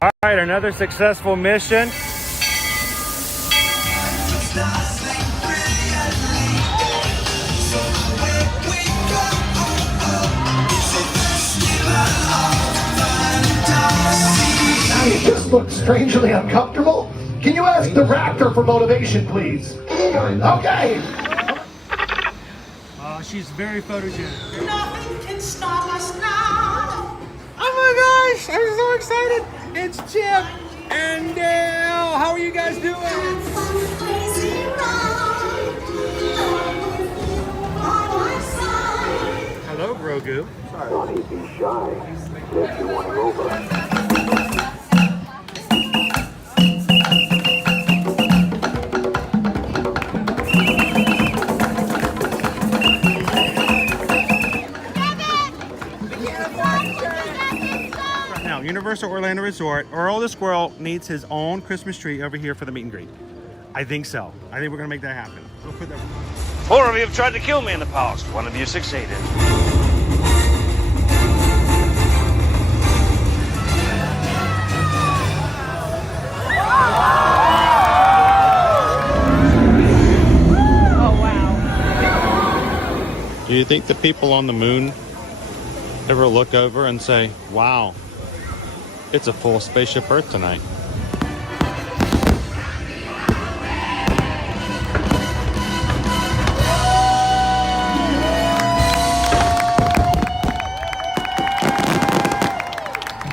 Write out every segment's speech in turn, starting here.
All right, another successful mission. You just look strangely uncomfortable. Can you ask the Raptor for motivation, please? Okay. She's very photogenic. Nothing can stop us now. Oh my gosh, I'm so excited. It's Chip and Dale. How are you guys doing? Hello, Grogu. Don't be shy. If you want to over. Universal Orlando Resort. Earl the Squirrel needs his own Christmas tree over here for the meet and greet. I think so. I think we're gonna make that happen. We'll put that. 4 of you have tried to kill me in the past. 1 of you succeeded. Oh wow. Do you think the people on the moon ever look over and say, wow, it's a full spaceship Earth tonight?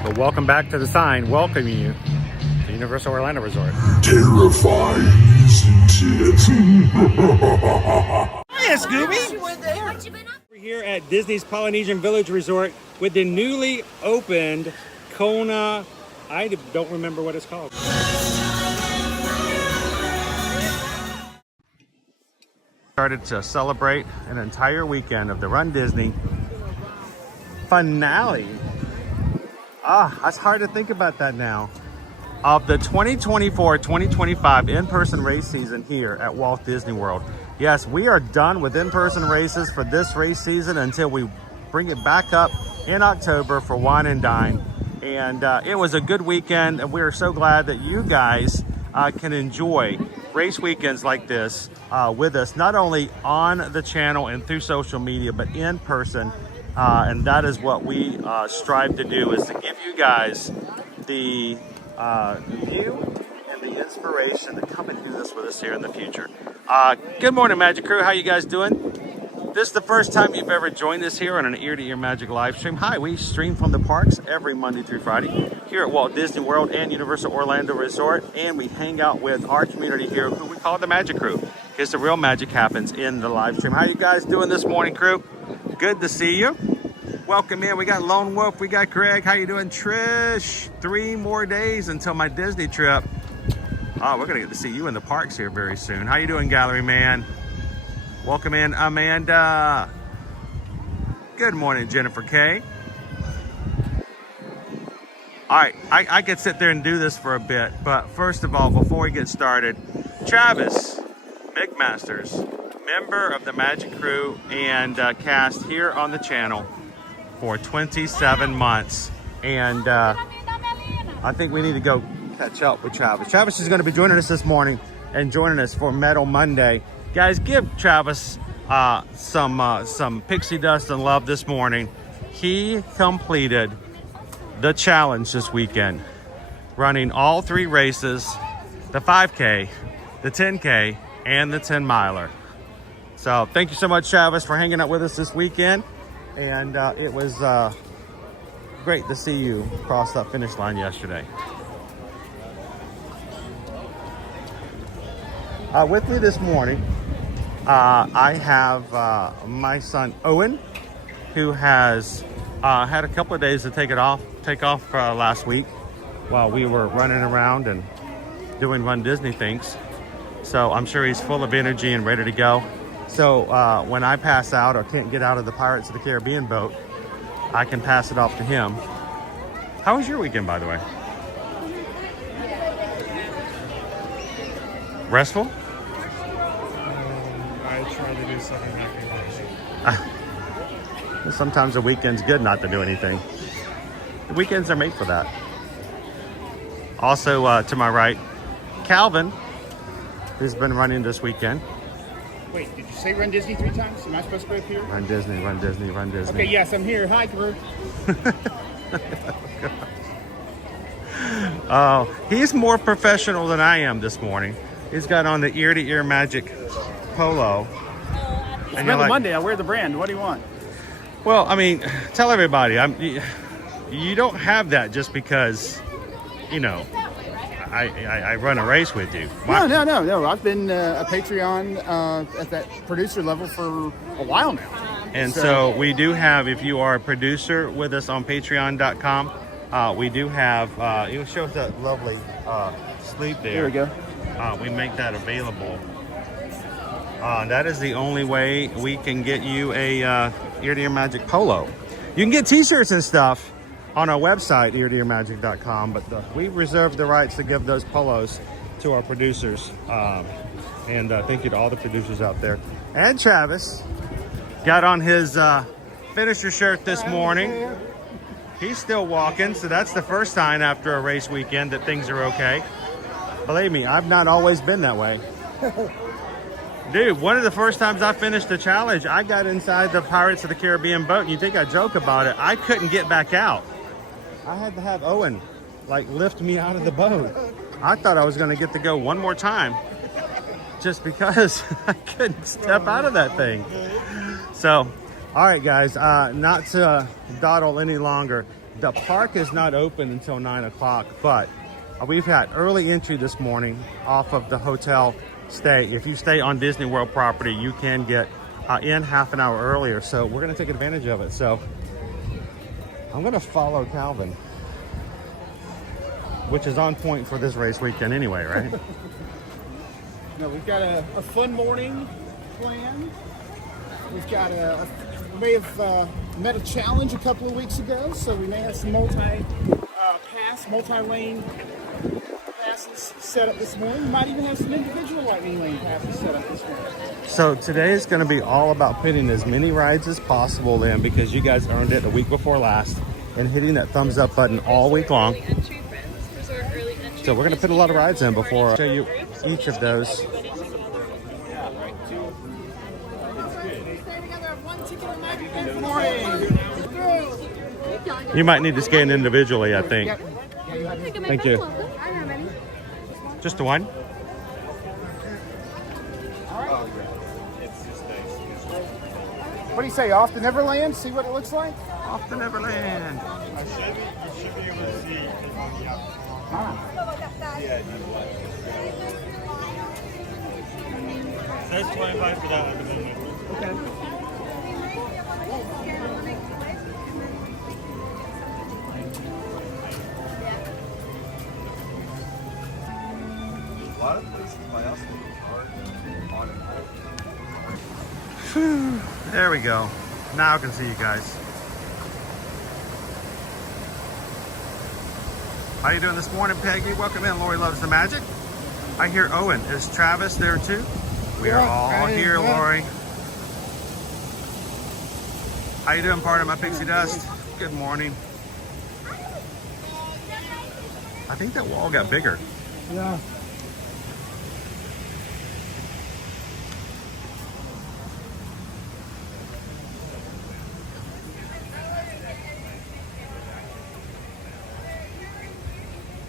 But welcome back to the sign welcoming you to Universal Orlando Resort. Terrifying, isn't it? Hiya, Scooby! We're here at Disney's Polynesian Village Resort with the newly opened Kona, I don't remember what it's called. Started to celebrate an entire weekend of the Run Disney finale. It's hard to think about that now. Of the 2024-2025 in-person race season here at Walt Disney World. Yes, we are done with in-person races for this race season until we bring it back up in October for Wine and Dine. And it was a good weekend, and we are so glad that you guys can enjoy race weekends like this with us, not only on the channel and through social media, but in person. And that is what we strive to do, is to give you guys the view and the inspiration to come and do this with us here in the future. Good morning, Magic Crew. How you guys doing? This is the first time you've ever joined us here on an Ear-to-Ear Magic live stream. Hi, we stream from the parks every Monday through Friday here at Walt Disney World and Universal Orlando Resort, and we hang out with our community here, who we call the Magic Crew, because the real magic happens in the live stream. How you guys doing this morning, crew? Good to see you. Welcome in. We got Lone Wolf, we got Greg. How you doing, Trish? 3 more days until my Disney trip. We're gonna get to see you in the parks here very soon. How you doing, Gallery Man? Welcome in, Amanda. Good morning, Jennifer K. All right, I could sit there and do this for a bit, but first of all, before we get started, Travis McMasters, member of the Magic Crew and cast here on the channel for 27 months. And I think we need to go catch up with Travis. Travis is gonna be joining us this morning and joining us for Metal Monday. Guys, give Travis some pixie dust and love this morning. He completed the challenge this weekend, running all 3 races, the 5K, the 10K, and the 10 miler. So thank you so much, Travis, for hanging out with us this weekend. And it was great to see you cross that finish line yesterday. With me this morning, I have my son Owen, who has had a couple of days to take off last week while we were running around and doing Run Disney things. So I'm sure he's full of energy and ready to go. So when I pass out or can't get out of the Pirates of the Caribbean boat, I can pass it off to him. How was your weekend, by the way? Restful? I try to do something happy. Sometimes a weekend's good not to do anything. The weekends are made for that. Also to my right, Calvin, who's been running this weekend. Wait, did you say run Disney 3 times? Am I supposed to go up here? Run Disney, run Disney, run Disney. Okay, yes, I'm here. Hi, crew. Oh, he's more professional than I am this morning. He's got on the ear-to-ear magic polo. It's Rebel Monday. I wear the brand. What do you want? Well, I mean, tell everybody, you don't have that just because, you know, I run a race with you. No. I've been a Patreon at that producer level for a while now. And so we do have, if you are a producer with us on patreon.com, we do have, it shows that lovely sleeve there. Here we go. We make that available. That is the only way we can get you a ear-to-ear magic polo. You can get t-shirts and stuff on our website, eartoearmagic.com, but we reserve the rights to give those polos to our producers. And thank you to all the producers out there. And Travis got on his finisher shirt this morning. He's still walking, so that's the first sign after a race weekend that things are okay. Believe me, I've not always been that way. Dude, one of the first times I finished the challenge, I got inside the Pirates of the Caribbean boat, and you think I joke about it, I couldn't get back out. I had to have Owen, like, lift me out of the boat. I thought I was going to get to go one more time just because I couldn't step out of that thing. So, all right, guys, not to dawdle any longer. The park is not open until 9 o'clock, but we've had early entry this morning off of the hotel stay. If you stay on Disney World property, you can get in half an hour earlier. So we're going to take advantage of it. So I'm going to follow Calvin, which is on point for this race weekend anyway, right? No, we've got a fun morning planned. We've got we may have met a challenge a couple of weeks ago, so we may have some multi-lane passes set up this morning. We might even have some individual lightning lane passes set up this morning. So today is going to be all about putting as many rides as possible in, because you guys earned it the week before last, and hitting that thumbs up button all week long. So we're going to put a lot of rides in before I show you each of those. You might need to scan individually, I think. Thank you. Just the one? What do you say, off to Neverland? See what it looks like? Off to Neverland. You should be able to see on the outside. That's 25 for that one. Okay. A lot of places by us are on it. There we go. Now I can see you guys. How you doing this morning, Peggy? Welcome in. Lori loves the magic. I hear Owen. Is Travis there too? We are all here, Lori. How you doing, part of my pixie dust? Good morning. I think that wall got bigger. Yeah.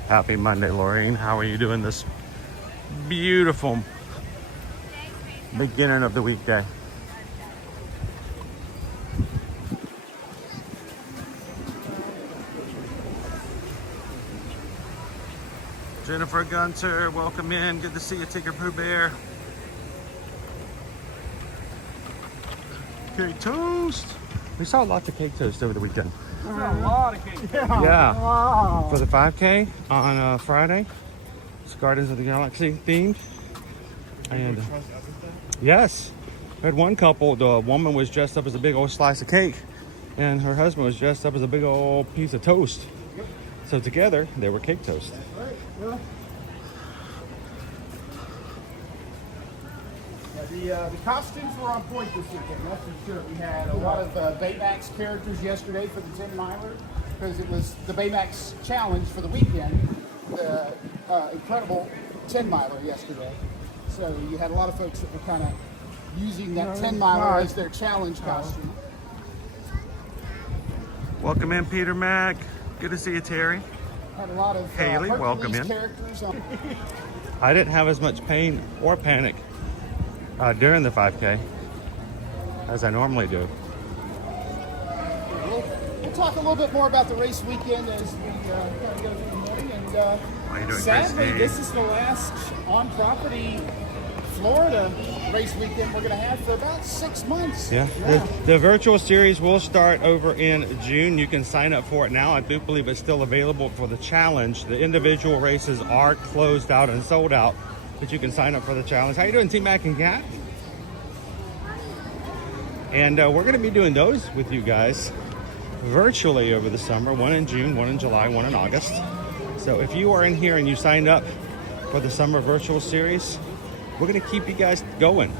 Happy Monday, Lorraine. How are you doing this beautiful beginning of the weekday? Jennifer Gunter, welcome in. Good to see you, Tigger Pooh Bear. Cake toast. We saw lots of cake toast over the weekend. A lot of cake. Yeah. Wow. For the 5K on Friday. It's Guardians of the Galaxy themed. And yes, I had one couple, the woman was dressed up as a big old slice of cake, and her husband was dressed up as a big old piece of toast. So together, they were cake toast. The costumes were on point this weekend, that's for sure. We had a lot of Baymax characters yesterday for the 10 miler, because it was the Baymax challenge for the weekend. The incredible 10-miler yesterday. So you had a lot of folks that were kind of using that 10-miler as their challenge costume. Welcome in, Peter Mac. Good to see you, Terry. Had a lot of Haley, Hercules welcome in. characters on. I didn't have as much pain or panic during the 5K as I normally do. We'll talk a little bit more about the race weekend as we kind of go through the morning. And How you doing, sadly, Christy? this is the last on-property Florida race weekend we're going to have for about 6 months. Yeah, the virtual series will start over in June. You can sign up for it now. I do believe it's still available for the challenge. The individual races are closed out and sold out, but you can sign up for the challenge. How you doing, T-Mac and Kat? And we're going to be doing those with you guys virtually over the summer. One in June, one in July, one in August. So if you are in here and you signed up for the summer virtual series, we're going to keep you guys going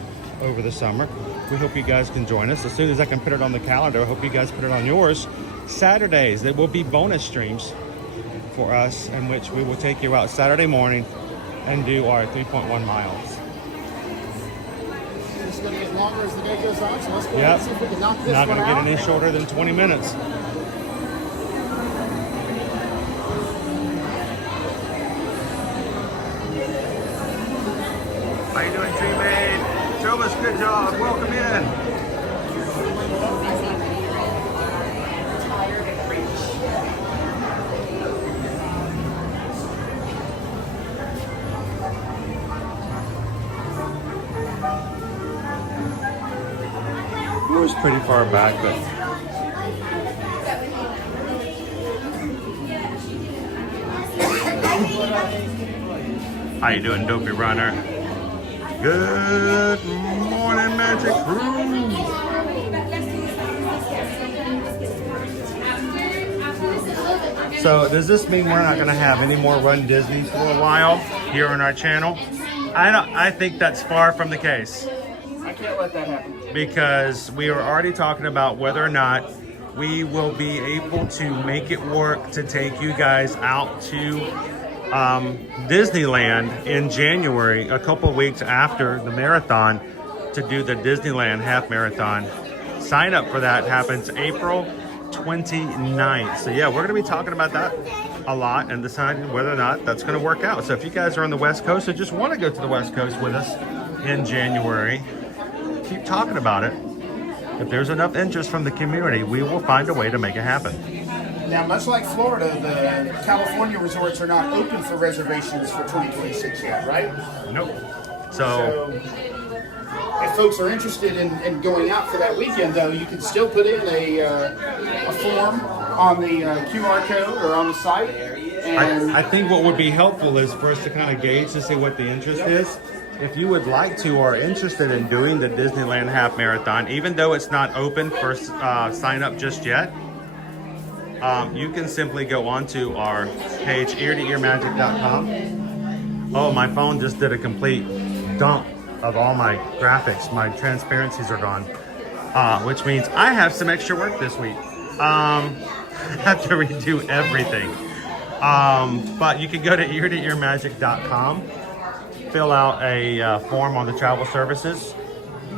over the summer. We hope you guys can join us. As soon as I can put it on the calendar, I hope you guys put it on yours. Saturdays, there will be bonus streams for us in which we will take you out Saturday morning and do our 3.1 miles. It's going to get longer as the day goes on, so let's go ahead Yep. and see if we can knock this Not one going to out. get any shorter than 20 minutes. How you doing, teammate? Thomas, good job. Welcome in. It was pretty far back, but how you doing, Dopey Runner? Good morning, Magic Room. So does this mean we're not going to have any more Run Disney for a while here on our channel? I think that's far from the case. I can't let that happen. Because we are already talking about whether or not we will be able to make it work to take you guys out to Disneyland in January, a couple of weeks after the marathon, to do the Disneyland half marathon. Sign up for that happens April 29th. So yeah, we're going to be talking about that a lot and deciding whether or not that's going to work out. So if you guys are on the West Coast or just want to go to the West Coast with us in January, keep talking about it. If there's enough interest from the community, we will find a way to make it happen. Now, much like Florida, the California resorts are not open for reservations for 2026 yet, right? Nope. So if folks are interested in going out for that weekend, though, you can still put in a form on the QR code or on the site. And I think what would be helpful is for us to kind of gauge to see what the interest is. If you would like to or are interested in doing the Disneyland Half Marathon, even though it's not open for sign up just yet, you can simply go onto our page, eartoearmagic.com. Oh, my phone just did a complete dump of all my graphics. My transparencies are gone, which means I have some extra work this week. I have to redo everything. But you can go to eartoearmagic.com. Fill out a form on the travel services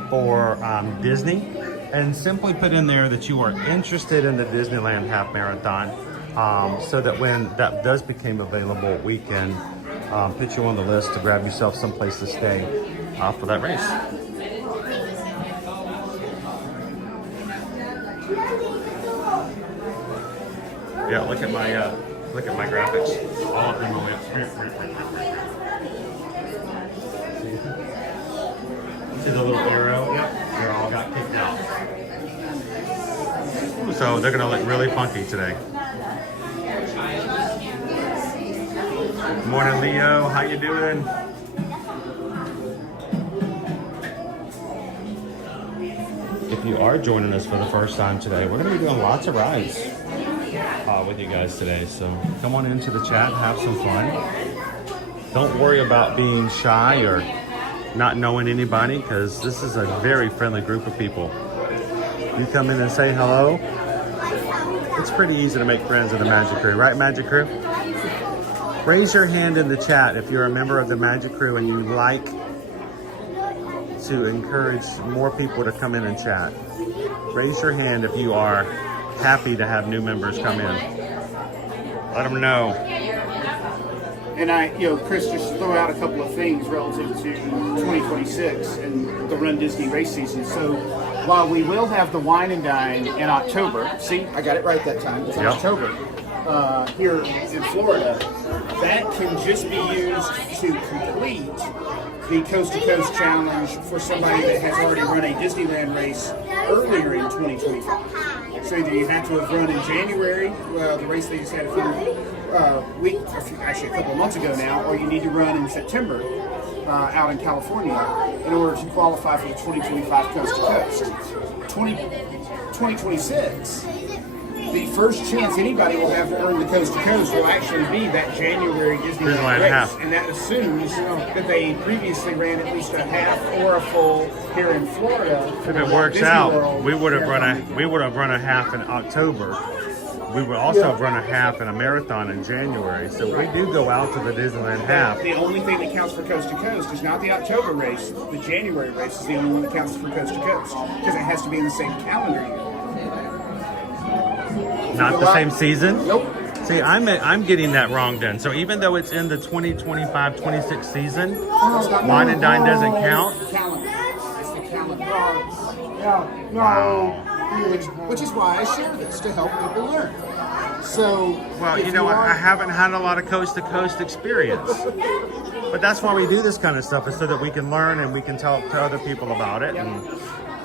for Disney and simply put in there that you are interested in the Disneyland Half Marathon, so that when that does become available, we can put you on the list to grab yourself someplace to stay for that race. Yeah, look at my graphics. All of them are See the little arrow? Yep. They all got kicked out. So they're gonna look really funky today. Good morning, Leo. How you doing? If you are joining us for the first time today, we're gonna be doing lots of rides with you guys today. So come on into the chat, have some fun. Don't worry about being shy or not knowing anybody, because this is a very friendly group of people. You come in and say hello. It's pretty easy to make friends in the Magic Crew, right, Magic Crew? Raise your hand in the chat if you're a member of the Magic Crew and you'd like to encourage more people to come in and chat. Raise your hand if you are happy to have new members come in. Let them know. And Chris, just throw out a couple of things relative to 2026 and the Run Disney race season. So while we will have the Wine and Dine in October, see, I got it right that time, it's in October, here in Florida, that can just be used to complete the Coast to Coast Challenge for somebody that has already run a Disneyland race earlier in 2025. So either you have to have run in January, the race they just had a couple of months ago now, or you need to run in September out in California in order to qualify for the 2025 Coast to Coast. 2026, the first chance anybody will have to earn the Coast to Coast will actually be that January Disneyland race. Half. And that assumes that they previously ran at least a half or a full here in Florida. If it works out, we would have run a half in October. We would also have run a half in a marathon in January. So we do go out to the Disneyland half. The only thing that counts for Coast to Coast is not the October race. The January race is the only one that counts for Coast to Coast because it has to be in the same calendar year. Not the same season? Nope. See, I'm getting that wrong then. So even though it's in the 2025-26 season, Wine and Dine doesn't count? Calendar. It's the calendar. Wow. Which is why I share this, to help people learn. So, Well, I haven't had a lot of coast-to-coast experience. But that's why we do this kind of stuff, is so that we can learn and we can tell to other people about it. And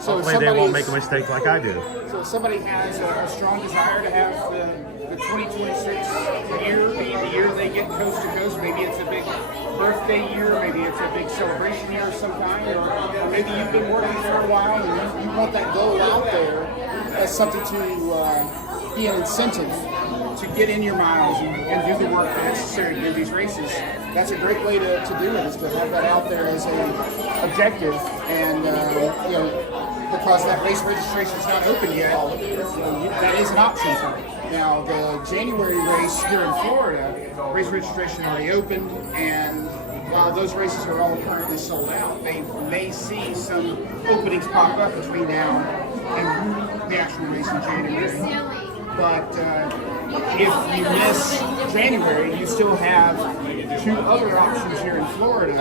hopefully they won't make a mistake like I do. So if somebody has a strong desire to have the 2026 year be the year they get Coast to Coast, maybe it's a big birthday year, maybe it's a big celebration year of some kind, or maybe you've been working for a while and you want that goal out there as something to be an incentive to get in your miles and do the work necessary to do these races. That's a great way to do it, is to have that out there as an objective. And because that race registration is not open yet, that is an option for me. Now, the January race here in Florida, race registration already opened, and while those races are all currently sold out, they may see some openings pop up between now and the actual race in January. But if you miss January, you still have two other options here in Florida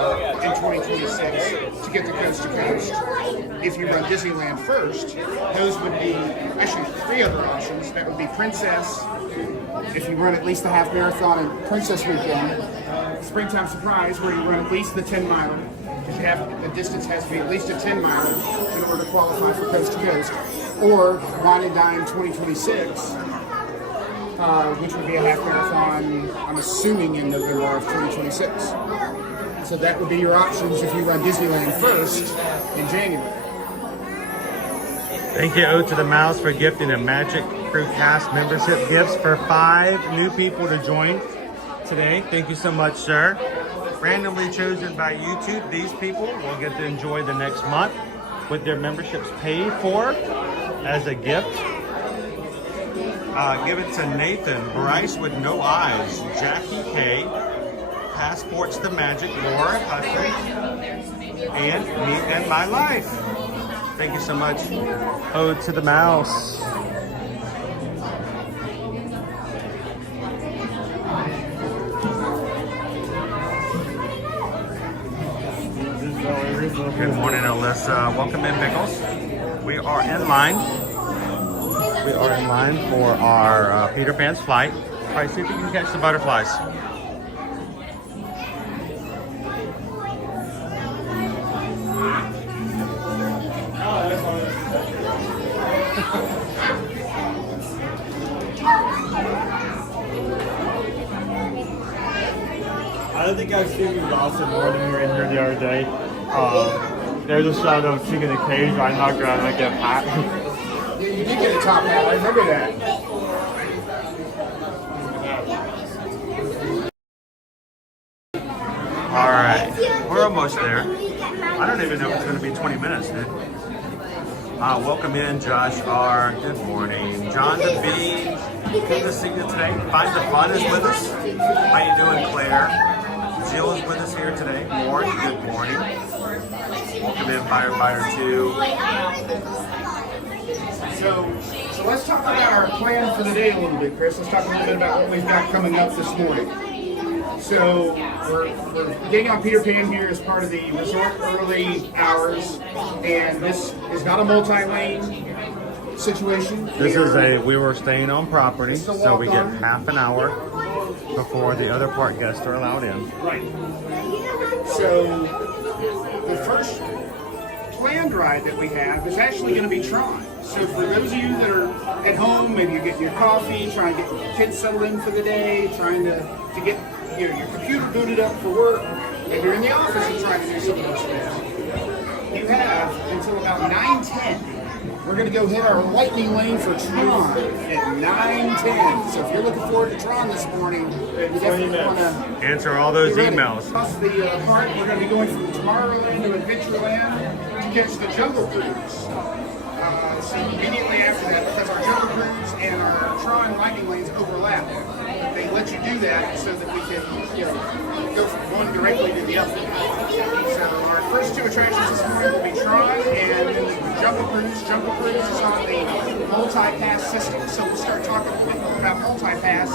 in 2026 to get the Coast to Coast. If you run Disneyland first, those would be actually three other options. That would be Princess, if you run at least the half marathon and Princess Weekend, Springtime Surprise, where you run at least the 10-miler, because the distance has to be at least a 10-miler in order to qualify for Coast to Coast, or Wine and Dine 2026, which would be a half marathon, I'm assuming, in November of 2026. So that would be your options if you run Disneyland first in January. Thank you, O to the Mouse, for gifting a Magic Crew Cast membership gifts for 5 new people to join today. Thank you so much, sir. Randomly chosen by YouTube, these people will get to enjoy the next month with their memberships paid for as a gift. Give it to Nathan, Bryce with no eyes, Jackie K, Passports to Magic, Laura Hudson, and Me and My Life. Thank you so much. Ode to the Mouse. Good morning, Alyssa. Welcome in, Pickles. We are in line. We are in line for our Peter Pan's flight. All right, see if you can catch the butterflies. I don't think I've seen you lost more than you were in here the other day. There's a shot of Chicken in the Cage, but I'm not gonna get hot. Yeah, you did get a top hat, I remember that. All right, we're almost there. I don't even know if it's going to be 20 minutes, dude. Welcome in, Josh R. Good morning. John the B. Good to see you today. Find the Fun is with us. How you doing, Claire? Jill is with us here today. Morning, good morning. Welcome in, Firefighter 2. So let's talk about our plan for the day a little bit, Chris. Let's talk a little bit about what we've got coming up this morning. So we're getting on Peter Pan here as part of the resort early hours, and this is not a multi-lane situation. We were staying on property, so we get half an hour before the other park guests are allowed in. Right. So the first planned ride that we have is actually going to be Tron. So for those of you that are at home, maybe you're getting your coffee, trying to get your kids settled in for the day, trying to get your computer booted up for work, if you're in the office and trying to do some of those things, you have until about 9:10. We're going to go hit our lightning lane for Tron at 9:10. So if you're looking forward to Tron this morning, you definitely want to answer all those emails. Plus the park, we're going to be going from Tomorrowland to Adventureland to catch the Jungle Cruise. So immediately after that, because our Jungle Cruise and our Tron lightning lanes overlap, they let you do that so that we can go from one directly to the other. So our first two attractions this morning will be Tron and then the Jungle Cruise. Jungle Cruise is on the multi-pass system, so we'll start talking about multi-pass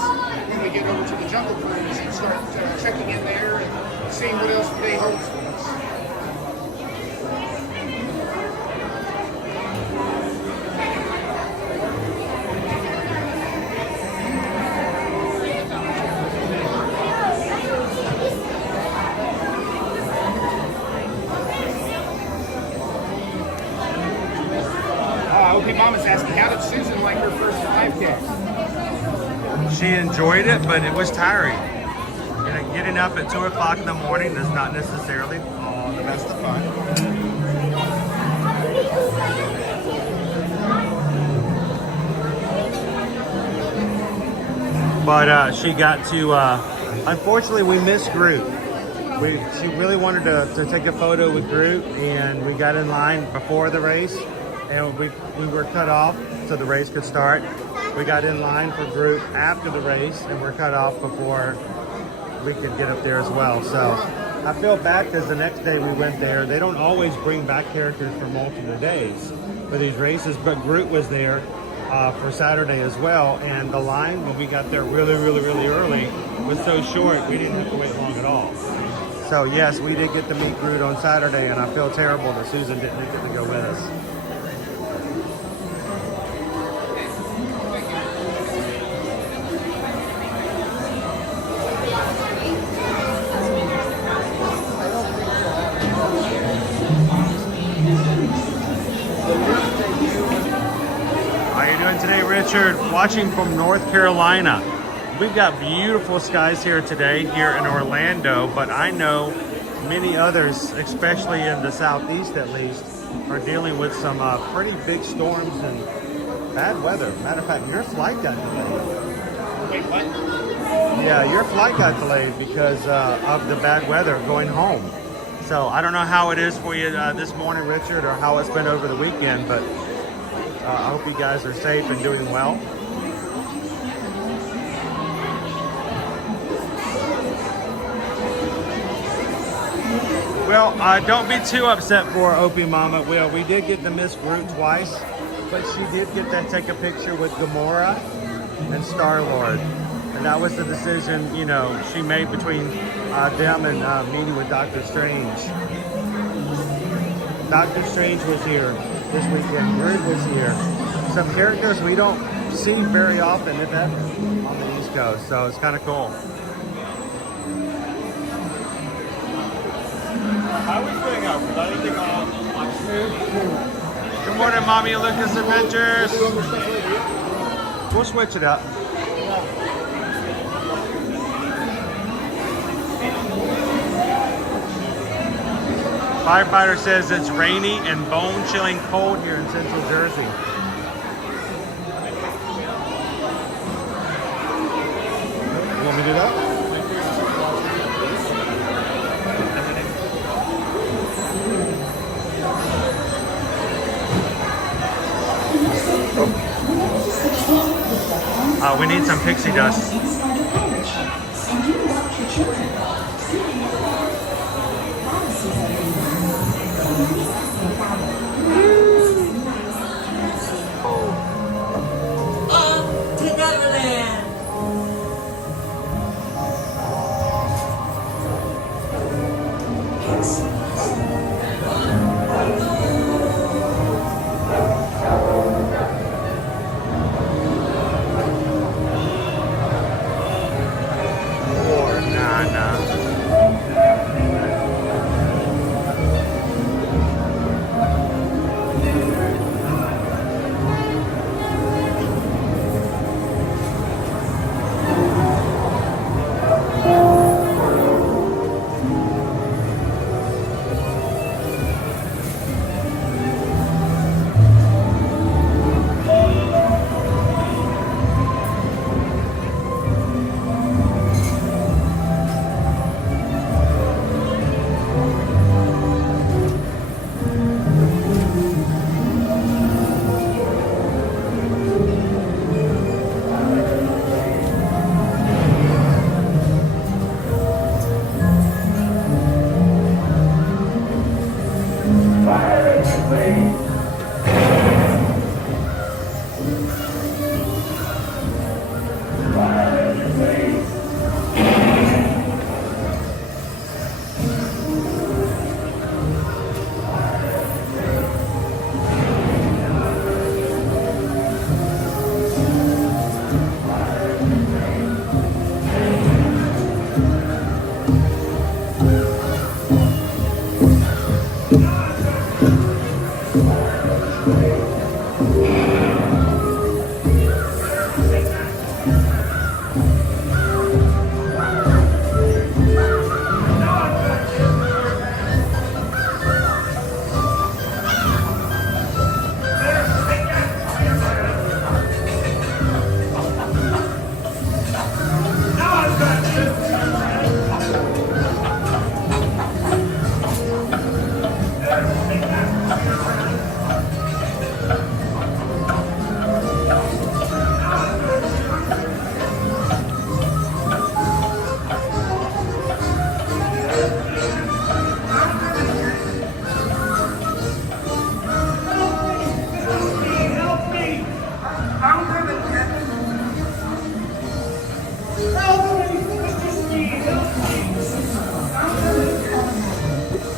when we get over to the Jungle Cruise and start checking in there and seeing what else the day holds for us. Mama's asking, how did Susan like her first 5K? She enjoyed it, but it was tiring. Getting up at 2 o'clock in the morning is not necessarily the best of fun. But she got to, unfortunately we missed Groot. She really wanted to take a photo with Groot, and we got in line before the race. And we were cut off so the race could start. We got in line for Groot after the race, and we're cut off before we could get up there as well. So I feel bad because the next day we went there. They don't always bring back characters for multiple days for these races, but Groot was there for Saturday as well. And the line when we got there really early was so short we didn't have to wait long at all. So yes, we did get to meet Groot on Saturday, and I feel terrible that Susan didn't get to go with us. Today, Richard, watching from North Carolina. We've got beautiful skies here today, here in Orlando, but I know many others, especially in the southeast at least, are dealing with some pretty big storms and bad weather. Matter of fact, your flight got delayed. Wait, what? Yeah, your flight got delayed because of the bad weather going home. So I don't know how it is for you this morning, Richard, or how it's been over the weekend, but I hope you guys are safe and doing well. Well, don't be too upset for Opie Mama. Well, we did get to miss Groot twice, but she did get to take a picture with Gamora and Star-Lord. And that was the decision, she made between them and meeting with Doctor Strange. Doctor Strange was here this weekend. Groot was here. Some characters we don't see very often, if ever, on the East Coast. So it's kind of cool. How are we doing out? Is anything on? Good morning, Mommy and Lucas Adventures. We'll switch it up. Firefighter says it's rainy and bone-chilling cold here in Central Jersey. You want me to do that? We need some pixie dust. And you love your children. To Neverland. Or Nana.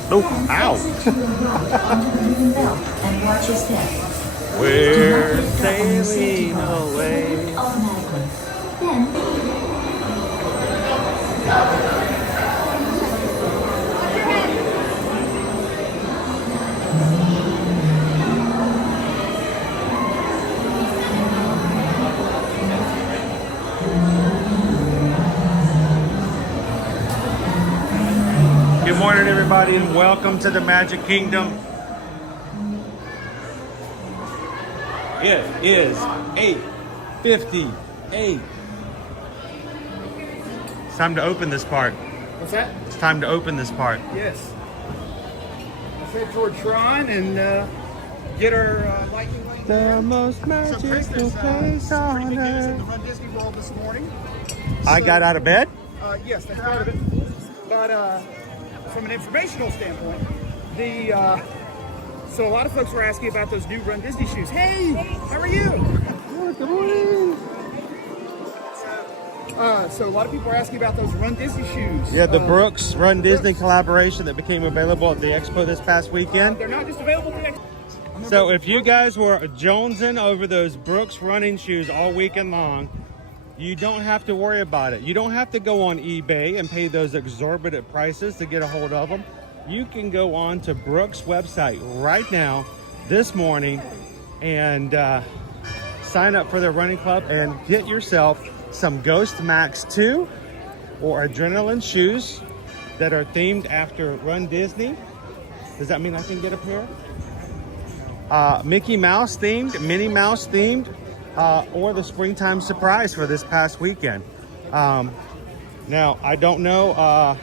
Oh, ow. And watch your step. We're sailing away. Automatically. Then Good morning, everybody, and welcome to the Magic Kingdom. It is 8:58. It's time to open this part. What's that? It's time to open this part. Yes. Let's head toward Tron and get our lightning lane. The most So Chris, magical place there's pretty on big news at the earth. Run Disney World this morning. I got out of bed. Yes, that's part of it. But from an informational standpoint, so a lot of folks were asking about those new Run Disney shoes. Hey, how are you? Good morning. So a lot of people are asking about those Run Disney shoes. Yeah, the Brooks Run Disney collaboration that became available at the expo this past weekend. They're not just available to next. So if you guys were jonesing over those Brooks running shoes all weekend long, you don't have to worry about it. You don't have to go on eBay and pay those exorbitant prices to get a hold of them. You can go on to Brooks' website right now, this morning, and sign up for their running club and get yourself some Ghost Max 2 or Adrenaline shoes that are themed after Run Disney. Does that mean I can get a pair? Mickey Mouse themed, Minnie Mouse themed, or the springtime surprise for this past weekend. Now, I don't know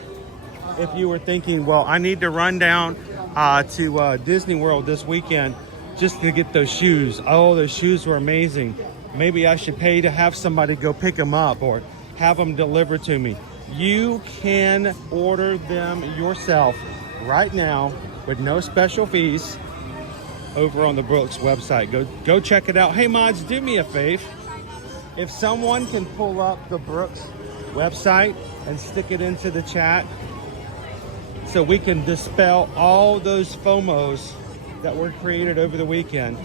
if you were thinking, well, I need to run down to Disney World this weekend just to get those shoes. Oh, those shoes were amazing. maybe I should pay to have somebody go pick them up or have them delivered to me. You can order them yourself right now with no special fees over on the Brooks website. Go check it out. Hey mods, do me a favor. If someone can pull up the Brooks website and stick it into the chat so we can dispel all those FOMOs that were created over the weekend.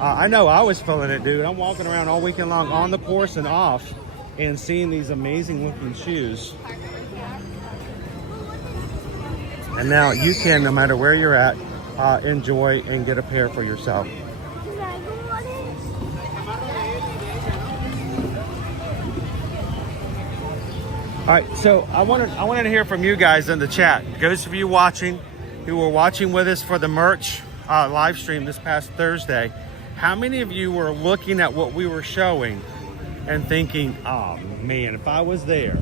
I know I was feeling it, dude. I'm walking around all weekend long on the course and off and seeing these amazing looking shoes. And now you can, no matter where you're at, enjoy and get a pair for yourself. All right, so I wanted to hear from you guys in the chat. Those of you watching who were watching with us for the merch live stream this past Thursday, how many of you were looking at what we were showing and thinking, oh man, if I was there,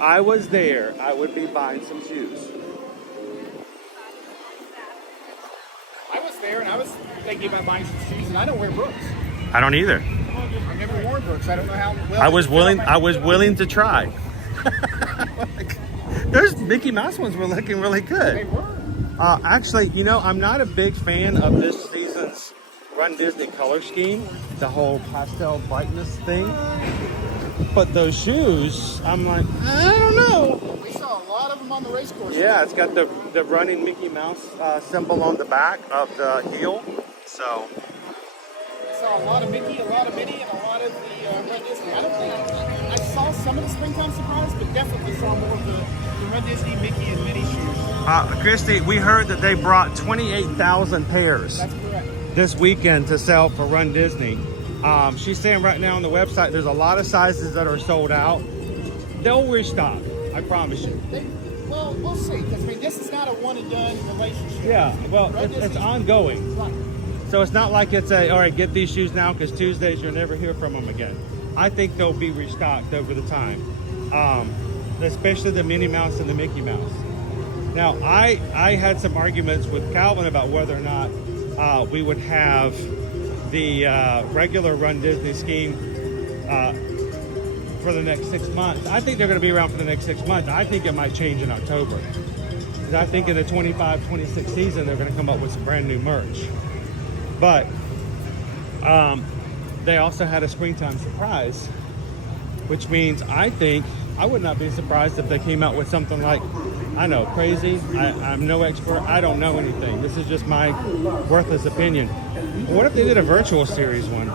I would be buying some shoes? I was there and I was thinking about buying some shoes, and I don't wear Brooks. I don't either. I've never worn Brooks. I don't know how well. I was willing to try. Those Mickey Mouse ones were looking really good. They were. Actually, you know, I'm not a big fan of this season's Run Disney color scheme, the whole pastel brightness thing. But those shoes, I'm like, I don't know. We saw a lot of them on the race course. Yeah, it's got the running Mickey Mouse symbol on the back of the heel. So We saw a lot of Mickey, a lot of Minnie, and a lot of the Run Disney. I don't think I saw some of the springtime surprise, but definitely saw more of the Run Disney, Mickey, and Minnie shoes. Christy, we heard that they brought 28,000 pairs. That's correct. This weekend to sell for Run Disney. She's saying right now on the website there's a lot of sizes that are sold out. They'll restock, I promise you. Well, we'll see, because I mean, this is not a one and done relationship. Yeah, well, it's ongoing. Right. So it's not like it's all right, get these shoes now because Tuesdays you'll never hear from them again. I think they'll be restocked over the time, especially the Minnie Mouse and the Mickey Mouse. Now, I had some arguments with Calvin about whether or not we would have the regular Run Disney scheme for the next 6 months. I think they're going to be around for the next 6 months. I think it might change in October. Because I think in the 25-26 season, they're going to come up with some brand new merch. But they also had a springtime surprise, which means I think I would not be surprised if they came out with something like, I know, crazy. I'm no expert. I don't know anything. This is just my worthless opinion. What if they did a virtual series one?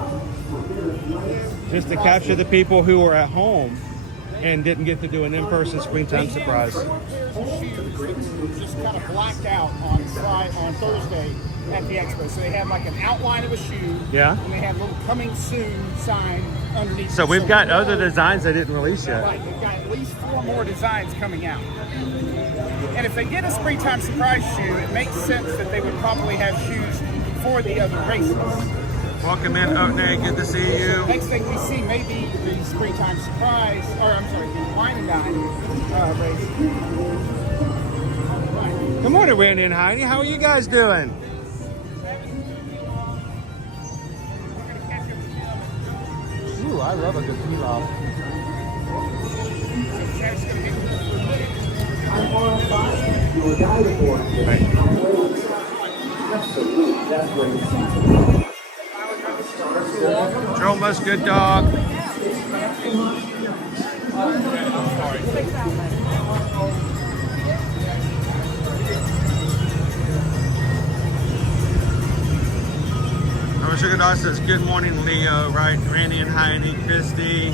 Just to capture the people who were at home and didn't get to do an in-person springtime surprise. Just kind of blacked out on Thursday at the expo. So they had like an outline of a shoe. Yeah. And they had a little coming soon sign underneath. So we've got other designs they didn't release yet. Right, they've got at least 4 more designs coming out. And if they get a springtime surprise shoe, it makes sense that they would probably have shoes for the other races. Welcome in, Oatney. Good to see you. Next thing we see may be the springtime surprise, or I'm sorry, the wine and dine race. Good morning, Randy and Heidi. How are you guys doing? Ooh, I love a good pilaf. Your Davenport Absolutely, that's where the season. Droma's good dog. Our sugar dog says, good morning, Leo, right? Randy and Heidi, Christy.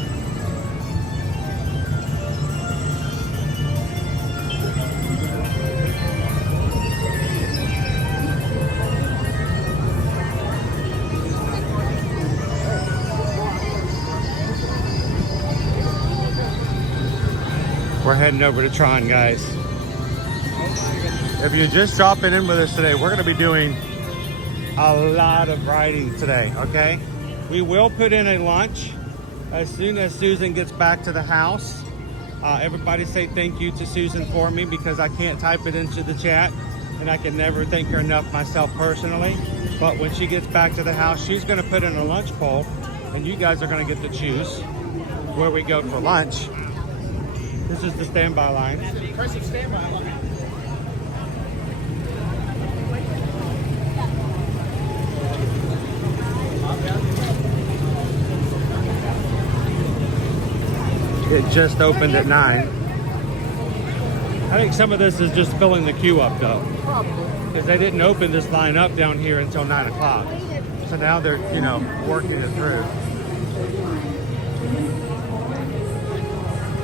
We're heading over to Tron, guys. If you're just dropping in with us today, we're going to be doing a lot of riding today, okay? We will put in a lunch as soon as Susan gets back to the house. Everybody say thank you to Susan for me because I can't type it into the chat and I can never thank her enough myself personally. But when she gets back to the house, she's going to put in a lunch poll, and you guys are going to get to choose where we go for lunch. This is the standby line. Impressive standby line. It just opened at 9. I think some of this is just filling the queue up though. Because they didn't open this line up down here until 9 o'clock. So now they're, you know, working it through.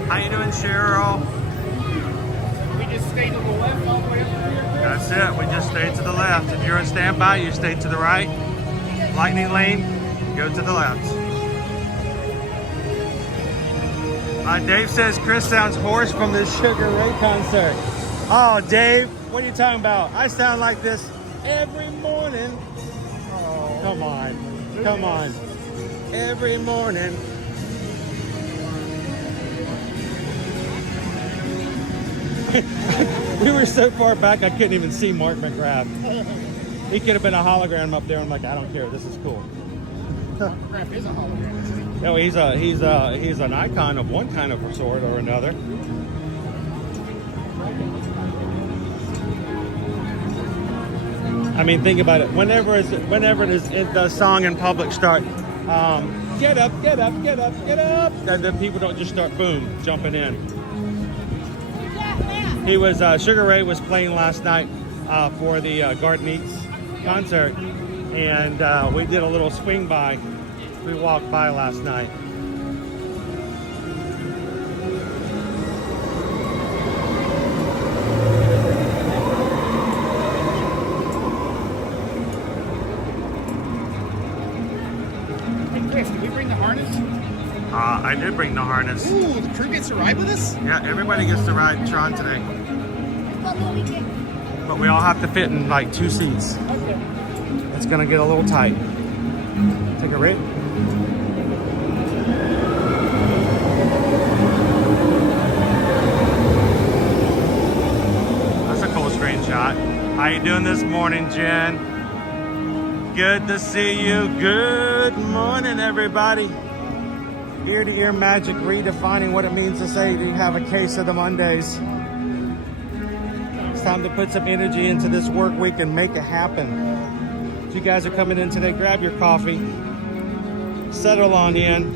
How you doing, Cheryl? We just stayed to the left all the way up here. That's it. We just stayed to the left. If you're in standby, you stay to the right. Lightning lane, go to the left. Dave says Chris sounds hoarse from the Sugar Ray concert. Oh, Dave, what are you talking about? I sound like this every morning. Oh, come on. Come on. Every morning. We were so far back, I couldn't even see Mark McGrath. He could have been a hologram up there. I'm like, I don't care. This is cool. McGrath is a hologram, isn't he? No, he's an icon of one kind of sort or another. I mean, think about it. Whenever it is the song in public start, get up, get up, get up, get up, and then people don't just start boom jumping in. He was Sugar Ray was playing last night for the Garden Eats concert, and we did a little swing by. We walked by last night. Hey Chris, did we bring the harness? I did bring the harness. Ooh, the crew gets to ride with us? Yeah, everybody gets to ride Tron today. But we all have to fit in like 2 seats. Okay. It's gonna get a little tight. Take a rip. That's a cool screenshot. How you doing this morning, Jen? Good to see you. Good morning, everybody. Ear-to-ear magic, redefining what it means to say you have a case of the Mondays. It's time to put some energy into this work week and make it happen. If you guys are coming in today, grab your coffee, settle on in,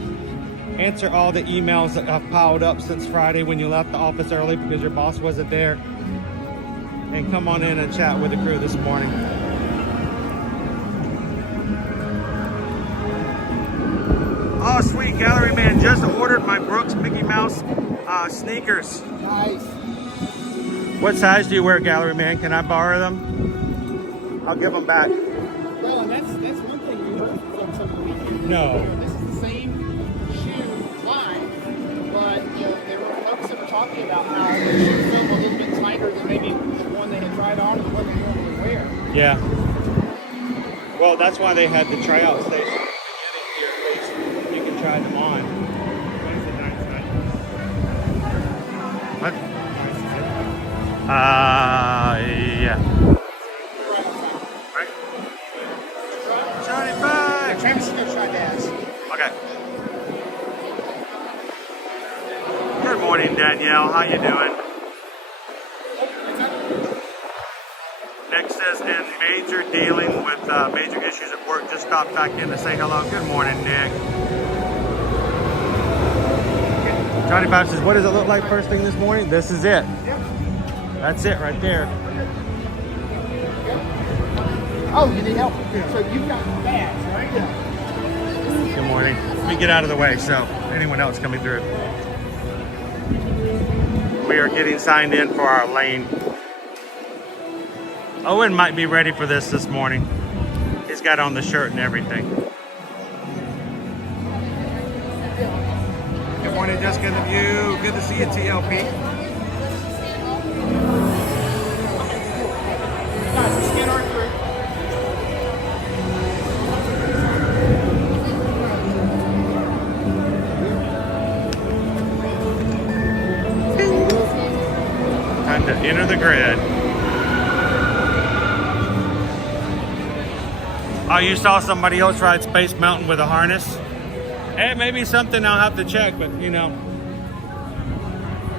answer all the emails that have piled up since Friday when you left the office early because your boss wasn't there, and come on in and chat with the crew this morning. Oh, sweet, Gallery Man just ordered my Brooks Mickey Mouse sneakers. Nice. What size do you wear, Gallery Man? Can I borrow them? I'll give them back. Well, and that's one thing we heard from folks over the weekend. No. This is the same shoe line, but there were folks that were talking about how the shoe felt a little bit tighter than maybe the one they had tried on or the one they normally wear. Yeah. Well, that's why they had the tryout station. You can try them on. What? Yeah. Right? Johnny back! Travis is going to try to ask. Okay. Good morning, Danielle. How you doing? Nick says, in major dealing with major issues at work, just stopped back in to say hello. Good morning, Nick. Johnny Bob says, what does it look like first thing this morning? This is it. That's it right there. Oh, you need help. So you've got bags, right? Yeah. Good morning. Let me get out of the way so anyone else coming through. We are getting signed in for our lane. Owen might be ready for this morning. He's got on the shirt and everything. Good morning, Jessica and the View. Good to see you, TLP. Guys, scan our crew. Time to enter the grid. Oh, you saw somebody else ride Space Mountain with a harness? It may be something I'll have to check, but you know,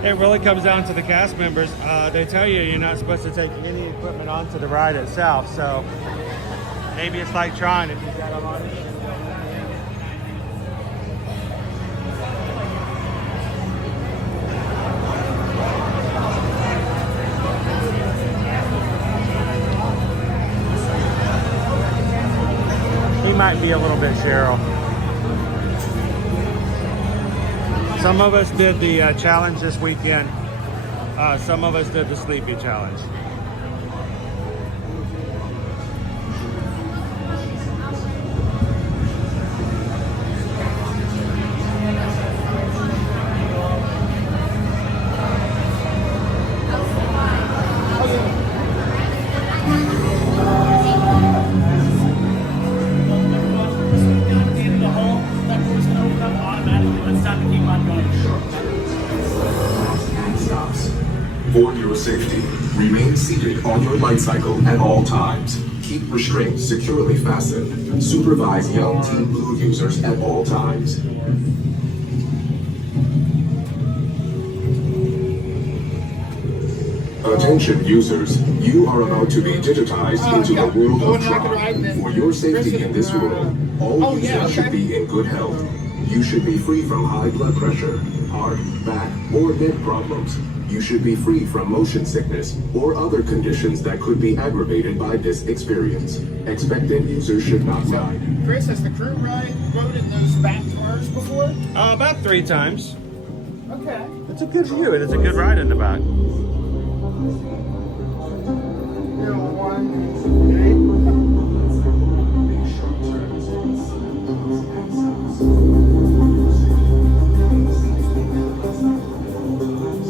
it really comes down to the cast members. They tell you you're not supposed to take any equipment onto the ride itself, so maybe it's like Tron if you've got a harness. He might be a little bit Cheryl. Some of us did the challenge this weekend. Some of us did the Sleepy challenge. For your safety, remain seated on your light cycle at all times. Keep restraints securely fastened. Supervise young Team Blue users at all times. Attention users, you are about to be digitized into the world of Tron. For your safety in this world, all users should be in good health. You should be free from high blood pressure, heart, back, or neck problems. You should be free from motion sickness or other conditions that could be aggravated by this experience. Expectant users should not ride. Chris, has the crew rode in those back cars before? About 3 times. Okay. It's a good view and it's a good ride in the back.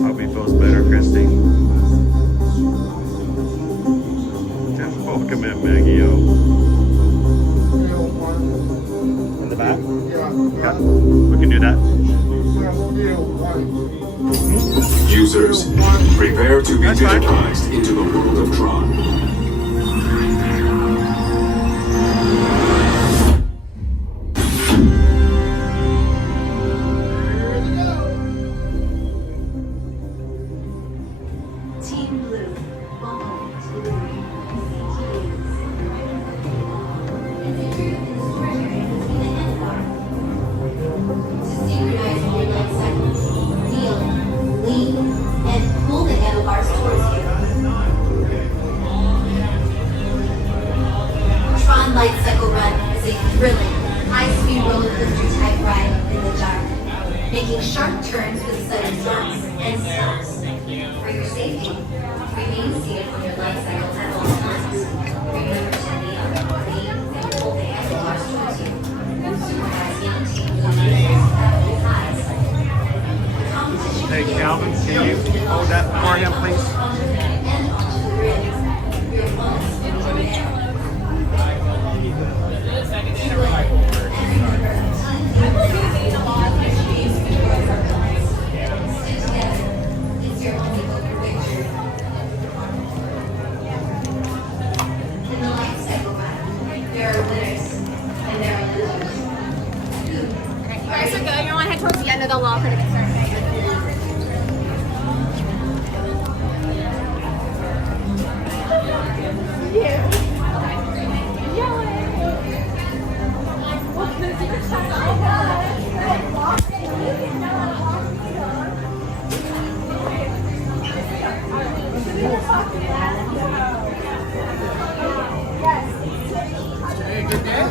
Hope he feels better, Christy. Just welcome in, Maggie. In the back? Yeah. We can do that. Users, prepare to be digitized into the world of Tron. Team Blue, welcome to the ring. To synchronize your life cycles, kneel, lean, and pull the handlebars towards you. Tron Light Cycle Run is a thrilling, high-speed roller coaster type ride in the dark, making sharp turns with sudden stops and stops. For your safety, remain seated on your light cycles at all times. Remember to kneel, lean, and pull the handlebars towards you. Supervise young team users at all times. The competition Hey, Calvin, can you hold that for him, please? and onto the ring. Your bonus will be there. Towards the end of the law for the concern. Hey, good day.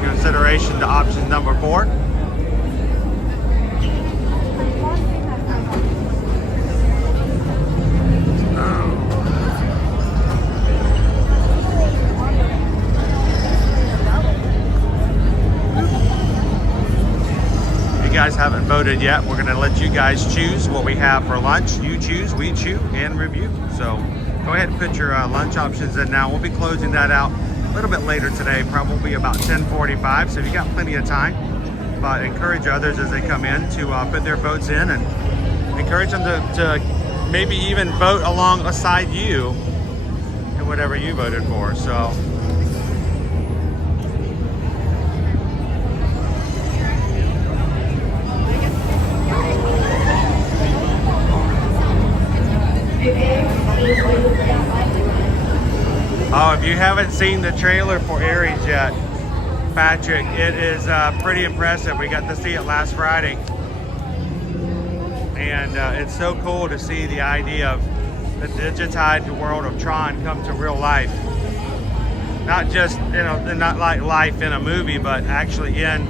consideration to option number 4. If you guys haven't voted yet, we're going to let you guys choose what we have for lunch. You choose, we chew, and review. So go ahead and put your lunch options in now. We'll be closing that out a little bit later today, probably about 10:45. So you got plenty of time. But encourage others as they come in to put their votes in, and encourage them to maybe even vote alongside you in whatever you voted for. So. Oh, if you haven't seen the trailer for Aries yet, Patrick, it is pretty impressive. We got to see it last Friday. And it's so cool to see the idea of the digitized world of Tron come to real life. Not just, not like life in a movie, but actually in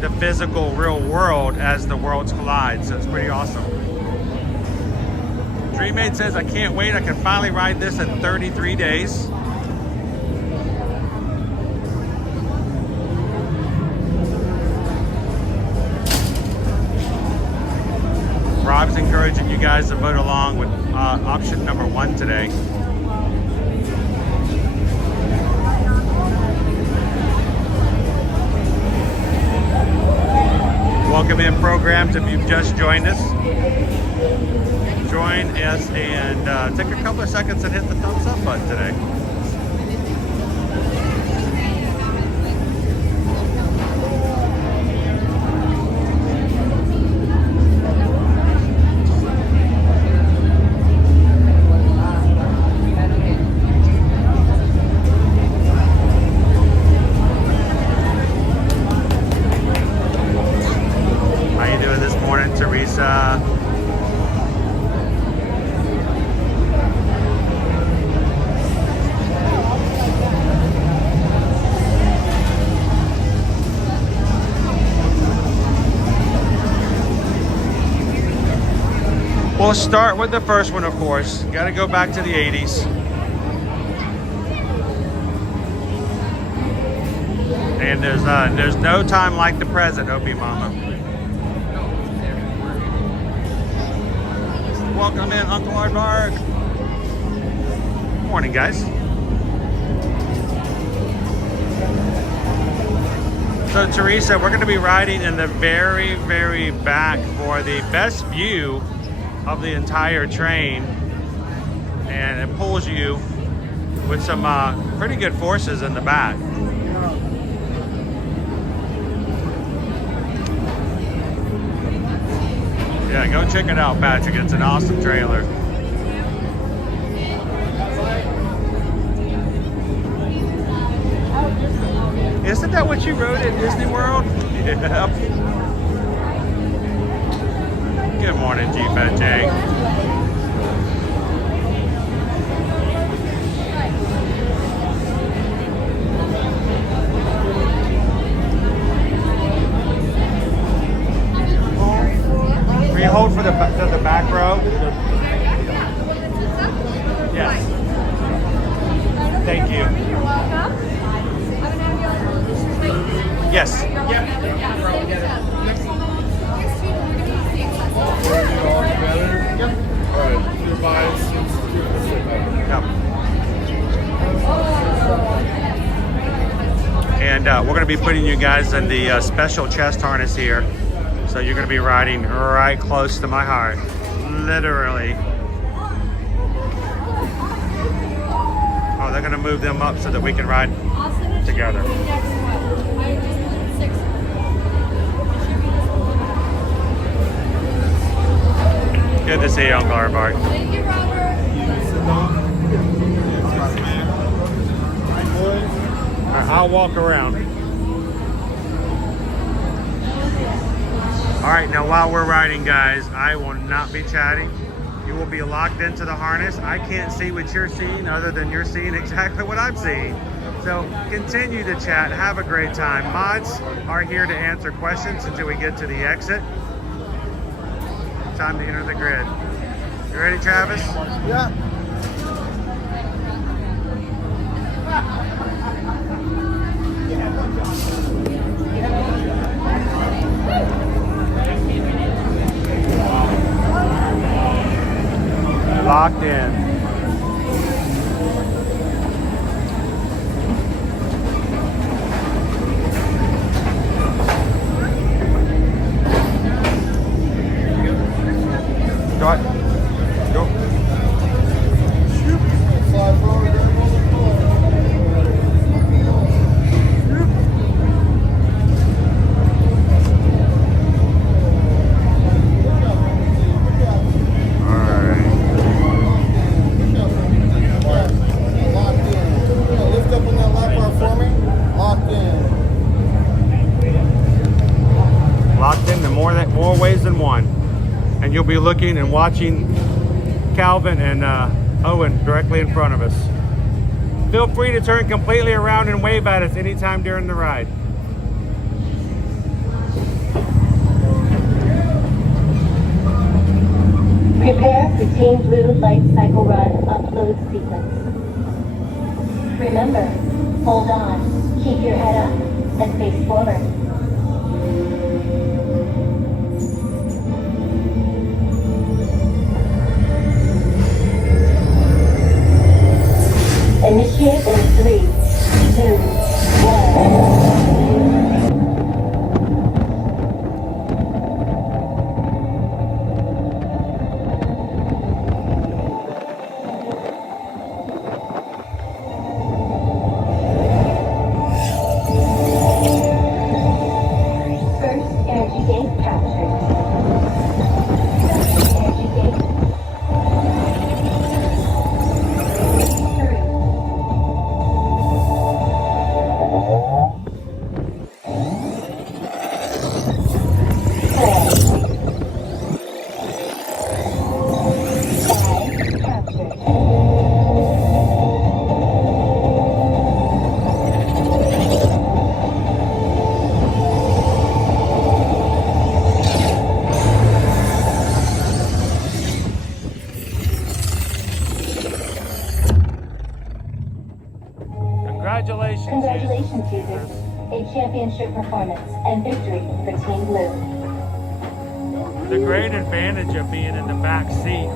the physical real world as the worlds collide. So it's pretty awesome. Dreammate says, I can't wait. I can finally ride this in 33 days. Rob's encouraging you guys to vote along with option number 1 today. Welcome in, programs, if you've just joined us. Join us and take a couple of seconds and hit the thumbs up button today. We'll start with the first one, of course. Got to go back to the 80s. And there's no time like the present, Opie Mama. Welcome in, Uncle Aardvark. Morning, guys. So, Teresa, we're going to be riding in the very, very back for the best view of the entire train, and it pulls you with some pretty good forces in the back. Yeah, go check it out, Patrick. It's an awesome trailer. Isn't that what you rode at Disney World? Yep. Good morning, G-Fat Jay. Will you hold for the back row? Yes. Thank you. You're welcome. Yes. And we're going to be putting you guys in the special chest harness here. So you're going to be riding right close to my heart. Literally. Oh, they're going to move them up so that we can ride together. Good to see you, Uncle Aardvark. Thank you, Robert. I'll walk around. All right, now while we're riding, guys, I will not be chatting. You will be locked into the harness. I can't see what you're seeing other than you're seeing exactly what I'm seeing. So continue to chat, have a great time. Mods are here to answer questions until we get to the exit. Time to enter the grid. You ready, Travis? Yeah. Locked in. Go ahead. Go. Slide forward, grab hold of the Locked in. Lift up on that lap bar for me. Locked in. Locked in in more ways than one. And you'll be looking and watching Calvin and Owen directly in front of us. Feel free to turn completely around and wave at us anytime during the ride. Prepare for Team Blue Light Cycle Run upload sequence. Remember, hold on, keep your head up, and face forward. Initiate in 3, 2, 1. Congratulations, users. A championship performance and victory for Team Blue. The great advantage of being in the back seat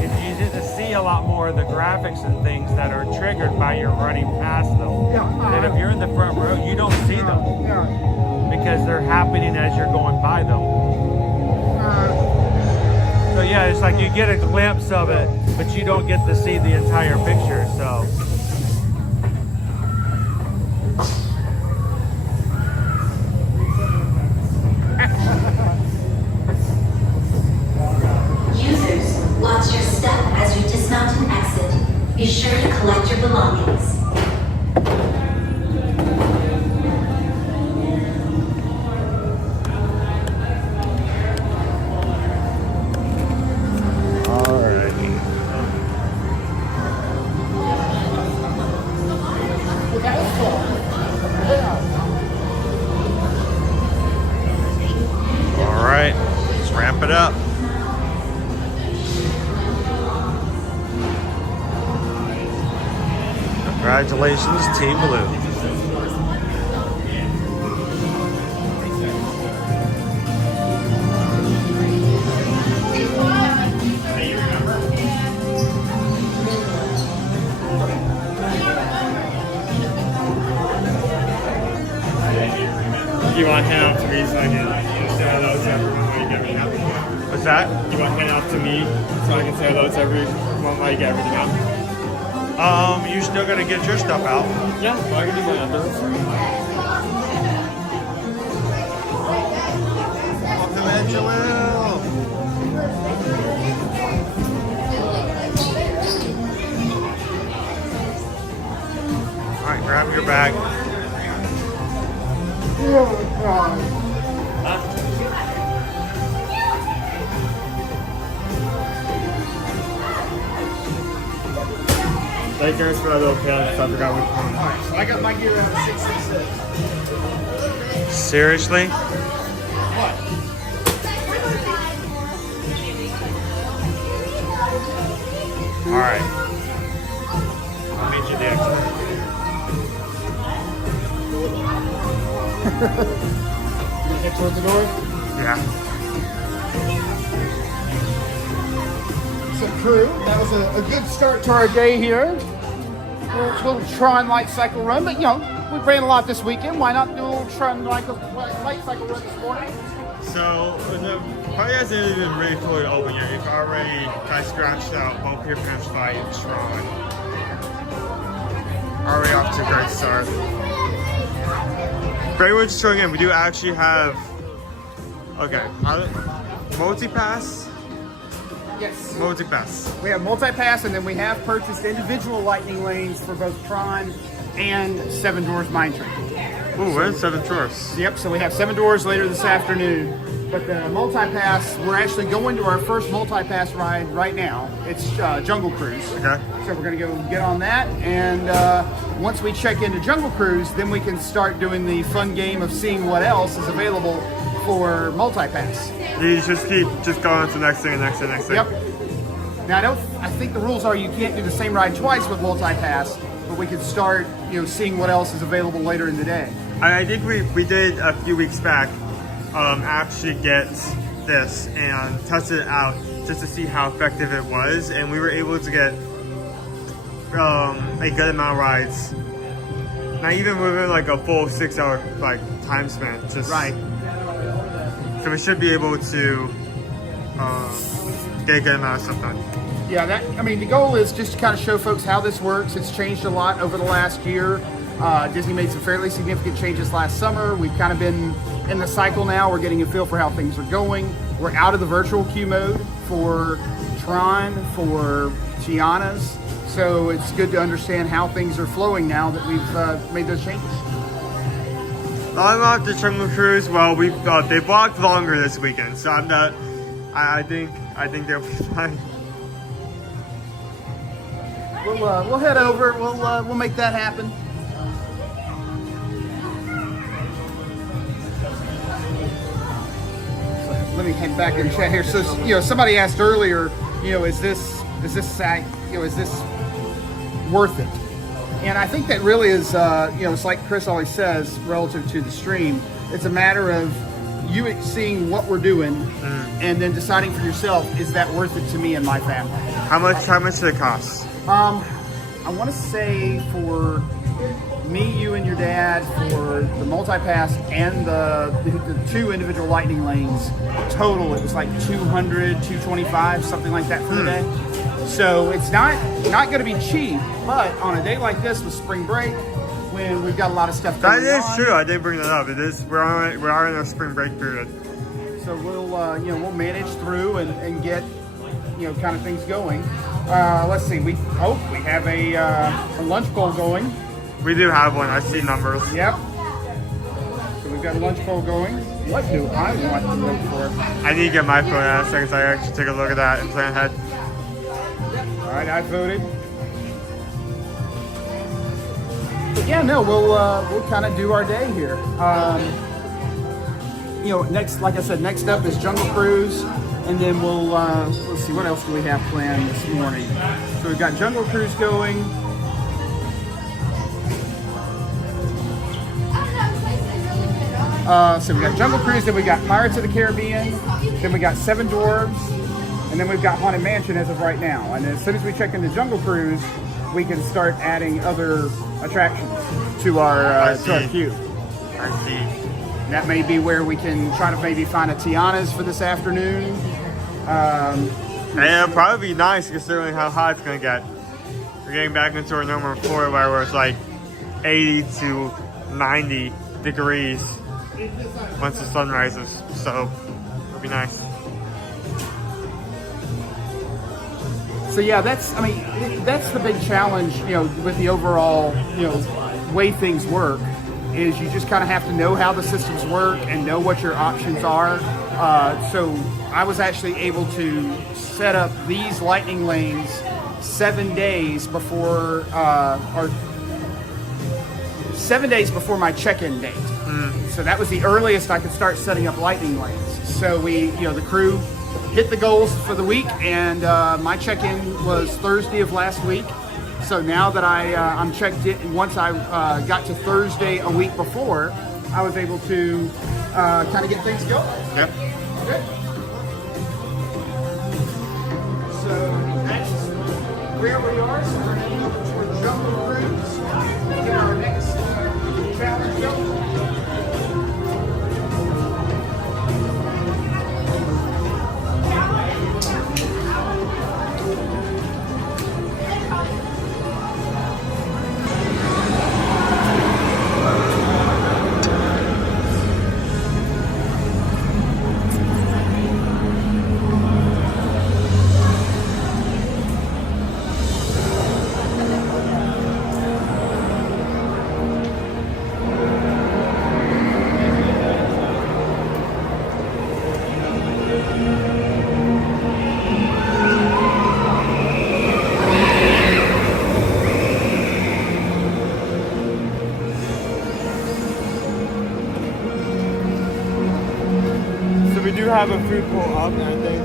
is you get to see a lot more of the graphics and things that are triggered by your running past them. And if you're in the front row, you don't see them because they're happening as you're going by them. So yeah, it's like you get a glimpse of it, but you don't get to see the entire picture. So. Watch your step as you dismount and exit. Be sure to collect your belongings. All right, let's ramp it up. Congratulations, Team Blue. You want to hand off to me so I can say hello to everyone while you get everything out? What's that? You want to hand off to me so I can say hello to everyone while you get everything out? You still gotta get your stuff out. Yeah, well, I can do my others. Welcome at you will. All right, grab your bag. There stickers for the little kids, so I forgot which one. Alright, so I got my gear out of 666. Seriously? What? All right. I'll meet you there. Head towards the door. Yeah. So crew, that was a good start to our day here. A little Tron light cycle run, but you know, we ran a lot this weekend. Why not do a little Tron light cycle run this morning? So the party hasn't even really fully open yet. You've already kind of scratched out both PeopleMover and Tron. Already off to a great start. Great way to show again. We do actually have multi-pass. Yes. Multi-pass. We have multi-pass, and then we have purchased individual lightning lanes for both Tron and Seven Dwarfs Mine Train. Ooh, we're in Seven Dwarfs. Yep, so we have Seven Dwarfs later this afternoon. But the multi-pass, we're actually going to our first multi-pass ride right now. It's Jungle Cruise. Okay. So we're going to go get on that, and once we check into Jungle Cruise, then we can start doing the fun game of seeing what else is available for multi-pass. You just keep going to the next thing and next thing and next thing. Yep. Now I think the rules are you can't do the same ride twice with multi-pass, but we can start, seeing what else is available later in the day. I think we did a few weeks back actually get this and test it out just to see how effective it was, and we were able to get a good amount of rides. Not even within like a full 6 hour time span. Just right. So we should be able to get a good amount of stuff done. Yeah, the goal is just to kind of show folks how this works. It's changed a lot over the last year. Disney made some fairly significant changes last summer. We've kind of been in the cycle now. We're getting a feel for how things are going. We're out of the virtual queue mode for Tron, for Tiana's. So it's good to understand how things are flowing now that we've made those changes. I'm off the Jungle Cruise. Well, they blocked longer this weekend, so I'm not. I think they'll be fine. We'll head over. We'll make that happen. So let me head back and chat here. So somebody asked earlier, is this worth it? And I think that really is, it's like Chris always says relative to the stream. It's a matter of you seeing what we're doing and then deciding for yourself, is that worth it to me and my family? How much did it cost? I want to say for me, you, and your dad, for the multi-pass and the two individual lightning lanes, total it was like $200, $225, something like that for the day. So it's not going to be cheap, but on a day like this with spring break, when we've got a lot of stuff going on. That is true. I did bring that up. It is. We are in our spring break period. So we'll manage through and get kind of things going. Let's see. We have a lunch bowl going. We do have one. I see numbers. Yep. So we've got a lunch bowl going. What do I want to look for? I need to get my phone in a second so I can actually take a look at that and plan ahead. All right, I voted. But yeah, no, we'll kind of do our day here. Next, like I said, next up is Jungle Cruise, and then we'll let's see, what else do we have planned this morning? So we've got Jungle Cruise going. So we got Jungle Cruise, then we got Pirates of the Caribbean, then we got Seven Dwarfs, and then we've got Haunted Mansion as of right now. And as soon as we check into Jungle Cruise, we can start adding other attractions to our queue. I see. And that may be where we can try to maybe find a Tiana's for this afternoon. And it'll probably be nice considering how hot it's going to get. We're getting back into our normal floor where it's like 80 to 90 degrees once the sun rises. So it'll be nice. So yeah, that's the big challenge, with the overall, way things work, is you just kind of have to know how the systems work and know what your options are. So I was actually able to set up these lightning lanes 7 days before, 7 days before my check-in date. So that was the earliest I could start setting up lightning lanes. So the crew hit the goals for the week, and my check-in was Thursday of last week. So now that I'm checked in, once I got to Thursday a week before, I was able to kind of get things going. Yep. Okay. So that's where we are. So we're heading over toward Jungle Cruise. Get our next challenge going. Have a food pull up, and I think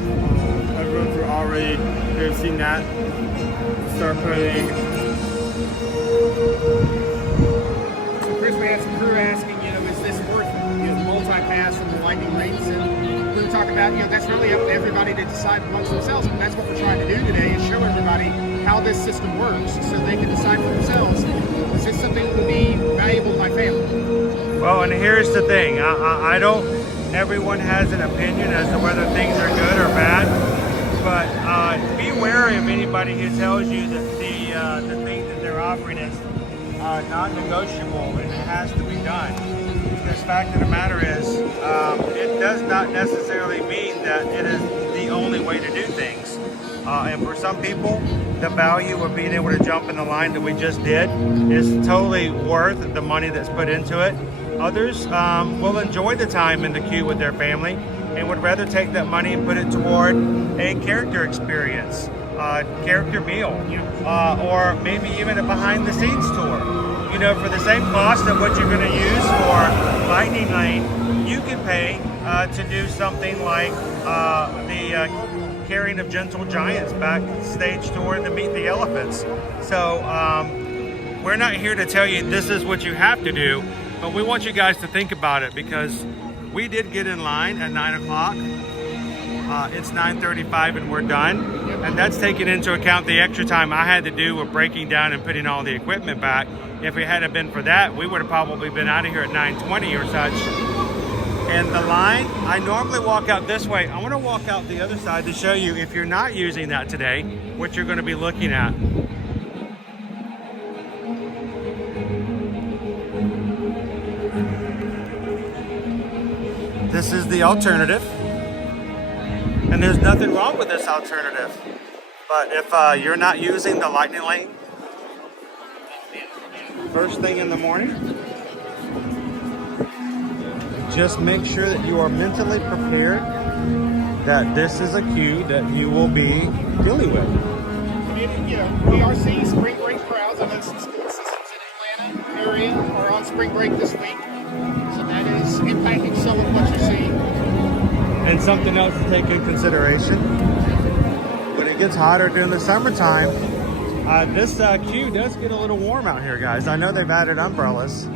everyone's already have seen that. Start putting. Chris, we had some crew asking, is this worth the multi-pass and the lightning lanes? And we were talking about, that's really up to everybody to decide amongst themselves. And that's what we're trying to do today, is show everybody how this system works, so they can decide for themselves, is this something that would be valuable to my family? Well, and here's the thing. I don't. Everyone has an opinion as to whether things are good or bad, but be wary of anybody who tells you that the thing that they're offering is non-negotiable and it has to be done. Because the fact of the matter is, it does not necessarily mean that it is the only way to do things. And for some people, the value of being able to jump in the line that we just did is totally worth the money that's put into it. Others will enjoy the time in the queue with their family and would rather take that money and put it toward a character experience, character meal, or maybe even a behind-the-scenes tour. For the same cost of what you're going to use for Lightning Lane, you can pay to do something like the Carrying of Gentle Giants backstage tour to meet the elephants. So we're not here to tell you this is what you have to do, but we want you guys to think about it, because we did get in line at 9 o'clock. It's 9:35 and we're done. And that's taking into account the extra time I had to do with breaking down and putting all the equipment back. If it hadn't been for that, we would have probably been out of here at 9:20 or such. And the line, I normally walk out this way. I want to walk out the other side to show you, if you're not using that today, what you're going to be looking at. This is the alternative, and there's nothing wrong with this alternative. But if you're not using the Lightning Lane first thing in the morning, just make sure that you are mentally prepared that this is a queue that you will be dealing with. We are seeing spring break crowds. I know some school systems in Atlanta area are on spring break this week. So that is impacting some of what you're seeing. And something else to take into consideration, when it gets hotter during the summertime, this queue does get a little warm out here, guys. I know they've added umbrellas,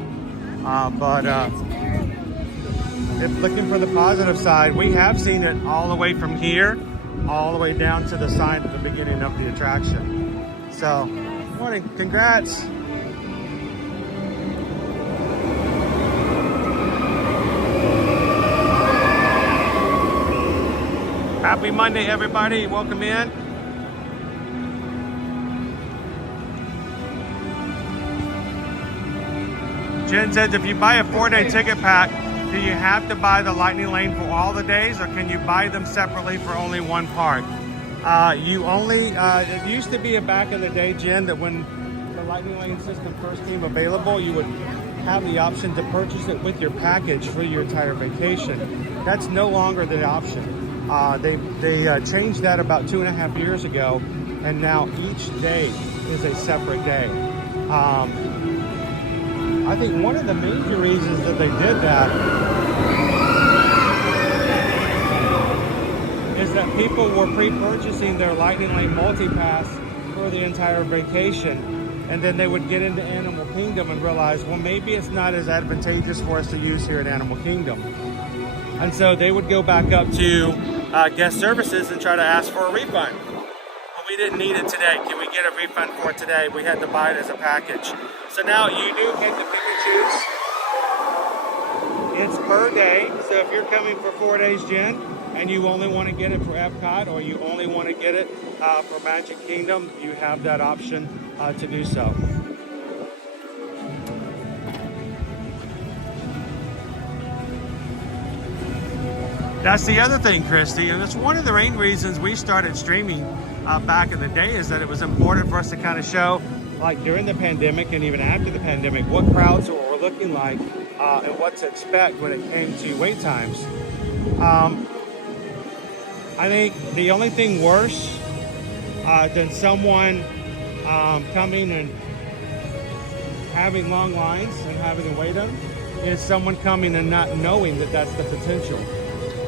but if looking for the positive side, we have seen it all the way from here, all the way down to the sign at the beginning of the attraction. So, morning, congrats. Happy Monday, everybody. Welcome in. Jen says, if you buy a 4-day ticket pack, do you have to buy the Lightning Lane for all the days, or can you buy them separately for only one part? You only, it used to be back in the day, Jen, that when the Lightning Lane system first came available, you would have the option to purchase it with your package for your entire vacation. That's no longer the option. They changed that about 2.5 years ago, and now each day is a separate day. I think one of the major reasons that they did that is that people were pre-purchasing their Lightning Lane multi-pass for the entire vacation, and then they would get into Animal Kingdom and realize, well, maybe it's not as advantageous for us to use here at Animal Kingdom. And so they would go back up to guest services and try to ask for a refund. But we didn't need it today. Can we get a refund for it today? We had to buy it as a package. So now you do get the pick and choose. It's per day. So if you're coming for 4 days, Jen, and you only want to get it for Epcot, or you only want to get it for Magic Kingdom, you have that option to do so. That's the other thing, Christy, and it's one of the main reasons we started streaming back in the day, is that it was important for us to kind of show, like during the pandemic and even after the pandemic, what crowds were looking like and what to expect when it came to wait times. I think the only thing worse than someone coming and having long lines and having to wait them is someone coming and not knowing that that's the potential.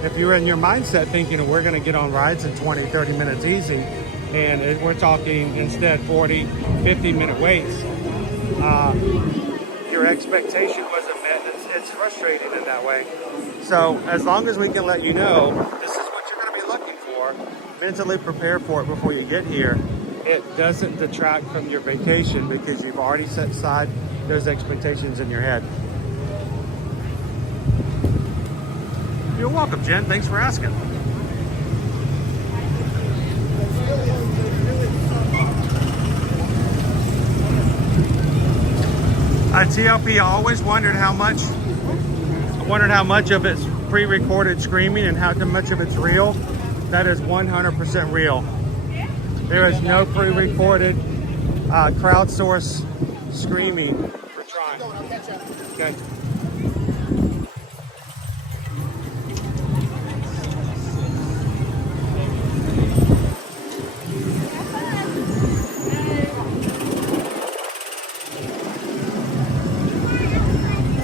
If you're in your mindset thinking we're going to get on rides in 20, 30 minutes easy, and we're talking instead 40, 50-minute waits, your expectation wasn't met. It's frustrating in that way. So as long as we can let you know this is what you're going to be looking for, mentally prepare for it before you get here, it doesn't detract from your vacation because you've already set aside those expectations in your head. You're welcome, Jen. Thanks for asking. TLP, I always wondered how much of it's pre-recorded screaming and how much of it's real. That is 100% real. There is no pre-recorded crowdsource screaming for Tron. Okay.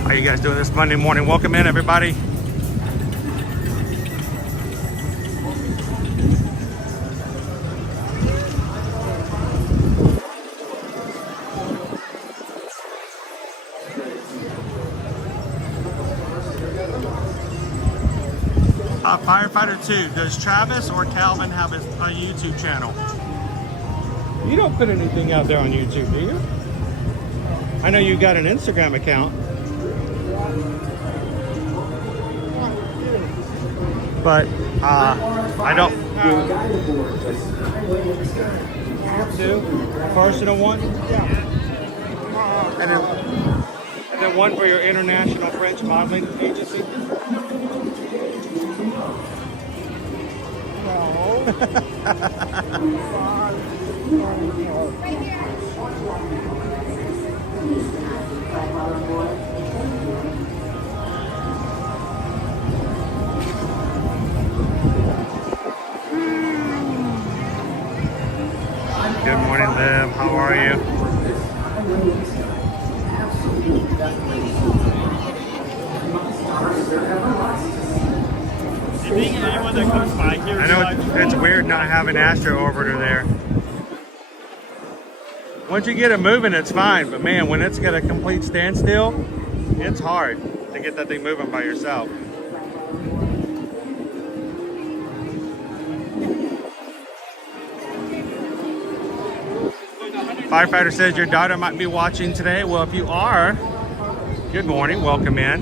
How you guys doing this Monday morning? Welcome in, everybody. Firefighter 2, does Travis or Calvin have a YouTube channel? You don't put anything out there on YouTube, do you? I know you got an Instagram account. But I don't. Two, personal one, and then one for your international French modeling agency. Good morning, Liv. How are you? Do you think anyone that comes by here? I know it's weird not having Astro Orbiter there. Once you get it moving, it's fine. But man, when it's got a complete standstill, it's hard to get that thing moving by yourself. Firefighter says your daughter might be watching today. Well, if you are, good morning, welcome in.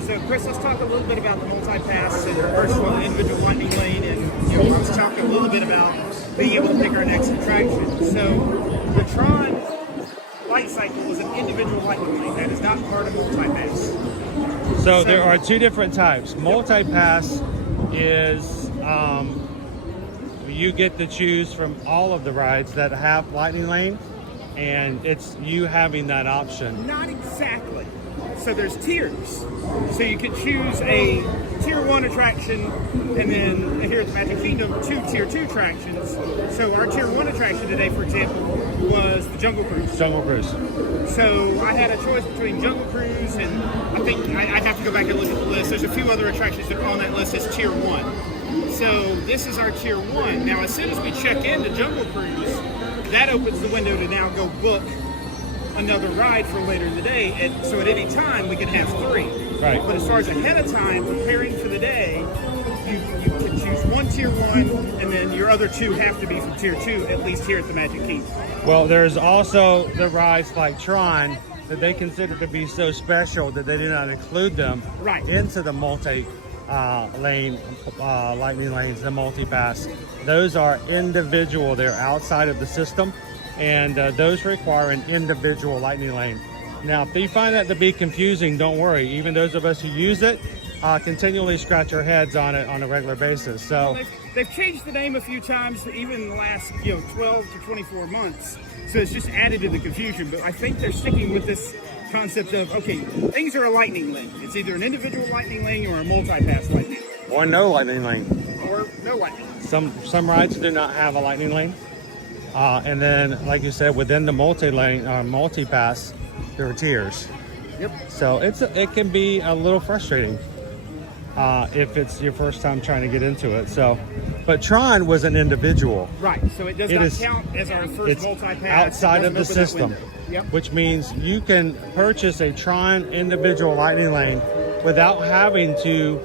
So, Chris, let's talk a little bit about the multi-pass and first of all, the individual lightning lane, and let's talk a little bit about being able to pick our next attraction. So, the Tron light cycle was an individual lightning lane that is not part of multi-pass. So there are two different types. Multi-pass is you get to choose from all of the rides that have lightning lane, and it's you having that option. Not exactly. So there's tiers. So you could choose a tier 1 attraction, and then here at the Magic Kingdom, 2 tier 2 attractions. So our tier 1 attraction today, for example, was the Jungle Cruise. Jungle Cruise. So I had a choice between Jungle Cruise and I think I'd have to go back and look at the list. There's a few other attractions that are on that list as tier 1. So this is our tier 1. Now, as soon as we check into Jungle Cruise, that opens the window to now go book another ride for later in the day. And so at any time, we can have 3. Right. But as far as ahead of time, preparing for the day, you can choose 1 tier 1, and then your other 2 have to be from tier 2, at least here at the Magic Kingdom. Well, there's also the rides like Tron that they consider to be so special that they did not include them into the multi-lane lightning lanes, the multi-pass. Those are individual. They're outside of the system, and those require an individual lightning lane. Now, if you find that to be confusing, don't worry. Even those of us who use it continually scratch our heads on it on a regular basis. So they've changed the name a few times, even in the last 12 to 24 months. So it's just added to the confusion. But I think they're sticking with this concept of, okay, things are a lightning lane. It's either an individual lightning lane or a multi-pass lightning lane. Or no lightning lane. Or no lightning lane. Some rides do not have a lightning lane. And then, like you said, within the multi-lane or multi-pass, there are tiers. Yep. So it can be a little frustrating if it's your first time trying to get into it. So, but Tron was an individual. Right. So it does not count as our first multi-pass. Outside of the system, which means you can purchase a Tron individual lightning lane without having to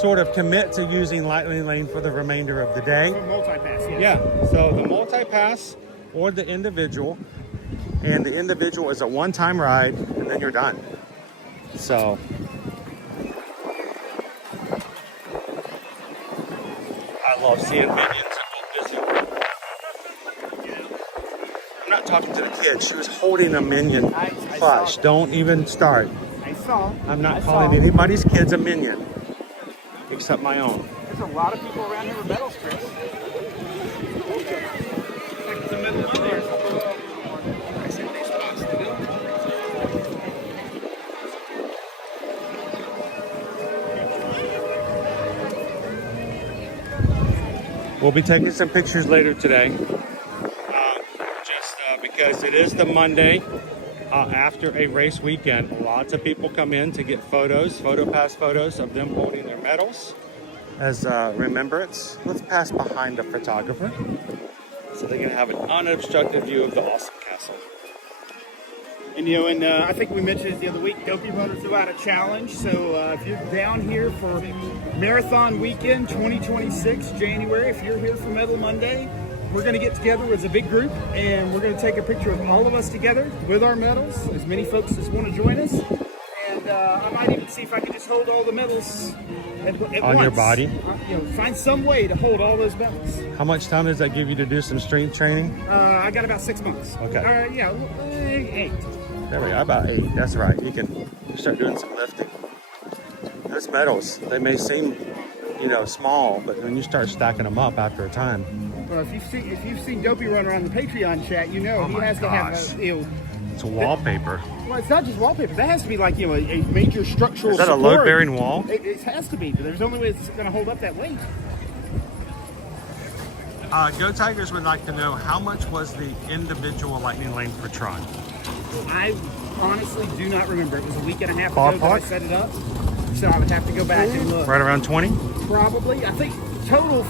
sort of commit to using lightning lane for the remainder of the day. Multi-pass. Yes. Yeah. So the multi-pass or the individual. And the individual is a one-time ride, and then you're done. So, I love seeing minions at Disney World. I'm not talking to the kid. She was holding a minion plush. Don't even start. I saw. I'm not calling anybody's kids a minion, except my own. There's a lot of people around here with medals, Chris. Like the middle one there. We'll be taking some pictures later today, because it is the Monday after a race weekend. Lots of people come in to get photos, PhotoPass photos of them holding their medals as remembrance. Let's pass behind the photographer so they can have an unobstructed view of the awesome castle. And I think we mentioned it the other week, Dopey Runners threw out a challenge. So if you're down here for Marathon Weekend 2026, January, if you're here for Medal Monday, we're going to get together as a big group and we're going to take a picture of all of us together with our medals, as many folks as want to join us. And I might even see if I can just hold all the medals at once. On your body? Find some way to hold all those medals. How much time does that give you to do some strength training? I got about 6 months. Okay. 8. There we go, about 8. That's right. You can start doing some lifting. Those medals, they may seem, small, but when you start stacking them up after a time. Well, if you've seen Dopey run around the Patreon chat, he has to have it's a wallpaper. Well, it's not just wallpaper. That has to be like a major structural. Is that support. a load-bearing wall? It has to be. There's only way it's going to hold up that weight. Go Tigers would like to know, how much was the individual lightning lane for Tron? I honestly do not remember. It was a week and a half ago that I set it up, so I would have to go back and look. Right around 20? Probably. I think total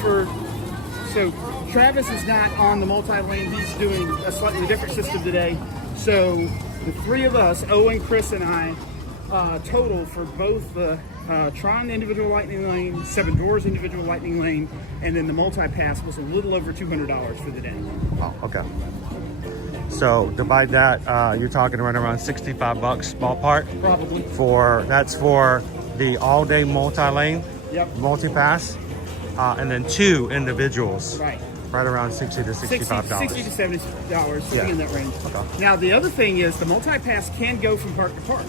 so Travis is not on the multi-lane. He's doing a slightly different system today. So the 3 of us, Owen, Chris, and I, total for both the Tron individual lightning lane, Seven Dwarfs individual lightning lane, and then the multi-pass was a little over $200 for the day. Oh, okay. So divide that, you're talking around 65 bucks ballpark. Probably. That's for the all-day multi-lane, multi-pass, and then 2 individuals. Right. Right around $60 to $65. $60 to $70, something in that range. Okay. Now the other thing is the multi-pass can go from park to park.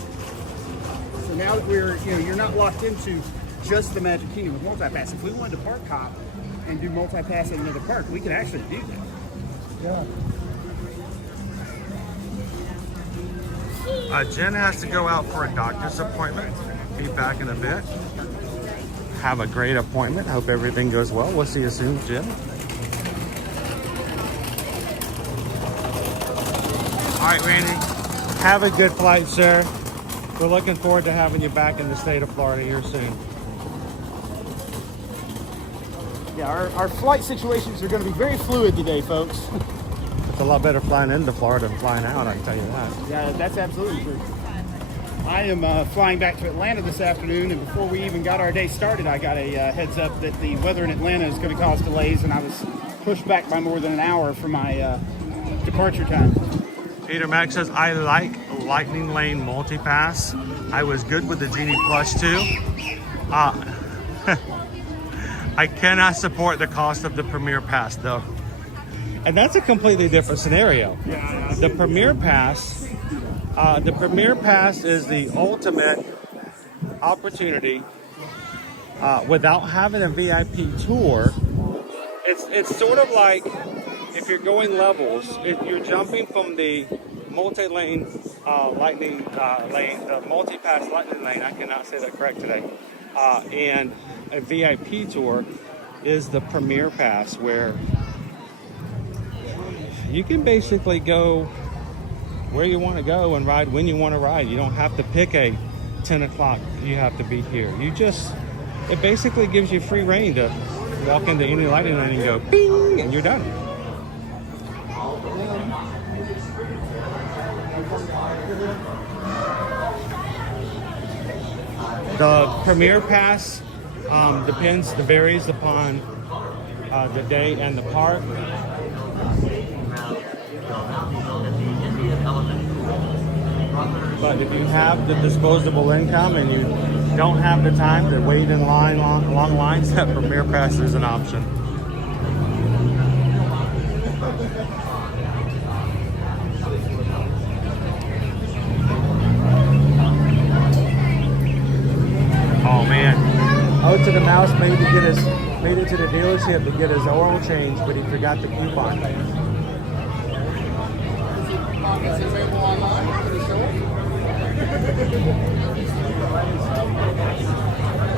So now that you're not locked into just the Magic Kingdom with multi-pass. If we wanted to park hop and do multi-pass at another park, we could actually do that. Yeah. Jen has to go out for a doctor's appointment. Be back in a bit. Have a great appointment. Hope everything goes well. We'll see you soon, Jen. All right, Randy. Have a good flight, sir. We're looking forward to having you back in the state of Florida here soon. Yeah, our flight situations are going to be very fluid today, folks. It's a lot better flying into Florida than flying out, I can tell you that. Yeah, that's absolutely true. I am flying back to Atlanta this afternoon, and before we even got our day started, I got a heads up that the weather in Atlanta is going to cause delays, and I was pushed back by more than an hour for my departure time. Peter Mack says, I like Lightning Lane Multipass. I was good with the Genie Plus too. I cannot support the cost of the Premier Pass though. And that's a completely different scenario. The Premier Pass is the ultimate opportunity without having a VIP tour. It's sort of like if you're going levels, if you're jumping from the multi-lane lightning lane, the multi-pass lightning lane, I cannot say that correct today, and a VIP tour is the Premier Pass, where you can basically go where you want to go and ride when you want to ride. You don't have to pick a 10 o'clock, you have to be here. It basically gives you free reign to walk into any lightning lane and go bing, and you're done. The Premier Pass varies upon the day and the park. But if you have the disposable income and you don't have the time to wait in line long lines, that Premier Pass is an option. Oh man, to the Mouse made it to the dealership to get his oil changed, but he forgot the coupon.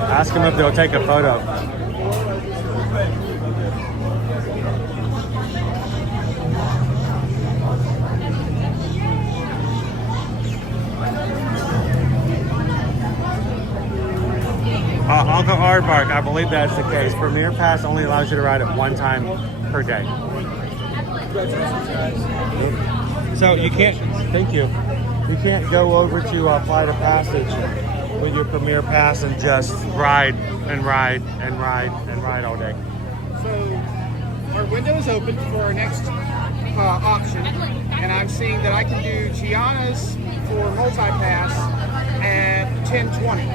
Ask them if they'll take a photo. Uncle Aardvark, I believe that's the case. Premier Pass only allows you to ride it one time per day. So you can't, thank you. You can't go over to Flight of Passage with your Premier Pass and just ride and ride and ride and ride all day. So our window is open for our next option, and I'm seeing that I can do Tiana's for multi-pass at 10:20.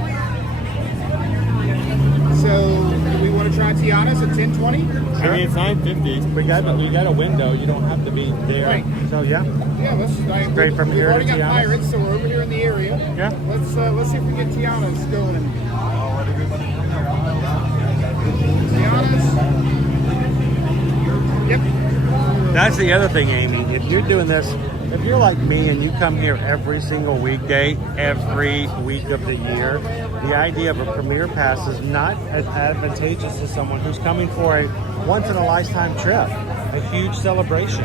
So do we want to try Tiana's at 10:20? Sure. I mean, it's 9:50. We got a window. You don't have to be there. Right. So yeah. Yeah, Straight from here to We've already got Tiana's. Pirates, so we're over here in the area. Yeah. Let's see if we get Tiana's going. Tiana's. Yep. That's the other thing, Amy. If you're doing this, if you're like me and you come here every single weekday, every week of the year, the idea of a Premier Pass is not as advantageous to someone who's coming for a once-in-a-lifetime trip, a huge celebration.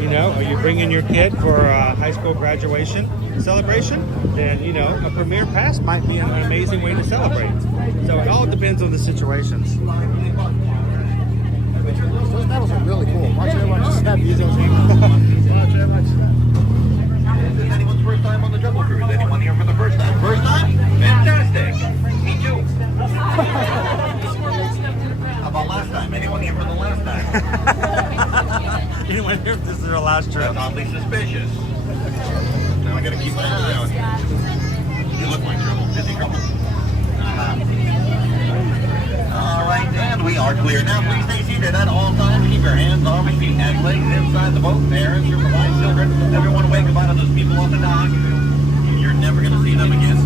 You know, are you bringing your kid for a high school graduation celebration? Then, you know, a Premier Pass might be an amazing way to celebrate. So it all depends on the situations. Those medals are really cool. Watch everyone just snap these on tape. Watch everyone snap. Anyone's first time on the Jungle Cruise? Anyone here for the first time? First time? Fantastic. Me too. How about last time? Anyone here for the last time? Anyone here if this is their last trip? That's oddly suspicious. Now I gotta keep my eye on you. You look like trouble. Busy trouble. All right, and we are clear. Now please stay seated at all times. Keep your hands, arms, feet, and legs inside the boat. Parents, supervise children. Everyone wave goodbye to those people on the dock. You're never going to see them again.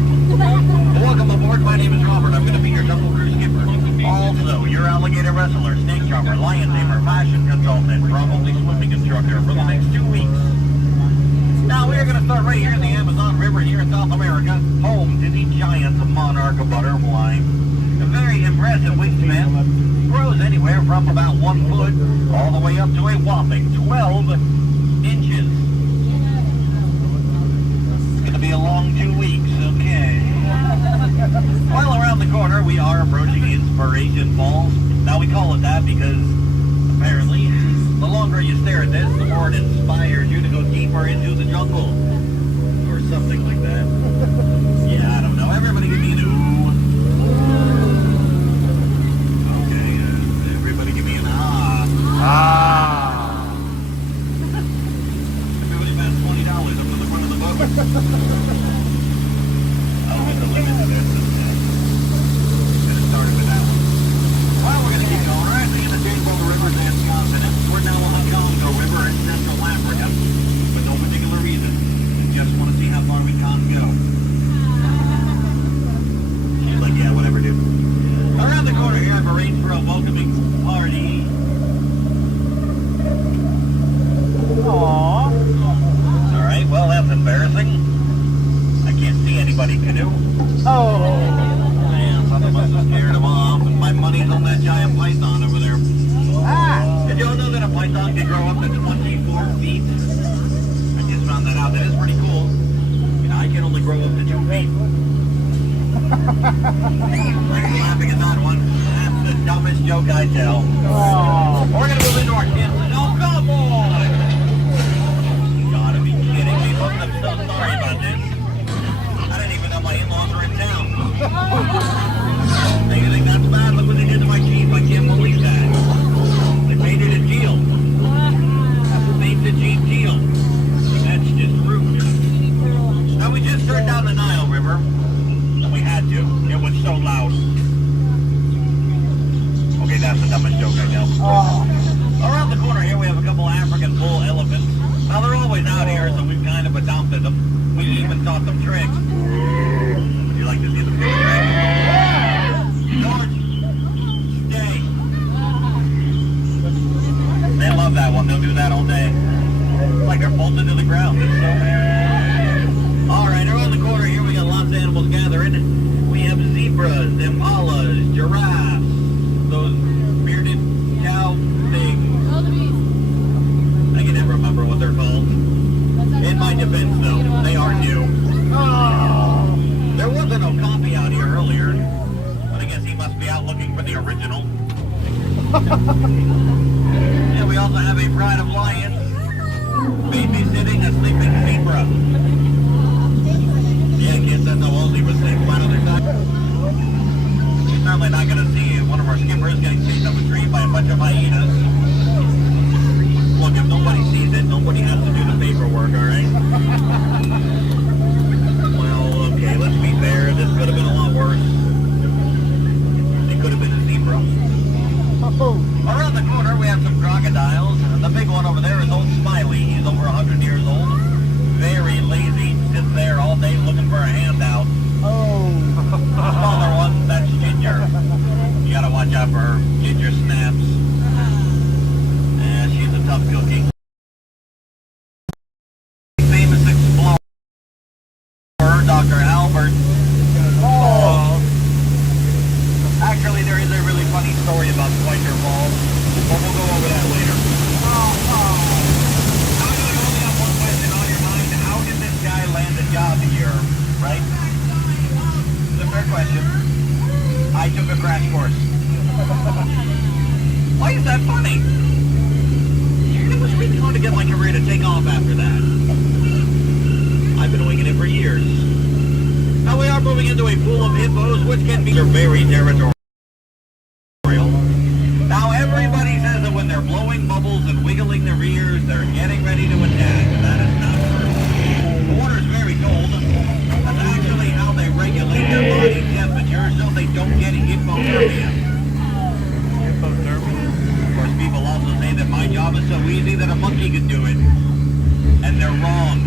Welcome aboard. My name is Robert. I'm going to be your Jungle Cruise skipper. Also, your alligator wrestler, snake charmer, lion tamer, fashion consultant, probably swimming instructor for the next 2 weeks. Now, we're going to start right here in the Amazon wingspan grows anywhere from about 1 foot all the way up to a whopping 12 inches. It's going to be a long 2 weeks, okay. While around the corner, we are approaching Inspiration Falls. Now, we call it that because apparently the longer you stare at this, the more it inspires you to go deeper into the jungle. Or something like that. Yeah, I don't know. Everybody give me an ooh. Okay, everybody give me an ah. Ah. Everybody pass $20 up to the front of the boat. I'll get the limit to this. Get it started with that one. Well, we're going to keep going right in the Davenport River and continent. We're now on the Congo River in Central Africa. For no particular reason. Just want to see how far we can go. She's like, yeah, whatever, dude. Around the corner here, I've arranged for a welcoming party. Aww. Alright, well, that's embarrassing. I can't see anybody canoe. Oh. Man, something must have scared him off. And my money's on that giant python over there. Ah. Did y'all know that a python can grow up to 24 feet? I just found that out. That is pretty cool. You know, I can only grow up to 2 feet. I'm laughing at that one. That's the dumbest joke I tell. Oh. We're gonna move into our kids. Oh, come on! You gotta be kidding me. Look, I'm so sorry about this. I didn't even know my in-laws were in town. Hey, you think that's bad? Look what they did to my Jeep. I can't believe that. They painted it teal. Painted the Jeep teal. That's just rude. Now, we just turned down the Nile River. And we had to. It was so loud. Okay, that's the dumbest joke I know. Oh. Around the corner here, we have a couple African bull elephants. Now, they're always out here, so we've kind of adopted them. We even taught them tricks. Would you like to see them do a trick? George, stay. They love that one. They'll do that all day. It's like they're bolted to the ground. It's so weird. All right, around the corner here, we got lots of animals gathering. We have zebras, impalas, giraffes, those bearded cow things. I can never remember what they're called. In my defense, though, they are new. Oh, there wasn't no copy out here earlier, but I guess he must be out looking for the original. Yeah, we also have a pride of lions babysitting a sleeping zebra. Yeah, kids, that's how old he was sleeping by another time. You're certainly not going to see one of our skippers getting chased up a tree by a bunch of hyenas. Look, if nobody sees it, nobody has to do the paperwork, all right? Well, okay, let's be fair. This could have been a lot worse. It could have been a zebra. Around the corner, we have some crocodiles. The big one over there is old Smiley. He's over 100 years old. Very lazy. Sits there all day looking for a handout. Oh. The smaller one, that's Ginger. You gotta watch out for her. Ginger snaps. She's a tough cookie. Famous explorer, Dr. Albert. Oh. Actually, there is a really funny story about Spiker Falls, but we'll go over that later. Now, you only have one question on your mind. How did this guy land a job here, right? It's a fair question. I took a crash course. Why is that funny? It was really hard to get my career to take off after that. I've been winging it for years. Now we are moving into a pool of hippos, which can be very territorial. Now everybody says that when they're blowing bubbles and wiggling their ears, they're getting ready to attack. That is not true. The water's very cold. That's actually how they regulate their body temperature so they don't get hypothermia. Of course, people also say that my job is so easy that a monkey can do it. And they're wrong.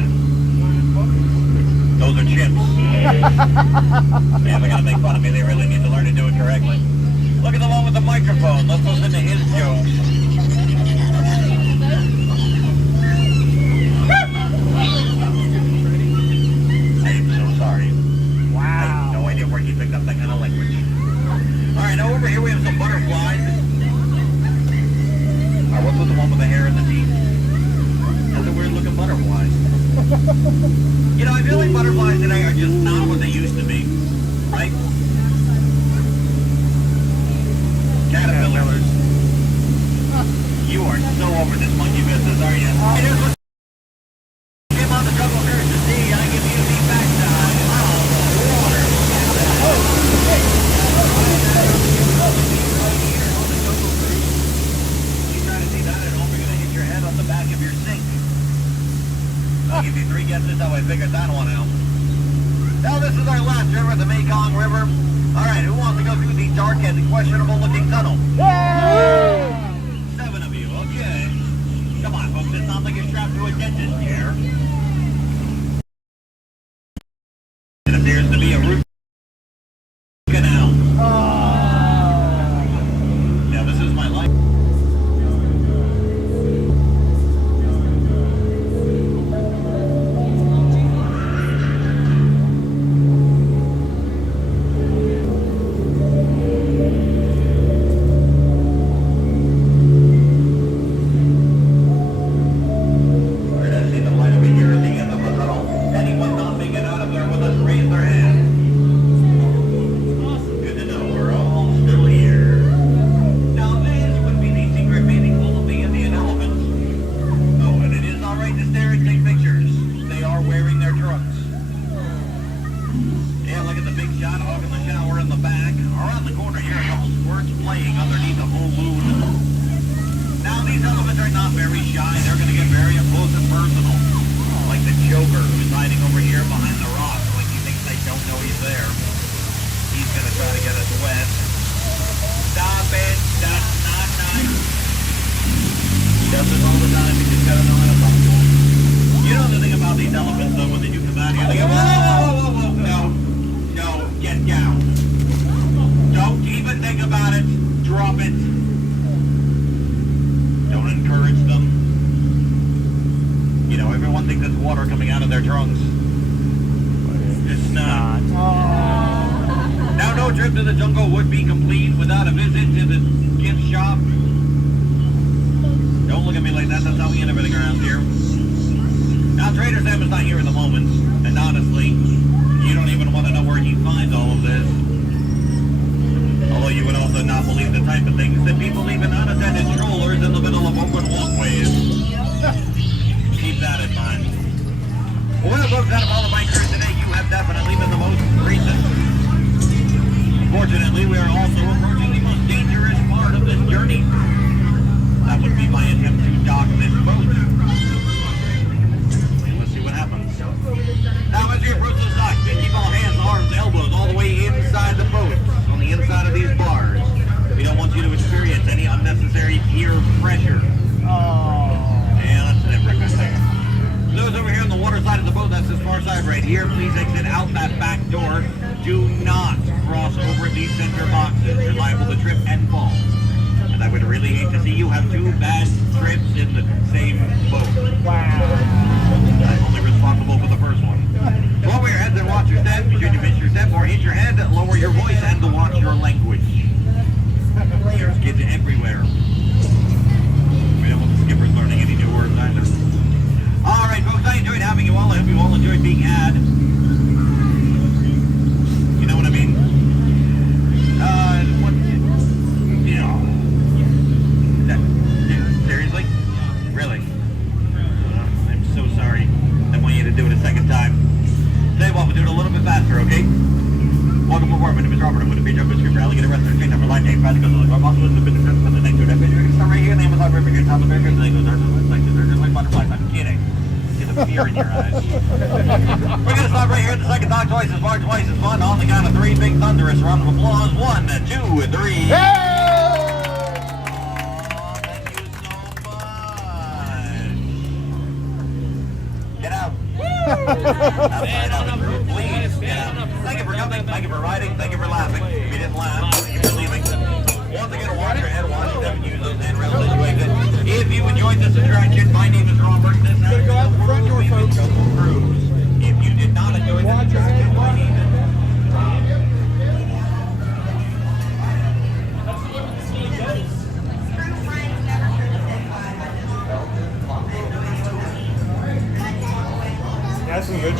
Those are chips. Yeah, they're gonna make fun of me. They really need to learn to do it correctly. Look at the one with the microphone. Let's listen to his jokes. I am so sorry. Wow. I have no idea where he picked up that kind of language. All right, now we're Over here we have some butterflies. What's with the one with the hair and the teeth? That's a weird looking butterfly. You know, I feel like butterflies today are just not what they used to be. Right? Caterpillars. You are so over this monkey business, are you? It is what came on the Jungle Curse to see. I give you the backside. Water. You try to see that at home, you're going to hit your head on the back of your sink. I'll give you 3 guesses how I figured that one out. Now this is our last river, the Mekong River. All right, who wants to go through the dark and questionable looking tunnel? Yay! 7 of you, okay. Come on, folks, it's not like you're strapped to a dentist here. It appears to be a root canal. Yeah, this is my life.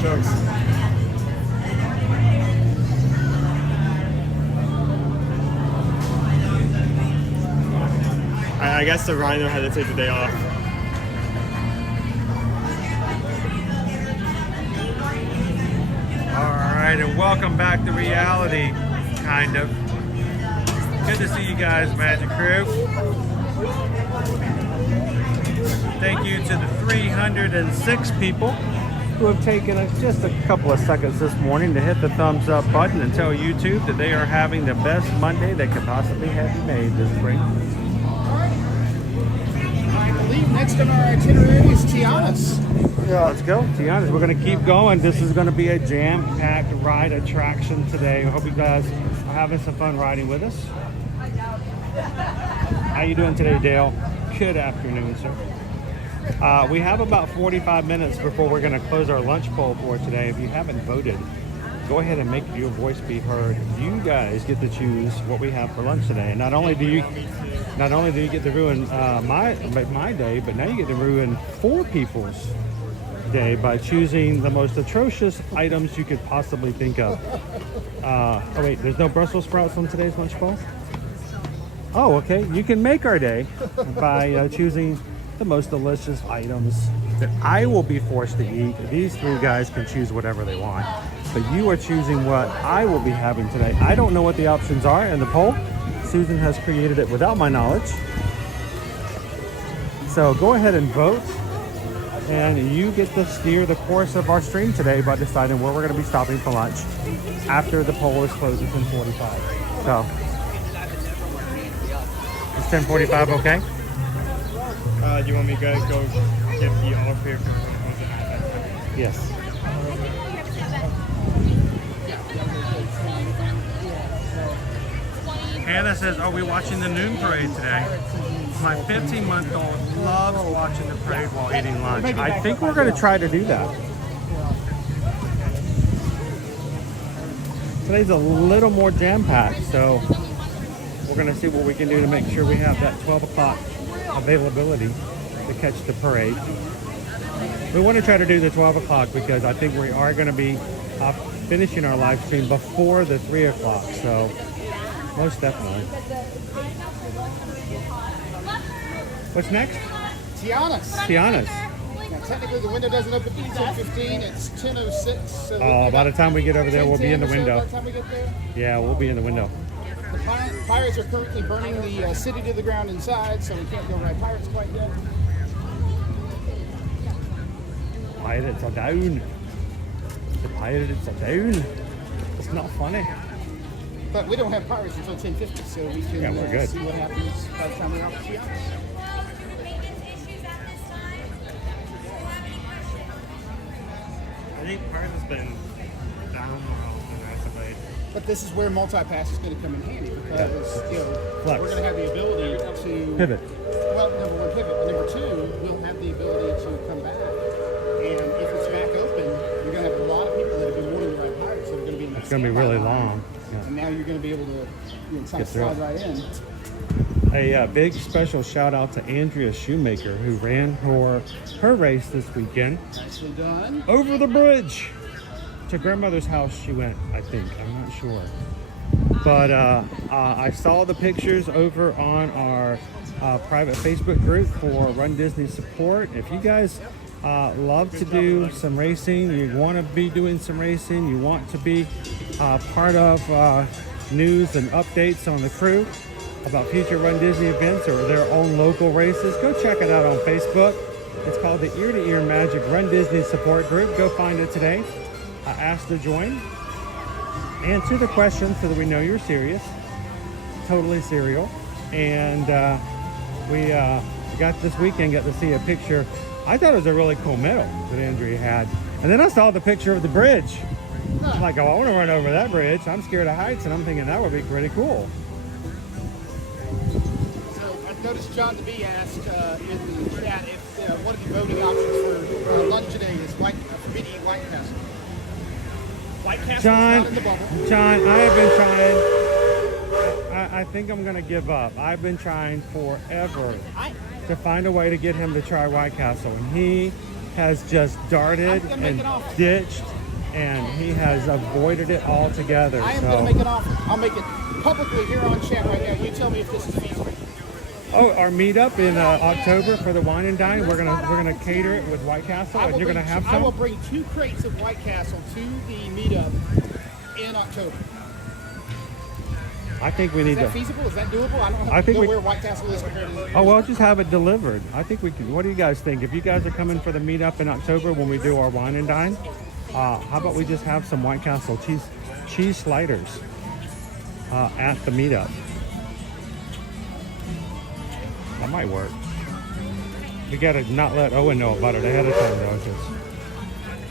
artichokes. I guess the rhino had to take the day off. All right, and welcome back to reality, kind of. Good to see you guys, Magic Crew. Thank you to the 306 people who have taken just a couple of seconds this morning to hit the thumbs up button and tell YouTube that they are having the best Monday they could possibly have made this spring. I believe next on our itinerary is Tiana's. Yeah, let's go. Tiana's. We're going to keep going. This is going to be a jam-packed ride attraction today. I hope you guys are having some fun riding with us. How you doing today, Dale? Good afternoon, sir. We have about 45 minutes before we're going to close our lunch poll for today. If you haven't voted, go ahead and make your voice be heard. You guys get to choose what we have for lunch today. And not only do you get to ruin my day, but now you get to ruin 4 people's day by choosing the most atrocious items you could possibly think of. Oh wait, there's no Brussels sprouts on today's lunch poll? Oh, okay. You can make our day by choosing the most delicious items that I will be forced to eat. These 3 guys can choose whatever they want, but you are choosing what I will be having today. I don't know what the options are in the poll. Susan has created it without my knowledge. So go ahead and vote, and you get to steer the course of our stream today by deciding where we're going to be stopping for lunch after the poll is closed at 10:45. So, is 10:45 okay? Do you want me to go get the off here? Yes. Hannah says, are we watching the noon parade today? My 15-month-old loves watching the parade while eating lunch. I think we're going to try to do that. Today's a little more jam-packed, so we're going to see what we can do to make sure we have that 12 o'clock availability to catch the parade. We want to try to do the 12 o'clock because I think we are going to be finishing our live stream before the 3 o'clock, so most definitely. What's next? Tiana's. Tiana's. Now, technically, the window doesn't open until 10:15. It's 10:06. So by the time we get over there, we'll be in the window. By the time we get there, Yeah, we'll be in the window. the pirates are currently burning the city to the ground inside, so we can't go ride pirates quite yet. Pirates are down. The pirates are down. It's not funny. But we don't have pirates until 10:50, so we can Yeah, we're good. see what happens by the time we're out to Tiana's. I think part has been down recently. But this is where multi-pass is going to come in handy because Flex. we're going to have the ability to Pivot. Well, number 1, pivot. Number 2, we'll have the ability to come back. And if it's back open, you're going to have a lot of people that have been wanting to ride pirates that are going to be in that It's going to be really long. Yeah. And now you're going to be able to Get through slide it. right in. A big special shout out to Andrea Shoemaker, who ran her race this weekend. Nicely done. Over the bridge to grandmother's house she went, I think. I'm not sure. But I saw the pictures over on our private Facebook group for Run Disney support. If you guys love to do some racing, you want to be doing some racing, you want to be part of news and updates on the crew about future Run Disney events or their own local races, go check it out on Facebook. It's called the Ear to Ear Magic Run Disney Support Group. Go find it today. Ask to join. Answer the questions so that we know you're serious. Totally serial. And we got this weekend, got to see a picture. I thought it was a really cool medal that Andrea had. And then I saw the picture of the bridge. I'm like, oh, I want to run over that bridge. I'm scared of heights, and I'm thinking that would be pretty cool. So I've noticed John the Bee asked in the chat if one of the voting options for lunch today is for me to eat White Castle. White Castle is not in the bubble. John, I have been trying. I think I'm going to give up. I've been trying forever to find a way to get him to try White Castle, and he has just darted I'm gonna make and an offer. ditched, and he has avoided it altogether. I am So, going to make an offer. I'll make it publicly here on chat right now. You tell me if this is feasible. oh, our meetup in October for the wine and dine. We're gonna cater it with White Castle, and you're gonna have I will some. bring 2 crates of White Castle to the meetup in October. I think we Is need that to. feasible? Is that doable? I don't I have to think know we- where White Castle is compared to. Oh well, just have it delivered. I think we can. What do you guys think? If you guys are coming for the meetup in October when we do our wine and dine, how about we just have some White Castle cheese sliders at the meetup? That might work. We gotta not let Owen know about it ahead of time though, because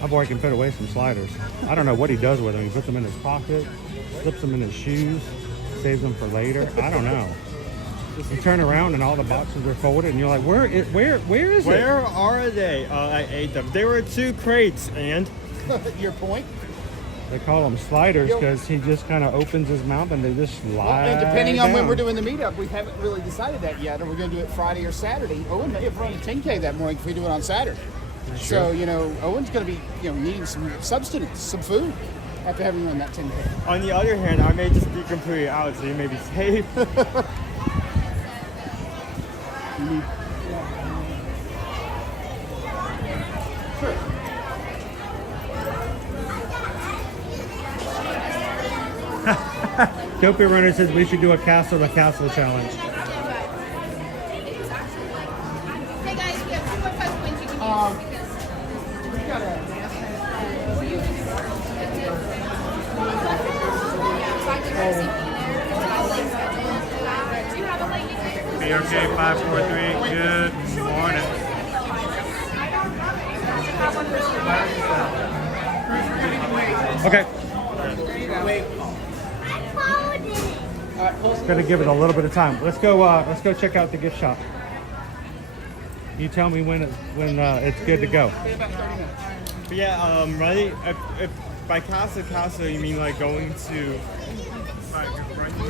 my boy can put away some sliders. I don't know what he does with them. He puts them in his pocket, slips them in his shoes, saves them for later. I don't know. You turn around and all the boxes are folded, and you're like, where is it? Where are they? I ate them. There were 2 crates, and Your point? They call them sliders because he just kind of opens his mouth and they just slide. Well, and depending on when down. we're doing the meetup, we haven't really decided that yet. Are we going to do it Friday or Saturday? Owen may have run a 10K that morning if we do it on Saturday. So, you know, Owen's going to be, needing some substance, some food after having run that 10K. on the other hand, I may just be completely out, so you may be safe. Dopey Runner says we should do a castle to castle challenge. Hey guys, we have 2 more touch points you can use because BRK 543, good morning. Okay. Gonna give it a little bit of time. Let's go check out the gift shop. You tell me when it's good to go. But yeah, running, if by castle to castle, you mean like going to, like running to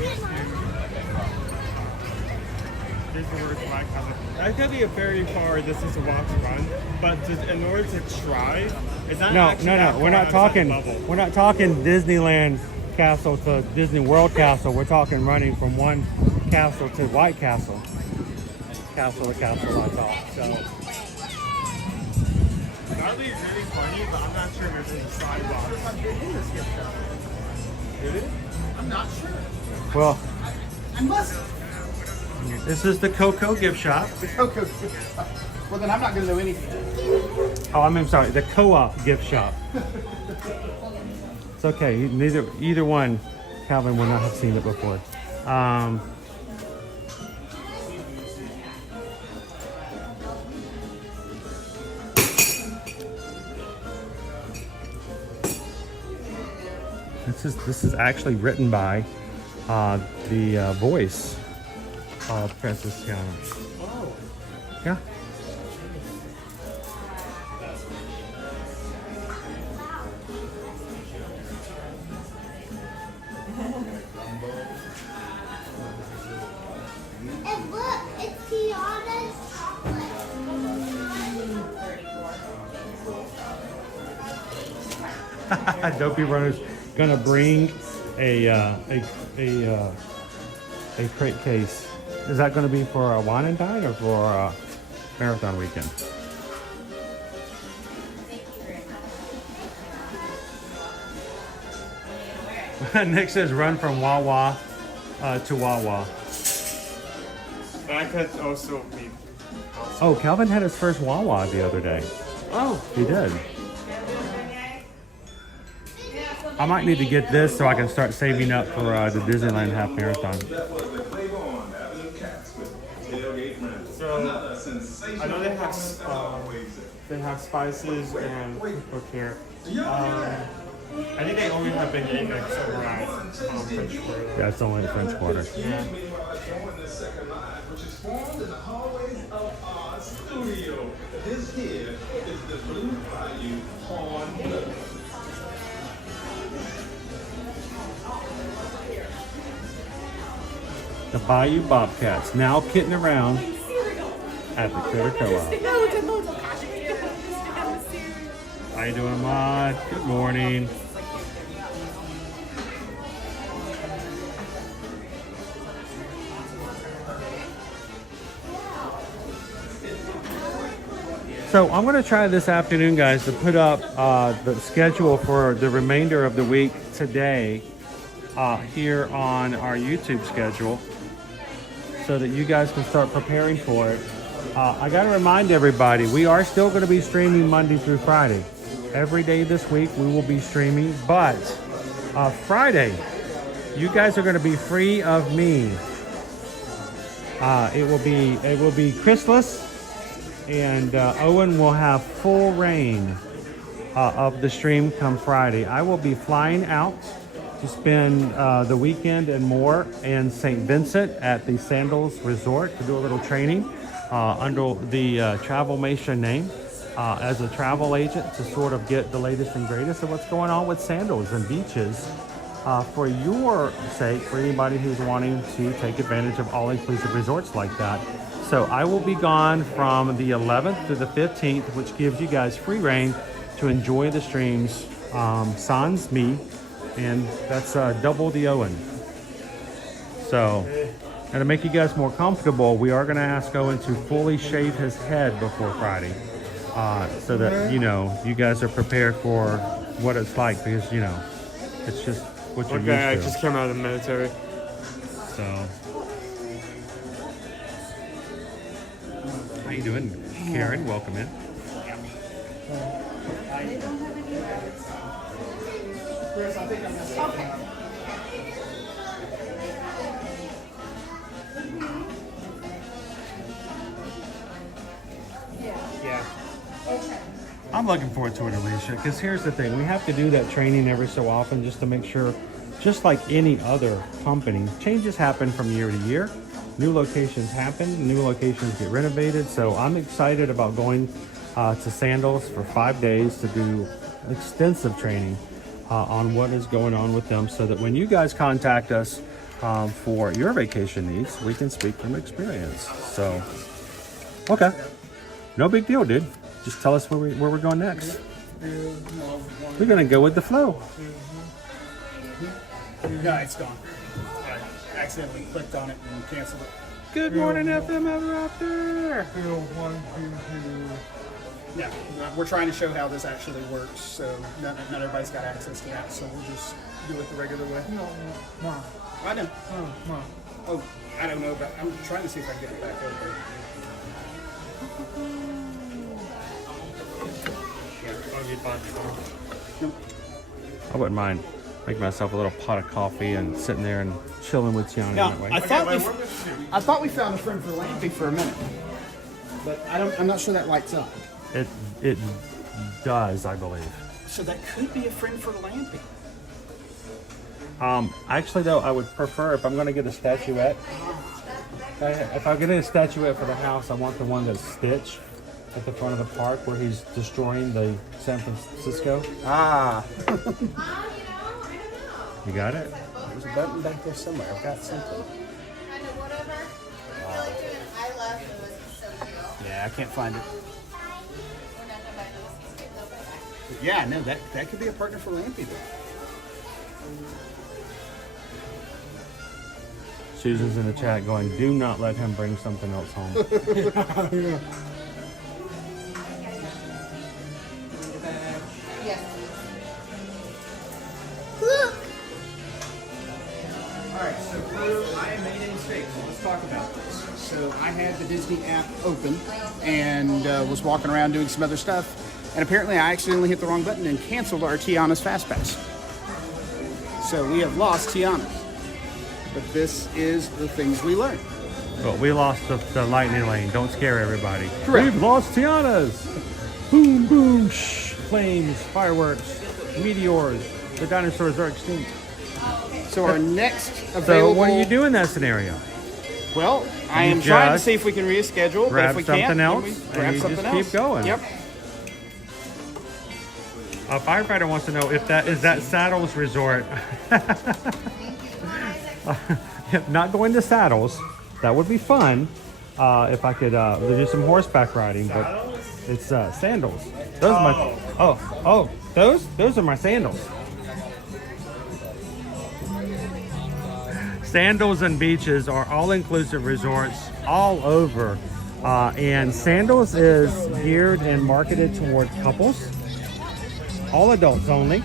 Disney World Black Castle. That could be a very far distance to walk to run, but in order to try, it's not actually that We're not far outside talking. the bubble. We're not talking Disneyland Castle to Disney World Castle. We're talking running from one castle to White Castle. Castle to castle, I thought. So. That would be really funny, but I'm not sure if there's any sidewalks. I'm not sure. Well, I must. this is the Coco gift shop. The Coco. Well, then I'm not going to know anything. Oh, I'm sorry, the Co-op gift shop. It's okay. Either one, Calvin will not have seen it before. This is actually written by the voice of Princess Tiana. Oh. Yeah. And look, it's Tiana's chocolate. Dopey Runner's gonna bring a crate case. Is that gonna be for a wine and dine or for a marathon weekend? Nick says run from Wawa to Wawa. That could also be. Oh, Calvin had his first Wawa the other day. Oh. He did. I might need to get this so I can start saving up for the Disneyland half marathon. So I know they have spices and cookbook here. I think they only have big mix over at French Quarter. Yeah, it's only the French Quarter. Yeah. Which is formed in the hallways of our studio. This here is the Blue Bayou Horn Milk. The Bayou Bobcats now kitting around at the Critter Co-op. How you doing, Ahmad? Good morning. So I'm going to try this afternoon, guys, to put up the schedule for the remainder of the week today here on our YouTube schedule so that you guys can start preparing for it. I got to remind everybody, we are still going to be streaming Monday through Friday. Every day this week we will be streaming, but Friday, you guys are going to be free of me. It will be Chrisless. And Owen will have full reign of the stream come Friday. I will be flying out to spend the weekend and more in St. Vincent at the Sandals Resort to do a little training under the Travelmation name as a travel agent to sort of get the latest and greatest of what's going on with sandals and beaches for your sake, for anybody who's wanting to take advantage of all-inclusive resorts like that. So I will be gone from the 11th to the 15th, which gives you guys free reign to enjoy the streams. Sans me, and that's double the Owen. So, and to make you guys more comfortable, we are going to ask Owen to fully shave his head before Friday, so that, you know, you guys are prepared for what it's like, because, you know, it's just what you're used to. I just came out of the military. So. How you doing, Karen? Welcome in. Yeah. I'm looking forward to it, Alicia, because here's the thing. We have to do that training every so often just to make sure, just like any other company, changes happen from year to year. New locations happen, new locations get renovated, so I'm excited about going to Sandals for 5 days to do extensive training on what is going on with them, so that when you guys contact us for your vacation needs, we can speak from experience. So, okay, no big deal, dude. Just tell us where we're going next. We're gonna go with the flow. No, it's gone. I accidentally clicked on it and canceled it. Good morning, FM ever out there. Yeah, we're trying to show how this actually works, so not everybody's got access to that, so we'll just do it the regular way. No, Mom. I know. Mom. Oh, I don't know, but I'm trying to see if I can get it back over. I wouldn't mind making myself a little pot of coffee and sitting there and chilling with Tiana Now, that way. I thought we found a friend for Lampy for a minute, but I'm not sure that lights up. It does, I believe. So that could be a friend for Lampy. Actually, though, I would prefer, if I'm going to get a statuette, if I'm getting a statuette for the house, I want the one that's Stitch at the front of the park where he's destroying the San Francisco. Ah. You got it? There's a button back there somewhere. I've got something. Yeah, I can't find it. Yeah, no, that could be a partner for Lampy though. Susan's in the chat going, do not let him bring something else home. Yeah. Alright, so crew, I made a mistake, so let's talk about this. So I had the Disney app open and was walking around doing some other stuff, and apparently I accidentally hit the wrong button and canceled our Tiana's Fast Pass. So we have lost Tiana. But this is the things we learn. But we lost the lightning lane. Don't scare everybody. Correct. We've lost Tiana's. Boom, boom, shh. Flames, fireworks, meteors. The dinosaurs are extinct. So our next available... So what do you do in that scenario? Well, I am trying to see if we can reschedule, but if we can't, something else, then we grab something just else. Keep going. Yep. A firefighter wants to know if that is that Saddles Resort. Not going to Saddles. That would be fun. if I could do some horseback riding, but it's sandals. Those are my those are my sandals. Sandals and Beaches are all-inclusive resorts all over, and Sandals is geared and marketed toward couples, all adults only,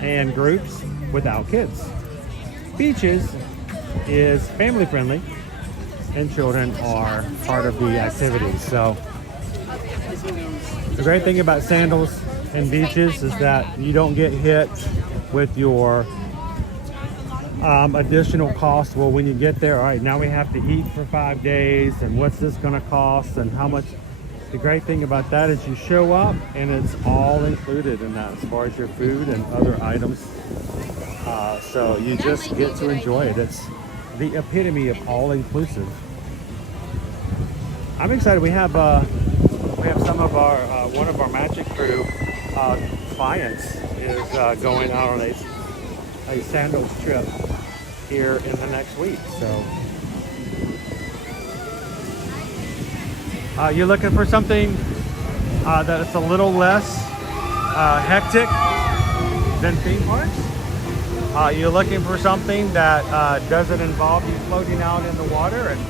and groups without kids. Beaches is family friendly, and children are part of the activities. So the great thing about Sandals and Beaches is that you don't get hit with your additional costs. Well, when you get there, all right, now we have to eat for 5 days, and what's this going to cost, and how much. The great thing about that is you show up and it's all included in that as far as your food and other items. So you just get to enjoy it. It's the epitome of all inclusive. I'm excited. We have some of our one of our Magic Crew clients is going out on a Sandals trip here in the next week. So you're looking for something that's a little less hectic than theme parks. You're looking for something that doesn't involve you floating out in the water and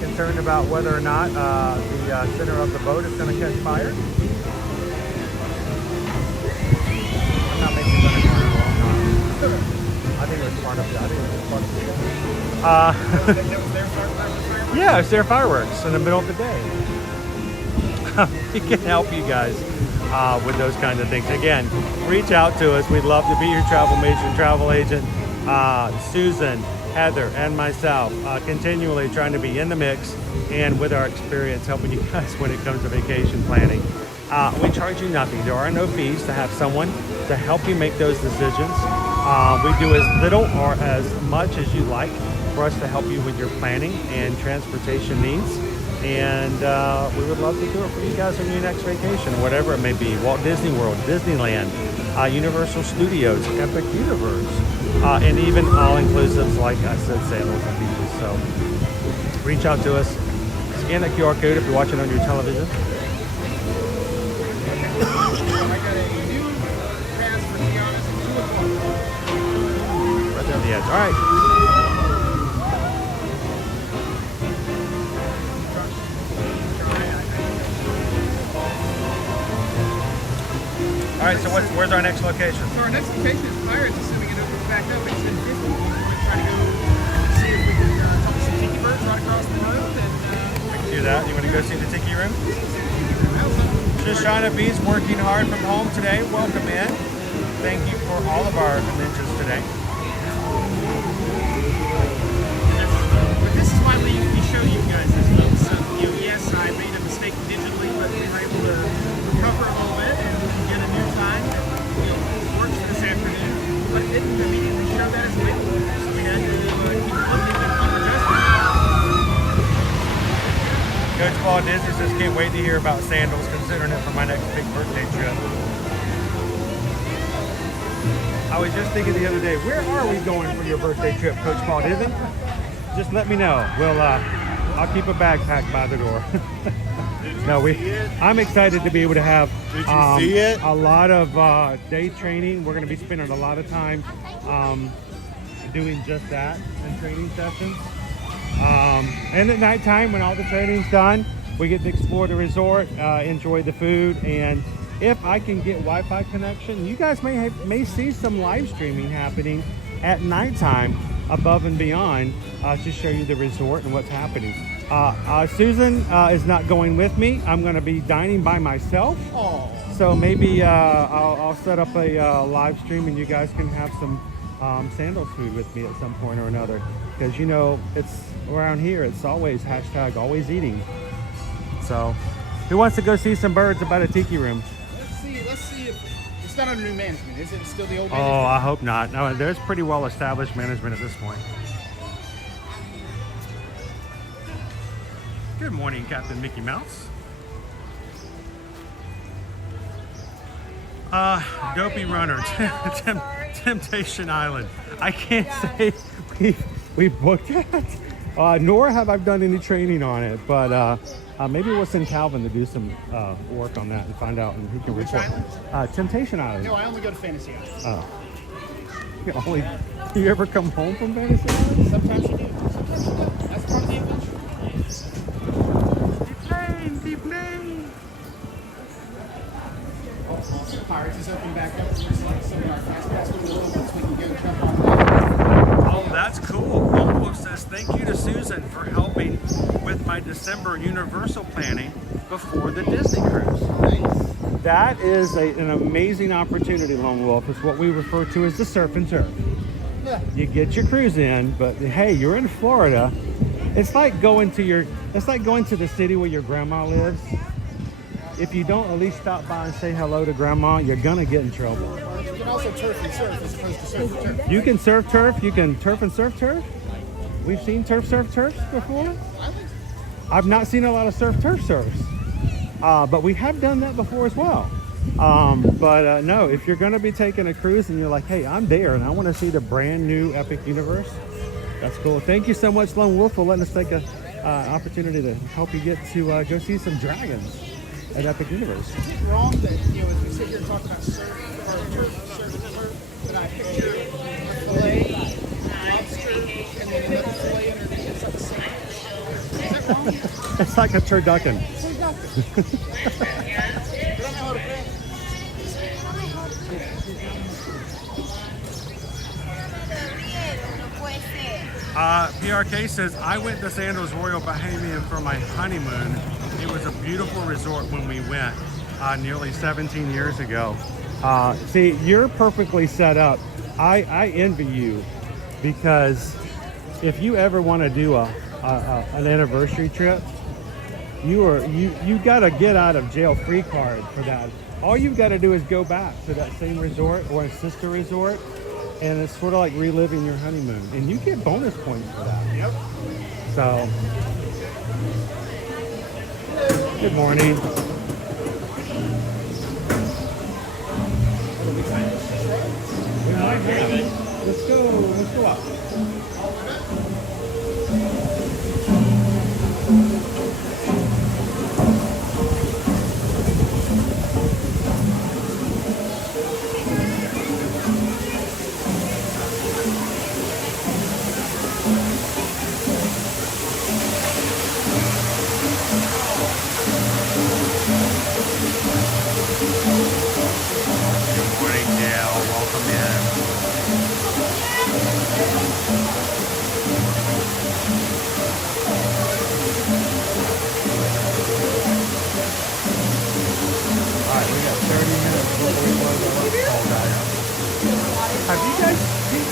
concerned about whether or not the center of the boat is going to catch fire. I'm not making fun of Carnival. I think it was part of it. I think it was fun. Yeah, it's their fireworks in the middle of the day. We can help you guys with those kinds of things. Again, reach out to us. We'd love to be your travel agent. Susan, Heather, and myself continually trying to be in the mix and with our experience helping you guys when it comes to vacation planning. We charge you nothing. There are no fees to have someone to help you make those decisions. We do as little or as much as you like for us to help you with your planning and transportation needs. And we would love to do it for you guys on your next vacation, whatever it may be. Walt Disney World, Disneyland, Universal Studios, Epic Universe, and even all-inclusives like I said, Sandals and Beaches. So reach out to us. Scan that QR code if you're watching on your television. I got a new pass for Tiana at 2 o'clock. Right there on the edge. All right. All right, so where's our next location? So our next location is Pirates, assuming it opens back up. It's in 50. We're going to try to go see if we can talk to some tiki birds right across the road. And we can do that. You want to go see the Tiki Room? Shoshana B's working hard from home today. Welcome in. Thank you for all of our ninjas today. But this is why we show you guys this stuff. So, yes, I made a mistake digitally, but we were able to recover a little bit and get a new time that works this afternoon. But it didn't immediately show that as available. So we had to keep looking and keep adjusting. Coach Paul Disney says, can't wait to hear about Sandals, considering it for my next big birthday trip. I was just thinking the other day, where are we going for your birthday trip, Coach Paul Disney? Just let me know. I'll keep a bag packed by the door. No, I'm excited to be able to have a lot of day training. We're going to be spending a lot of time doing just that in training sessions. And at nighttime, when all the training's done, we get to explore the resort, enjoy the food, and if I can get Wi-Fi connection, you guys may see some live streaming happening at nighttime above and beyond to show you the resort and what's happening. Susan is not going with me. I'm going to be dining by myself. So maybe I'll set up a live stream and you guys can have some Sandals food with me at some point or another. Because it's around here, it's always hashtag always eating. So who wants to go see some birds about a Tiki Room? Let's see if it's not under new management. Is it still the old Oh, management? I hope not. No, there's pretty well established management at this point. Good morning, Captain Mickey Mouse. Dopey Runner, Temptation Island. I can't say we booked that. Nor have I done any training on it, but maybe we'll send Calvin to do some work on that and find out, and he can Which report. island? Temptation Island. No, I only go to Fantasy Island. Oh. You ever come home from Fantasy Island? Sometimes you do. Sometimes you don't. That's part of the adventure. Keep playing. Pirates is open back up. We're like some of our fast pass windows open so we can go jump on that. Oh, that's cool. Longwolf says, thank you to Susan for helping with my December Universal planning before the Disney cruise. Nice. That is an amazing opportunity, Lone Wolf. It's what we refer to as the surf and turf. Yeah. You get your cruise in, but hey, you're in Florida. It's like going to the city where your grandma lives. If you don't at least stop by and say hello to grandma, you're gonna get in trouble. You can also turf and surf as opposed to surf and turf. You can surf turf, you can turf and surf turf. We've seen turfs before. I've not seen a lot of surf surfs, but we have done that before as well. No, if you're gonna be taking a cruise and you're like, hey, I'm there and I want to see the brand new Epic Universe, that's cool. Thank you so much, Lone Wolf, for letting us take an opportunity to help you get to go see some dragons at Epic Universe. Is it wrong that, as we sit here and talk about surf, that I picture a fillet, lobster, and then another fillet underneath? It's like the same. Is that wrong? It's like a turducken. PRK says, I went to Sandals Royal Bahamian for my honeymoon. It was a beautiful resort when we went nearly 17 years ago. See, you're perfectly set up. I envy you, because if you ever want to do an anniversary trip, you got a get out of jail free card for that. All you've got to do is go back to that same resort or a sister resort, and it's sort of like reliving your honeymoon, and you get bonus points for that. Yep. So, good morning. Let's go up. Have you guys seen?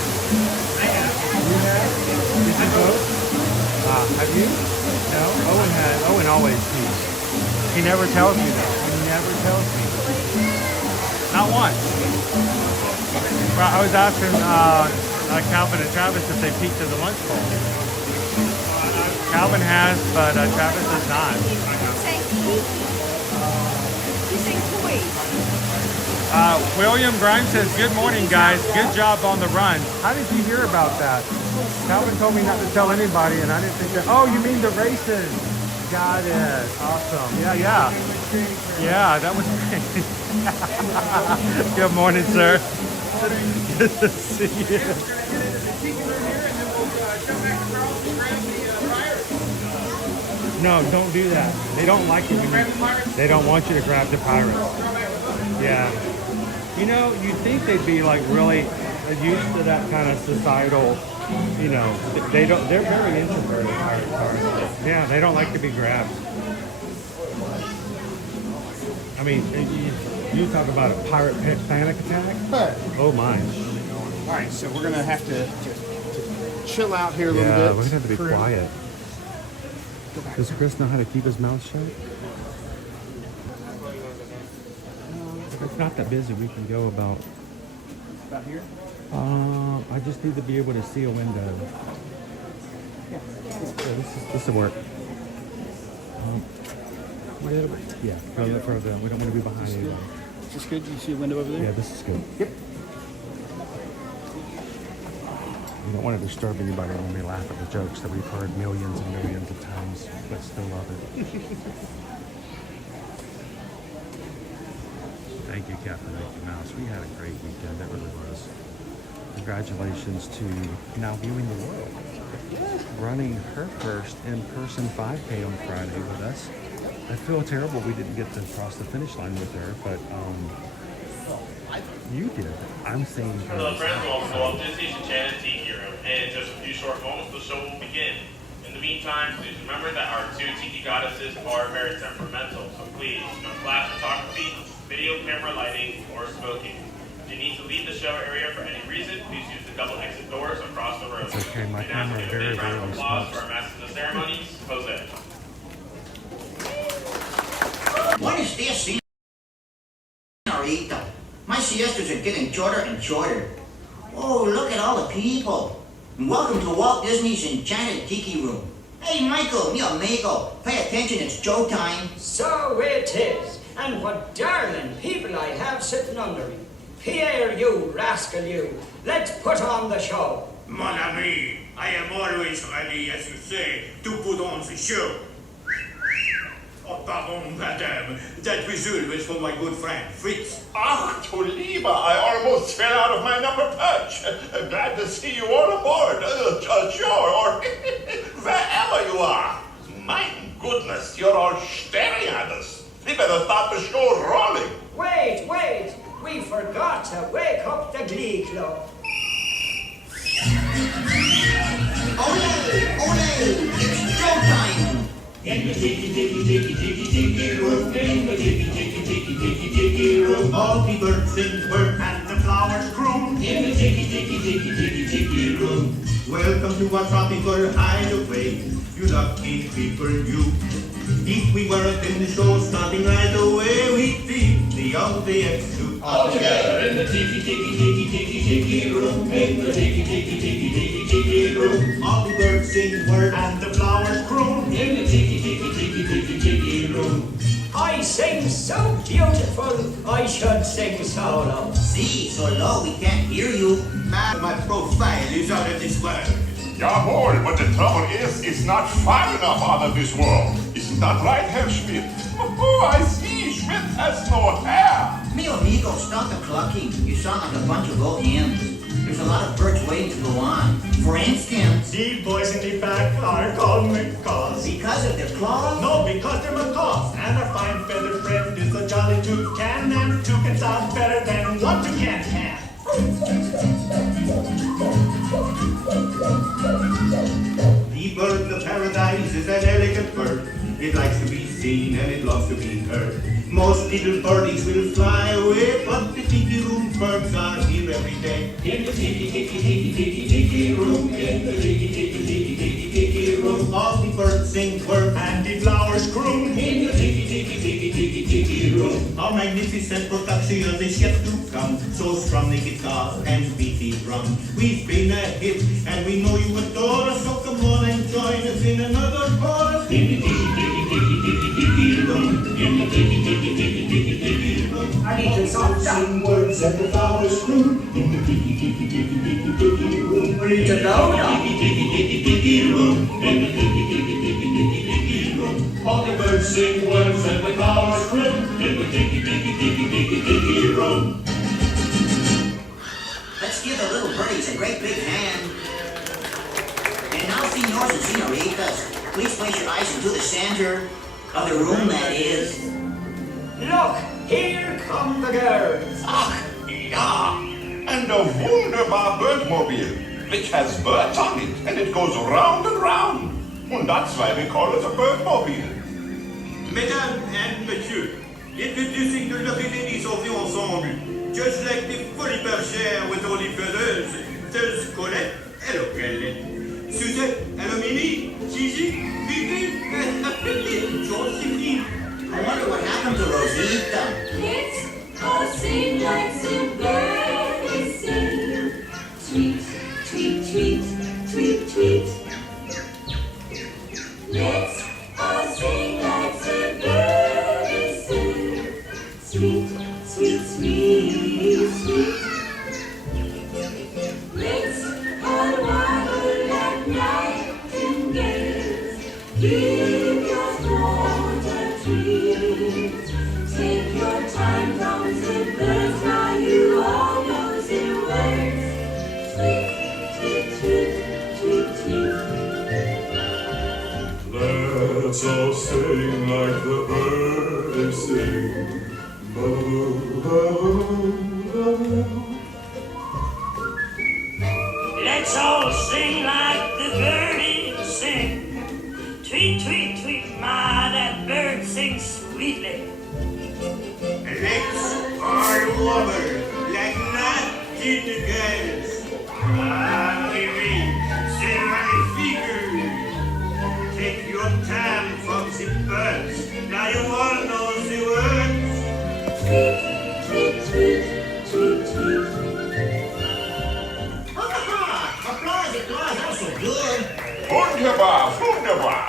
I have. You have? Did you go? Have you? No? Owen always sees. He never tells me though. He never tells me. Not once. Well, I was asking Calvin and Travis if they peeked at the lunch bowl. Calvin has, but Travis has not. You say toys. William Grimes says, good morning, guys. Good job on the run. How did you hear about that? Calvin told me not to tell anybody, and I didn't think that. Oh, you mean the races? Got it. Awesome. Yeah. Yeah, that was great. Good morning, sir. Good to see you. No, don't do that. They don't like it. They don't want you to grab the pirates. Yeah. You know, you'd think they'd be like really used to that kind of societal, you know, they're very introverted, pirates are. Yeah, they don't like to be grabbed. I mean, you talk about a pirate panic attack? Oh my. All right, so we're going to have to chill out here a little bit. Yeah, we're going to have to be quiet. Does Chris know how to keep his mouth shut? If it's not that busy, we can go about here? I just need to be able to see a window. Yeah. This will work. Yeah, go a little further. We don't want to be behind you. Is this good? Do you see a window over there? Yeah, this is good. Yep. We don't want to disturb anybody when we laugh at the jokes that we've heard millions and millions of times, but still love it. Thank you, Captain Mickey Mouse. We had a great weekend. It really was. Congratulations to Now Viewing the World, running her first in-person 5K on Friday with us. I feel terrible we didn't get to cross the finish line with her, but you did. I'm saying hello friends, welcome to Walt Disney's Enchanted Tiki Room. And in just a few short moments, the show will begin. In the meantime, please remember that our two Tiki goddesses are very temperamental, so please, no flash photography, video camera lighting, or smoking. If you need to leave the show area for any reason, please use the double exit doors across the room. It's okay, my camera very rarely applause smokes. for our masters of ceremonies, Jose. Buenos dias, señorita. My siestas are getting shorter and shorter. Oh, look at all the people. And welcome to Walt Disney's Enchanted Tiki Room. Hey, Michael, mi amigo, pay attention, it's show time. So it is. And what darling people I have sitting under me. Pierre, you rascal, you. Let's put on the show. Mon ami, I am always ready, as you say, to put on the show. Oh, pardon, madame. That whistle was for my good friend, Fritz. Ach, du Lieber, I almost fell out of my number perch. Glad to see you all aboard. Sure, or wherever you are. My goodness, you're all staring at us. We better start the show rolling. Wait. We forgot to wake up the Glee Club. Ole, it's showtime. In the tiki room, in the tiki room, all the birds sing bird and the flowers croon. In the tiki room, welcome to our tropical hideaway, you lucky people, you. If we weren't in the show starting right away, we'd be the only extra. All together in the tiki room, in the tiki room, all the birds sing word and the flowers croon. In the tiki room. I sing so beautiful, I should sing solo. See, so low we can't hear you. My profile is out of this world. Jawohl, but the trouble is, it's not far enough out of this world. Isn't that right, Herr Schmidt? Oh, I see, Schmidt has no hair. Mi amigo, stop the clucking. You sound like a bunch of old hens. There's a lot of birds waiting to go on. For instance, the boys in the back are called macaws. Because of their claws? No, because they're macaws. And a fine feathered friend is a jolly toucan. And two can sound better than one toucan can. The bird of paradise is an elegant bird. It likes to be seen and it loves to be heard. Most little birdies will fly away, but the Tiki Room birds are here every day. In the tiki room, in the tiki room, all the birds sing word and the flowers croon. In the tiki room, our magnificent production is yet to come. So strum the guitar and beat the drum. We've been a hit and we know you adore us, so come on and join us in another chorus. In the tiki room, in the tiki room, I need to stop sing words and the flowers croon. In the tiki room, We need to go now. tiki room, in the tiki room, all the birds sing words and the flowers croon. In the tiki room. let's give the little birdies a great big hand. And now, senors and senoritas, please place your eyes into the center of the room, that is. Look, here come the girls. Ach, ja. And a wunderbar birdmobile, which has birds on it, and it goes round and round. And that's why we call it a birdmobile. Mesdames and messieurs, introducing the lovely ladies of the ensemble. Just like the fully bergère with all the feathers, there's Colette, hello Colette. Suzette, hello Mimi, Gigi, Fifi, Josephine. I wonder what happened to Rosita. Let's all sing like some birdies sing. Tweet, tweet, tweet, tweet, tweet. Let's all sing like some birdies sing. Sweet, sweet, sweet, sweet. Let's all Keep your thoughts and dreams. Take your time from the birds. Now you all know the words. Tweet, tweet, tweet, tweet, tweet. Let's all sing like the birds sing. Let's all sing like the birdies sing. Tweet, tweet, tweet, my, that bird sings sweetly. Let's all wobble like nightingales. Give the magnifique. Take your time from the birds. Now you all know the words. Tweet, tweet, tweet, tweet, tweet. Applause, also good. Wunderbar, wunderbar.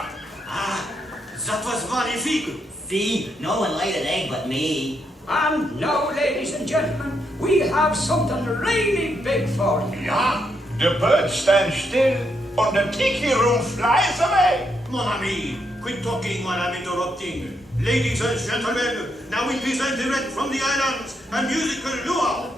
That was magnifique. See, no one laid an egg but me. And now, ladies and gentlemen, we have something really big for you. Yeah, the bird stands still and the Tiki Room flies away. Mon ami, quit talking while I'm interrupting. Ladies and gentlemen, now we present direct from the islands a musical luau.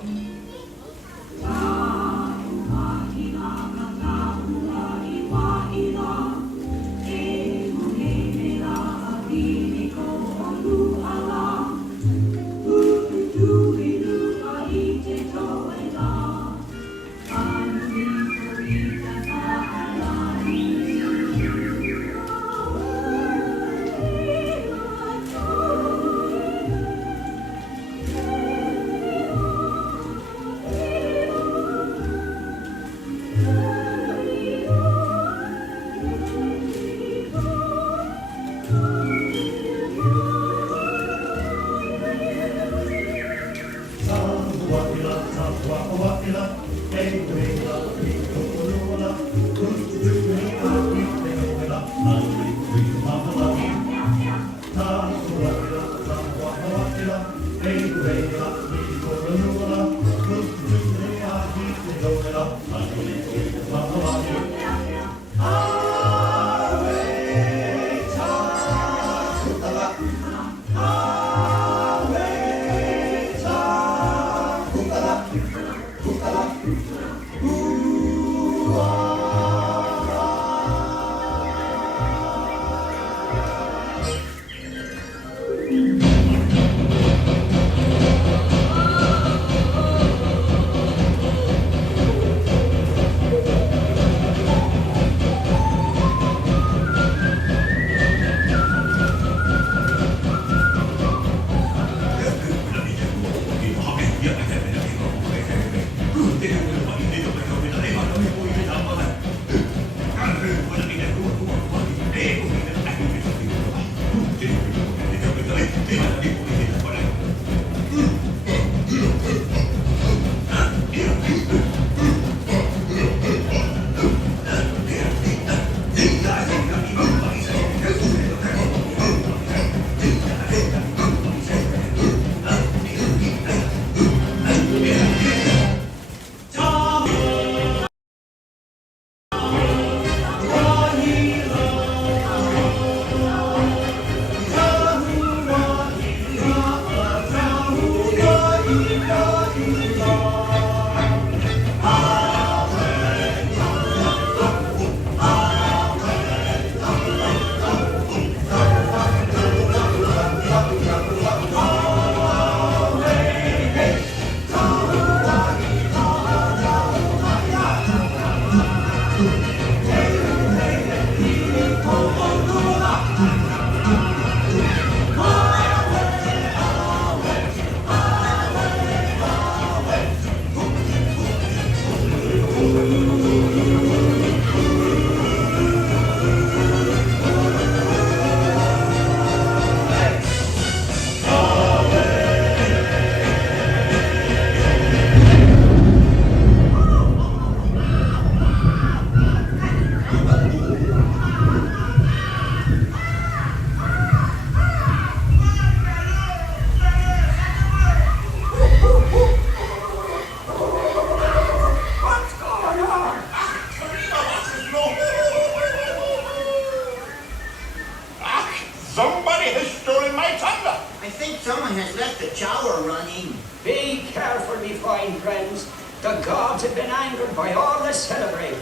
Someone has left the shower running. Be careful, me fine friends. The gods have been angered by all the celebrating.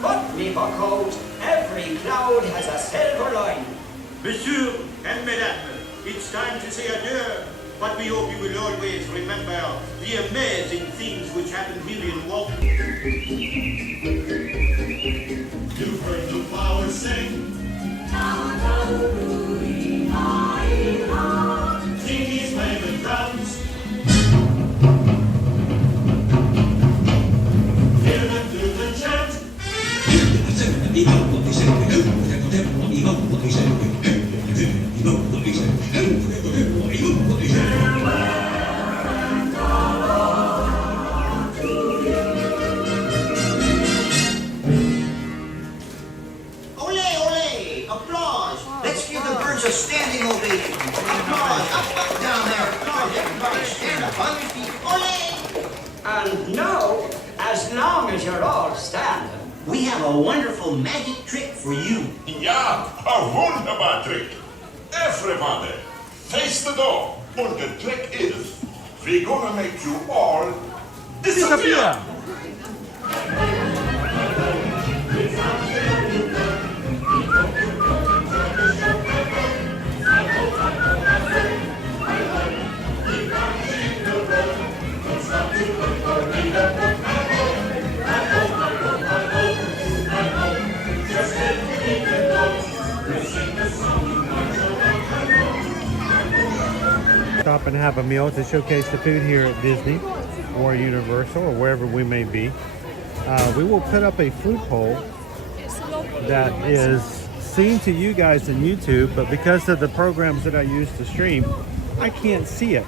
But, me buckoes, every cloud has a silver lining. Monsieur and Madame, it's time to say adieu. But we hope you will always remember the amazing things which happened here in Walt. You've heard the flowers sing. Tiki's playing the drums. Hear them do the chant. Ole, ole! Applause! Let's give the birds a standing ovation. Applause! Up, down there! Applause! Everybody stand up on your feet. Ole! And now, as long as you're all standing, we have a wonderful magic trick for you. Ja, a wunderbar trick. Everybody, face the door. And the trick is, we're gonna make you all disappear. Stop and have a meal to showcase the food here at Disney or Universal or wherever we may be. We will put up a food poll that is seen to you guys in YouTube, but because of the programs that I use to stream, I can't see it.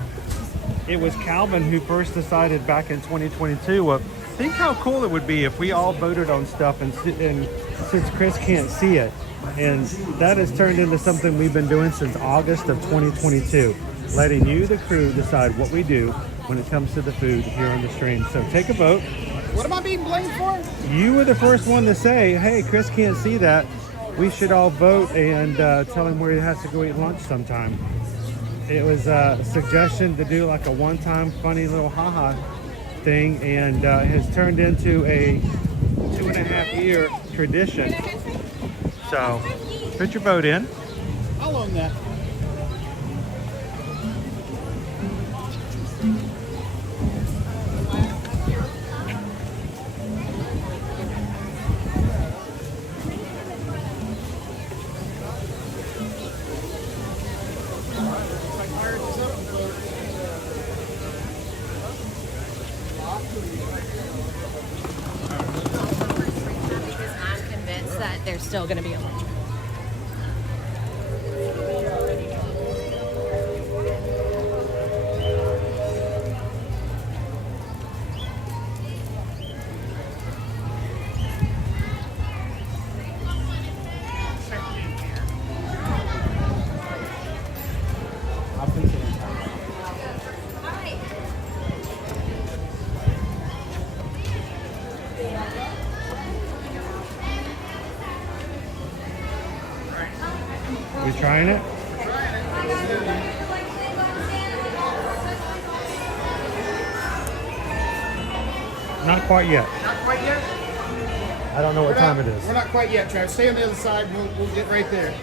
It was Calvin who first decided back in 2022, well, think how cool it would be if we all voted on stuff, and since Chris can't see it. And that has turned into something we've been doing since August of 2022, letting you, the crew, decide what we do when it comes to the food here on the stream. So take a vote. What am I being blamed for? You were the first one to say, hey, Chris can't see that. We should all vote and tell him where he has to go eat lunch sometime. It was a suggestion to do like a one-time funny little haha thing, and has turned into a 2.5-year tradition. So put your vote in. I'll own that. That there's still going to be a lunch. We trying it? Not quite yet. Not quite yet? I don't know what time it is. We're not quite yet, Travis. Stay on the other side and we'll get right there.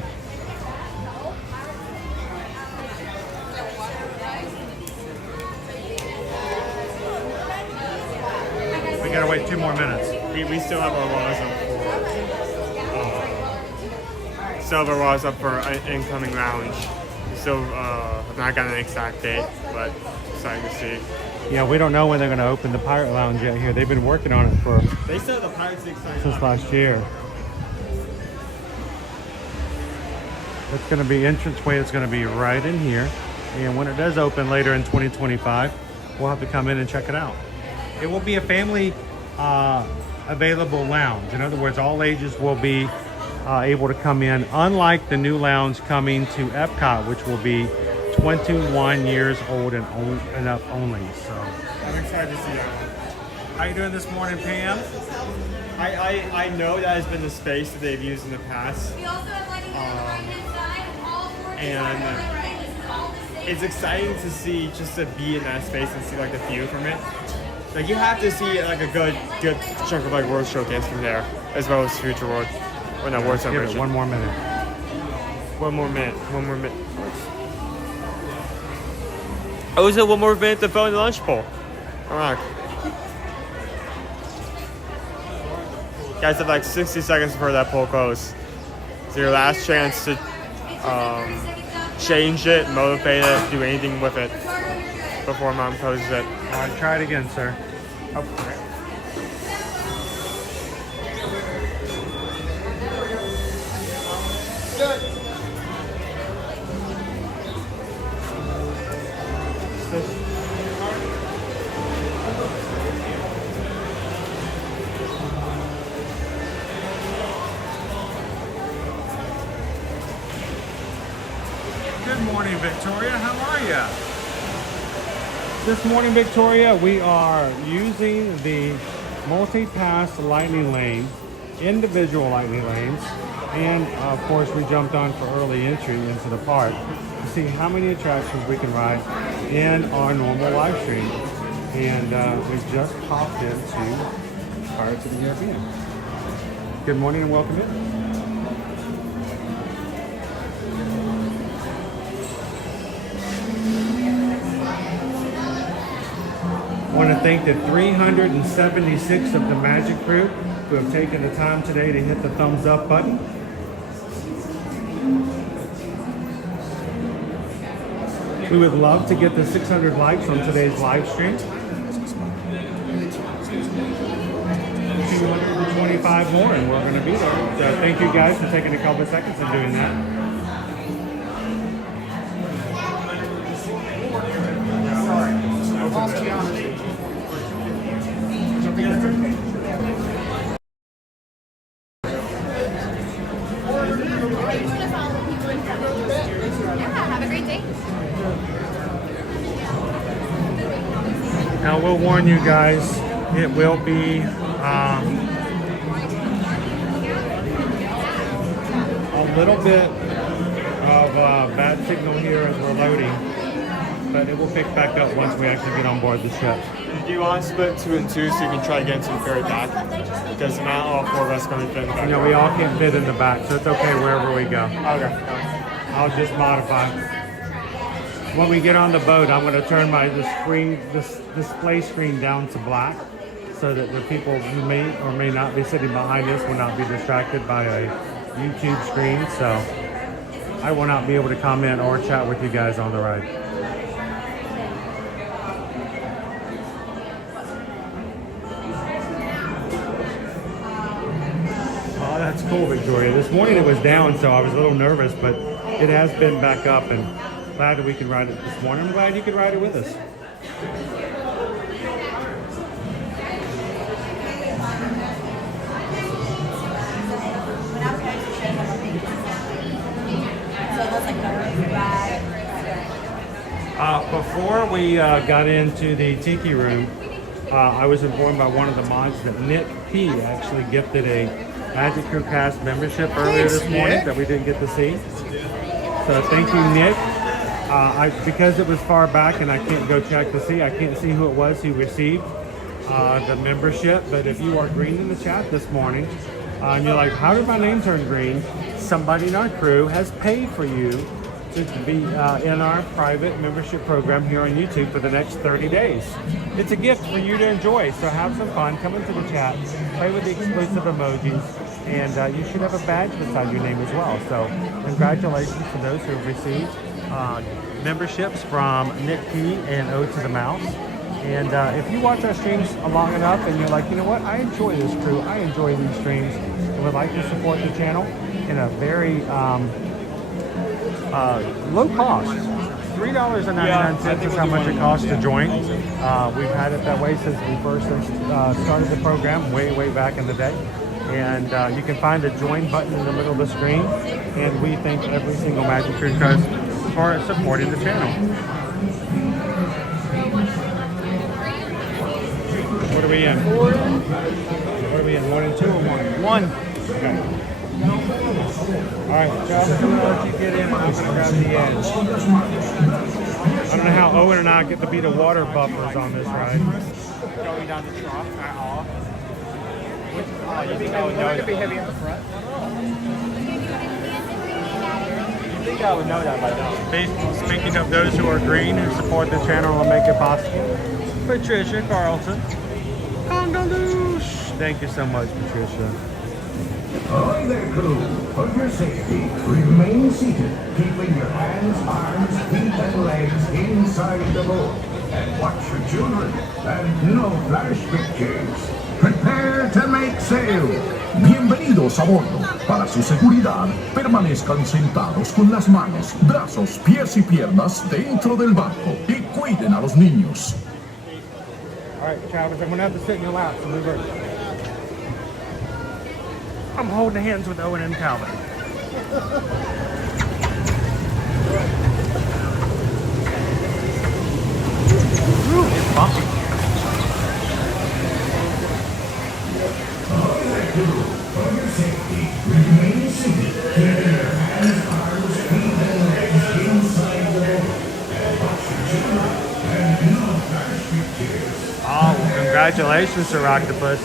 We gotta wait 2 more minutes. We still have our laws up for silver laws up for incoming lounge. So I've not gotten an exact date, but excited to see. Yeah, we don't know when they're gonna open the Pirate Lounge yet here. They've been working on it for They said the Pirates since last year. It's gonna be entranceway. It's gonna be right in here, and when it does open later in 2025, we'll have to come in and check it out. It will be a family available lounge. In other words, all ages will be able to come in, unlike the new lounge coming to Epcot, which will be 21 years old and up only. So I'm excited to see that. How you doing this morning, Pam? I know that has been the space that they've used in the past. We also have lighting on the right-hand side. All four And this is all the same. it's exciting to see, just to be in that space and see like the view from it. Like you have to see like a good chunk of like World Showcase from there, as well as Future World, or not World Give it Celebration. one more minute. One more minute. Oh, is it one more minute to fill in the lunch bowl? All right. Guys have like 60 seconds before that poll closes. It's your last chance to change it, motivate it, do anything with it before Mom closes it. All right, try it again, sir. Okay. Good morning, Victoria. How are you? This morning, Victoria, we are using the multi-pass lightning lane, individual lightning lanes, and of course we jumped on for early entry into the park to see how many attractions we can ride in our normal live stream. And we just popped into Pirates of the Caribbean. Good morning and welcome in. I want to thank the 376 of the Magic Crew who have taken the time today to hit the thumbs up button. We would love to get the 600 likes on today's live stream. 225 more and we're going to be there. So thank you guys for taking a couple of seconds and doing that. Have a great day. Now we'll warn you guys, it will be a little bit of bad signal here as we're loading, but it will pick back up once we actually get on board the ship. Do you want to split 2 and 2 so you can try again to the ferry back? Because not all 4 of us are going to fit in the back. You know, we all can't fit in the back, so it's okay wherever we go. Okay. I'll just modify. When we get on the boat, I'm going to turn this display screen down to black so that the people who may or may not be sitting behind us will not be distracted by a YouTube screen. So I will not be able to comment or chat with you guys on the ride. Oh, that's cool, Victoria. This morning it was down, so I was a little nervous, but it has been back up, and glad that we can ride it this morning. I'm glad you could ride it with us. Before we got into the Tiki Room, I was informed by one of the mods that Nick P actually gifted a Magic Crew Cast membership earlier this morning that we didn't get to see. So thank you, Nick. Because it was far back and I can't go check to see, I can't see who it was who received the membership. But if you are green in the chat this morning, and you're like, how did my name turn green? Somebody in our crew has paid for you to be in our private membership program here on YouTube for the next 30 days. It's a gift for you to enjoy, so have some fun, come into the chat, play with the exclusive emojis, and you should have a badge beside your name as well. So congratulations to those who have received memberships from Nick P and O to the Mouse. And if you watch our streams long enough and you're like, you know what, I enjoy this crew, I enjoy these streams, and would like to support the channel in a very low cost. $3.99 is how much it costs to join. We've had it that way since we first started the program way back in the day. And you can find the join button in the middle of the screen. And we thank every single Magic Crew cast for supporting the channel. What are we in? What are we in? 1 and 2 or 1? 1. Okay. All right, Charles, I'm going to let you get in. I'm going to grab the edge. don't know how Owen and I get to be the water buffers on this ride. Going down the trough at all. You think I would know to be heavy on the front? You think I would know that by now? Speaking of those who are green who support the channel and make it possible, Patricia Carlton. Congaloosh. Thank you so much, Patricia. Ahoy there, crew. For your safety, remain seated, keeping your hands, arms, feet, and legs inside the boat. And watch your children, and no flash pictures. Prepare to make sail. Bienvenidos a bordo. Para su seguridad, permanezcan sentados con las manos, brazos, pies y piernas dentro del barco y cuiden a los niños. All right, Travis, I'm going to have to sit in your lap, so move over. I'm holding hands with Owen and Calvin. Ooh, it's bumpy. For your safety, remain seated, keeping your hands, arms, feet, and legs inside the boat. And watch your children, and no flash pictures. Oh, well, congratulations, Sir Octopus.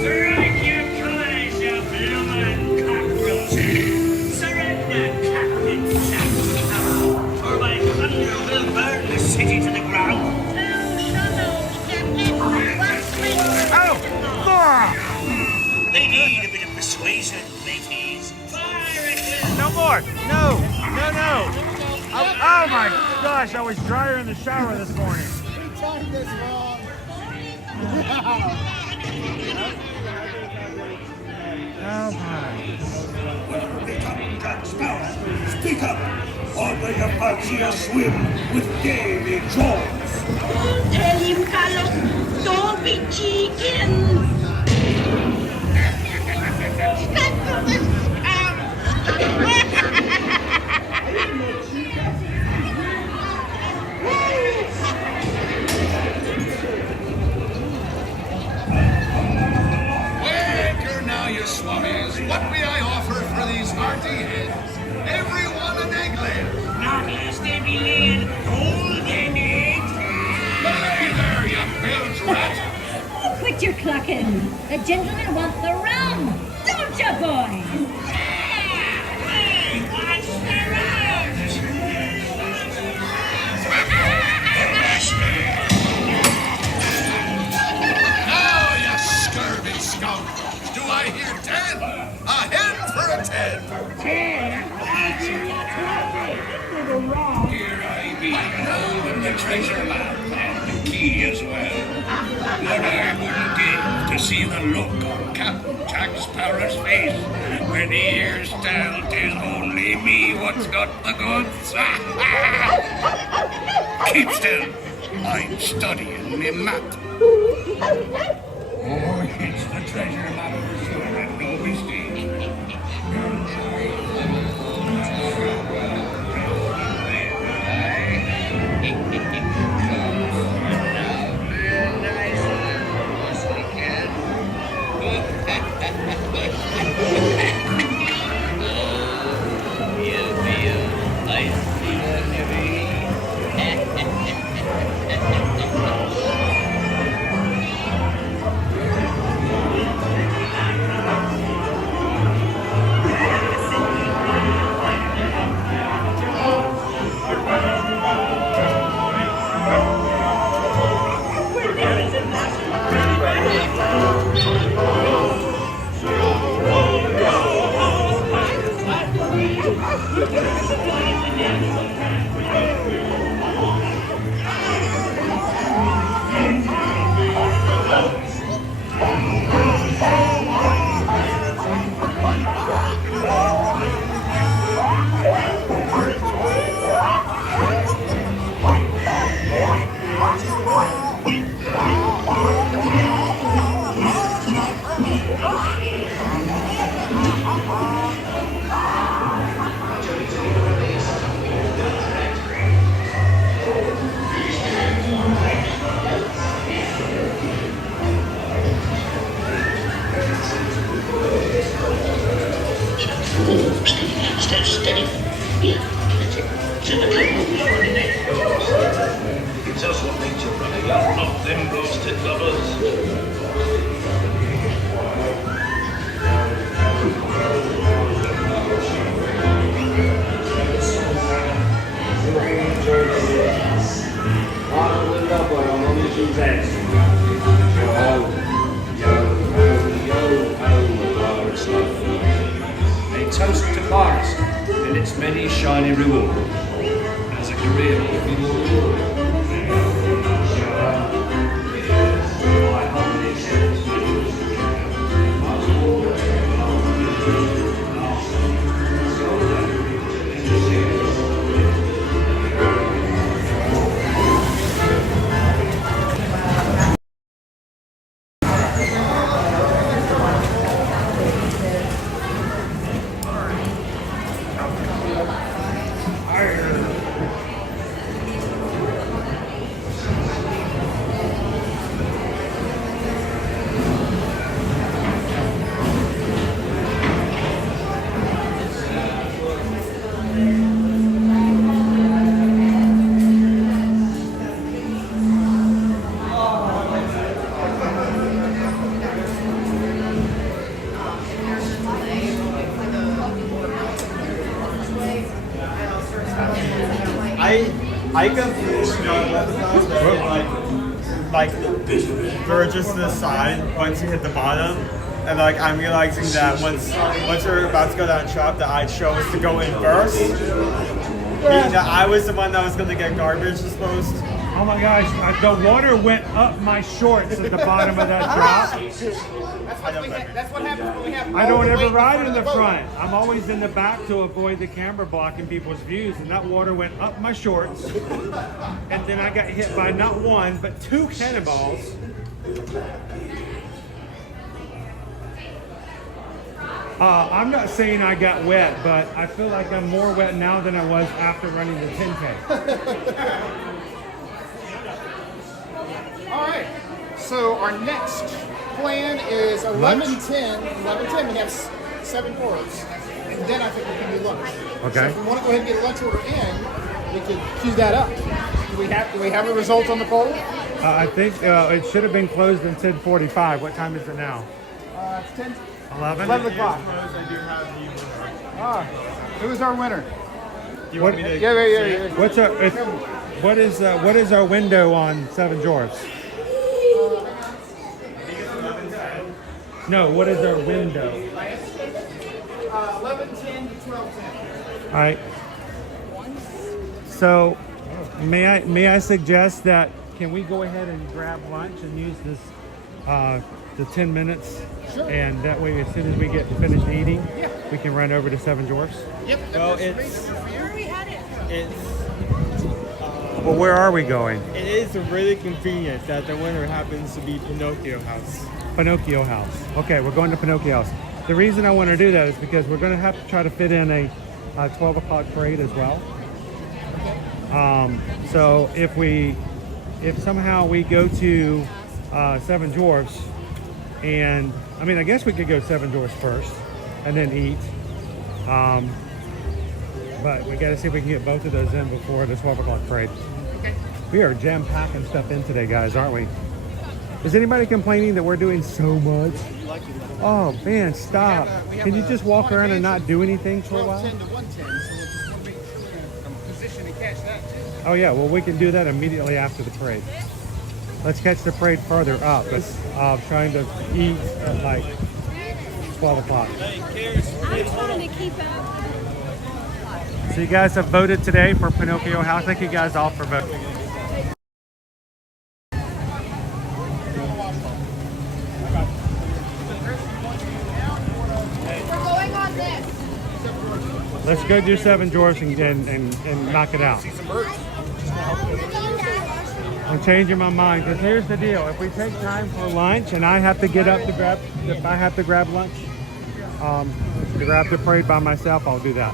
Strike your colors, you bloomin' cockroach! Surrender, Captain Jack! Or my thunder will burn the city to the ground! They need a bit of persuasion, mateys. Fire it! No more! No! No, no! Oh my gosh, I was drier in the shower this morning. We timed this wrong. Oh my. Speak up, or may you fancy a swim with Davy Jones. Don't tell him, Carlos. Don't be cheeking. Anchor now, you swummies. What may I offer for these hearty heads? Everyone an egglet. Not lest they be laying golden eggs. Hey there, you bilge rat. Oh, quit your clucking. The gentlemen want the rum. Don't you, boy? Hey, what's that? Scout. Do I hear 10? A hen for a 10. 10. Here I be, holding the treasure map and the key as well. What I wouldn't give to see the look on Captain Jack Sparrow's face when he hears tell 'tis only me what's got the goods. Keep still. I'm studying me map. Oh, it's the treasure map for sure, and no mistake. Step steady. Yeah, that's it. Send the cable before the next. It's us what makes you run a young not them roasted lovers. A toast to Paris and its many shiny rewards as a career. I confused like they're just the side once you hit the bottom, and like I'm realizing that once you're about to go down shop, that I chose to go in first. Meaning that I was the one that was going to get garbage disposed. Oh my gosh, the water went up my shorts at the bottom of that drop. That's what happens when we have. I don't ever ride in the front. I'm always in the back to avoid the camera blocking people's views, and that water went up my shorts. And then I got hit by not one, but 2 cannonballs. I'm not saying I got wet, but I feel like I'm more wet now than I was after running the 10K. All right. So our next plan is 11:10. 11:10. We have 7 cars, and then I think we can do lunch. Okay. So if we want to go ahead and get a lunch order in, we could cue that up. Do we have a result on the poll? I think it should have been closed in 10:45. What time is it now? It's 10. 11 o'clock. Who's our winner? You want me to? Yeah. What's our? What is our window on 7 Dwarfs? No, what is our window? 11:10 to 12:10. All right. So, may I suggest that can we go ahead and grab lunch and use this the 10 minutes, and that way as soon as we get finished eating, we can run over to Seven Dwarfs. Yep. Well, it's Well, where are we going? it is really convenient that the winner happens to be Pinocchio House. Pinocchio House. Okay, we're going to Pinocchio House. The reason I want to do that is because we're going to have to try to fit in a 12 o'clock parade as well. So if somehow we go to Seven Dwarfs, and I mean, I guess we could go Seven Dwarfs first and then eat. But we got to see if we can get both of those in before the 12 o'clock parade. Okay. We are jam-packing stuff in today, guys, aren't we? Is anybody complaining that we're doing so much? Oh, man, stop. Can you just walk around and not do anything for a while? 12:10 to 1:10, so we'll just want to make sure we're in a position to catch that too. Oh, yeah, well, we can do that immediately after the parade. Let's catch the parade further up. But trying to eat at like 12 o'clock. I'm trying to keep up. So you guys have voted today for Pinocchio House. Thank you guys all for voting. We're going on this. Let's go do Seven Dwarfs and knock it out. I'm changing my mind because here's the deal. If we take time for lunch and I have to get up to grab, if I have to grab lunch, to grab the parade by myself, I'll do that.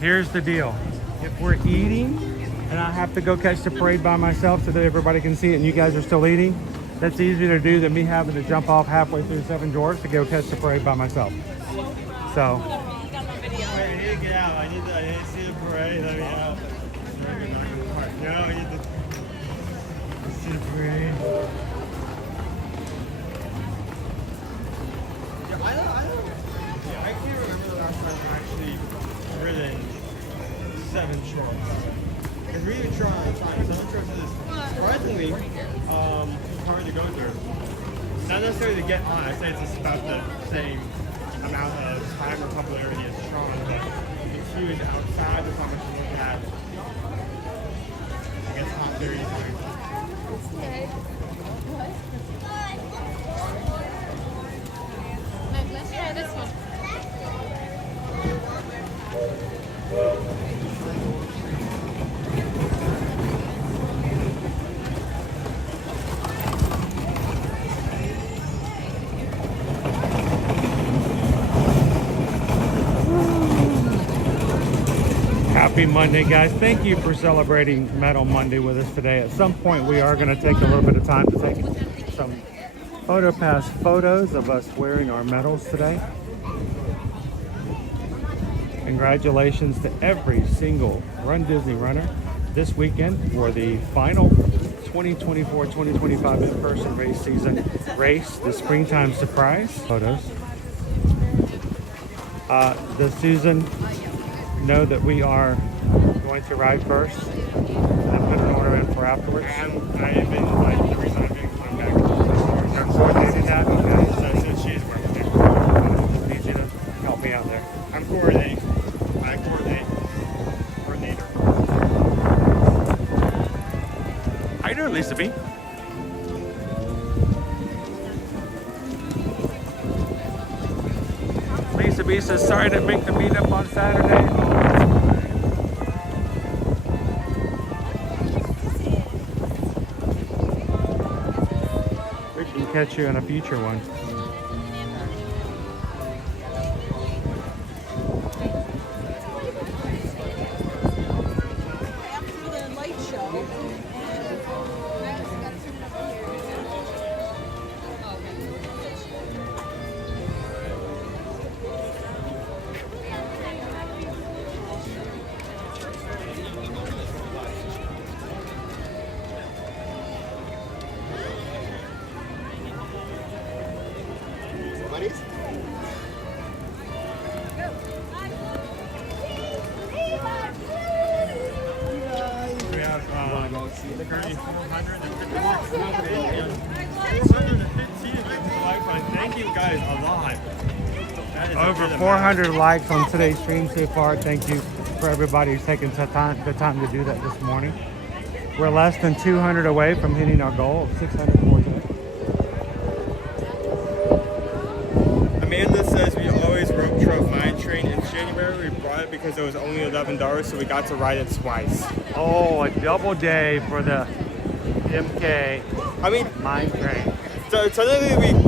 Here's the deal. If we're eating and I have to go catch the parade by myself so that everybody can see it and you guys are still eating, that's easier to do than me having to jump off halfway through Seven Dwarfs to go catch the parade by myself. So. I need to get out. I need to see the parade. Let me out. No, I need to see the parade. Yeah, I can't remember the last time I actually ridden Seven Shorts. Because we even Tron on time. Seven Shorts is surprisingly hard to go through. Not necessarily to get on. I say it's just about the same amount of time or popularity as Tron, but it's huge outside of how much you look at. It gets hot very easily. Let's try this one. Happy Monday, guys. Thank you for celebrating Metal Monday with us today. At some point, we are going to take a little bit of time to take some PhotoPass photos of us wearing our medals today. Congratulations to every single Run Disney runner this weekend for the final 2024-2025 in-person race season race, the Springtime Surprise photos. This season, know that we are going to ride first and put an order in for afterwards. I've been, like, the reason I've been coming back. You're coordinating that? Okay. So she's working there. I need you to help me out there. I'm coordinating. I coordinator. How you doing, Lisa B? Lisa B says, sorry to make the meetup on Saturday. catch you in a future one. After the light show, Buddies? We have 3,450 likes on. Thank you guys a lot. That is over 400 likes on today's stream so far. Thank you for everybody who's taking the time to do that this morning. We're less than 200 away from hitting our goal of 604 today. Amanda says we always rope truck mine train in January. We brought it because it was only $11, so we got to ride it twice. Oh, a double day for the MK. I mean, mine train. So technically we kind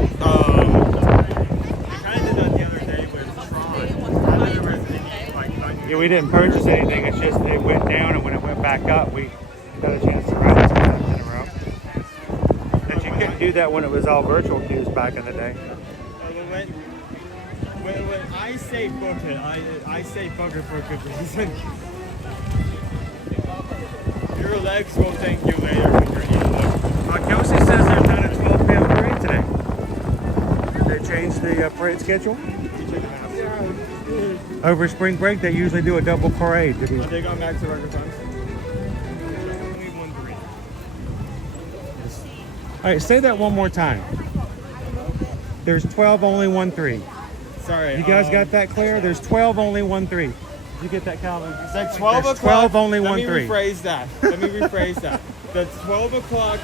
of did that the other day with Tron. Yeah, we didn't purchase anything. It's just it went down, and when it went back up, we got a chance to ride it 2 times in a row. And you couldn't do that when it was all virtual queues back in the day. When I say book it, I say book it for a good reason. Your legs will thank you later when you're eating them. Kelsey says there's not a 12 p.m. parade today. Did they change the parade schedule? Over spring break, they usually do a double parade. Have they gone back to regular times? Only 1-3. All right, say that one more time. There's 12, only 1-3. Sorry. You guys got that clear? There's 12, only 1-3. Did you get that, Calvin? It's like 12 There's o'clock. 12, only 1-3. Let me rephrase that. The 12 o'clock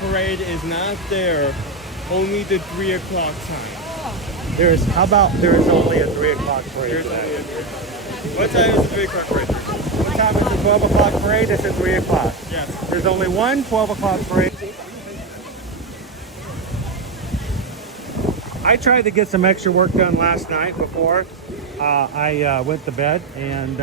parade is not there, only the 3 o'clock time. How about there's only a 3 o'clock parade? There's only a 3 o'clock. What time is the 3 o'clock parade? What time is the 12 o'clock parade? It's at 3 o'clock. Yes. There's only one 12 o'clock parade. I tried to get some extra work done last night before I went to bed, and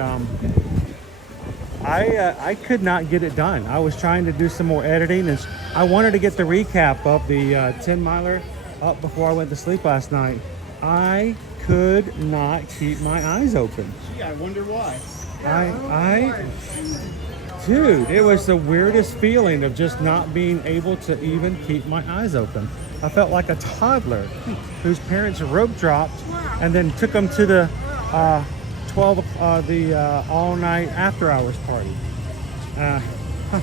I could not get it done. I was trying to do some more editing, and I wanted to get the recap of the 10-miler up before I went to sleep last night. I could not keep my eyes open. Gee, I wonder why. Dude, it was the weirdest feeling of just not being able to even keep my eyes open. I felt like a toddler whose parents rope dropped and then took them to the all night after hours party. I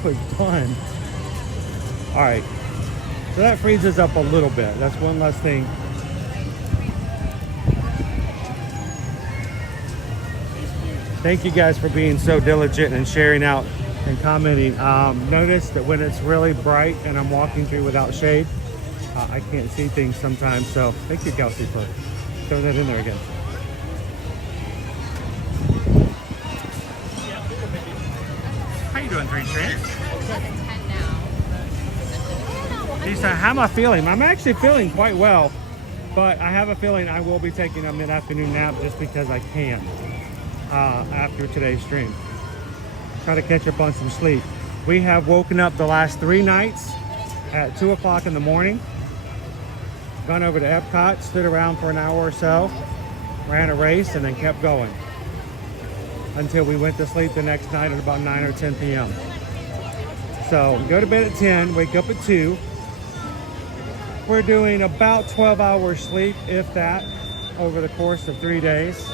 was done. All right, so that frees us up a little bit. That's one less thing. Thank you guys for being so diligent and sharing out and commenting. Notice that when it's really bright and I'm walking through without shade, I can't see things sometimes. So thank you, Kelsey, for throwing that in there again. How you doing, Trent? He said, how am I feeling? I'm actually feeling quite well, but I have a feeling I will be taking a mid-afternoon nap just because I can after today's stream. Try to catch up on some sleep. We have woken up the last 3 nights at 2 o'clock in the morning, gone over to Epcot, stood around for an hour or so, ran a race, and then kept going until we went to sleep the next night at about 9 or 10 p.m. So go to bed at 10, wake up at 2. We're doing about 12 hours sleep, if that, over the course of 3 days.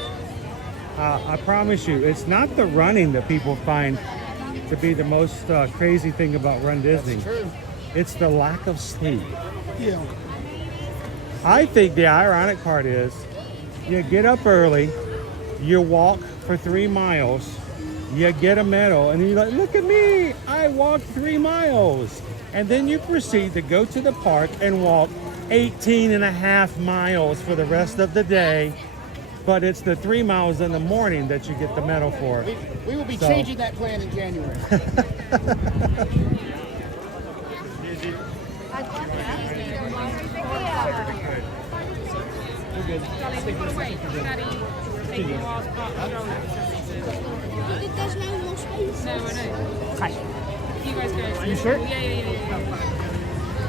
I promise you, it's not the running that people find to be the most crazy thing about Run Disney. That's true. It's the lack of sleep. Yeah. I think the ironic part is you get up early, you walk for 3 miles, you get a medal, and you're like, look at me, I walked 3 miles. And then you proceed to go to the park and walk 18.5 miles for the rest of the day. But it's the 3 miles in the morning that you get the medal for. We will be changing that plan in January. good. Darling, we want to wait. Daddy taking a while to park the stroller for some reason. There's no more space. No, I know. Hi. You guys go. Are you sure? Yeah.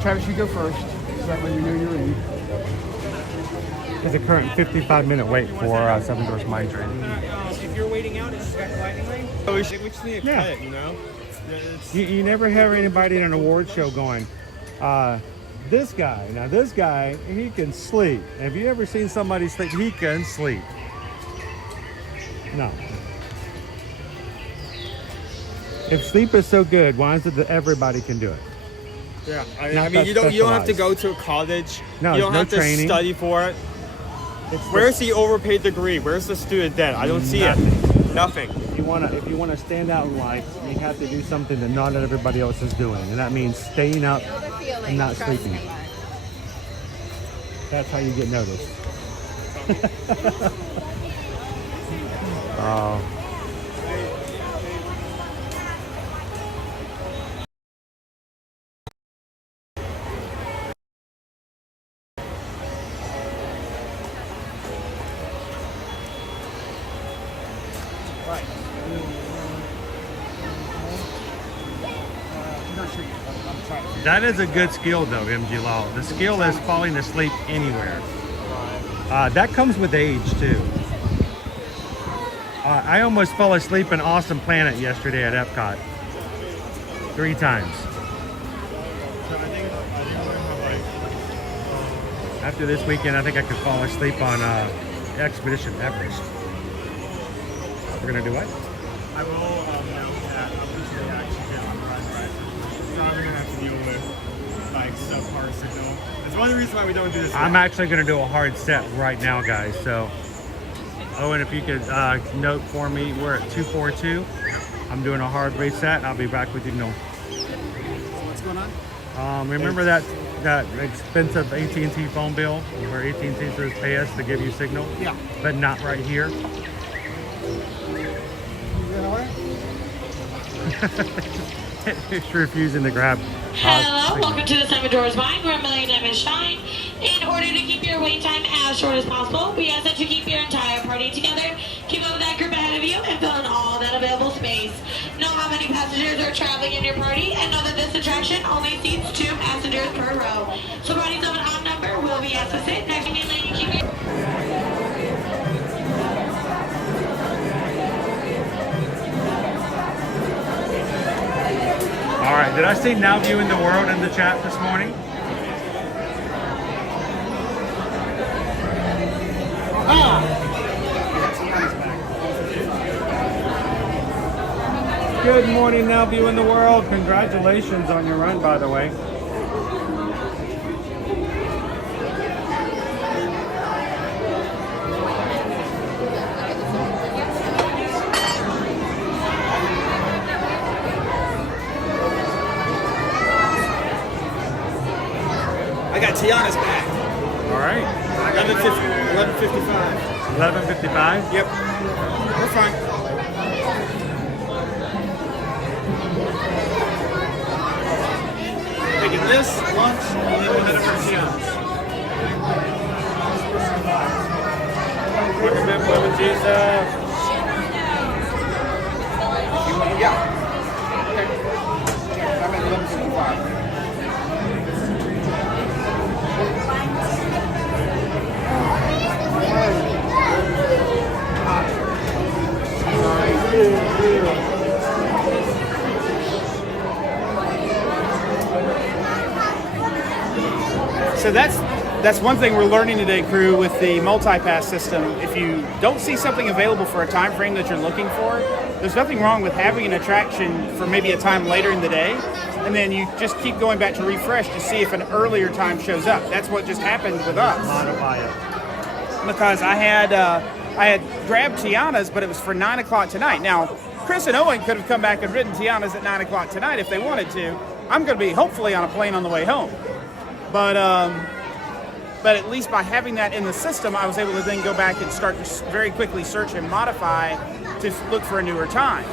Travis, you go first. So that way we know you're in. There's a current 55-minute wait for Seven Dwarfs Mine Train. If you're waiting out, it's got the lightning lane. Oh, we just need to Yeah. cut it, you know? You never have anybody in an award show going, this guy, he can sleep. Have you ever seen somebody sleep? He can sleep. No. If sleep is so good, why is it that everybody can do it? Yeah, Not I mean, you don't have to specialized. go to a college. No, you don't no have to training. study for it. Where's the overpaid degree? Where's the student debt? I don't see Nothing. it. Nothing. If you wanna stand out in life, you have to do something that not everybody else is doing, and that means staying up and not sleeping. That's how you get noticed. Oh. That is a good skill, though, MG Law. The skill is falling asleep anywhere. That comes with age, too. I almost fell asleep in Awesome Planet yesterday at Epcot. 3 times. After this weekend, I think I could fall asleep on Expedition Everest. We're going to do what? I will note that usually I actually get on the run, right? So I'm going to have to deal with like subpar signal. That's one of the reasons why we don't do this. I'm actually going to do a hard set right now, guys. So, Owen, if you could note for me, we're at 242. I'm doing a hard reset. I'll be back with you. No. What's going on? Remember that expensive AT&T phone bill where AT&T says pay us to give you signal? Yeah. But not right here. It's refusing to grab. Hello, welcome to the Seven Dwarfs Mine, where a million diamonds shine. In order to keep your wait time as short as possible, we ask that you keep your entire party together, keep up with that group ahead of you, and fill in all that available space. Know how many passengers are traveling in your party, and know that this attraction only seats 2 passengers per row. So parties of an odd number will be asked to sit next to you, and keep your... All right, did I see Now Viewing the World in the chat this morning? Good morning, Now Viewing the World. Congratulations on your run, by the way. I got Tiana's back. All right. 11:55. 11:55? Yep. We're fine. Taking this, lunch, and then we'll head over to Tiana's. Recommend Lemon Jesus. Yeah. Okay. I'm at 11:55. So that's one thing we're learning today, crew, with the multi-pass system. If you don't see something available for a time frame that you're looking for, there's nothing wrong with having an attraction for maybe a time later in the day, and then you just keep going back to refresh to see if an earlier time shows up. That's what just happened with us. Modify it. Because I had grabbed Tiana's, but it was for 9 o'clock tonight. Now, Chris and Owen could have come back and ridden Tiana's at 9 o'clock tonight if they wanted to. I'm going to be hopefully on a plane on the way home. But at least by having that in the system, I was able to then go back and start to very quickly search and modify to look for a newer time.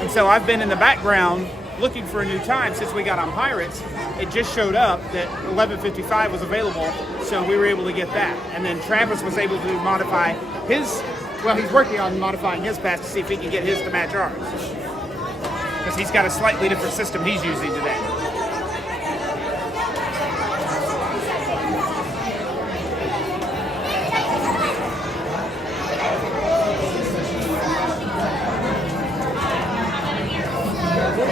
And so I've been in the background looking for a new time since we got on Pirates. It just showed up that 11:55 was available, so we were able to get that. And then Travis was able to modify his, well, he's working on modifying his pass to see if he can get his to match ours. Because he's got a slightly different system he's using today.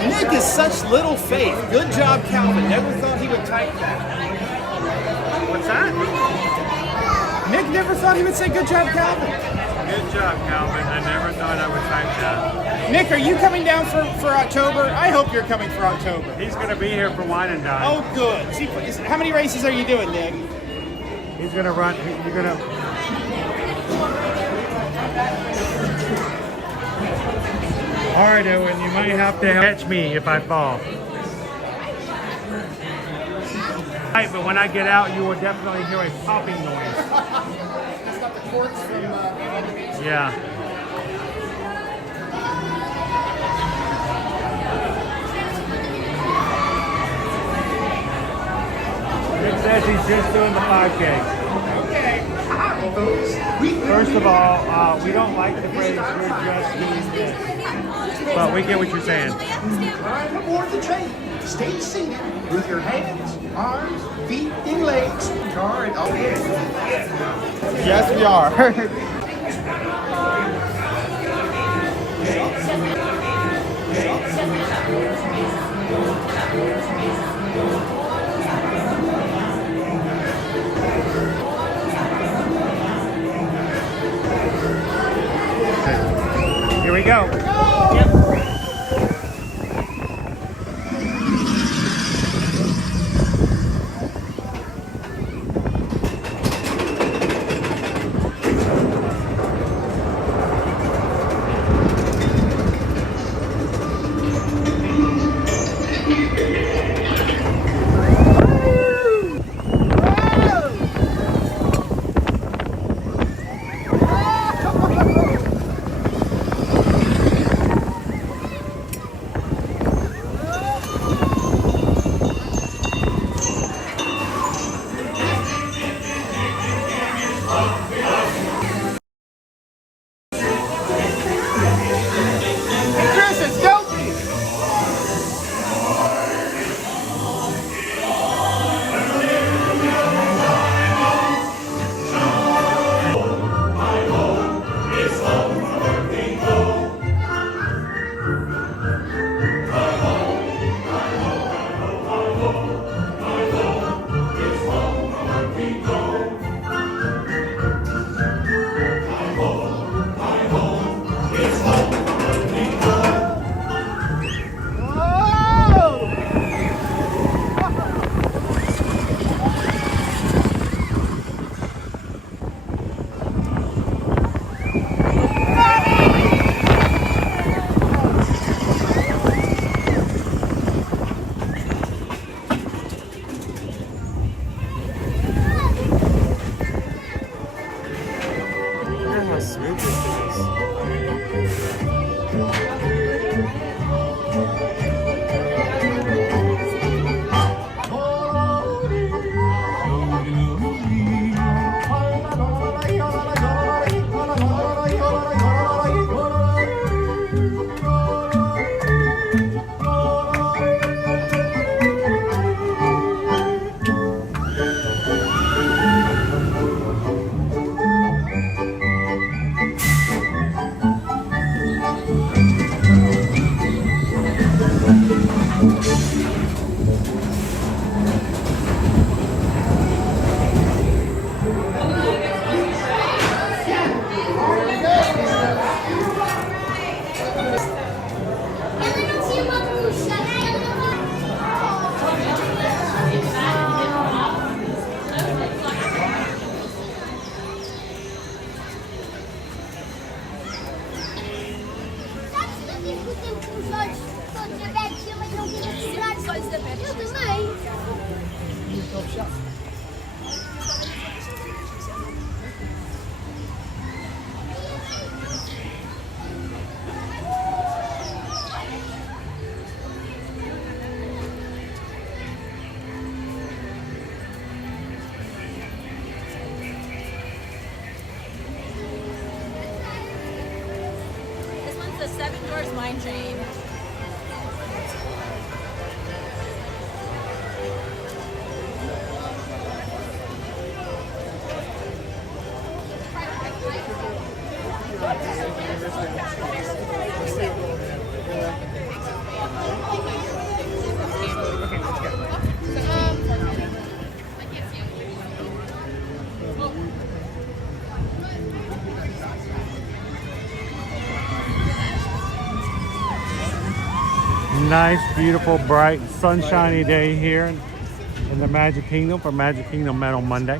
Nick is such little faith. Good job, Calvin. Never thought he would type that. What's that? Nick never thought he would say good job, Calvin. Good job, Calvin. I never thought I would type that. Nick, are you coming down for October? I hope you're coming for October. He's going to be here for Wine and Dine. Oh, good. See, how many races are you doing, Nick? He's going to run. You're going to. All right, Owen, you might have to catch me if I fall. Right, but when I get out, you will definitely hear a popping noise. It's got the corks from Yeah. Nick says he's just doing the 5K. Okay. First of all, we don't like the phrase, we're just doing this. But we get what you're saying. Climb aboard the train. Stay seated with your hands, arms, feet, and legs. Car and Yes, we are. Here we go. Chris, it's dopey. Seven Doors Mine Train. Nice, beautiful, bright, sunshiny day here in the Magic Kingdom for Magic Kingdom Metal Monday.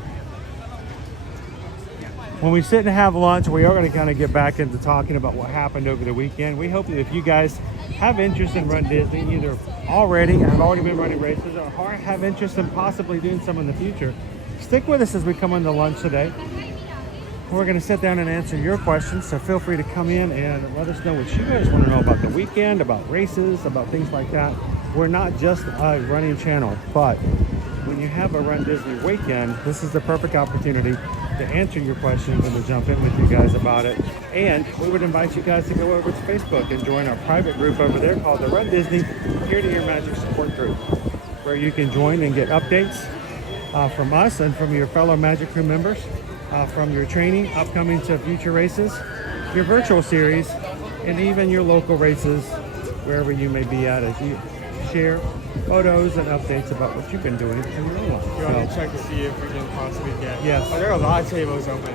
When we sit and have lunch, we are going to kind of get back into talking about what happened over the weekend. We hope that if you guys have interest in Run Disney, either already have already been running races or have interest in possibly doing some in the future, stick with us as we come into lunch today. We're going to sit down and answer your questions, so feel free to come in and let us know what you guys want to know about the weekend, about races, about things like that. We're not just a running channel, but when you have a Run Disney weekend, this is the perfect opportunity to answer your questions and to jump in with you guys about it. And we would invite you guys to go over to Facebook and join our private group over there called the Run Disney Here to Your Magic Support Group, where you can join and get updates from us and from your fellow Magic Crew members, from your training, upcoming to future races, your virtual series, and even your local races, wherever you may be at, as you share photos and updates about what you've been doing in your own life. You want to check to see if we can possibly get... Yes. Oh, there are a lot of tables open.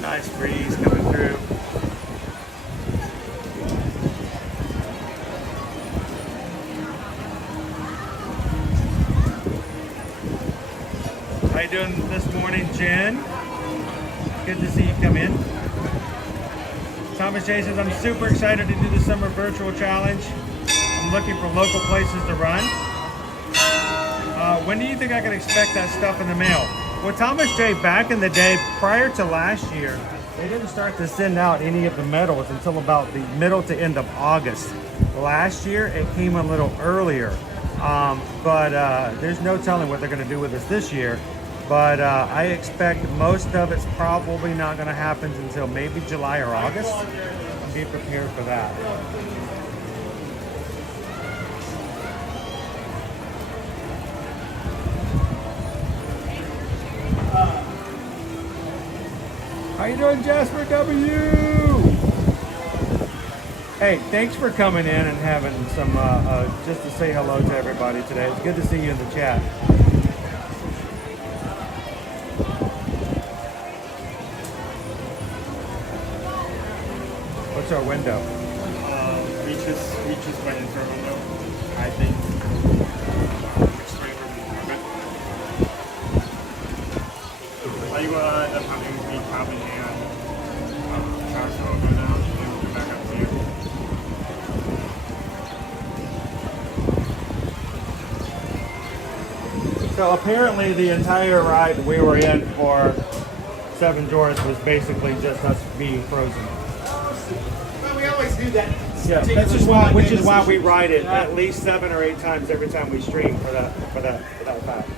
Nice breeze coming through. How you doing this morning, Jen? Good to see you come in. Thomas J says, I'm super excited to do the summer virtual challenge. I'm looking for local places to run. When do you think I can expect that stuff in the mail? Well, Thomas J, back in the day, prior to last year, they didn't start to send out any of the medals until about the middle to end of August. Last year, it came a little earlier, but there's no telling what they're going to do with us this year. But I expect most of it's probably not going to happen until maybe July or August. Be prepared for that. How you doing, Jasper W? Hey, thanks for coming in and having some, just to say hello to everybody today. It's good to see you in the chat. What's our window? Reaches my internal window, I think. Are you going to end up having me copy and transfer over now and get back up to you? So apparently the entire ride we were in for Seven Dwarfs was basically just us being frozen. Well, we always do that. Yeah, that's just why, which is why we ride it at least 7 or 8 times every time we stream for that fact.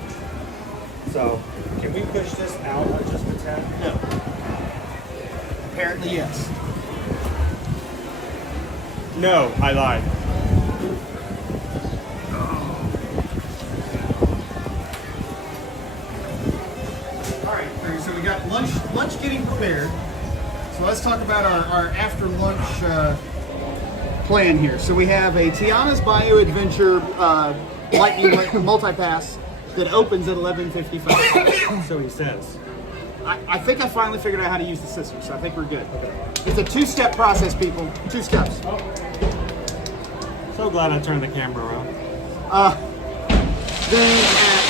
So, can we push this out just a tad? No. Apparently, yes. No, I lied. All right, so we got lunch getting prepared. So let's talk about our after lunch plan here. So we have a Tiana's Bayou Adventure lightning multi-pass that opens at 11:55. So he says. I think I finally figured out how to use the system, so I think we're good. It's a two-step process, people. 2 steps. So glad I turned the camera around. Then at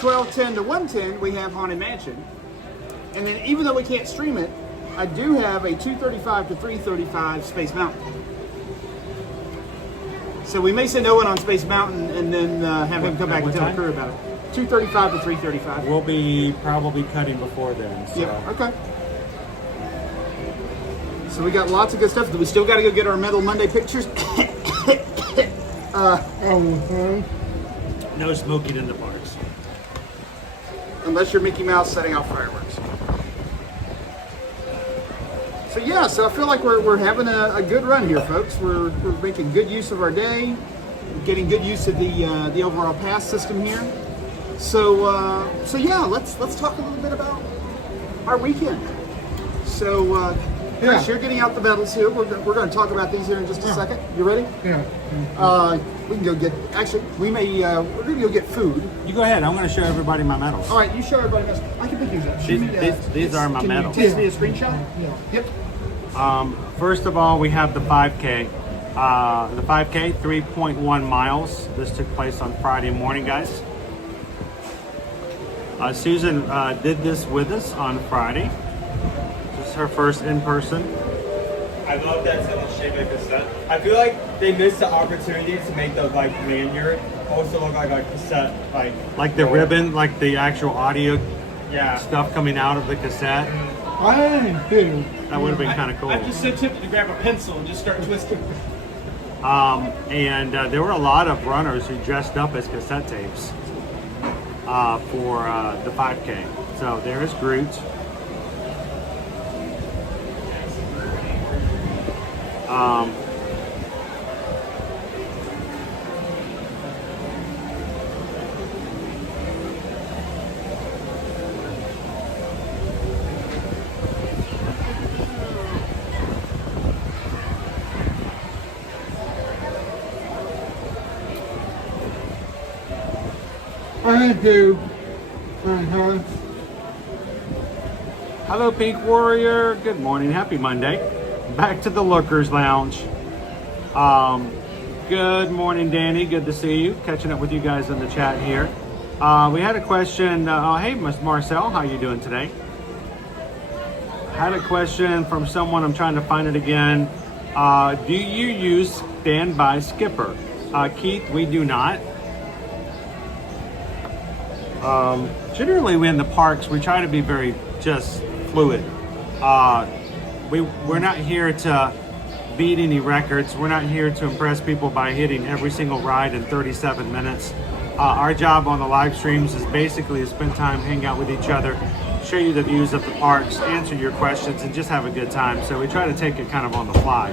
12:10 to 1:10, we have Haunted Mansion. And then even though we can't stream it, I do have a 2:35 to 3:35 Space Mountain. So we may send Owen on Space Mountain and then have him come back and tell the crew about it. 2:35 to 3:35. We'll be probably cutting before then. So. Yeah, okay. So we got lots of good stuff. We still got to go get our Metal Monday pictures. No smoking in the parks. Unless you're Mickey Mouse setting off fireworks. So yeah, so I feel like we're having a good run here, folks. We're making good use of our day, getting good use of the overall pass system here. So yeah, let's talk a little bit about our weekend. So Chris, you're getting out the medals here. We're going to talk about these here in just a second. You ready? Yeah. We can go get. Actually, we're going to go get food. You go ahead. I'm going to show everybody my medals. All right, you show everybody medals. I can pick these up. These are my medals. Can you text me a screenshot? Yeah. Yep. First of all, we have the 5K. The 5K, 3.1 miles. This took place on Friday morning, guys. Susan did this with us on Friday. This is her first in person. I love that it's in the shape of a cassette. I feel like they missed the opportunity to make the lanyard also look like a cassette, like the ribbon, like the actual audio yeah. stuff coming out of the cassette. That would have been kind of cool. I'm just so tempted to grab a pencil and just start twisting. And there were a lot of runners who dressed up as cassette tapes for the 5K. So there's Groot. Hello, Pink Warrior. Good morning. Happy Monday. Back to the Lurkers Lounge. Good morning, Danny. Good to see you. Catching up with you guys in the chat here. We had a question. Hey, Miss Marcel, how you doing today? Had a question from someone. I'm trying to find it again. Do you use standby skipper? Keith, we do not. Generally, we in the parks, we try to be very just fluid. We're not here to beat any records. We're not here to impress people by hitting every single ride in 37 minutes. Our job on the live streams is basically to spend time, hang out with each other, show you the views of the parks, answer your questions, and just have a good time. So we try to take it kind of on the fly.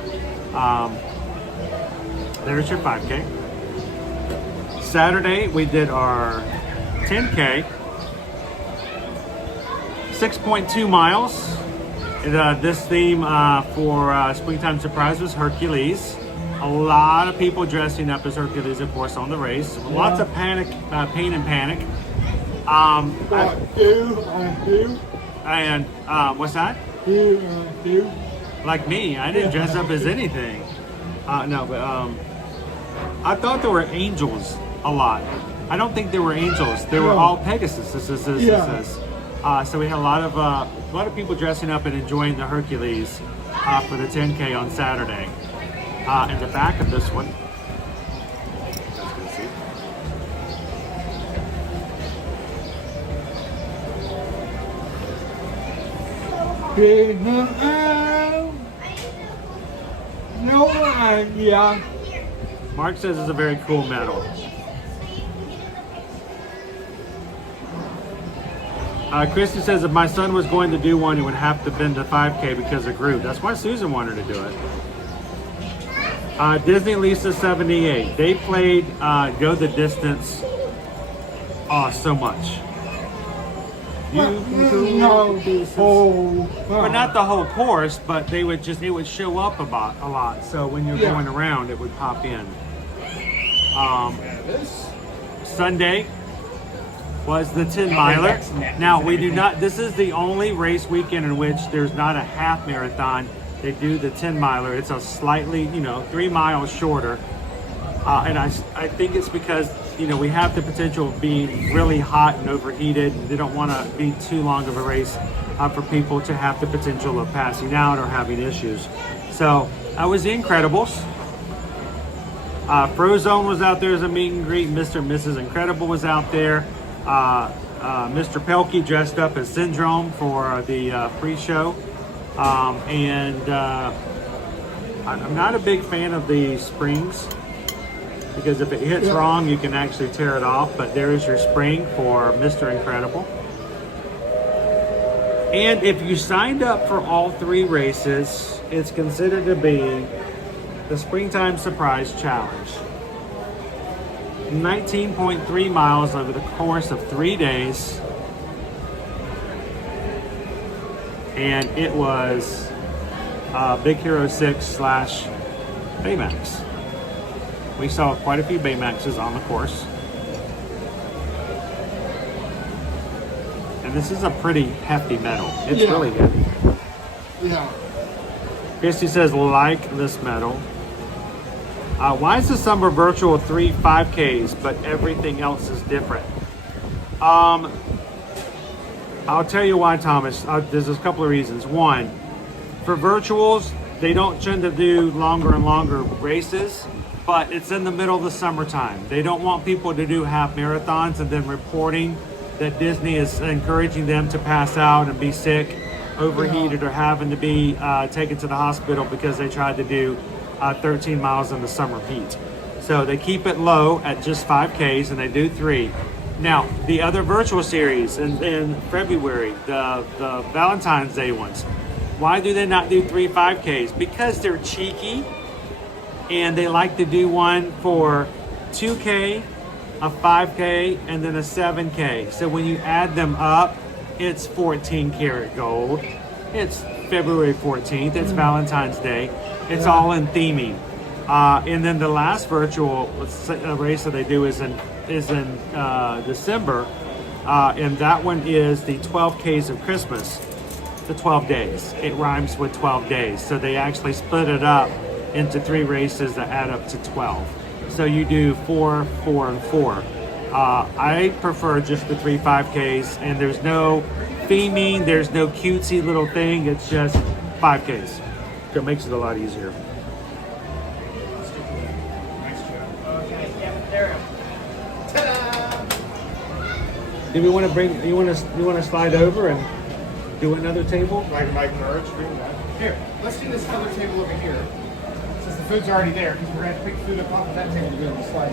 There's your 5K. Saturday, we did our 10K, 6.2 miles. This theme for Springtime Surprise was Hercules. A lot of people dressing up as Hercules, of course, on the race. Lots of panic, pain and panic. And what's that? Like me, I didn't dress up as anything. No, but I thought there were angels a lot. I don't think there were angels. They were all Pegasus. So we had a lot of people dressing up and enjoying the Hercules for the 10K on Saturday. In the back of this one, no idea. Mark says it's a very cool medal. Kristen says if my son was going to do one, he would have to bend to 5K because of Groot. That's why Susan wanted to do it. Disney Lisa 78. They played Go the Distance so much. You can cool. But not the whole course, but it would show up a lot. So when you're going around, it would pop in. Sunday was the 10 miler. Now this is the only race weekend in which there's not a half marathon. They do the 10 miler. It's a slightly, 3 miles shorter. And I think it's because, we have the potential of being really hot and overheated. They don't want to be too long of a race for people to have the potential of passing out or having issues. So that was the Incredibles. Frozone was out there as a meet and greet. Mr. and Mrs. Incredible was out there. Mr. Pelkey dressed up as Syndrome for the pre-show. I'm not a big fan of the springs because if it hits wrong, you can actually tear it off. But there is your spring for Mr. Incredible. And if you signed up for all 3 races, it's considered to be the Springtime Surprise Challenge. 19.3 miles over the course of 3 days. And it was Big Hero 6 / Baymax. We saw quite a few Baymaxes on the course. And this is a pretty hefty medal. It's really heavy. Yeah. Christy says, like this medal. Why is the summer virtual 3 5Ks, but everything else is different? I'll tell you why, Thomas. There's a couple of reasons. One, for virtuals, they don't tend to do longer and longer races, but it's in the middle of the summertime. They don't want people to do half marathons and then reporting that Disney is encouraging them to pass out and be sick, overheated, or having to be taken to the hospital because they tried to do 13 miles in the summer heat. So they keep it low at just 5Ks and they do 3. Now, the other virtual series in February, the Valentine's Day ones, why do they not do 3 5Ks? Because they're cheeky and they like to do one for 2K, a 5K, and then a 7K. So when you add them up, it's 14 karat gold. It's February 14th. It's Valentine's Day. It's all in theming. And then the last virtual race that they do is in December. And that one is the 12Ks of Christmas, the 12 days. It rhymes with 12 days. So they actually split it up into 3 races that add up to 12. So you do 4, 4, and 4. I prefer just the 3 5Ks, and there's no theming, there's no cutesy little thing. It's just 5Ks. So it makes it a lot easier. Do we want to bring? You want to slide over and do another table? Like merge, bring that. Here, let's do this other table over here. Since the food's already there, because we're going to pick food up off of that table to be able to slide.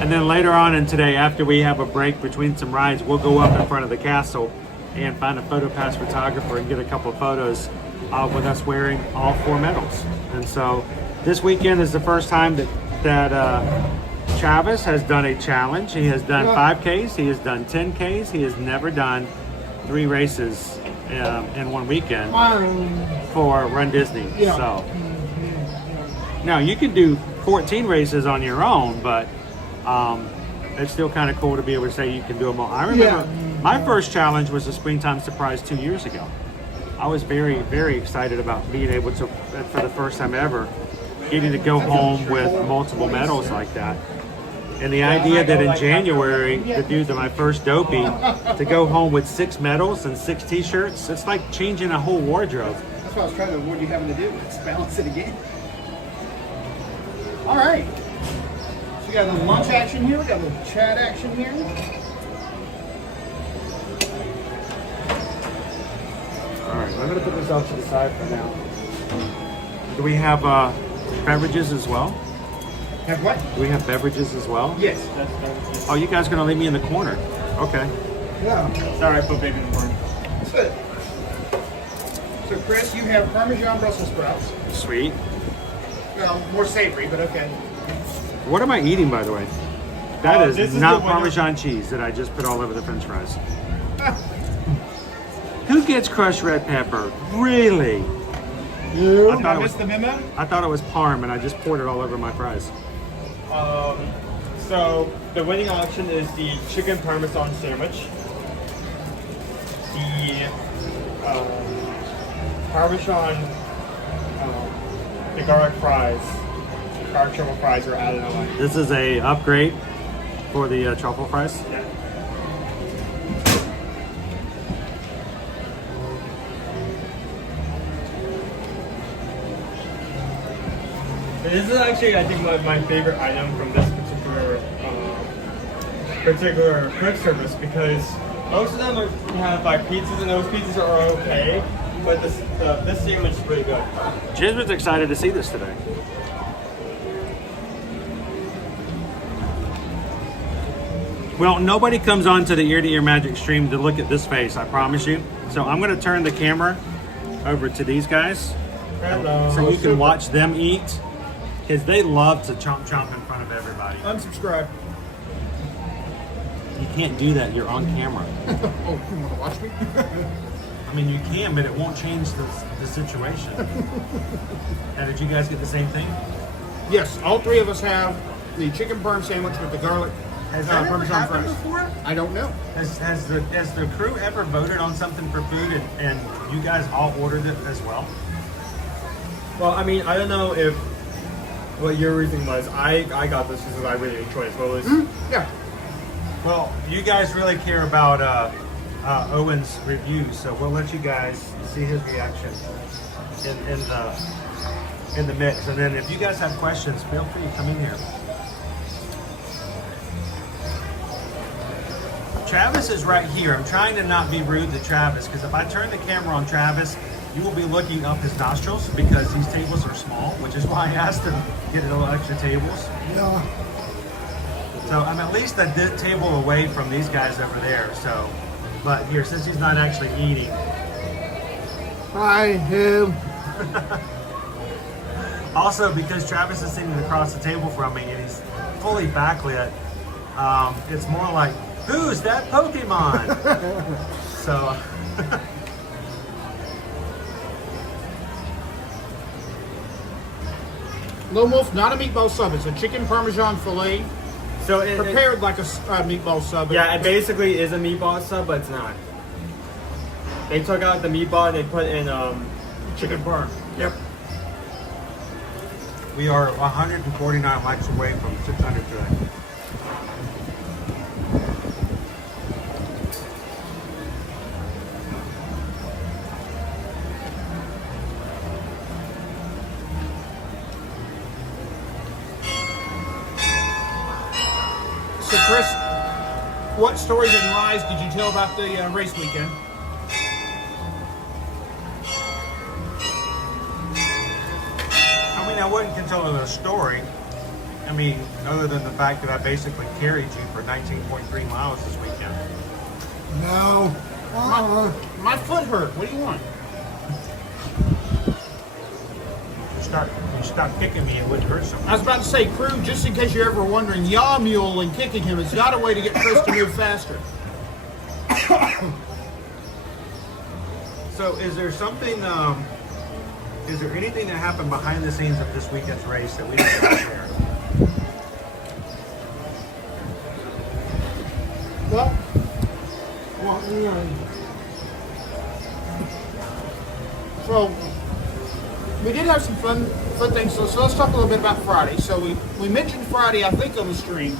And then later on in today, after we have a break between some rides, we'll go up in front of the castle and find a PhotoPass photographer and get a couple of photos with us wearing all 4 medals. And so this weekend is the first time that Travis has done a challenge. He has done 5Ks, he has done 10Ks, he has never done 3 races in one weekend for Run Disney. So now you can do 14 races on your own, but it's still kind of cool to be able to say you can do them all. I remember my first challenge was a Springtime Surprise 2 years ago. I was very, very excited about being able to, for the first time ever, getting to go home with multiple medals like that. And the idea that in January, to do my first dopey, to go home with 6 medals and 6 t-shirts, it's like changing a whole wardrobe. That's what I was trying to avoid you having to do. Let's balance it again. All right. So we got a little lunch action here. We got a little chat action here. All right, I'm going to put this off to the side for now. Do we have beverages as well? Have what? Do we have beverages as well? Yes. Oh, you guys are going to leave me in the corner. Okay. Yeah. Sorry, I put baby in the corner. Good. So, Chris, you have Parmesan Brussels sprouts. Sweet. Well, more savory, but okay. What am I eating, by the way? That is this is not the one Parmesan cheese that I just put all over the French fries. gets crushed red pepper? Really? You? I thought it was the memo? I thought it was parm, and I just poured it all over my fries. So the winning option is the chicken parmesan sandwich, the parmesan, the garlic fries, garlic truffle fries are added on. This is a upgrade for the truffle fries. Yeah. This is actually, I think, my favorite item from this particular quick service, because most of them have like pizzas, and those pizzas are okay, but this sandwich is really good. Jiz was excited to see this today. Well, nobody comes on to the ear-to-ear magic stream to look at this face, I promise you. So I'm going to turn the camera over to these guys. Hello. So you can watch them eat, because they love to chomp in front of everybody. Unsubscribe. You can't do that, you're on camera. Oh, you want to watch me? I mean, you can, but it won't change the situation. And did you guys get the same thing? Yes, all three of us have the chicken parm sandwich with the garlic. Has that ever Parmesan happened fries. before? I don't know. Has the crew ever voted on something for food and you guys all ordered it as well? Well, I mean, I don't know if what your reason was. I got this because I really enjoyed it. What was? Yeah. Well, you guys really care about Owen's review, so we'll let you guys see his reaction in the mix. And then if you guys have questions, feel free to come in here. Travis is right here. I'm trying to not be rude to Travis, because if I turn the camera on Travis, you will be looking up his nostrils, because these tables are small, which is why I asked him to get a little extra tables. Yeah. So I'm at least a table away from these guys over there. So, but here, since he's not actually eating. Hi, him. Also, because Travis is sitting across the table from me and he's fully backlit, it's more like, who's that Pokemon? So. Lone Wolf, not a meatball sub. It's a chicken parmesan filet. So prepared like a meatball sub. Yeah, it basically is a meatball sub, but it's not. They took out the meatball and they put in chicken parm. Yep. We are 149 likes away from 600 today. So, Chris, what stories and lies did you tell about the race weekend? I mean, I wouldn't consider it a story. I mean, other than the fact that I basically carried you for 19.3 miles this weekend. No. My foot hurt. What do you want? You stop kicking me, it wouldn't hurt so much. I was about to say, crew, just in case you're ever wondering, yaw mule and kicking him is not a way to get Chris to move faster. So is there something, is there anything that happened behind the scenes of this weekend's race that we didn't share? Well, so we did have some fun things. So let's talk a little bit about Friday. So we mentioned Friday, I think, on the stream.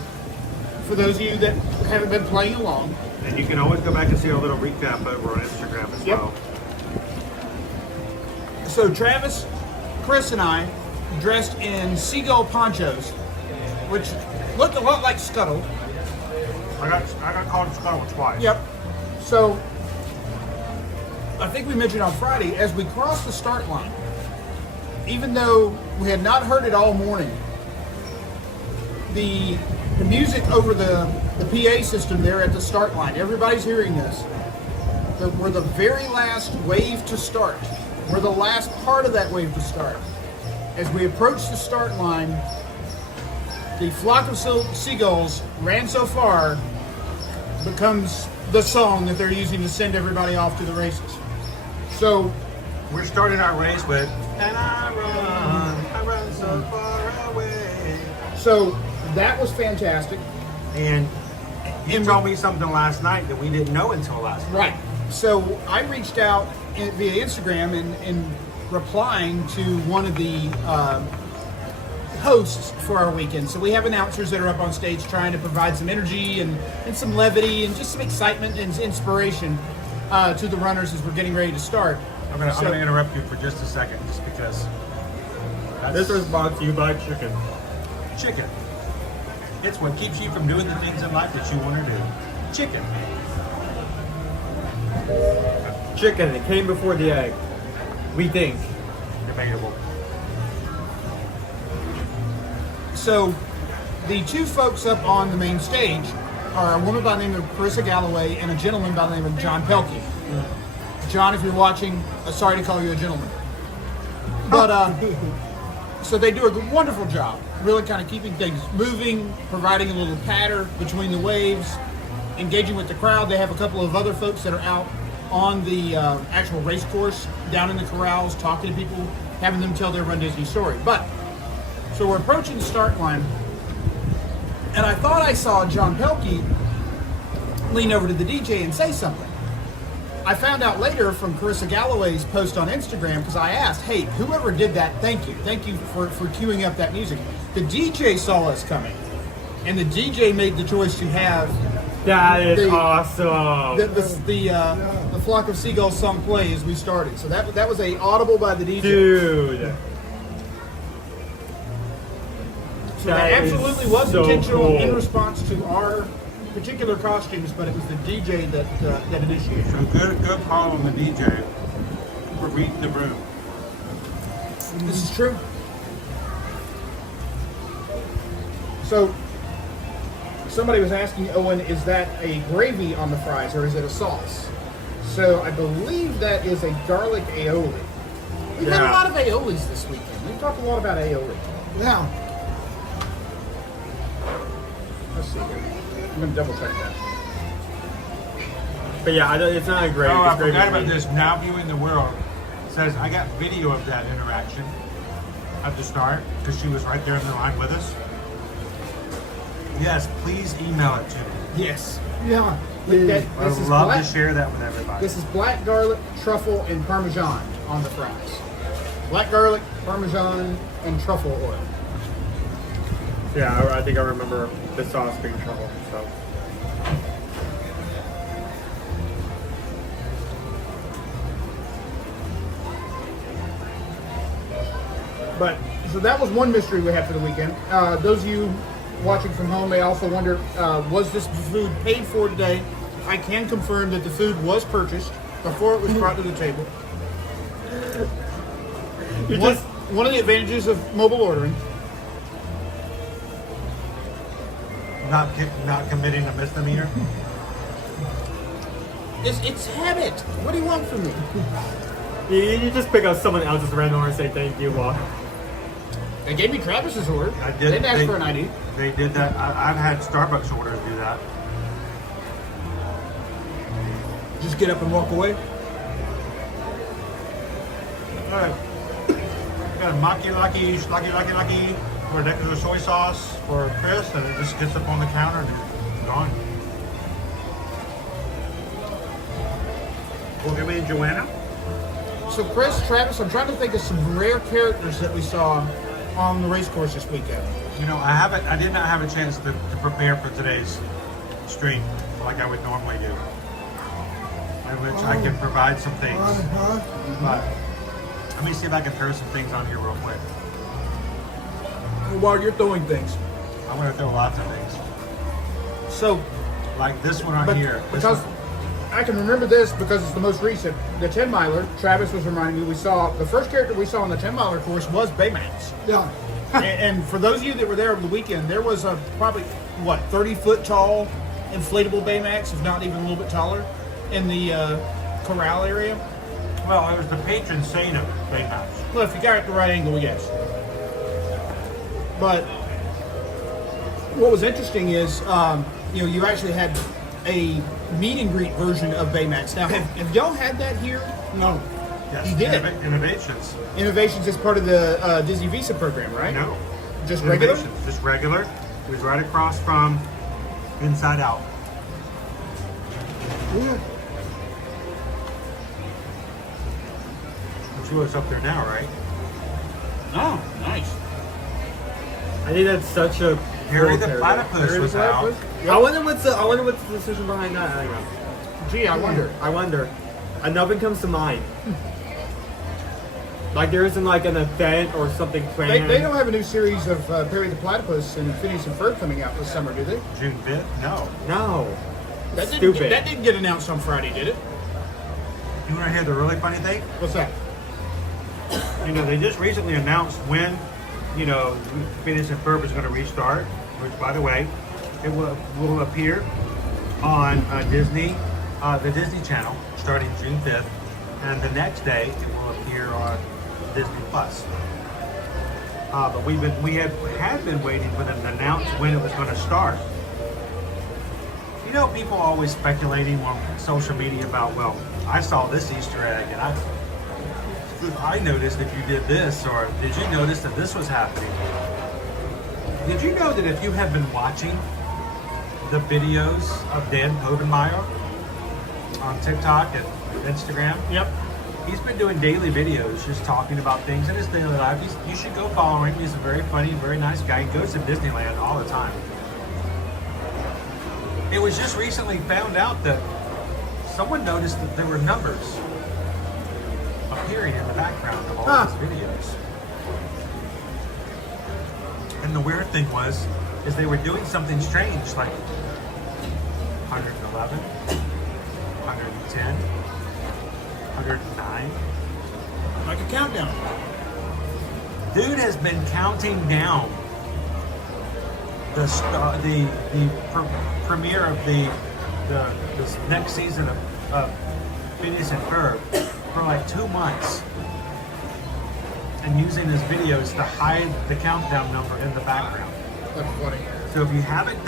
For those of you that haven't been playing along. And you can always go back and see a little recap over on Instagram as well. So Travis, Chris, and I dressed in seagull ponchos, which looked a lot like Scuttle. I got called Scuttle twice. Yep. So I think we mentioned on Friday, as we crossed the start line, even though we had not heard it all morning, the music over the PA system there at the start line, everybody's hearing this. We're the very last wave to start. We're the last part of that wave to start. As we approach the start line, the flock of seagulls ran so far becomes the song that they're using to send everybody off to the races. So we're starting our race with "And I run so far away." So that was fantastic. And you told me something last night that we didn't know until last night. Right. So I reached out via Instagram and replying to one of the hosts for our weekend. So we have announcers that are up on stage trying to provide some energy and some levity and just some excitement and inspiration to the runners as we're getting ready to start. I'm gonna interrupt you for just a second, just because. This was brought to you by chicken. Chicken. It's what keeps you from doing the things in life that you want to do. Chicken. Chicken. It came before the egg. We think. Debatable. So the two folks up on the main stage are a woman by the name of Carissa Galloway and a gentleman by the name of John Pelkey. John, if you're watching, sorry to call you a gentleman. But so they do a wonderful job, really kind of keeping things moving, providing a little patter between the waves, engaging with the crowd. They have a couple of other folks that are out on the actual race course, down in the corrals, talking to people, having them tell their Run Disney story. But, so we're approaching the start line, and I thought I saw John Pelkey lean over to the DJ and say something. I found out later from Carissa Galloway's post on Instagram, because I asked, hey, whoever did that, thank you. Thank you for queuing up that music. The DJ saw us coming, and the DJ made the choice to have That is awesome. The Flock of Seagulls song play as we started. So that was a audible by the DJ. Dude. So that absolutely was so intentional cool. in response to our particular costumes, but it was the DJ that initiated. So good call on the DJ for reading the room. This is true. So somebody was asking Owen, is that a gravy on the fries or is it a sauce? So I believe that is a garlic aioli. We've had a lot of aiolis this weekend. We've talked a lot about aioli. Yeah. Let's see here. I'm going to double check that. But yeah, it's not a gravy. Oh, I it's gravy forgot about meat. this. Now Viewing the World says I got video of that interaction at the start because she was right there in the line with us. Yes, please email it to me. Yes. Yeah. I would love to share that with everybody. This is black garlic, truffle, and Parmesan on the fries. Black garlic, Parmesan, and truffle oil. Yeah, I think I remember the sauce being truffle. So. But so that was one mystery we had for the weekend. Those of you watching from home may also wonder, was this food paid for today? I can confirm that the food was purchased before it was brought to the table. One of the advantages of mobile ordering. Not committing a misdemeanor. It's habit. What do you want from me? You just pick up someone else's random order and say thank you. Well, they gave me Travis's order. I did. They didn't ask for an ID. They did that. I've had Starbucks orders do that. Just get up and walk away. All right. Got a maki laki for extra soy sauce for Chris, and it just gets up on the counter and it's gone. Well, me and Joanna. So Chris, Travis, I'm trying to think of some rare characters that we saw on the race course this weekend. You know, I did not have a chance to prepare for today's stream like I would normally do, in which I can provide some things. But let me see if I can throw some things on here real quick. While you're throwing things, I'm going to throw lots of things. So, like this one right here. Because I can remember this because it's the most recent. The 10 miler, Travis was reminding me, we saw the first character we saw on the 10 miler course was Baymax. Yeah. and for those of you that were there over the weekend, there was a probably 30-foot tall inflatable Baymax, if not even a little bit taller, in the corral area. Well, it was the patron saint of Baymax. Well, if you got it at the right angle, yes. But what was interesting is, you actually had a meet and greet version of Baymax. Now, have y'all had that here? No. Yes. He did. Innovations. Innovations is part of the Disney Visa program, right? No. Just regular? Innovations, just regular. It was right across from Inside Out. Yeah. Which was up there now, right? Oh, nice. I think that's such a Harry cool the character. Platypus Harry the was out. Platypus? I wonder what's the decision behind that. I don't know. Gee, I wonder. I wonder. Nothing comes to mind. Like there isn't like an event or something planned. They don't have a new series of Perry the Platypus and Phineas and Ferb coming out this summer, do they? June 5th? No. No. That Stupid. didn't get announced on Friday, did it? You want to hear the really funny thing? What's that? You know, they just recently announced when, you know, Phineas and Ferb is going to restart, which, by the way, it will appear on Disney, the Disney Channel, starting June 5th, and the next day it will appear on Disney Plus. But we had been waiting for them to announce when it was going to start. You know, people are always speculating on social media about, well, I saw this Easter egg, and I noticed if you did this, or did you notice that this was happening? Did you know that if you have been watching the videos of Dan Povenmire on TikTok and Instagram? Yep. He's been doing daily videos just talking about things in his daily life. You should go follow him. He's a very funny, very nice guy. He goes to Disneyland all the time. It was just recently found out that someone noticed that there were numbers appearing in the background of all of his videos. And the weird thing is they were doing something strange, like 111, 110, 109. Like a countdown. Dude has been counting down the premiere of this next season of Phineas and Ferb for like 2 months, and using his videos to hide the countdown number in the background. That's funny. So if you haven't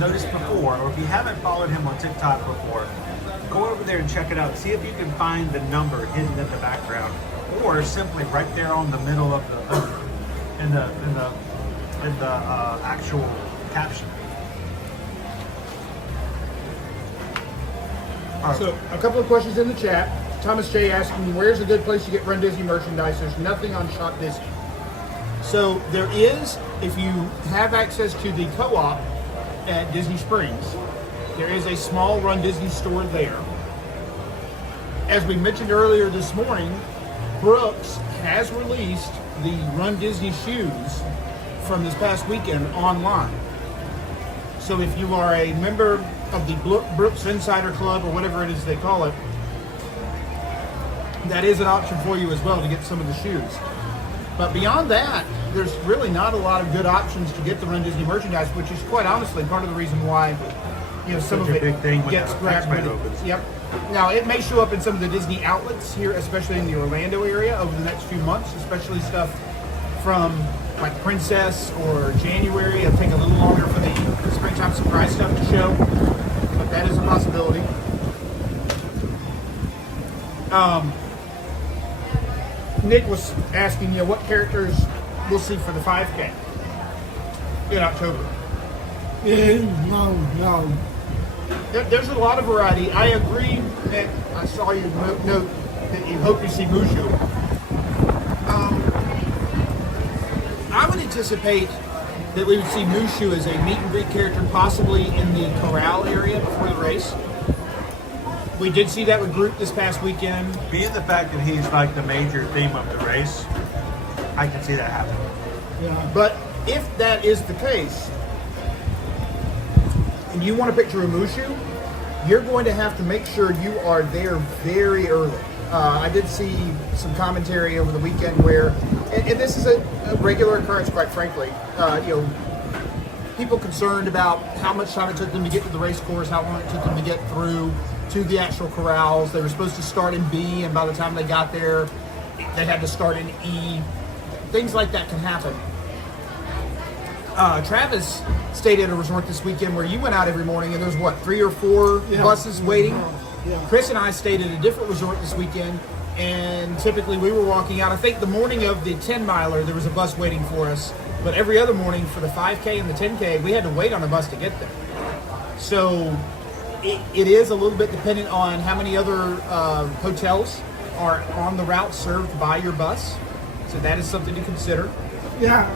noticed before, or if you haven't followed him on TikTok before, go over there and check it out. See if you can find the number hidden in the background, or simply right there on the middle of the actual caption. So, a couple of questions in the chat. Thomas J asking, where's a good place to get Run Disney merchandise? There's nothing on Shop Disney. So, there is, if you have access to the co-op at Disney Springs, there is a small Run Disney store there. As we mentioned earlier this morning, Brooks has released the Run Disney shoes from this past weekend online. So if you are a member of the Brooks Insider Club, or whatever it is they call it, that is an option for you as well to get some of the shoes. But beyond that, there's really not a lot of good options to get the Run Disney merchandise, which is quite honestly part of the reason why, you know, some of it gets grabbed. Yep. Now, it may show up in some of the Disney outlets here, especially in the Orlando area over the next few months, especially stuff from like Princess or January. It'll take a little longer for the springtime surprise stuff to show, but that is a possibility. Nick was asking, you know, what characters we'll see for the 5K in October. No. There's a lot of variety. I agree that I saw your note that you hope you see Mushu. I would anticipate that we would see Mushu as a meet and greet character, possibly in the corral area before the race. We did see that with Groot this past weekend. Being the fact that he's like the major theme of the race, I can see that happening. Yeah. But if that is the case, and you want a picture of Mushu, you're going to have to make sure you are there very early. I did see some commentary over the weekend where, and this is a regular occurrence, quite frankly, you know, people concerned about how much time it took them to get to the race course, how long it took them to get through to the actual corrals. They were supposed to start in B, and by the time they got there, they had to start in E. Things like that can happen. Travis stayed at a resort this weekend where you went out every morning, and there's what, 3 or 4 buses waiting? Yeah. Chris and I stayed at a different resort this weekend, and typically we were walking out. I think the morning of the 10 miler, there was a bus waiting for us, but every other morning for the 5K and the 10K, we had to wait on a bus to get there. So it is a little bit dependent on how many other hotels are on the route served by your bus. So that is something to consider. Yeah,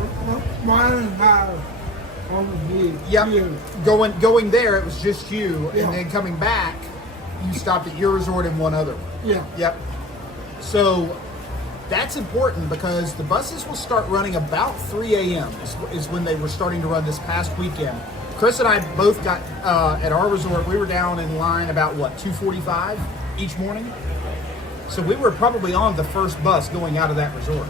mine has only Yep. Going there, it was just you, Yeah. and then coming back, you stopped at your resort and one other. Yeah. Yep. So that's important because the buses will start running about 3 a.m. is when they were starting to run this past weekend. Chris and I both got at our resort. We were down in line about 2:45 each morning. So we were probably on the first bus going out of that resort,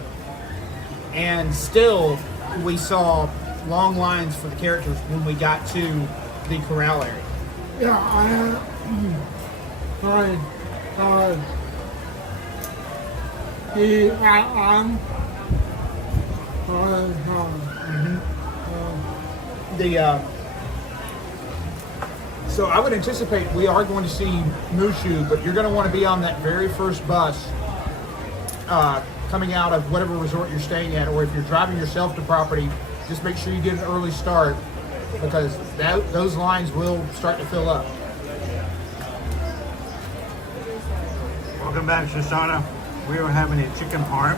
and still we saw long lines for the characters when we got to the corral area. Yeah, I'm So I would anticipate we are going to see Mushu, but you're going to want to be on that very first bus coming out of whatever resort you're staying at, or if you're driving yourself to property, just make sure you get an early start because those lines will start to fill up. Welcome back, Shoshana. We are having a chicken parm.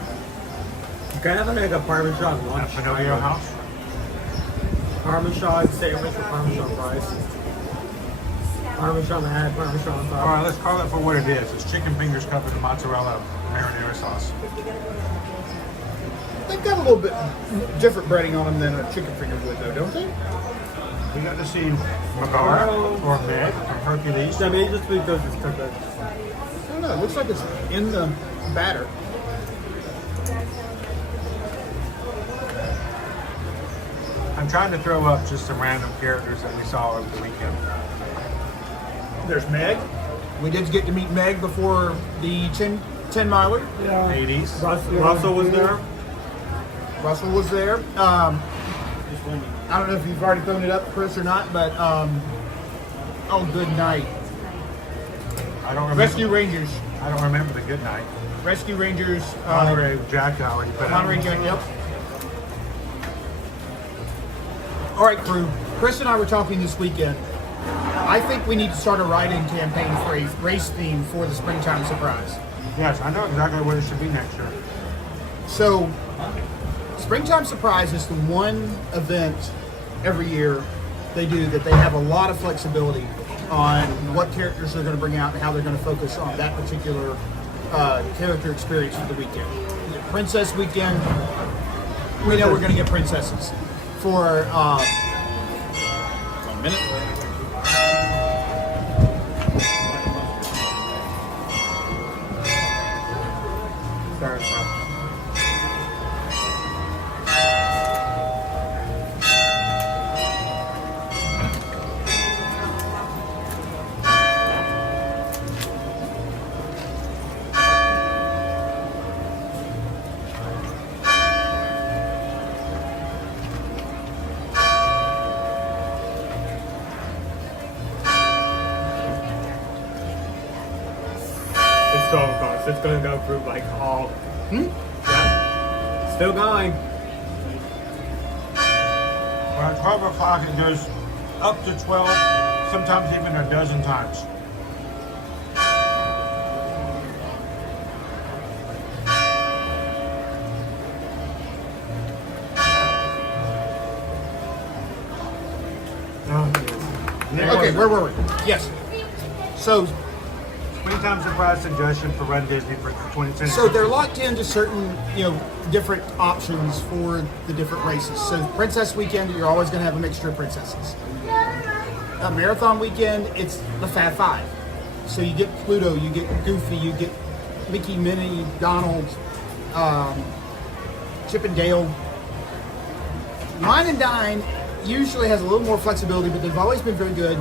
Can I have like a Parmesan lunch? At Pinocchio House. Parmesan sandwich with Parmesan fries. Parmesan head, Parmesan sauce. All right, let's call it for what it is. It's chicken fingers covered in mozzarella marinara sauce. They've got a little bit different breading on them than a chicken finger would, though, don't they? We got to see Magar or Meg from Hercules. I mean, just because it's cooked. I don't know. It looks like it's in the batter. I'm trying to throw up just some random characters that we saw over the weekend. There's Meg. We did get to meet Meg before the 10 miler. Yeah. 80s. Russell was there. Russell was there. I don't know if you've already thrown it up, Chris, or not, but oh, good night. I don't remember. Rescue Rangers. I don't remember the good night. Rescue Rangers. Monterey Jack already put out. Monterey Jack, yep. All right, crew. Chris and I were talking this weekend. I think we need to start a write-in campaign for a race theme for the Springtime Surprise. Yes, I know exactly what it should be next year. So, Springtime Surprise is the one event every year they do that they have a lot of flexibility on what characters they're going to bring out and how they're going to focus on that particular character experience for the weekend. Princess Weekend, we know we're going to get princesses. For, 1 minute. It's so close. It's gonna go through like all. Yeah. Still going. Well, at 12 o'clock, it goes up to 12, sometimes even a dozen times. Okay, where were we? Yes. So, Springtime Surprise suggestion for Run Disney for 2010. So they're locked into certain, different options for the different races. So Princess Weekend, you're always going to have a mixture of princesses. A Marathon Weekend, it's the Fab Five. So you get Pluto, you get Goofy, you get Mickey, Minnie, Donald, Chip and Dale. Wine and Dine usually has a little more flexibility, but they've always been very good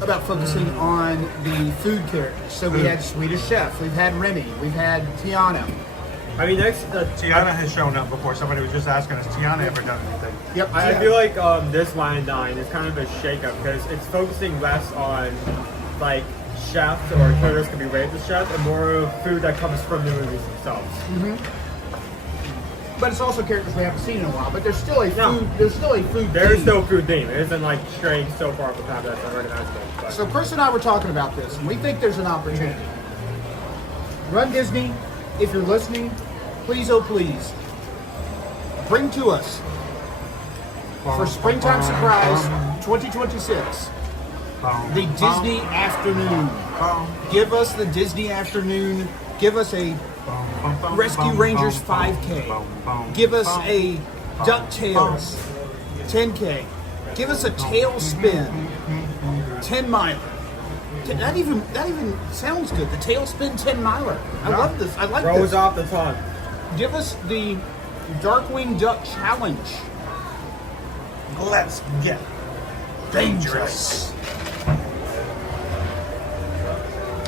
about focusing on the food characters. So we had Swedish Chef, we've had Remy, we've had Tiana. I mean, Tiana has shown up before. Somebody was just asking, has Tiana ever done anything? Yep. I feel like this Wine and Dine is kind of a shakeup because it's focusing less on like chefs or caterers can be rated as chefs, and more food that comes from the movies themselves. But it's also characters we haven't seen in a while. But there's still a food. There's still a food. There's theme. no food theme. It isn't like straying so far from the path that's unrecognizable. But. So Chris and I were talking about this, and we think there's an opportunity. Run Disney, if you're listening, please, oh please, bring to us for Springtime Surprise 2026 the Disney Afternoon. Give us the Disney Afternoon. Give us a Rescue Rangers 5K. Give us a DuckTales 10K. Give us a Tailspin 10 miler. That even sounds good. The Tailspin 10 miler. I love this. I like this. Rolls off the tongue. Give us the Darkwing Duck Challenge. Let's get dangerous.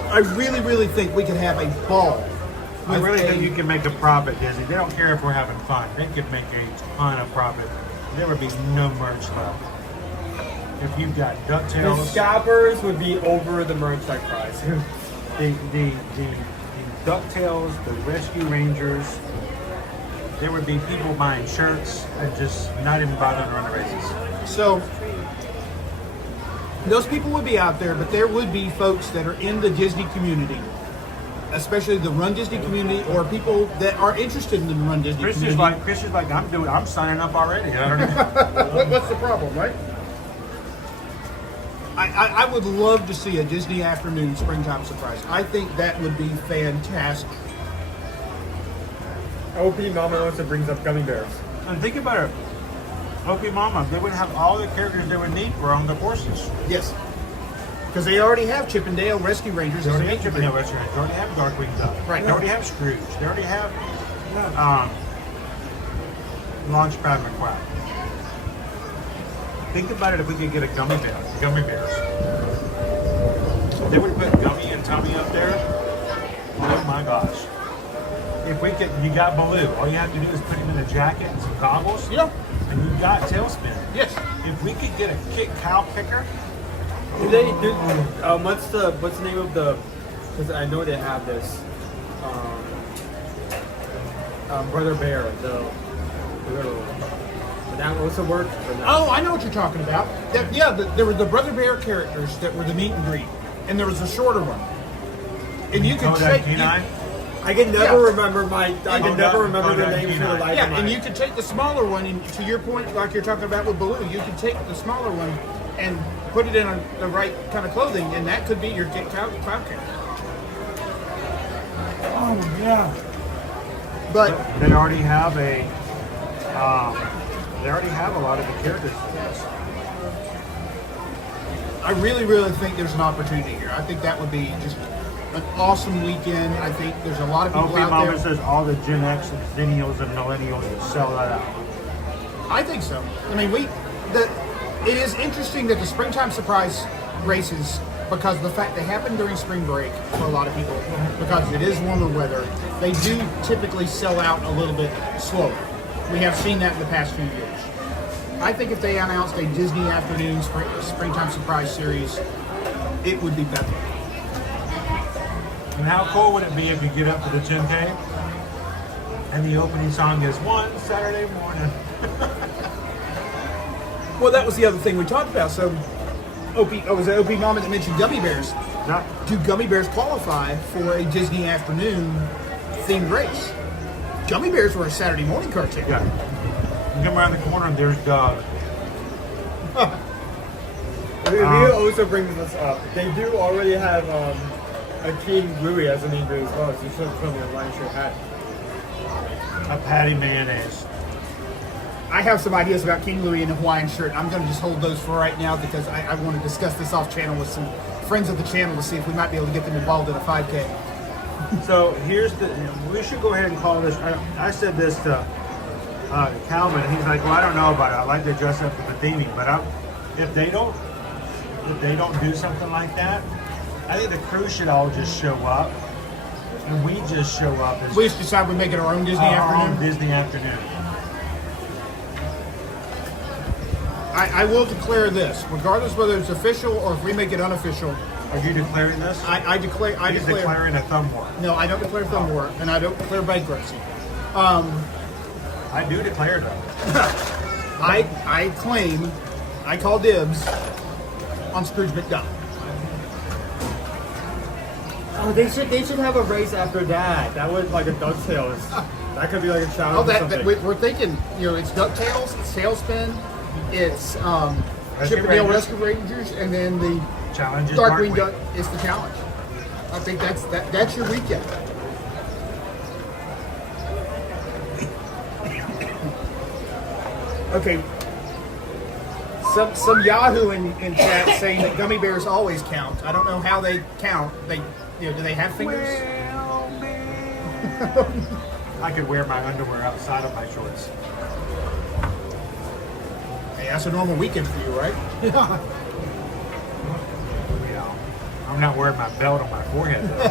I really, really think we could have a ball. I really think you can make a profit, Disney. They don't care if we're having fun. They could make a ton of profit. There would be no merch left. If you've got DuckTales, The scalpers would be over the merch like price. the DuckTales, the Rescue Rangers, there would be people buying shirts and just not even bothering to run the races. So those people would be out there, but there would be folks that are in the Disney community, especially the Run Disney community, or people that are interested in the Run Disney community. Chris is like, I'm signing up already. I don't know. What's the problem, right? I would love to see a Disney Afternoon Springtime Surprise. I think that would be fantastic. OP Mama also brings up gummy bears. And think about it. OP Mama, they would have all the characters they would need for on the horses. Yes. Because they already have Chip and Dale Rescue Rangers. They already have Chip and Dale Rescue Rangers. They already have Darkwing Duck. Right. They already have Scrooge. They already have Launchpad McQuack. Think about it if we could get a gummy bears. They would put Gummy and Tummy up there. Oh my gosh. If we could, you got Baloo. All you have to do is put him in a jacket and some goggles. Yeah. And you got Tailspin. Yes. If we could get a Kit Cow Picker. What's the name of the? Because I know they have this. Brother Bear. Would that also work? Or not? Oh, I know what you're talking about. There were the Brother Bear characters that were the meet and greet, and there was a shorter one. And you could take. I can never remember the names for the life of Yeah, mine. and you could take the smaller one, and to your point, like you're talking about with Baloo, you could take the smaller one and put it in the right kind of clothing, and that could be your Kit Cow character. Oh yeah. But they already have a lot of the characters. I really, really think there's an opportunity here. I think that would be just an awesome weekend. I think there's a lot of people out Mama there. says all the Gen X, Zennials, and Millennials would sell that out. I think so. I mean, it is interesting that the Springtime Surprise races, because of the fact they happen during spring break for a lot of people, because it is warmer weather, they do typically sell out a little bit slower. We have seen that in the past few years. I think if they announced a Disney Afternoon Springtime Surprise series, it would be better. And how cool would it be if you get up to the 10K and the opening song is One Saturday Morning? Well, that was the other thing we talked about. So, was it OP Mama that mentioned gummy bears? No. Do gummy bears qualify for a Disney Afternoon themed race? Gummy bears were a Saturday morning cartoon. Yeah. You come around the corner and there's Doug. Leo also brings this up. They do already have a King Louie as an English as well, so you should put me a line shirt hat. A patty mayonnaise. I have some ideas about King Louie in a Hawaiian shirt. I'm going to just hold those for right now because I want to discuss this off channel with some friends of the channel to see if we might be able to get them involved in a 5K. So we should go ahead and call this. I said this to Calvin, and he's like, well, I don't know about it. I like to dress up for the theming, but if they don't do something like that, I think the crew should all just show up, and we just show up. We just decide we make it our own Disney afternoon. Disney afternoon. I will declare this, regardless whether it's official or if we make it unofficial, Are you declaring this? I declare. He's declaring a thumb war. No, I don't declare thumb war, and I don't declare bankruptcy. I do declare though. I claim, I call dibs on Scrooge McDuck. Oh, they should have a race after that. That was like a DuckTales. That could be like a challenge. Oh, or that something. we're thinking. You know, it's DuckTales, it's Tailspin, it's Rescue Chip 'n Dale Rangers. Rescue Rangers, and then the Challenge is Darkwing Darkwing. Duck is the challenge. I think that's your weekend. Okay. Some Yahoo in chat saying that gummy bears always count. I don't know how they count. They, do they have fingers? I could wear my underwear outside of my shorts. Hey, that's a normal weekend for you, right? Yeah. I'm not wearing my belt on my forehead though.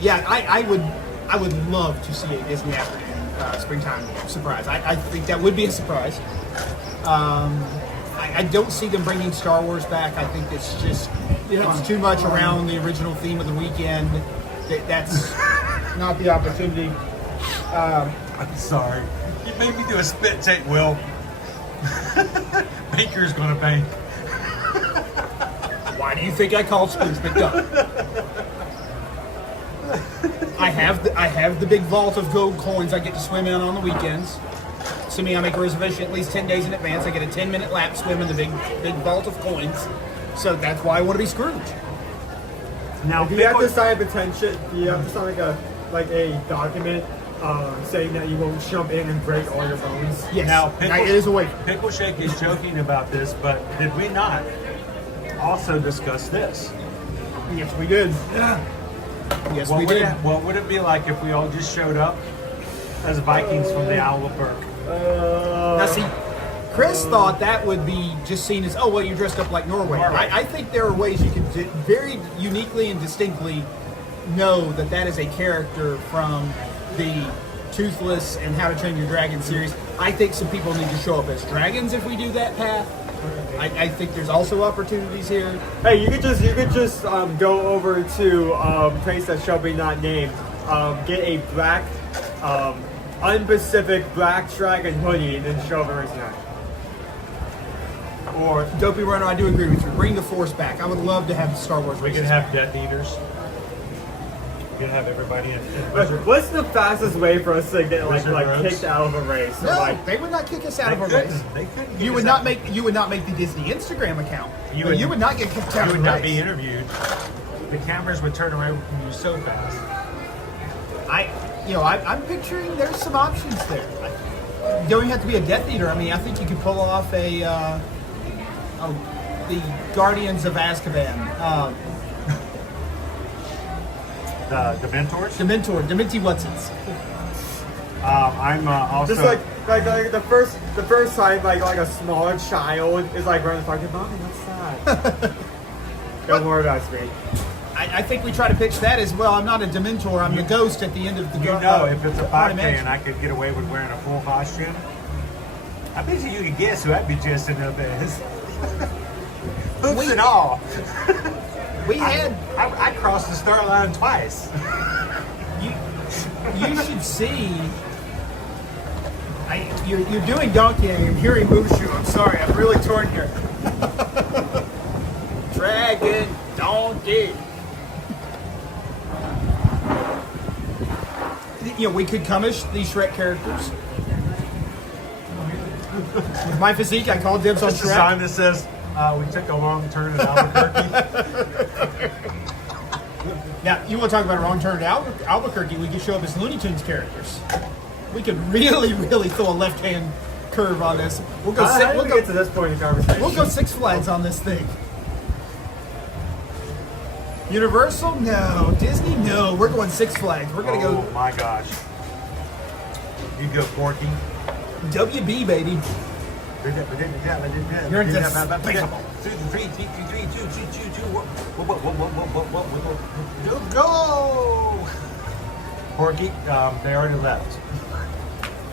Yeah, I would love to see a Disney afternoon springtime surprise. I think that would be a surprise. I don't see them bringing Star Wars back. I think it's just it's too much around the original theme of the weekend. That's not the opportunity. I'm sorry. You made me do a spit take, Will. Banker's gonna bank. Why do you think I called Scrooge McDuck? I have the big vault of gold coins I get to swim in on the weekends. Assuming I make a reservation at least 10 days in advance, I get a 10-minute lap swim in the big vault of coins. So that's why I want to be Scrooge. Now, do you have to sign a petition? Do you have to sign like a document saying that you won't jump in and break all your bones? Yes. Now, It is a way. Pickle Shake is joking about this, but did we not also discuss this? Yes, we did. Yeah. Yes, What we would did. What would it be like if we all just showed up as Vikings from the Owl of Burke? Now, see, Chris thought that would be just seen as, oh, well, you dressed up like Norway. I think there are ways you can very uniquely and distinctly know that is a character from the Toothless and How to Train Your Dragon series. I think some people need to show up as dragons if we do that path. I think there's also opportunities here. Hey, you could just go over to place that shall be not named. Get a black, unspecific black dragon hoodie and then show up every night. Or Dopey Runner, I do agree with you. Bring the Force back. I would love to have the Star Wars We races could have back. Death Eaters. We could have everybody in What's the fastest way for us to get Wizard robes? kicked out of a race? So, No, they would not kick us out of a race. They couldn't. You would not make the Disney Instagram account. You would not get kicked out You of would a not race. be interviewed. The cameras would turn around from you so fast. I'm picturing there's some options there. You don't even have to be a Death Eater. I mean, I think you could pull off the Guardians of Azkaban. The Dementors? Dementi Watsons. I'm also just like the first time like a smaller child is like running like, Mommy, what's that? Don't worry about me. I think we try to pitch that as well. I'm not a Dementor. I'm the ghost at the end of the. if it's a 5K and I could get away with wearing a full costume, I bet you could guess who I'd be dressing up as. Hoops and all. I crossed the start line twice. You should see. You're doing donkey. I'm hearing Mushu. I'm sorry. I'm really torn here. Dragon, donkey. We could come as the Shrek characters. With my physique, I call dibs on Just a Shrek. sign that says, we took a long turn at Albuquerque. Now, you want to talk about a wrong turn to Albuquerque, we could show up as Looney Tunes characters. We could really, really throw a left-hand curve on this. We'll go. We'll get to this point in the conversation. We'll go Six Flags on this thing. Universal? No. Disney? No. We're going Six Flags. We're going to Oh my gosh. You go Porky. WB, baby. You're indispensable. Go! Porky, they already left.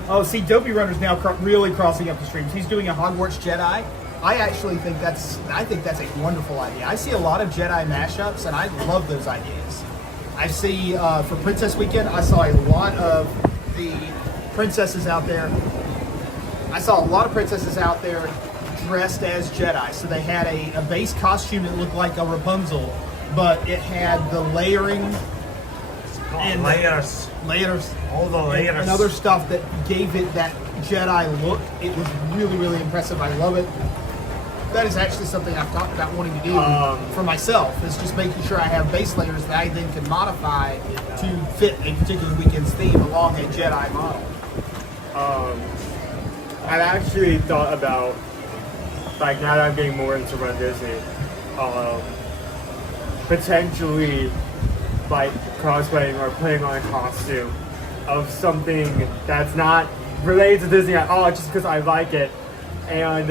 Oh, see, Dopey Runner's now really crossing up the streams. He's doing a Hogwarts Jedi. I actually think that's a wonderful idea. I see a lot of Jedi mashups, and I love those ideas. I see for Princess Weekend, I saw a lot of the princesses out there. I saw a lot of princesses out there dressed as Jedi. So they had a base costume that looked like a Rapunzel, but it had the layering and layers, all the layers, and other stuff that gave it that Jedi look. It was really, really impressive. I love it. That is actually something I've talked about wanting to do for myself, is just making sure I have base layers that I then can modify to fit a particular weekend's theme along a Jedi model. I've actually thought about, like, now that I'm getting more into Run Disney, potentially like cosplaying or putting on a costume of something that's not related to Disney at all, just because I like it. And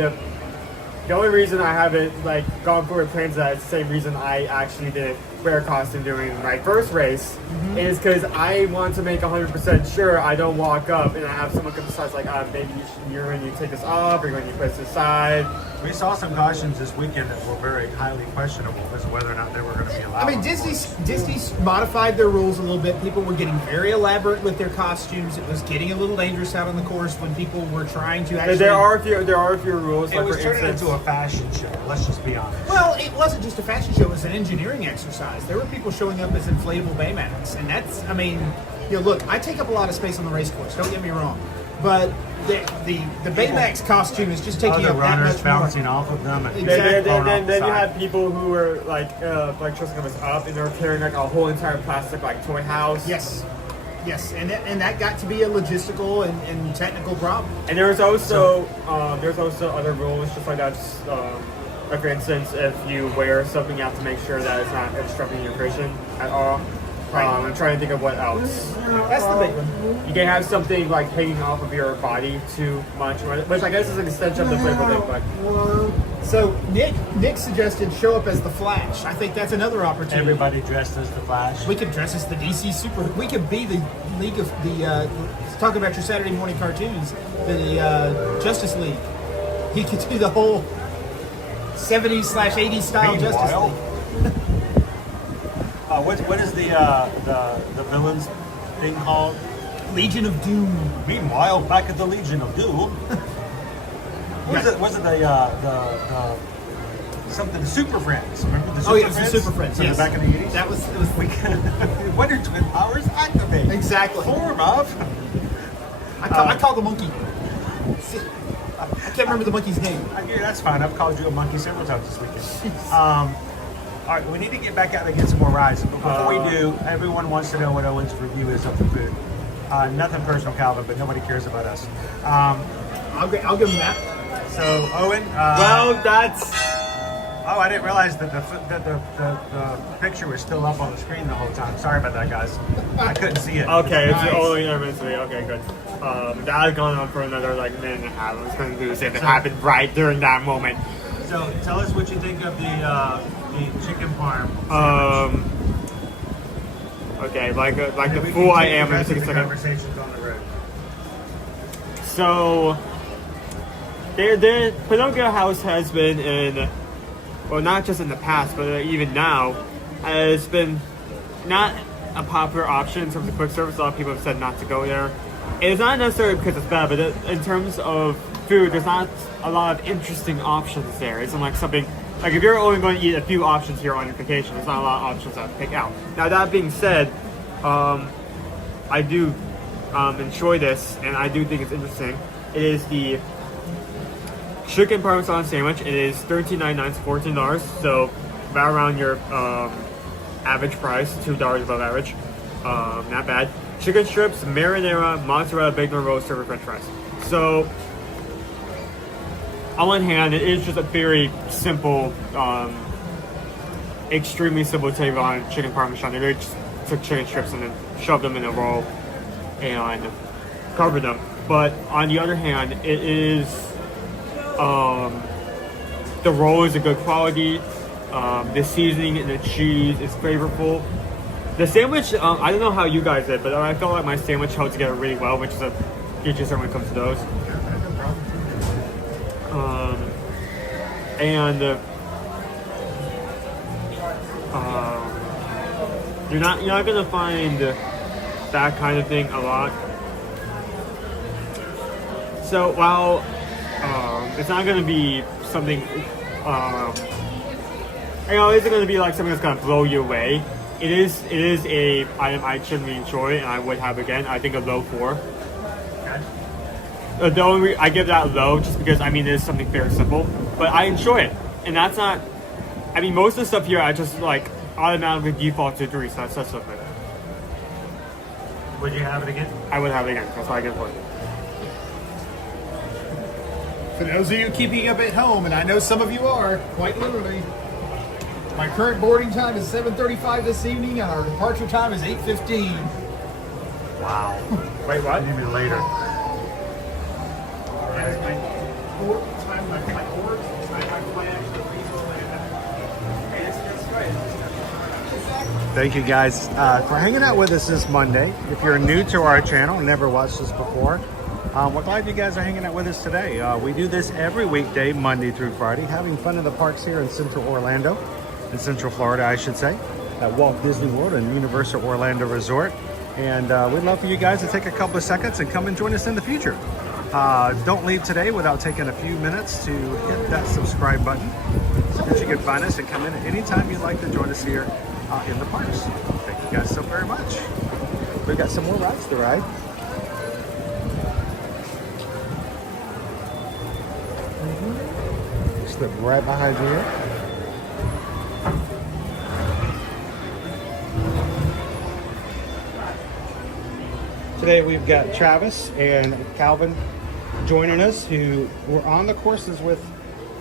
the only reason I haven't like gone forward plans that is the same reason I actually didn't wear a costume during my first race, is because I want to make 100% sure I don't walk up and I have someone come aside like, maybe you're when you take this off or you're when you put this aside. We saw some costumes this weekend that were very highly questionable as to whether or not they were going to be allowed. I mean, Disney's modified their rules a little bit. People were getting very elaborate with their costumes. It was getting a little dangerous out on the course when people were trying to actually. There are a few rules. It like was for turning instance, into a fashion show. Let's just be honest. Well, it wasn't just a fashion show; it was an engineering exercise. There were people showing up as inflatable Baymaks, and that's, I mean, you know, look, I take up a lot of space on the race course. Don't get me wrong, but the Baymax costume is just taking up that much bouncing more. off of them. And Then you had people who were like dressing up as up, and they were carrying like a whole entire plastic like toy house. Yes, and that got to be a logistical and technical problem. And there's also other rules just like that. Like for instance, if you wear something, you have to make sure that it's not obstructing your vision at all. Right. I'm trying to think of what else. That's the big one. You can have something like hanging off of your body too much, which I guess is an extension of the playful thing. But so Nick suggested show up as the Flash. I think that's another opportunity. Everybody dressed as the Flash. We could dress as the DC Super. We could be the League of the. Talk about your Saturday morning cartoons. The Justice League. He could do the whole 70s/80s style Justice League. What is the villains thing called? Legion of Doom. Meanwhile, back at the Legion of Doom. Was it the something Super Friends? Remember the Super Friends? The Super Friends. From Yes. the back in the 80s. That was Wonder Twin powers activate. Exactly. Form of. I call the monkey. I can't remember the monkey's name. Yeah, that's fine. I've called you a monkey several times this weekend. All right, we need to get back out and get some more rides. But before we do, everyone wants to know what Owen's review is of the food. Nothing personal, Calvin, but nobody cares about us. I'll give him that. So, Owen. Well, that's. Oh, I didn't realize that the picture was still up on the screen the whole time. Sorry about that, guys. I couldn't see it. Okay, Nice. it's only meant to be. Okay, good. That had gone on for another like minute and a half. I was going to do this if it happened right during that moment. So, tell us what you think of the chicken parm. Okay, like the fool I am. The rest of the second. conversations on the road. So, the Pinocchio House has been in, well, not just in the past, but even now, has been not a popular option in terms of quick service. A lot of people have said not to go there. It's not necessarily because it's bad, but in terms of food, there's not a lot of interesting options there. It's like something, like if you're only going to eat a few options here on your vacation, there's not a lot of options to pick out. Now that being said, I do enjoy this, and I do think it's interesting. It is the chicken parmesan sandwich. It is $13.99 to $14, so about around your average price, $2 above average. Not bad. Chicken strips, marinara, mozzarella, bacon roast, served with French fries. So, on one hand, it is just a very simple, extremely simple take on chicken parmesan. They just took chicken strips and then shoved them in a roll and covered them. But on the other hand, it is the roll is a good quality. The seasoning and the cheese is flavorful. The sandwich, I don't know how you guys did, but I felt like my sandwich held together really well, which is a huge concern when it comes to those. and you're not gonna find that kind of thing a lot. So while it's not gonna be something, it's gonna be like something that's gonna blow you away. It is a item I generally enjoy and I would have again. I think a low 4. The only I give that low just because it is something very simple, but I enjoy it, and that's not. Most of the stuff here I just like automatically default to 3, so that's something. Would you have it again? I would have it again. That's why I get for it. For those of you keeping up at home, and I know some of you are, quite literally, my current boarding time is 7:35 this evening, and our departure time is 8:15. Wow. Wait, what? Even later. Thank you guys for hanging out with us this Monday. If you're new to our channel and never watched this before, we're glad you guys are hanging out with us today. We do this every weekday, Monday through Friday, having fun in the parks here in Central Orlando, in Central Florida, I should say, at Walt Disney World and Universal Orlando Resort. And we'd love for you guys to take a couple of seconds and come and join us in the future. Don't leave today without taking a few minutes to hit that subscribe button so that you can find us and come in at any time you'd like to join us here in the parks. Thank you guys so very much. We've got some more rides to ride. Slip right behind you here. Today we've got Travis and Calvin joining us, who were on the courses with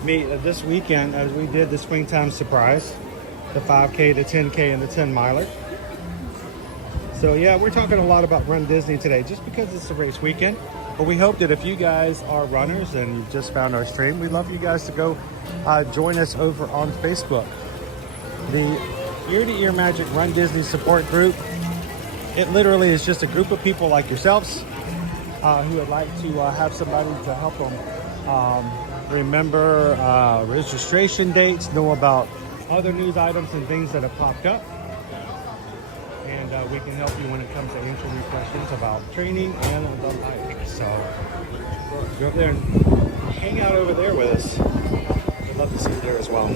me this weekend as we did the Springtime Surprise, the 5K, the 10K, and the 10 miler. So yeah, we're talking a lot about Run Disney today just because it's a race weekend. But we hope that if you guys are runners and you just found our stream, we'd love for you guys to go join us over on Facebook. The Ear to Ear Magic Run Disney support group. It literally is just a group of people like yourselves who would like to have somebody to help them remember registration dates, know about other news items and things that have popped up. And we can help you when it comes to answering your questions about training and the like. So go up there and hang out over there with us. We'd love to see you there as well.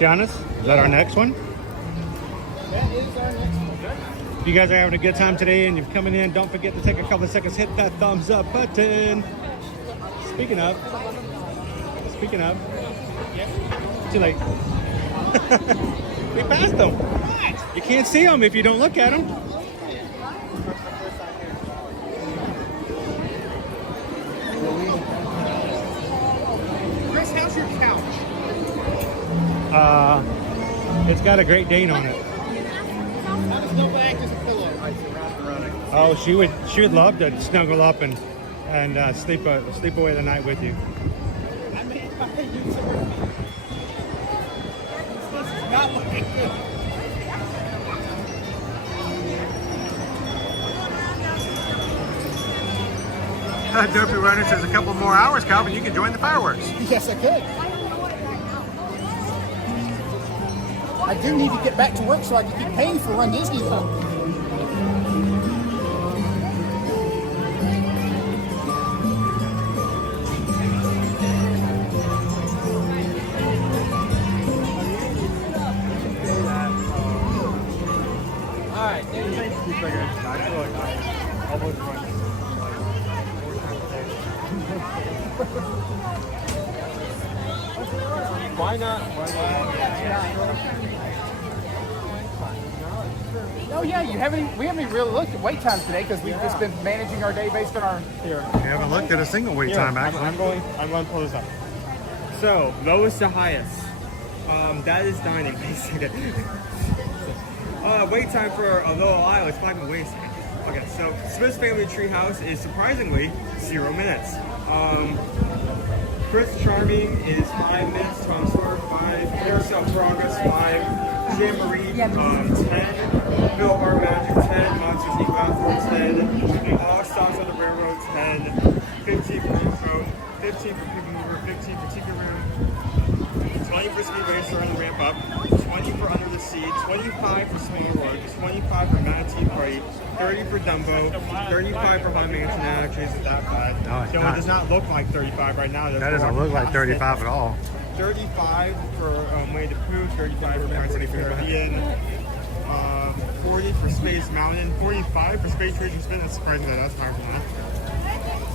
Tiana's? Is that our next one? That is our next one. If you guys are having a good time today and you're coming in, don't forget to take a couple of seconds, hit that thumbs up button. Speaking of, too late. We passed them. You can't see them if you don't look at them. Chris, how's your couch? It's got a Great Dane on it. How does Nova act as a pillow? Oh, she would love to snuggle up and sleep away the night with you. I may use some. This is not looking good. Dopey Runner says a couple more hours, Calvin, you can join the fireworks. Yes, I could. I do need to get back to work so I can keep paying for Run Disney though. Alright, Why not? Oh yeah, we haven't really looked at wait times today because we've just been managing our day based on our Here. We haven't looked at a single wait time, actually. I'm going to pull this up. So, lowest to highest. That is dining, basically. Wait time for a little aisle is 5 minutes. Okay, so Smith's Family Treehouse is surprisingly 0 minutes. Chris Charming is 5 minutes. Tom Sawyer 5. Carousel Progress 5. Jamboree 10. Bill Bar Magic 10. Monsters Eat Platform 10. All Stops on the Railroad 10. 15 for Info. 15 for PeopleMover. 15 for Tiki Room. 20 for Speedway starting to ramp up, 20 for Under the Sea, 25 for Small World, 25 for Manatee Party, 30 for Dumbo, 35 for Haunted Mansion, and actually it's that 5. No, it's So not. it does not look like 35 right now. That doesn't look like 35 at all. 35 for Winnie the Pooh, 35 for Pirates of the Caribbean, 40 for Space Mountain, 45 for Space Ranger Spin. That's surprising that that's higher than that.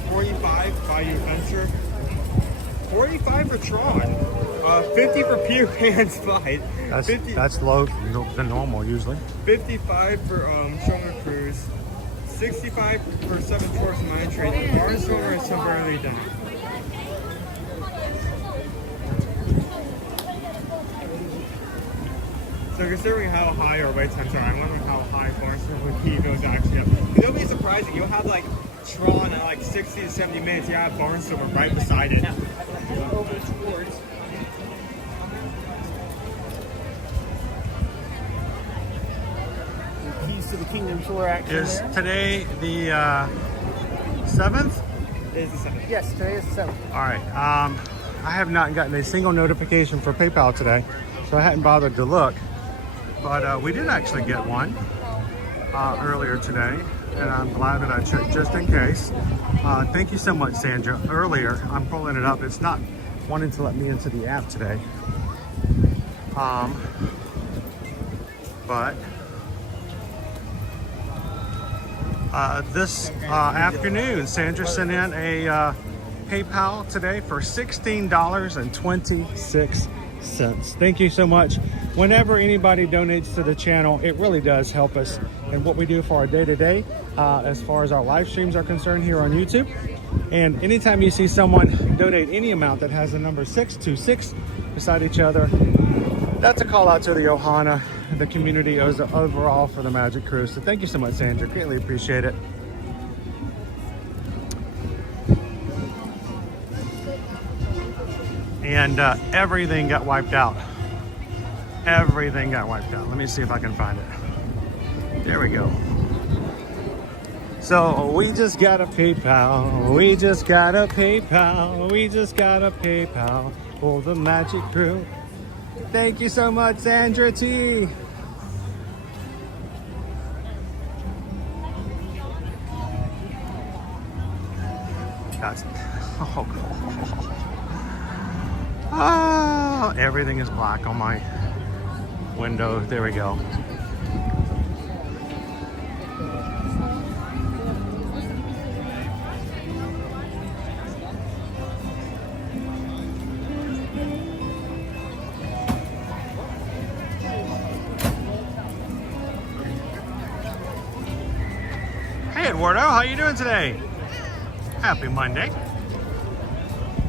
45 Bayou Adventure, 45 for Tron, 50 for Peter Pan's Flight. That's low than normal usually. 55 for Shoulder Cruise, 65 for 7 Dwarfs Mine Train, and Barnstormer is temporarily done. So considering how high our wait times are, I'm wondering how high Barnstormer would be if it was actually up. It'll be surprising. You'll have like Tron at like 60 to 70 minutes. You have Barnstormer right beside it. Over towards. Keys to the Kingdom tour action. Is there. today the 7th? It is the 7th. Yes, today is the 7th. All right. I have not gotten a single notification for PayPal today, so I hadn't bothered to look. But we did actually get one earlier today, and I'm glad that I checked just in case. Thank you so much, Sandra. Earlier, I'm pulling it up. It's not wanting to let me into the app today. But this afternoon, Sandra sent in a PayPal today for $16.26. Thank you so much. Whenever anybody donates to the channel, it really does help us in what we do for our day-to-day as far as our live streams are concerned here on YouTube. And anytime you see someone donate any amount that has the number 626 beside each other, that's a call out to the Ohana, the community overall for the Magic Cruise. So thank you so much, Sandra. Greatly appreciate it. And everything got wiped out. Everything got wiped out. Let me see if I can find it. There we go. So we just got a PayPal. We just got a PayPal. We just got a PayPal for the Magic Crew. Thank you so much, Sandra T. That's oh, everything is black on my window. There we go. Hey Eduardo, how you doing today? Happy Monday.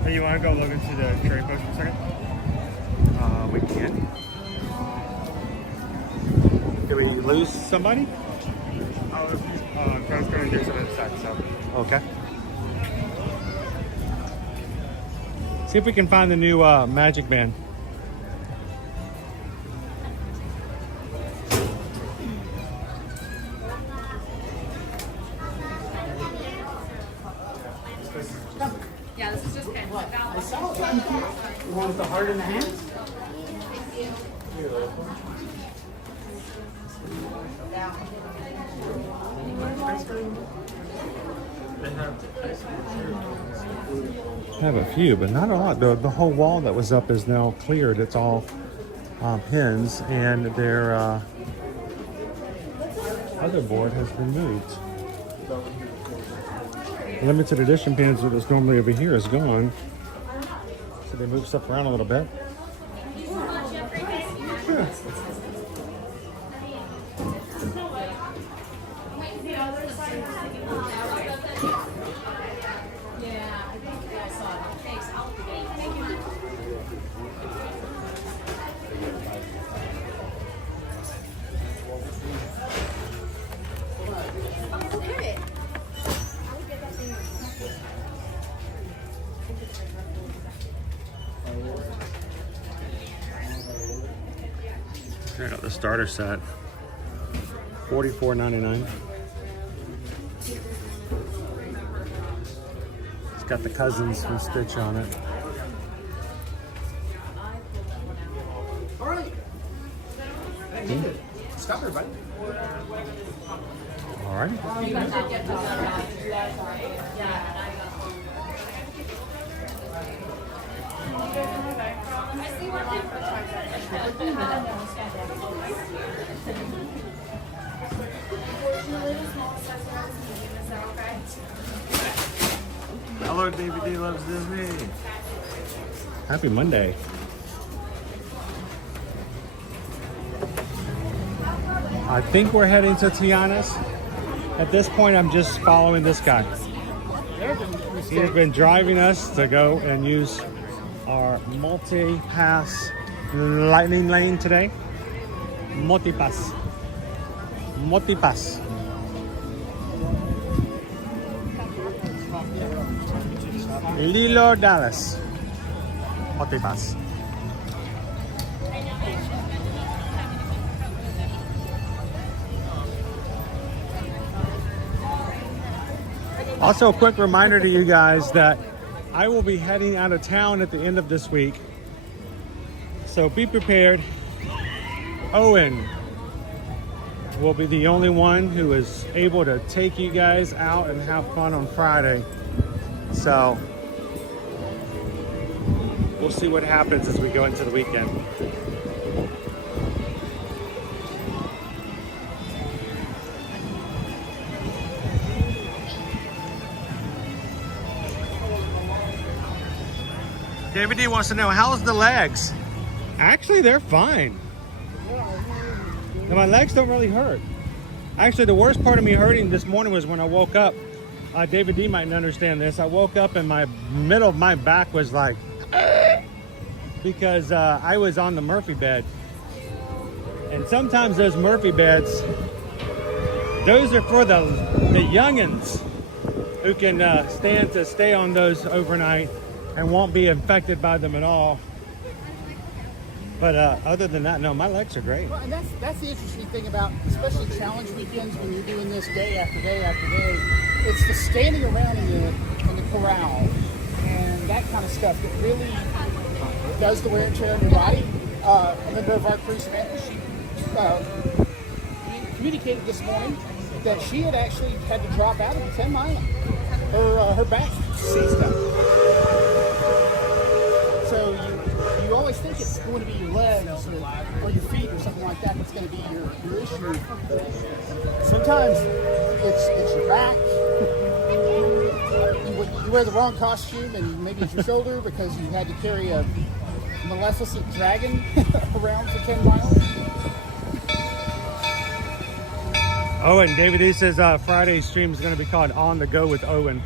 Hey, you want to go look into the trade post for a second? We can. Did we lose somebody? I was going to do some inside, so. Okay. See if we can find the new Magic Band. Yeah, this is just kind of like You want the heart in the hands? I have a few, but not a lot. The whole wall that was up is now cleared. It's all pins, and their other board has been moved. The limited edition pins that was normally over here is gone. So they moved stuff around a little bit. Yeah. Check out the starter set. $44.99. It's got the cousins from Stitch on it. All right. Stop there, buddy. All right. Hello, David D Loves Disney. Happy Monday. I think we're heading to Tiana's. At this point, I'm just following this guy. He's been driving us to go and use our multi-pass lightning lane today. Multi-pass. Multi-pass. Lilo Dallas. Multi-pass. Also, a quick reminder to you guys that I will be heading out of town at the end of this week. So be prepared. Owen will be the only one who is able to take you guys out and have fun on Friday. So we'll see what happens as we go into the weekend. David D wants to know, how's the legs? Actually, they're fine. Now, my legs don't really hurt. Actually, the worst part of me hurting this morning was when I woke up. David D might understand this. I woke up and my middle of my back was like, because I was on the Murphy bed. And sometimes those Murphy beds, those are for the youngins who can stand to stay on those overnight and won't be infected by them at all. But other than that, no, my legs are great. Well, and that's the interesting thing about, especially challenge weekends when you're doing this day after day after day. It's the standing around in the corral and that kind of stuff that really does the wear and tear on your body. A member of our crew, Samantha, she communicated this morning that she had actually had to drop out of the 10 mile. Her back seized up. So you always think it's going to be your legs or your feet or something like that that's going to be your issue. Sometimes it's your back. You wear the wrong costume and maybe it's your shoulder because you had to carry a Maleficent dragon around for 10 miles. Owen, David E says Friday's stream is going to be called On the Go with Owen.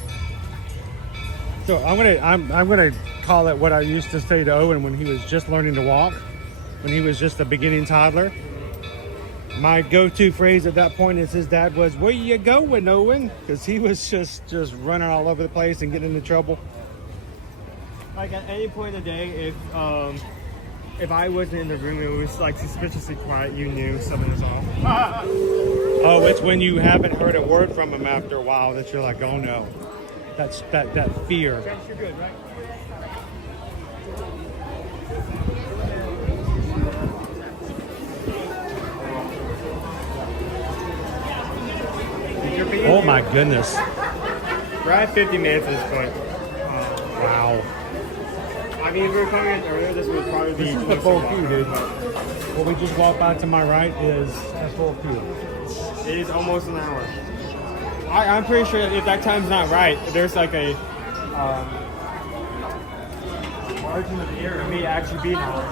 So I'm gonna call it what I used to say to Owen when he was just learning to walk, when he was just a beginning toddler. My go-to phrase at that point is his dad was, "Where you going, Owen?" Because he was just running all over the place and getting into trouble. Like at any point in the day, if I wasn't in the room, it was like suspiciously quiet, you knew something was off. Oh, it's when you haven't heard a word from him after a while that you're like, oh no. That's that fear. You're good, right? Oh my goodness. We're at 50 minutes at this point. Wow. I mean, if we were coming in earlier, this would probably be... This is the full queue, dude. What we just walked by to my right is a full queue. It is almost an hour. I'm pretty sure if that time's not right, there's like a margin of error. It may actually be an hour.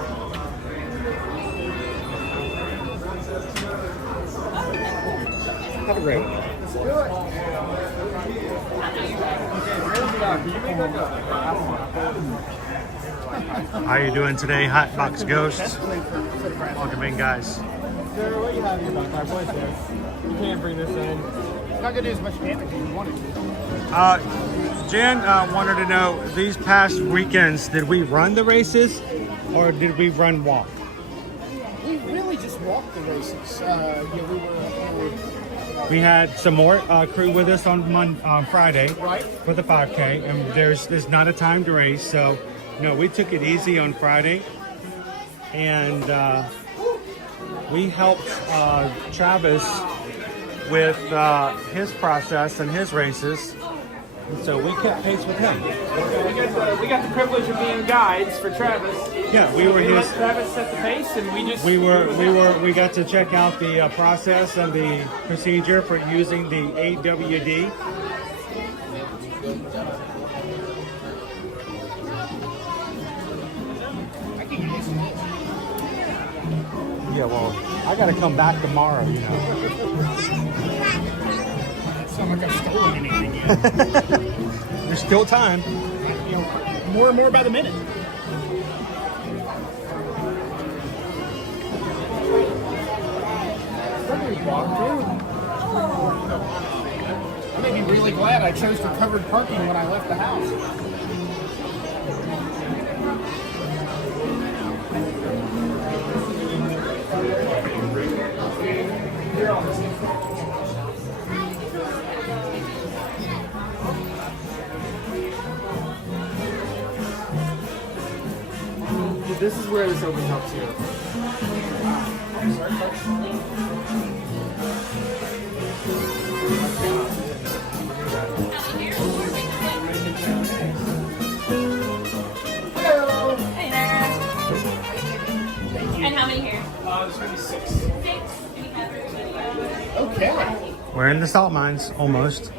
Have a great one. Let's do it. How are you doing today, Hotbox Ghosts? Welcome in, guys. Sir, what are you happy about? Our voice there. You can't bring this in. It's not going to do as much damage as you wanted to. Jen wanted to know, these past weekends, did we run the races or did we run walk? We really just walked the races. We had some more crew with us on Friday for the 5K, and there's not a timed race, so no, we took it easy on Friday, and we helped Travis with his process and his races. And so we kept pace with him. We got the privilege of being guides for Travis. Yeah, we were let his. Travis set the pace, and We got to check out the process and the procedure for using the AWD. Yeah, well, I got to come back tomorrow, you know. It's not like I've stolen anything yet. There's still time. You know, more and more by the minute. I may be really glad I chose the covered parking when I left the house. This is where this opens up to. Hello. Hey there. And how many here? There's going to be 6. Okay. We're in the salt mines, almost.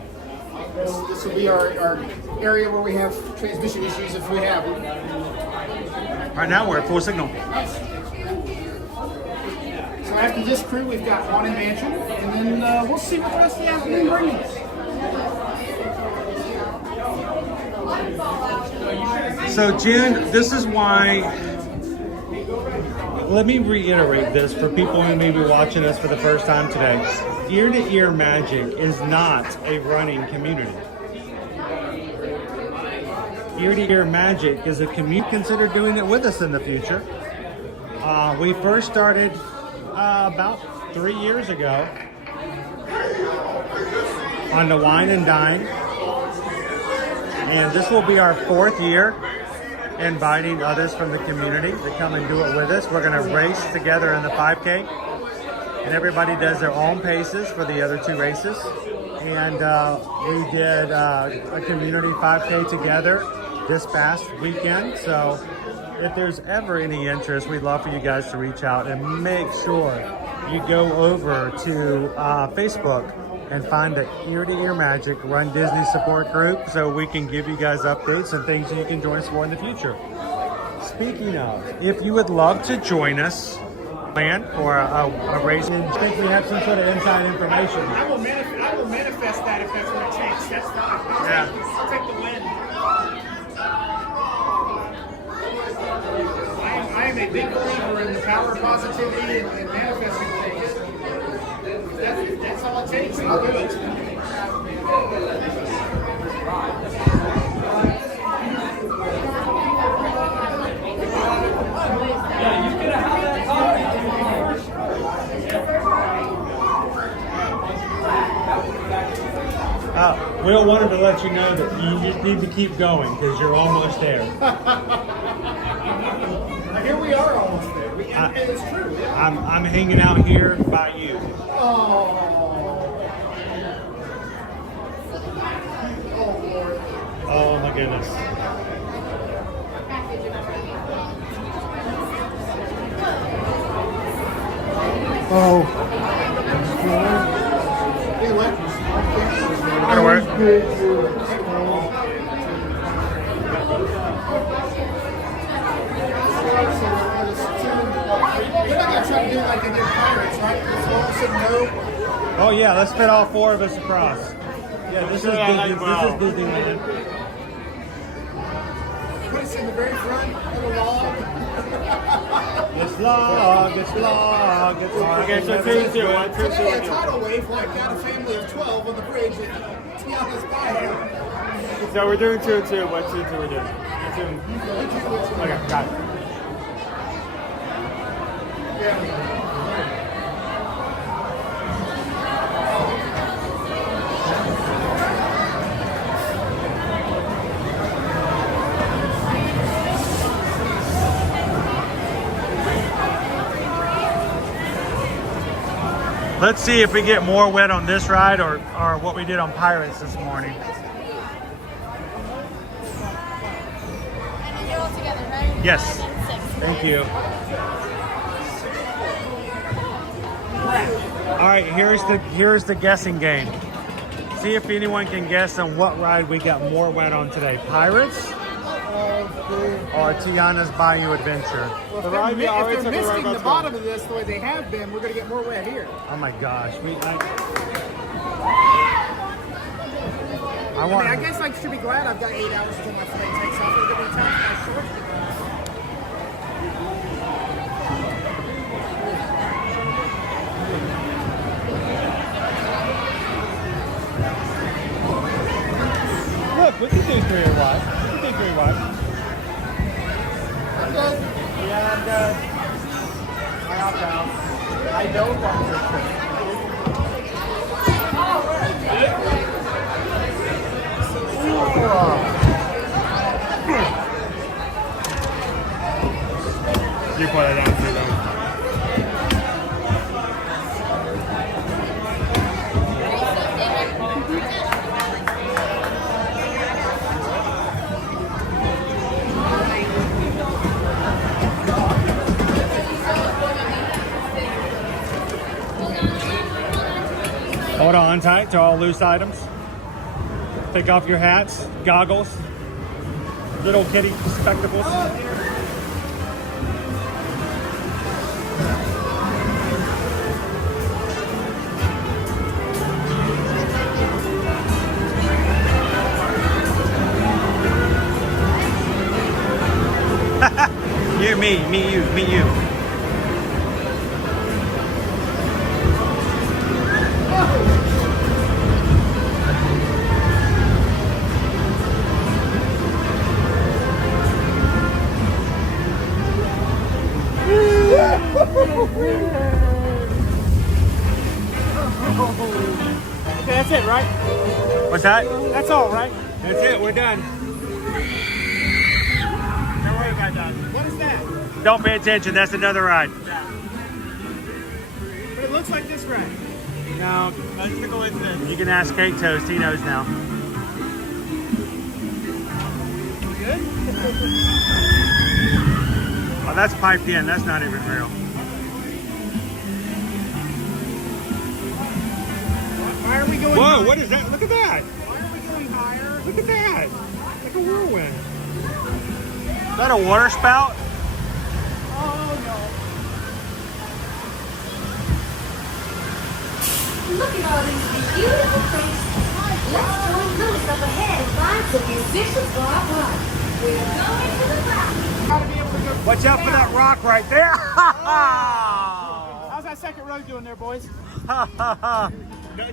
This will be our area where we have transmission issues if we have them. Right now, we're at full signal. So after this crew, we've got Haunted Mansion, and then we'll see what the rest of the afternoon brings. So, Jen, this is why. Let me reiterate this for people who may be watching us for the first time today. Ear to Ear Magic is not a running community. Ear to Ear Magic is a community. Consider doing it with us in the future. We first started about 3 years ago on the Wine and Dine, and this will be our 4th year inviting others from the community to come and do it with us. We're going to race together in the 5K, and everybody does their own paces for the other 2 races. And we did a community 5K together this past weekend. So if there's ever any interest, we'd love for you guys to reach out and make sure you go over to Facebook and find the Ear to Ear Magic Run Disney support group so we can give you guys updates and things you can join us for in the future. Speaking of, if you would love to join us, plan for a race, I think we have some sort of inside information. I will manifest that if that's what it takes. That's fine. I'll take the win. I am a big believer in the power of positivity and manifesting things. That's all it takes. I'll do it. Yeah, you could have had that Will wanted to let you know that you just need to keep going because you're almost there. Here we are almost there. It's true. Yeah. I'm hanging out here by you. Oh my goodness. Oh. That'll work. Oh yeah, let's fit all 4 of us across. Yeah, this is Disneyland. Put us in the very front of the log. It's log, it's log, it's log. Okay, so 2-2. Today a tidal wave wiped out a family of 12 on the bridge at Tiana's Bayou. So we're doing 2 and 2. What 2 and 2 we're doing? Okay, got it. Let's see if we get more wet on this ride or what we did on Pirates this morning. And you're all together, right? Yes. 5 and 6. Thank you. All right, here's the guessing game. See if anyone can guess on what ride we got more wet on today. Pirates or Tiana's Bayou Adventure? Well, if they're misting the bottom of this the way they have been, we're going to get more wet here. Oh my gosh. I I guess I should be glad I've got 8 hours until my flight takes off. We're going to be time for my short to go. Look, we can do 3 or wide. We can do 3 wide. I'm good. Yeah, I'm good. I'll down. I don't want to. You put it down too, though. Hold on tight to all loose items. Take off your hats, goggles, little kitty spectacles. You, me, you. Okay, that's it, right? What's that? That's all, right? That's it, we're done. Don't worry about that. What is that? Don't pay attention, that's another ride. But it looks like this ride. No, you can ask Kate Toast, he knows now. Good? Oh, that's piped in, that's not even real. Why are we going Whoa, higher? what is that? Look at that. Why are we going higher? Look at that. Like a whirlwind. Is that a water spout? Oh, no. Look at all these beautiful faces. Let's join Louis up ahead and find some musicians for our party. We're going to the rock. Watch out for that rock right there. How's that second row doing there, boys? You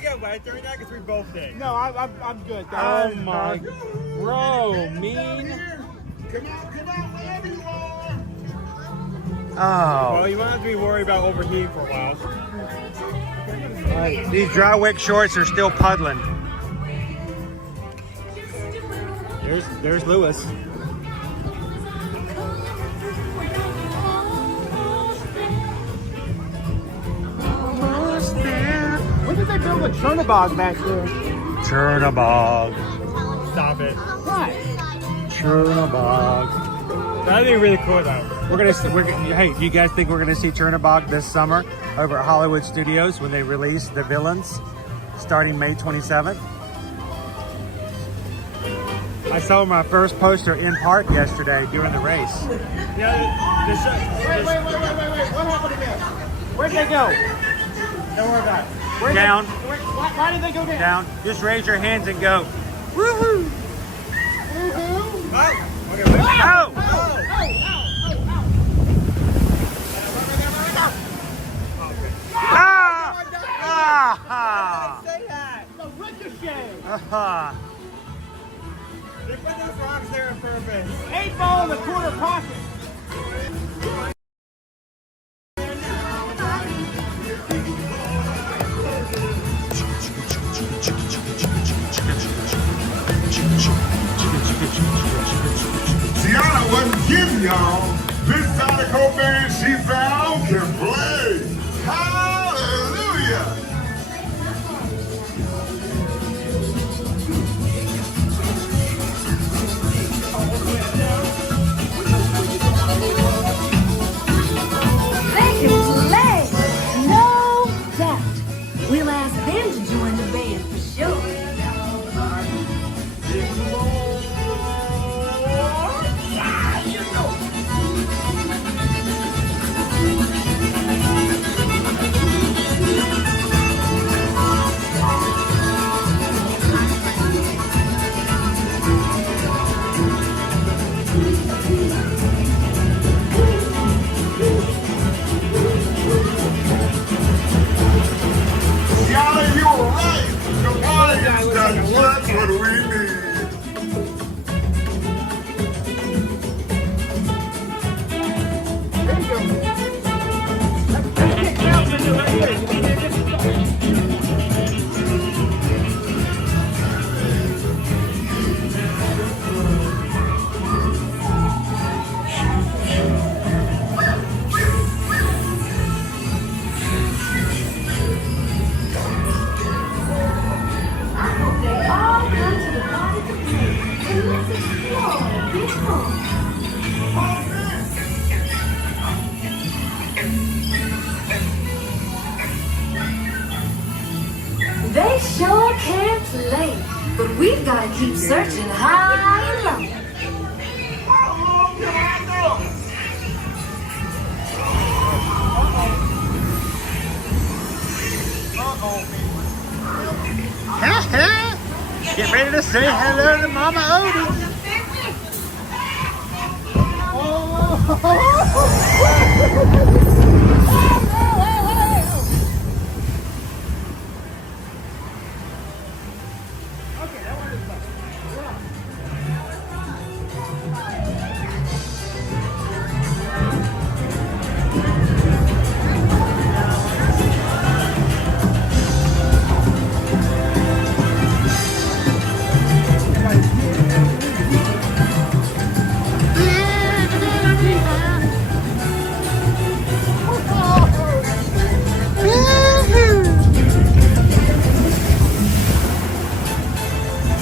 get wet during that because we both did. No, I'm good. Oh my, bro, mean. Come out, wherever you are. Oh. Well, you won't have to be worried about overheating for a while. These dry wick shorts are still puddling. There's Lewis. When did they build a Chernobog back there? Chernobog. Stop it. What? Chernobog. That'd be really cool though. Hey, do you guys think we're gonna see Chernobog this summer over at Hollywood Studios when they release The Villains starting May 27th? I saw my first poster in park yesterday during the race. Yeah, Wait. What happened again? Where'd they go? don't worry about it. Where'd Down. Why did they go down? Down. Just raise your hands and go. Woohoo! Woohoo! Oh! Okay, Oh! Ah! The ricochet! pocket. Tiana wasn't kidding, y'all. This Sonico band she found can play. Hallelujah! They can play, no doubt. We'll ask them to join the band for sure. Tiana, you were right. The party is done just what we need. They all come to the party to play. And let's explore this song. They sure can play, but we've got to keep searching high and low. Get ready to say hello to Mama Odie.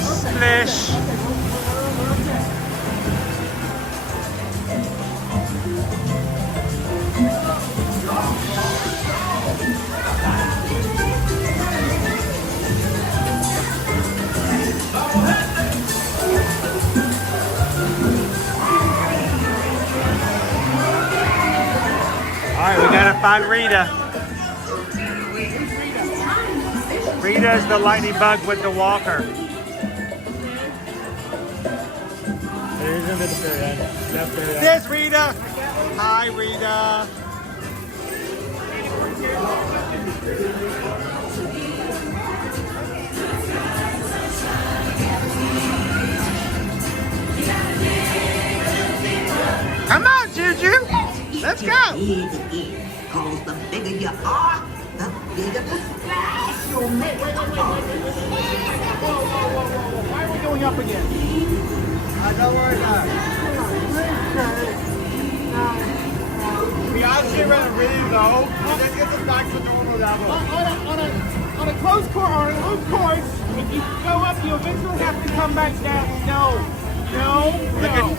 Splish. All right, we gotta find Rita. Rita's the lightning bug with the walker. There's Rita. Hi, Rita. Come on, Juju. Let's go. Because the bigger you are, the bigger the splash you'll make. Whoa. Why are we going up again? Don't worry about it. We obviously ran really low. Let's get this back to normal level. On a closed course, or a loose course, if you go up, you eventually have to come back down. No.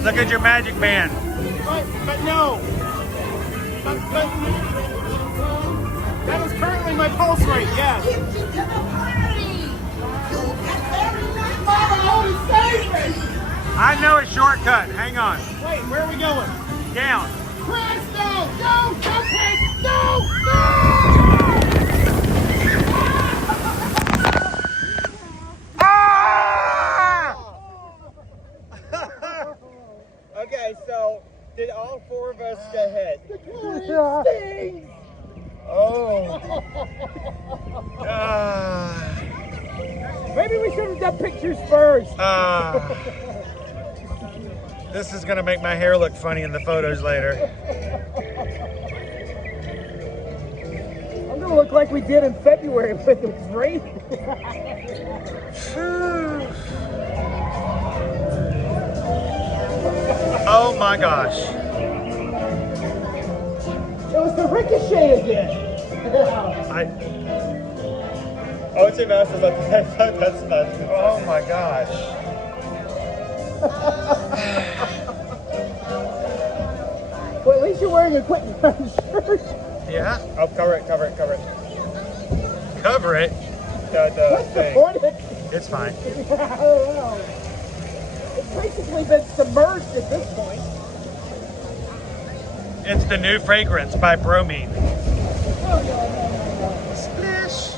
Look at your magic band. But no. But that is currently my pulse rate, yes. I know a shortcut. Hang on. Wait, where are we going? Down. Chris, no! No, Chris! No! Okay, so did all four of us get hit? Stings! Oh. Maybe we should have done pictures first. This is gonna make my hair look funny in the photos later. I'm gonna look like we did in February with the rain. Oh my gosh. It was the ricochet again. I would say Master's like that's Oh my gosh. Well, at least you're wearing a quick shirt. Yeah. Oh, cover it. Cover it. The thing. It's fine. I don't know. It's basically been submerged at this point. It's the new fragrance by Bromine. Oh, no. Splish.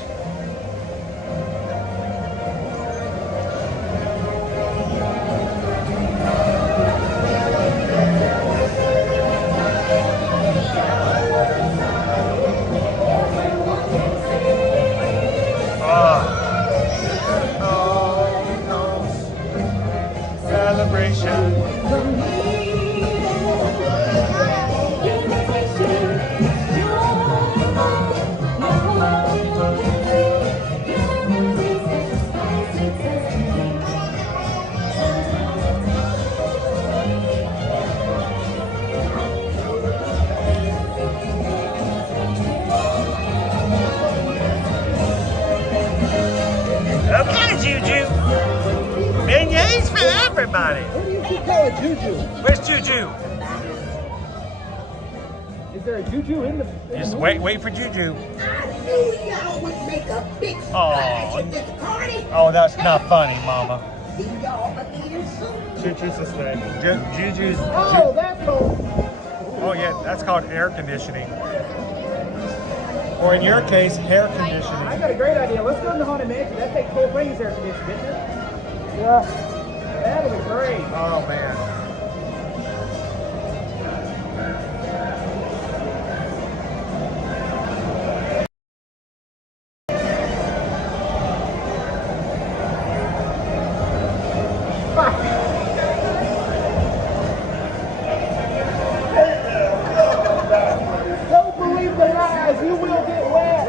Okay, Juju. Beignets for everybody. What do you keep calling Juju? Where's Juju? Is there a Juju in the Just wait for Juju. I knew y'all would make a big splash at this party. Oh, that's not funny, Mama. See y'all again soon. Juju's this thing. Juju's. Oh, that's cool. Oh yeah, that's called air conditioning. Or in your case, hair conditioning. I got a great idea. Let's go in the Haunted Mansion. That thing cold rings air conditioning, isn't it? Yeah. That'll be great. Oh man. Don't believe the lies. You will get wet.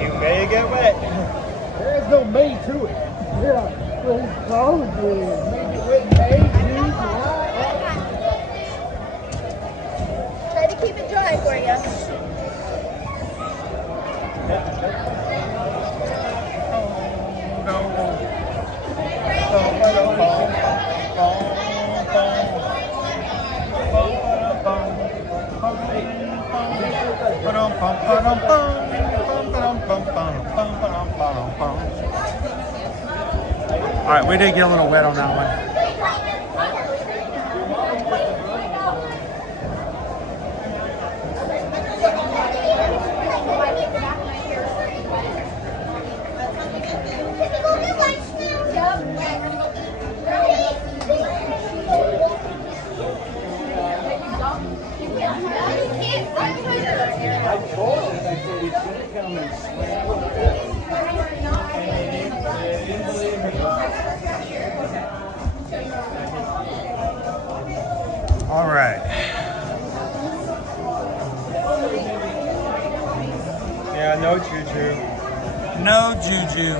You may get wet. There is no May to it. Yeah. It's probably maybe with May, June, July. Try to keep it dry for you. All right, we did get a little wet on that one. All right. Yeah, no Juju. No Juju.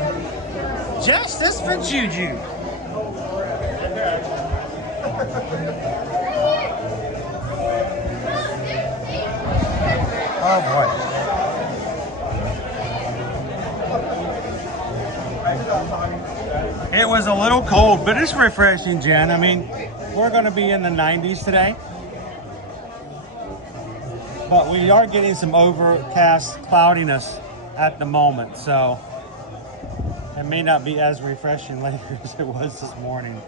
Justice for Juju. Oh boy. It was a little cold, but it's refreshing, Jen. I mean, we're going to be in the 90s today. But we are getting some overcast cloudiness at the moment, so it may not be as refreshing later as it was this morning.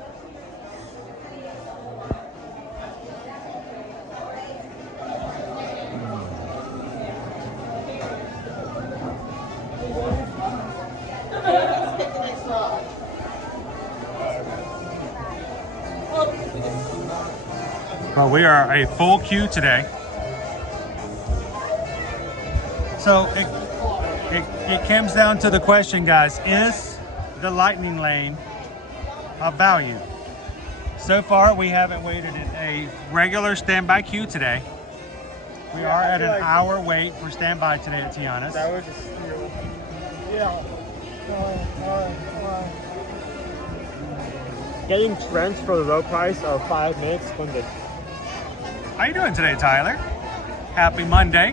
But we are a full queue today. So it comes down to the question, guys, is the lightning lane of Bayou. So far, we haven't waited in a regular standby queue today. We are at an hour wait for standby today at Tiana's. That was a steal. Yeah. Getting trends for the low price of 5 minutes splendid. How you doing today, Tyler? Happy Monday.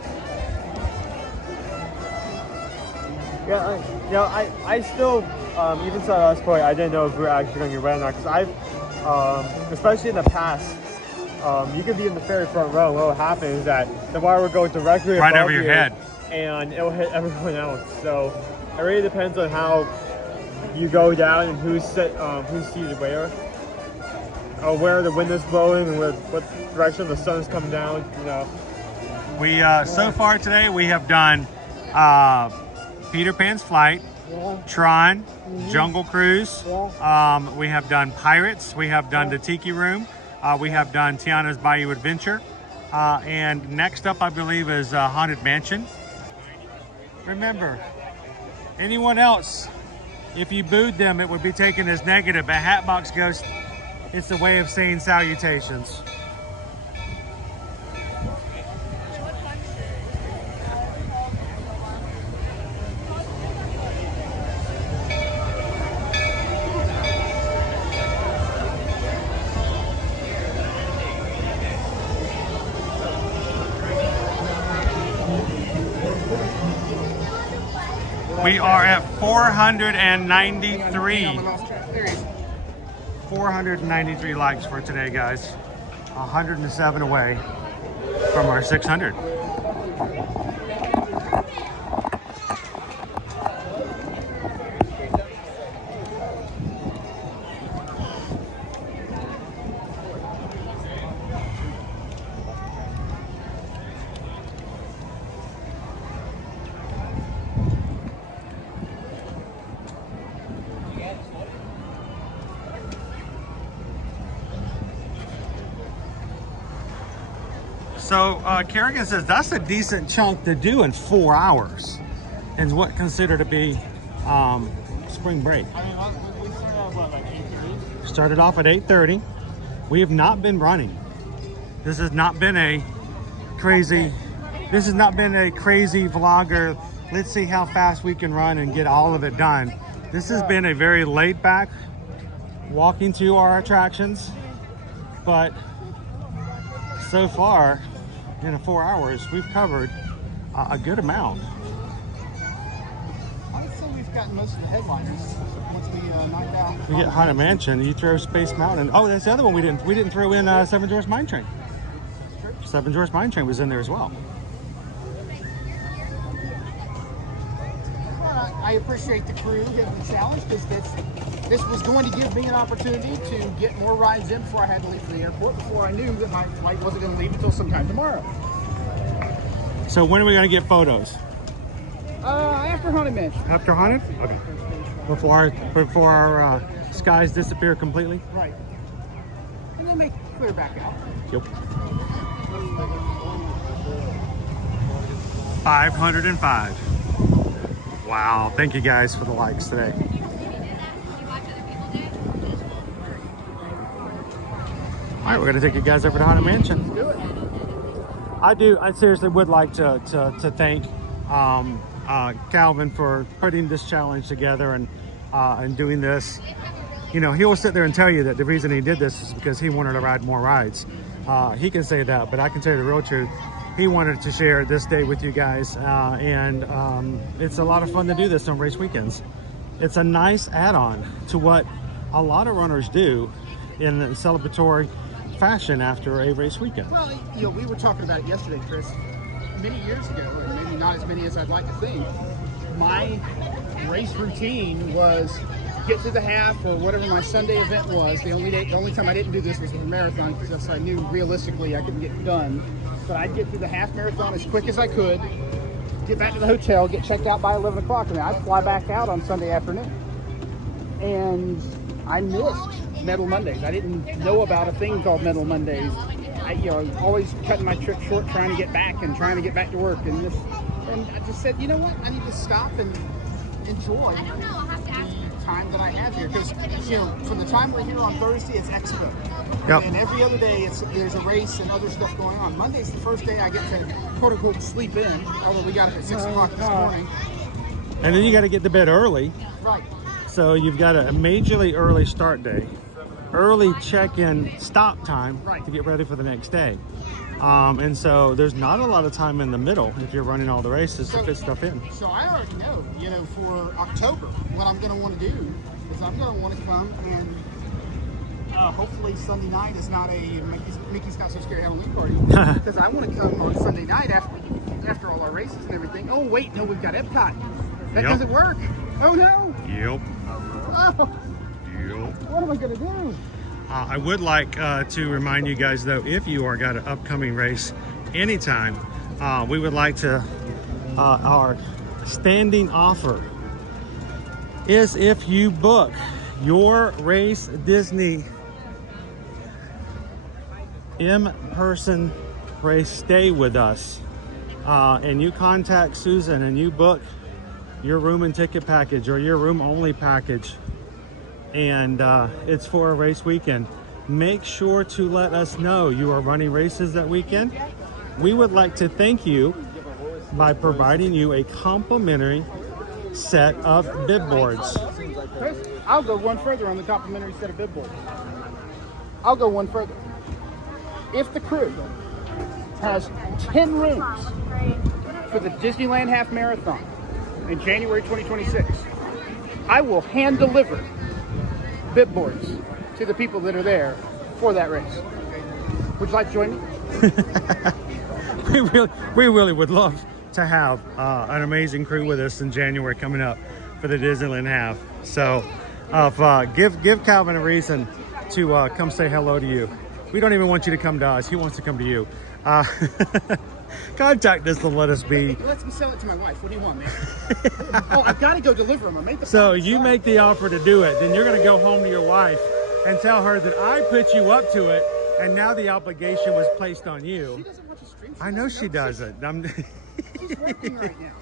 Yeah, I still, even to last point, I didn't know if we were actually going to get wet or not, because I've, especially in the past, you could be in the very front row, and what will happen is that the wire will go directly right above over your you, head, and it will hit everyone else. So it really depends on how you go down and who's seated where the wind is blowing and what direction the sun is coming down. You know. We so far today we have done Peter Pan's Flight, Tron, Jungle Cruise. We have done Pirates. We have done the Tiki Room. We have done Tiana's Bayou Adventure. And next up, I believe, is Haunted Mansion. Remember, anyone else, if you booed them, it would be taken as negative. A Hatbox Ghost, it's a way of saying salutations. We are at 493. 493 likes for today, guys. 107 away from our 600. So Kerrigan says that's a decent chunk to do in 4 hours, and what considered to be spring break. I mean, we started off what, like 8:30? Started off at 8:30. We have not been running. This has not been a crazy. This has not been a crazy vlogger. Let's see how fast we can run and get all of it done. This has been a very laid back walking to our attractions, but so far in 4 hours we've covered a good amount. I would say we've gotten most of the headliners once we knocked down. We get Haunted Mansion. You throw Space Mountain. Oh, that's the other one we didn't throw in. Seven Dwarfs Mine Train. Seven Dwarfs Mine Train was in there as well. I appreciate the crew giving the challenge, because this was going to give me an opportunity to get more rides in before I had to leave for the airport, before I knew that my flight wasn't going to leave until sometime tomorrow. So when are we going to get photos? After Haunted Mansion. After Haunted? Okay. Before our skies disappear completely? Right. And then they clear back out. Yep. 505. Wow, thank you guys for the likes today. All right, we're gonna take you guys over to Haunted Mansion. Let's do it. I seriously would like to thank Calvin for putting this challenge together and doing this. You know, he will sit there and tell you that the reason he did this is because he wanted to ride more rides. He can say that, but I can tell you the real truth. He wanted to share this day with you guys, and it's a lot of fun to do this on race weekends. It's a nice add-on to what a lot of runners do in a celebratory fashion after a race weekend. Well, you know, we were talking about it yesterday, Chris. Many years ago, or maybe not as many as I'd like to think, my race routine was get to the half or whatever my Sunday event was. The only time I didn't do this was for the marathon, because I knew realistically I couldn't get it done. But I'd get through the half marathon as quick as I could, get back to the hotel, get checked out by 11 o'clock, and I'd fly back out on Sunday afternoon. And I missed Metal Mondays. I didn't know about a thing called Metal Mondays. I was always cutting my trip short, trying to get back to work. And I just said, you know what? I need to stop and enjoy the time that I have here, because from the time we're here on Thursday, it's Expo. Yep. And every other day, there's a race and other stuff going on. Monday's the first day I get to quote unquote sleep in, although we got it at 6 o'clock this morning. And then you got to get to bed early. Right. So you've got a majorly early start day, early check-in stop time to get ready for the next day. And so there's not a lot of time in the middle if you're running all the races to fit stuff in. So I already know, for October, what I'm going to want to do is I'm going to want to come and hopefully Sunday night is not a Mickey's Got So Scary Halloween party, because I want to come on Sunday night after all our races and everything. Oh wait, no, we've got Epcot. That doesn't work. Oh no. Yep. Oh. Yep. What am I going to do? I would like to remind you guys, though, if you are got an upcoming race anytime, we would like to, our standing offer is if you book your Race Disney in-person race stay with us, and you contact Susan and you book your room and ticket package or your room only package, and it's for a race weekend, make sure to let us know you are running races that weekend. We would like to thank you by providing you a complimentary set of bib boards. I'll go one further on the complimentary set of bib boards. I'll go one further. If the crew has 10 rooms for the Disneyland Half Marathon in January 2026, I will hand deliver bib boards to the people that are there for that race. Would you like to join me? we really would love to have an amazing crew with us in January coming up for the Disneyland Half. So give Calvin a reason to come say hello to you. We don't even want you to come to us. He wants to come to you. Contact us to let us be. He lets me sell it to my wife. What do you want, man? Oh, I've got to go deliver them. I made the So you make the offer to do it, then you're going to go home to your wife and tell her that I put you up to it, and now the obligation was placed on you. She doesn't watch the stream. I know she doesn't. She's working right now.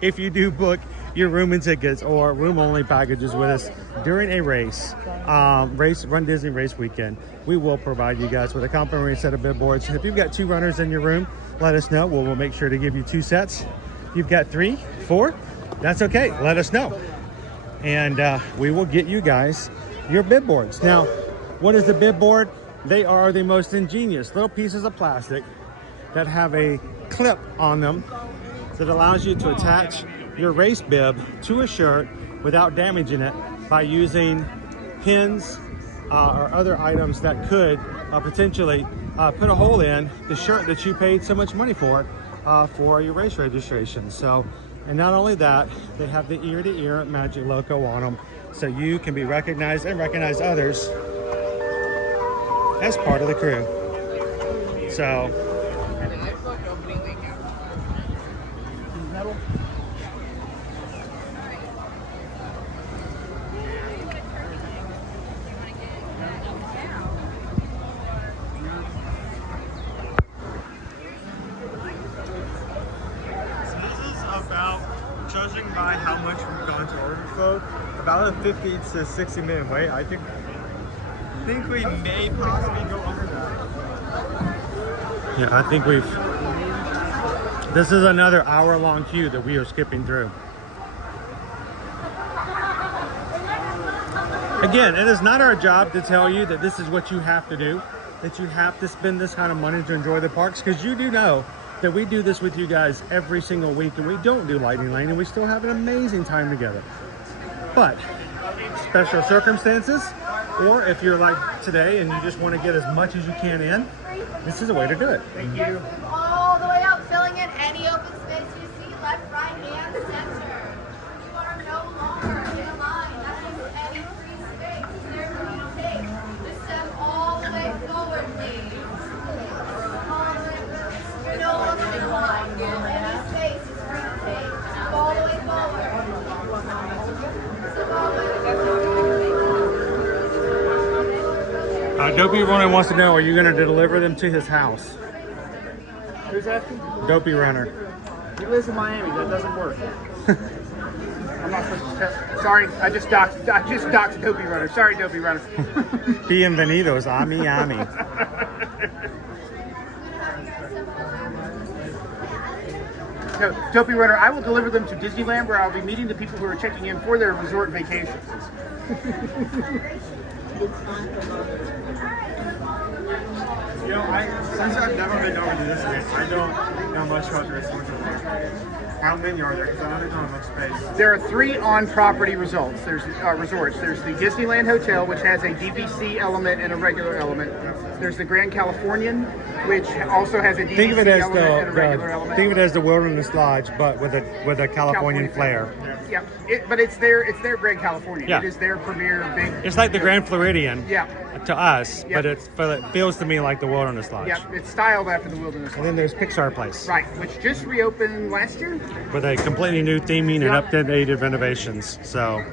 If you do book your room and tickets or room only packages with us during a race, Run Disney race weekend, we will provide you guys with a complimentary set of bib boards. If you've got 2 runners in your room, let us know. We'll make sure to give you 2 sets. You've got 3, 4, that's okay. Let us know. And we will get you guys your bib boards. Now, what is a bib board? They are the most ingenious little pieces of plastic that have a clip on them that allows you to attach your race bib to a shirt without damaging it by using pins or other items that could potentially put a hole in the shirt that you paid so much money for your race registration. So, and not only that, they have the ear-to-ear magic logo on them, so you can be recognized and recognize others as part of the crew. So, judging by how much we've gone to overflow, about a 50 to 60 minute wait. I think we may possibly go under that. Yeah, I think this is another hour-long queue that we are skipping through. Again, it is not our job to tell you that this is what you have to do, that you have to spend this kind of money to enjoy the parks, because you do know that we do this with you guys every single week, and we don't do Lightning Lane, and we still have an amazing time together. But special circumstances, or if you're like today and you just want to get as much as you can in, this is a way to do it. Thank you. All the way up, filling in any open space you see, left, right, and center. You are no longer in a line. That means any free space is there for you to take. Just step all the way forward, please. You're no longer in a line. Any space is free to take. Step all the way forward. Step all the way forward. Dopey Runner wants to know, are you going to deliver them to his house? Who's asking? Dopey Runner. He lives in Miami. That doesn't work. I'm not supposed to. Sorry, I just doxed Dopey Runner. Sorry, Dopey Runner. Bienvenidos, ami, ami. No, Dopey Runner, I will deliver them to Disneyland, where I'll be meeting the people who are checking in for their resort vacations. You know, since I've never been over to this place, I don't know much about the resorts. How many are there? Because I know there's not much space. There are 3 on-property resorts. There's the Disneyland Hotel, which has a DVC element and a regular element. There's the Grand Californian, which also has a DVC Think of it as element and a regular element. think of it as the Wilderness Lodge, but with a Californian flair. Yeah, but it's their Grand Californian. Yeah. It is their premier big. It's like the Grand Floridian. Yeah. To us, Yep. but it feels to me like the Wilderness Lodge. Yeah, it's styled after the Wilderness Lodge. And then there's Pixar Place. Right, which just reopened last year. With a completely new theming and updated renovations. So.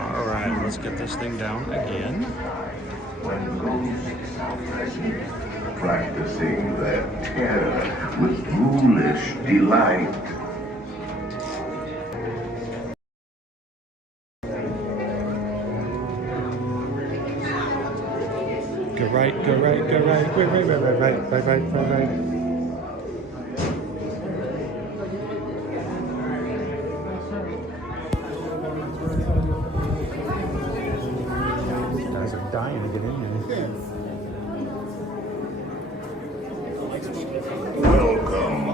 All right, let's get this thing down again. When ghosts are present, practicing their terror with ghoulish delight. Go right, go right, go right, right. Guys are dying to get in here. Welcome,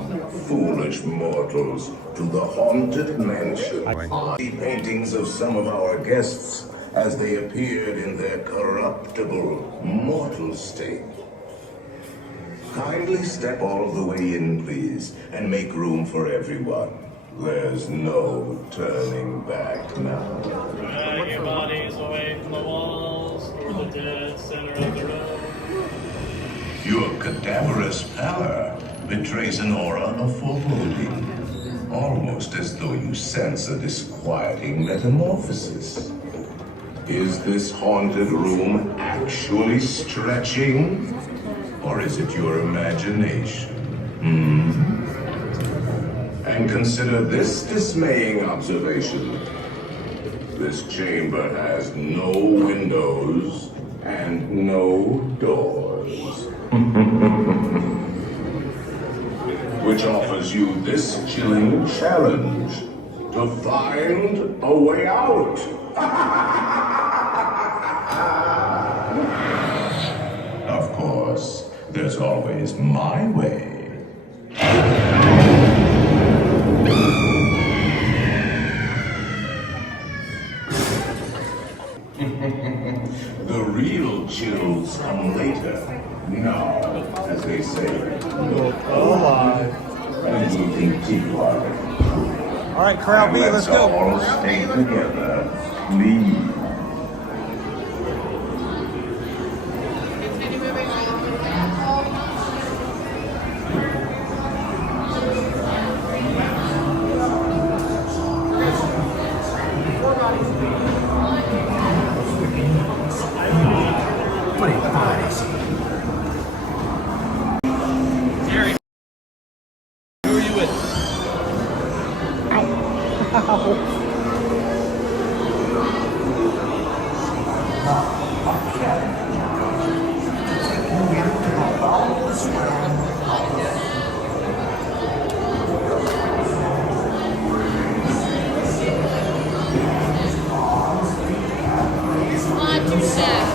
foolish mortals, to the Haunted Mansion. The paintings of some of our guests as they appeared in their corruptible, mortal state. Kindly step all the way in, please, and make room for everyone. There's no turning back now. Drag your bodies away from the walls toward the dead center of the room. Your cadaverous pallor betrays an aura of foreboding, almost as though you sense a disquieting metamorphosis. Is this haunted room actually stretching? Or is it your imagination? And consider this dismaying observation. This chamber has no windows and no doors. Which offers you this chilling challenge to find a way out. Of course, there's always my way. The real chills come later. Now, as they say, look alive and you can keep alive. All right, Corral B, let's go. All stay together, please. Jerry, who are you with? Not too sad.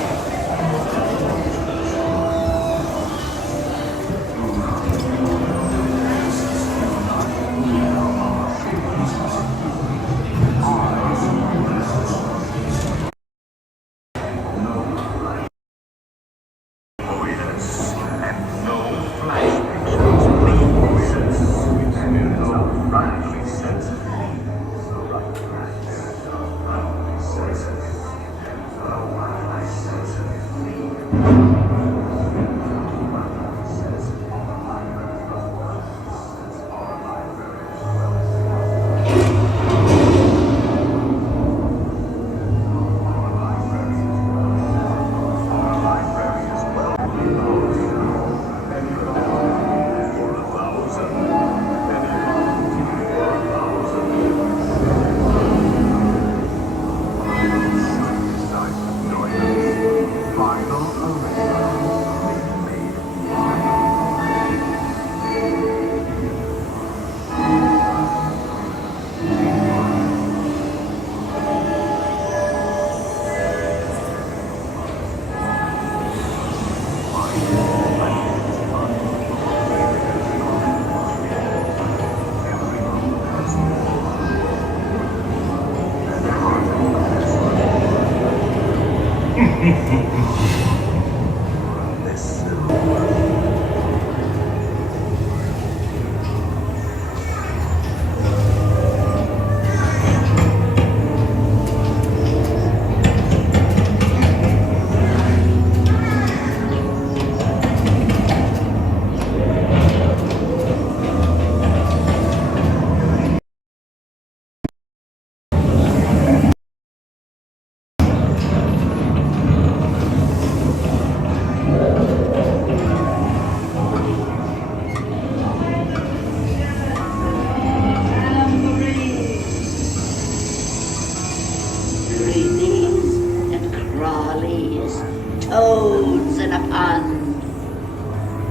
Greenies and crawlies, toads in a pond.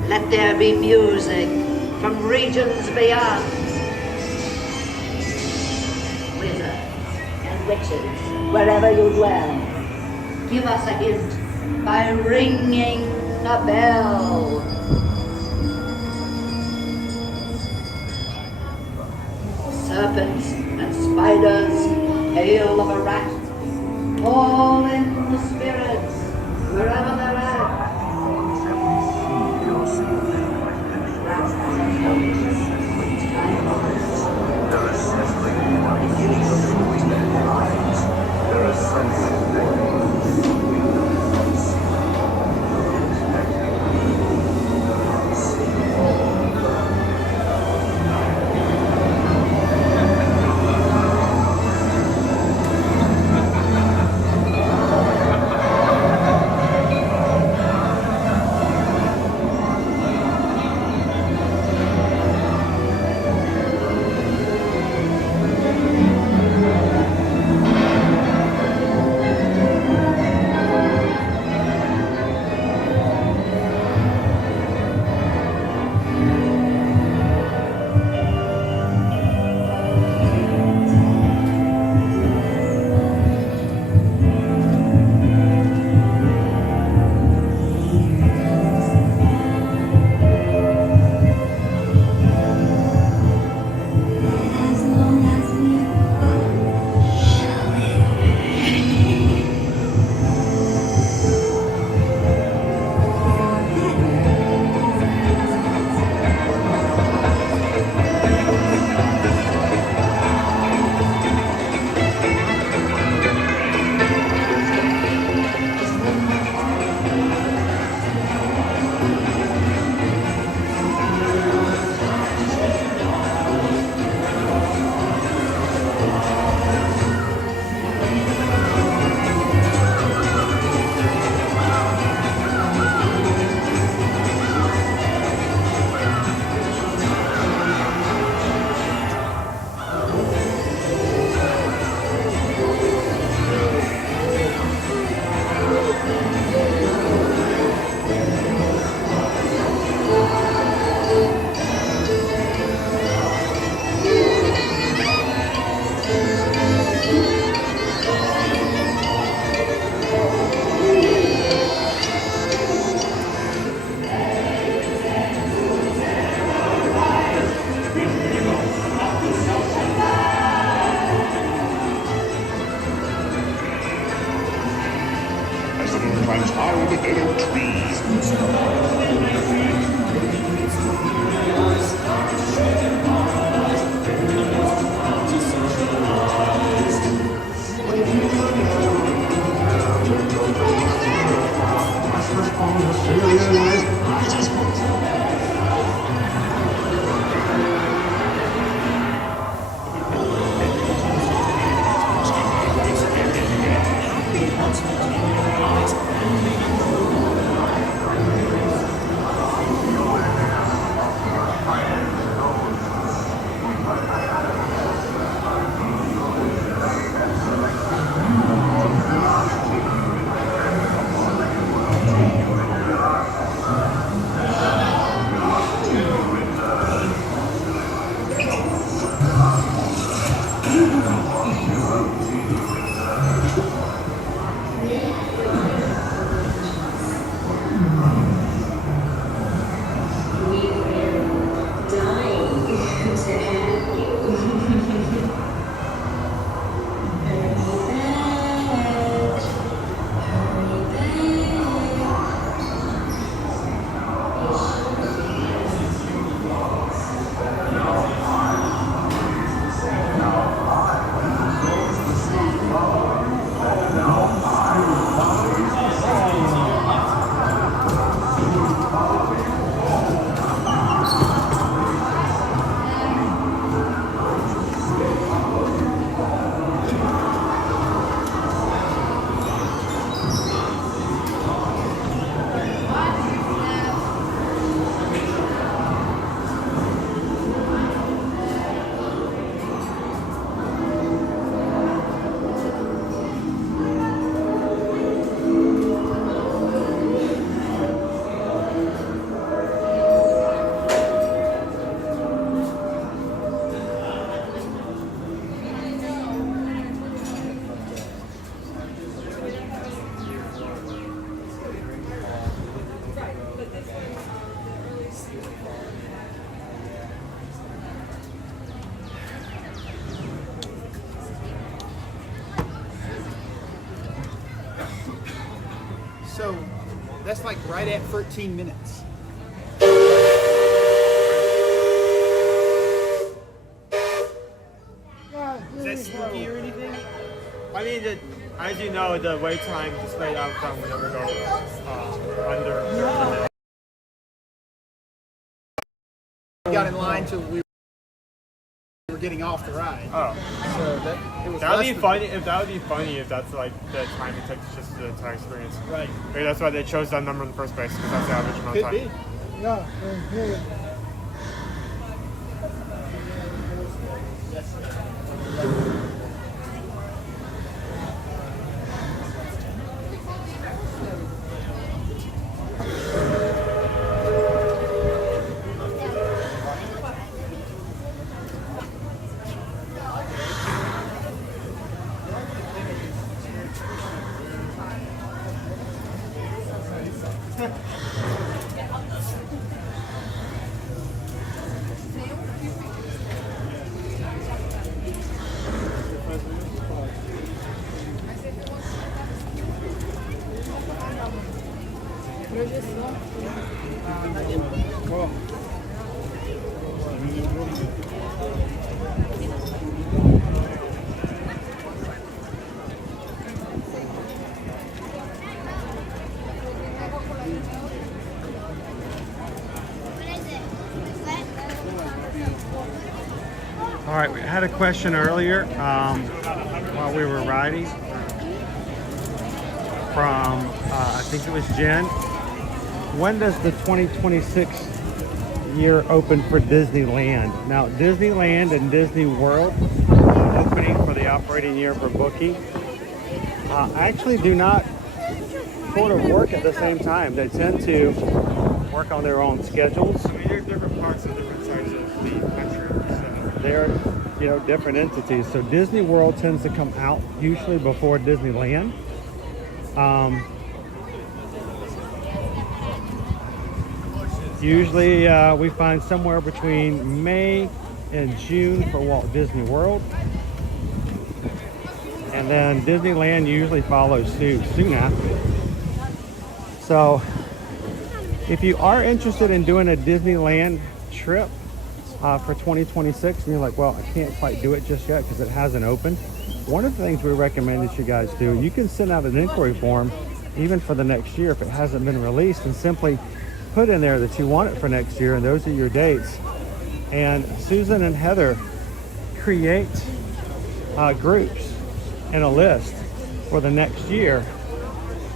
Let there be music from regions beyond. Wizards and witches, wherever you dwell, give us a hint by ringing a bell. Serpents and spiders, tail of a rat, all in the spirits, wherever they're at. climbs high over dead oak That's like right at 13 minutes. Is that spooky or anything? I mean, as you know, the wait time displayed outcome will never go under. We got in line till we were getting off the ride. Oh, so it was. That would be funny. That would be funny if that's like the time it takes just the entire experience. Right. Maybe that's why they chose that number in the first place, because that's the average amount of time. Could be. Yeah, good. All right, we had a question earlier while we were riding from, I think it was Jen. When does the 2026 year open for Disneyland? Now, Disneyland and Disney World opening for the operating year for booking actually do not sort of work at the same time. They tend to work on their own schedules. I mean, there's different parts of different sides of the country. So. They're, you know, different entities. So Disney World tends to come out usually before Disneyland. Usually we find somewhere between May and June for Walt Disney World. And then Disneyland usually follows suit soon after. So if you are interested in doing a Disneyland trip for 2026 and you're like, well, I can't quite do it just yet because it hasn't opened, one of the things we recommend that you guys do, you can send out an inquiry form even for the next year if it hasn't been released, and simply put in there that you want it for next year and those are your dates. And Susan and Heather create groups and a list for the next year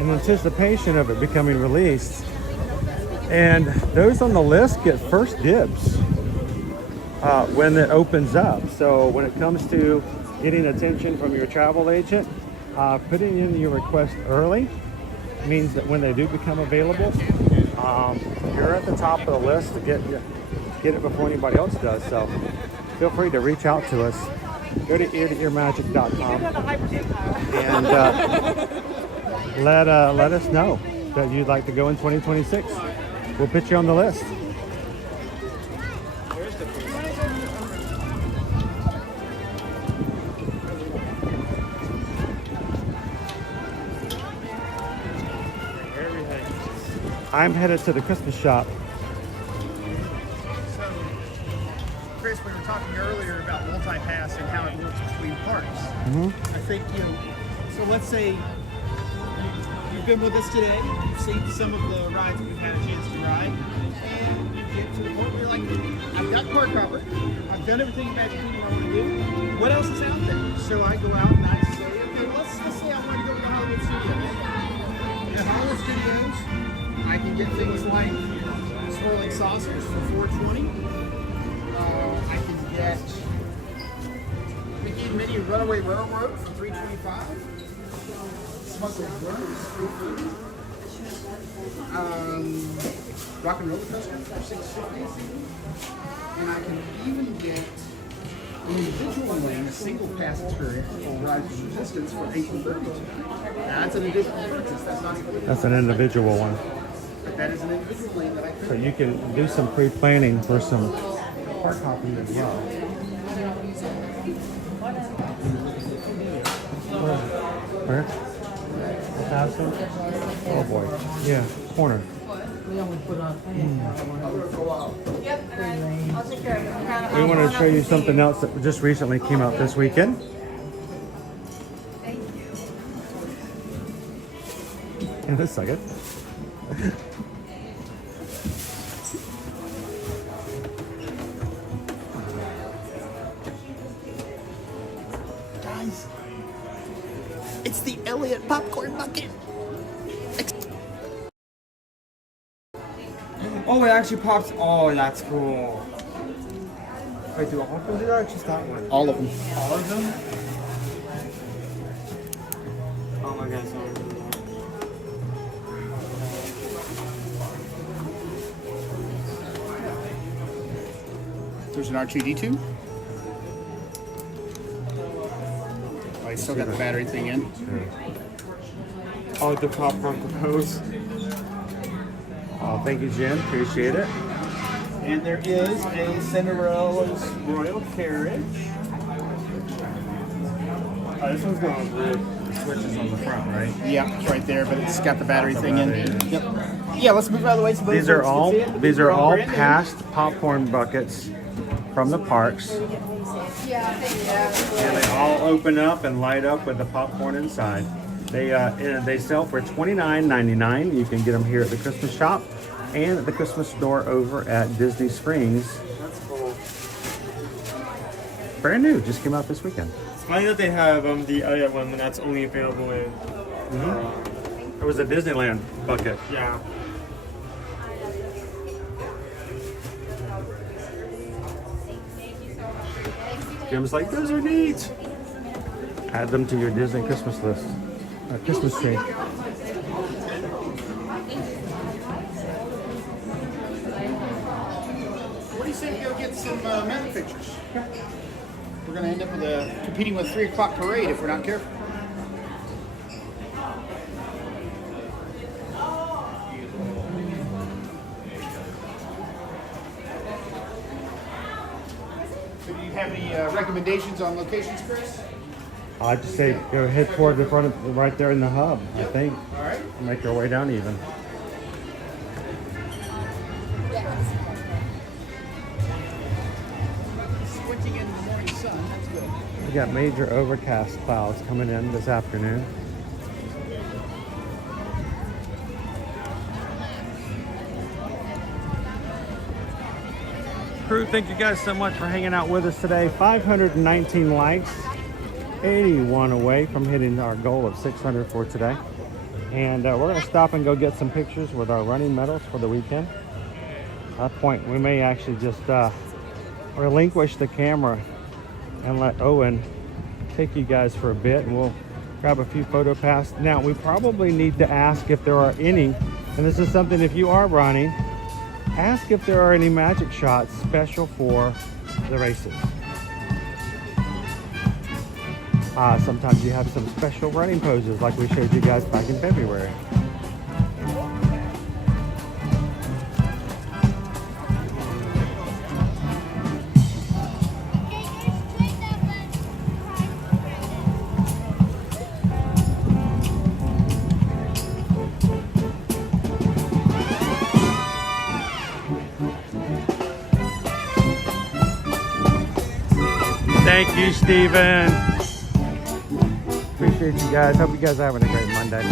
in anticipation of it becoming released. And those on the list get first dibs when it opens up. So when it comes to getting attention from your travel agent, putting in your request early means that when they do become available, you're at the top of the list to get it before anybody else does. So feel free to reach out to us. Go to ear-to-earmagic.com and let us know that you'd like to go in 2026. We'll put you on the list. I'm headed to the Christmas shop. So, Chris, we were talking earlier about multi-pass and how it works between parks. I think, so let's say you've been with us today, you've seen some of the rides that we've had a chance to ride, and you get to the point where you're like, I've got car covered, I've done everything in Magic Kingdom I want to do, what else is out there? So I go out and I say, okay, let's say I want to go to the Hollywood Studios. The Hollywood Studios, I can get things like swirling saucers for $4.20. I can get Mickey and Minnie Runaway Railroad for $3.25. Smuggled Worms for $3. Rock and Roller Coaster for $6.50. And I can even get an individual lane, a single pass experience for Rise of Resistance for $8.32. That's an additional purchase. That's not even. That's an individual one. But that is an individual lane that I could. So you can do some pre-planning for some park hopping as well. Where? Have some? Oh boy. Yeah. corner. We only put on Yep, and I'll take care of it. We want to show you something else that just recently came out this weekend. Thank you. In a second. Guys, it's the Elliott popcorn bucket. Oh, it actually pops. Oh, that's cool. Wait, do all of them do that or just that one? All of them. All of them? Oh my gosh, all of them. There's an R2D2. Oh, I still got the battery thing in. Oh, the popcorn propose. Oh, thank you, Jen. Appreciate it. And there is a Cinderella's Royal Carriage. Oh, this one's going with the switches on the front, right? Yeah, it's right there, but it's got the battery thing in. Yep. Yeah, let's move out of the way so These are all They're past popcorn buckets from the parks. And they all open up and light up with the popcorn inside. They sell for $29.99. You can get them here at the Christmas shop and at the Christmas store over at Disney Springs. That's cool. Brand new, just came out this weekend. It's funny that they have the other one that's only available in. It was a Disneyland bucket. Yeah. Jim's like, those are neat. Add them to your Disney Christmas list. Christmas tree. What do you say we go get some metal pictures? We're going to end up with competing with 3 o'clock parade if we're not careful. So do you have any recommendations on locations, Chris? I'd just say go head toward the front of, right there in the hub, I think. All right. Make your way down even. Squinting into the morning sun, that's good. We got major overcast clouds coming in this afternoon. Crew, thank you guys so much for hanging out with us today. 519 likes. 81 away from hitting our goal of 600 for today. And we're going to stop and go get some pictures with our running medals for the weekend. At that point, we may actually just relinquish the camera and let Owen take you guys for a bit, and we'll grab a few photo pass. Now, we probably need to ask if there are any, and this is something if you are running, ask if there are any magic shots special for the races. Sometimes you have some special running poses like we showed you guys back in February. Thank you, Steven. Appreciate you guys. Hope you guys are having a great Monday.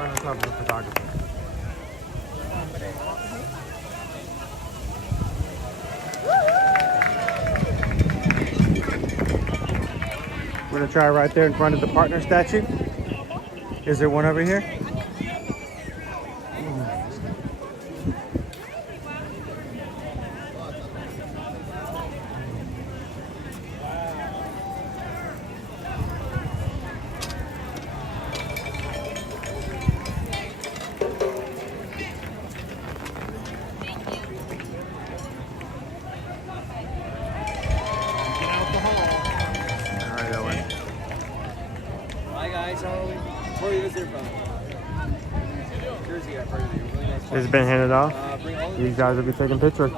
Find myself a photographer. We're gonna try right there in front of the partner statue. Is there one over here? It's been handed off. These guys will be taking pictures.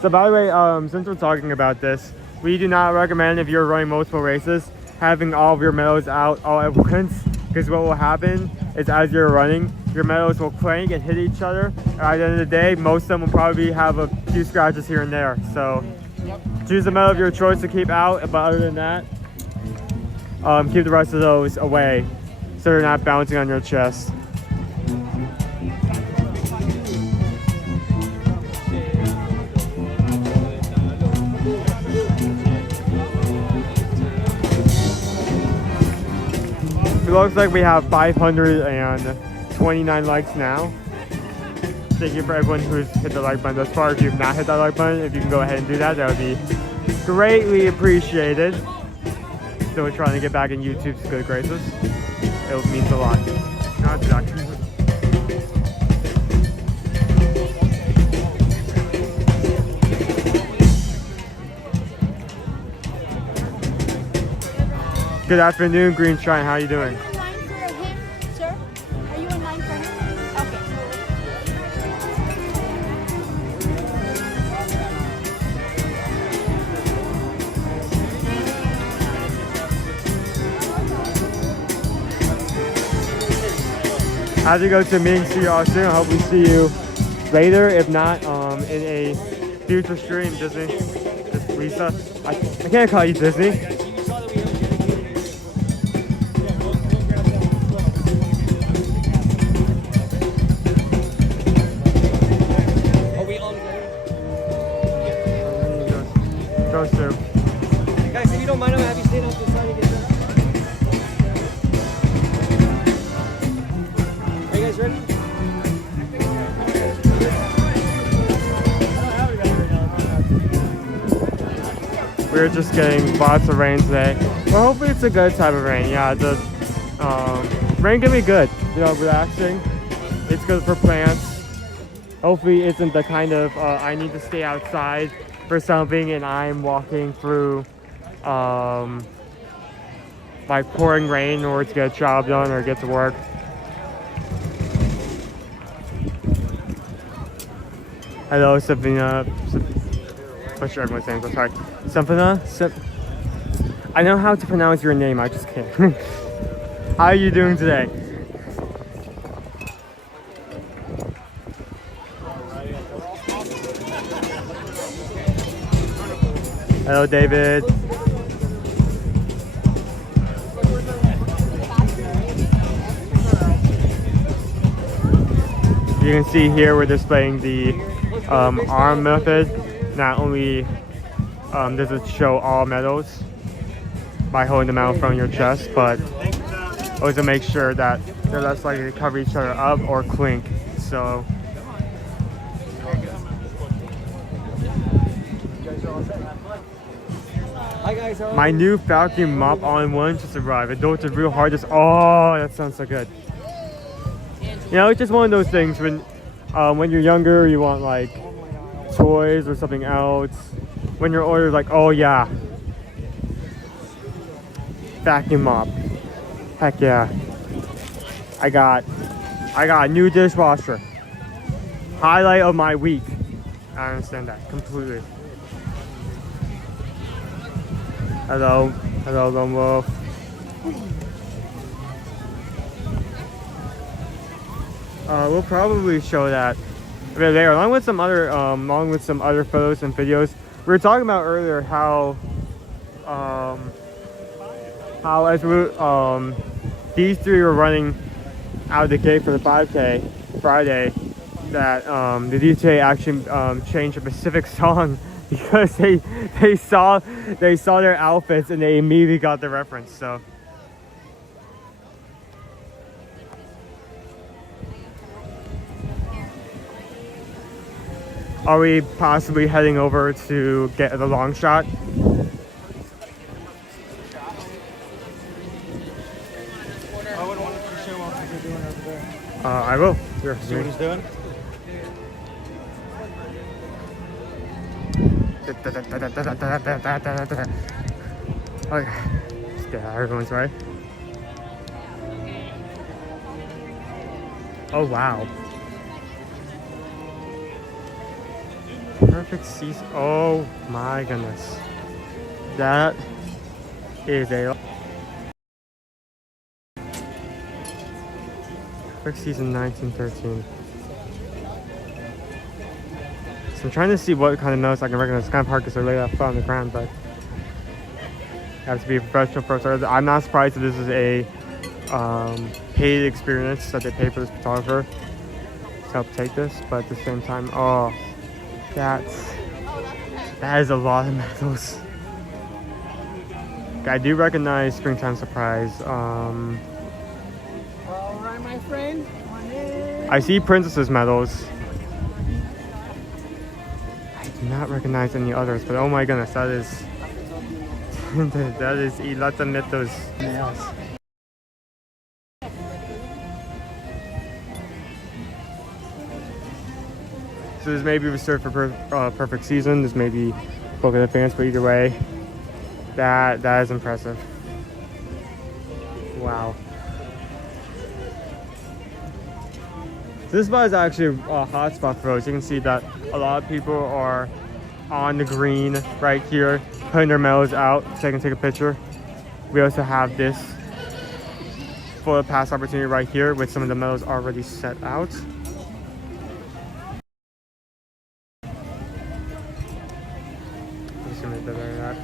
So by the way, since we're talking about this, we do not recommend, if you're running multiple races, having all of your medals out all at once, because what will happen is as you're running, your medals will clank and hit each other. And at the end of the day, most of them will probably have a few scratches here and there. So choose a medal of your choice to keep out, but other than that, keep the rest of those away so they're not bouncing on your chest. It looks like we have 529 likes now. Thank you for everyone who's hit the like button thus far. If you've not hit that like button, if you can go ahead and do that, that would be greatly appreciated. So we're trying to get back in YouTube's good graces. It means a lot. Not exactly. Good afternoon, Green Shine. How are you doing? Are you in line for him, sir? Are you in line for him? How's it go to meeting? See you all soon. I hope we see you later. If not, in a future stream, Disney. Just Lisa. I can't call you Disney. Guys, if you don't mind, I'm gonna have you stand up to the side and get that. Are you guys ready? We're just getting lots of rain today. Well, hopefully it's a good type of rain. Yeah, the rain can be good. You know, relaxing. It's good for plants. Hopefully, it isn't the kind of I need to stay outside for something and I'm walking through like pouring rain in order to get a job done or get to work. Hello, Sabina. What's your everyone's name? I'm sorry. Sabina? I know how to pronounce your name, I just can't. How are you doing today? Hello, David. You can see here we're displaying the arm method. Not only does it show all medals by holding them out from your chest, but also make sure that they're less likely to cover each other up or clink. So Hi guys, how are my you? new vacuum mop all-in-one just arrived. I know it's a real hard. Oh, that sounds so good. You know, it's just one of those things when you're younger, you want like toys or something else. When you're older, like, oh yeah, vacuum mop. Heck yeah. I got a new dishwasher. Highlight of my week. I understand that completely. Hello, Lone Wolf. We'll probably show that a bit later, along with some other photos and videos. We were talking about earlier how as we these three were running out of the gate for the 5K Friday, that the DJ actually changed a specific song because they saw their outfits and they immediately got the reference. So are we possibly heading over to get the long shot? I will. Sure. See what he's doing? Okay. Just get out of everyone's way. Oh wow. Perfect season. Oh my goodness. That is a perfect season 1913. So I'm trying to see what kind of notes I can recognize. It's kind of hard because they're laid out flat on the ground, but you have to be a professional photographer. I'm not surprised that this is a paid experience, that they pay for this photographer to help take this, but at the same time, oh, that is a lot of medals. I do recognize Springtime Surprise. All right, my friend. Come on in. I see Princess's medals. I do not recognize any others, but oh my goodness, that is that is a lot of medals. So this may be reserved for perfect season. This may be book in advance, but either way, that is impressive. Wow. So this spot is actually a hot spot for us. You can see that a lot of people are on the green right here, putting their medals out so they can take a picture. We also have this photo pass opportunity right here with some of the medals already set out. Just gonna make that very hot.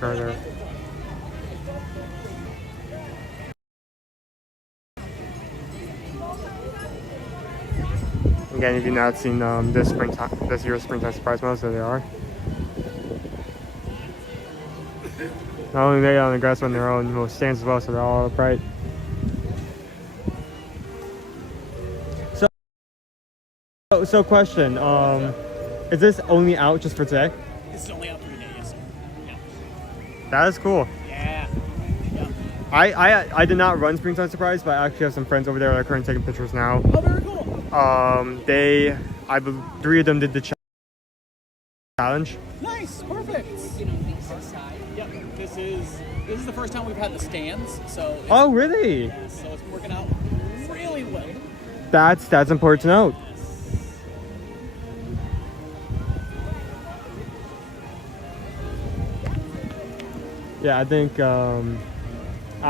Further. Again, if you've not seen this year's Springtime Surprise medals, so they are. Not only they on the grass on their own little stands as well, so they're all upright. So question, is this only out just for today? This is only out for today, yes, sir. Yeah. That is cool. Yeah. I did not run Springtime Surprise, but I actually have some friends over there that are currently taking pictures now. Oh, very cool. I believe 3 of them did the challenge. Nice, perfect. Yep, this is the first time we've had the stands, so. Oh, really? Yeah, so it's working out really well. That's important to note. Yeah, I think I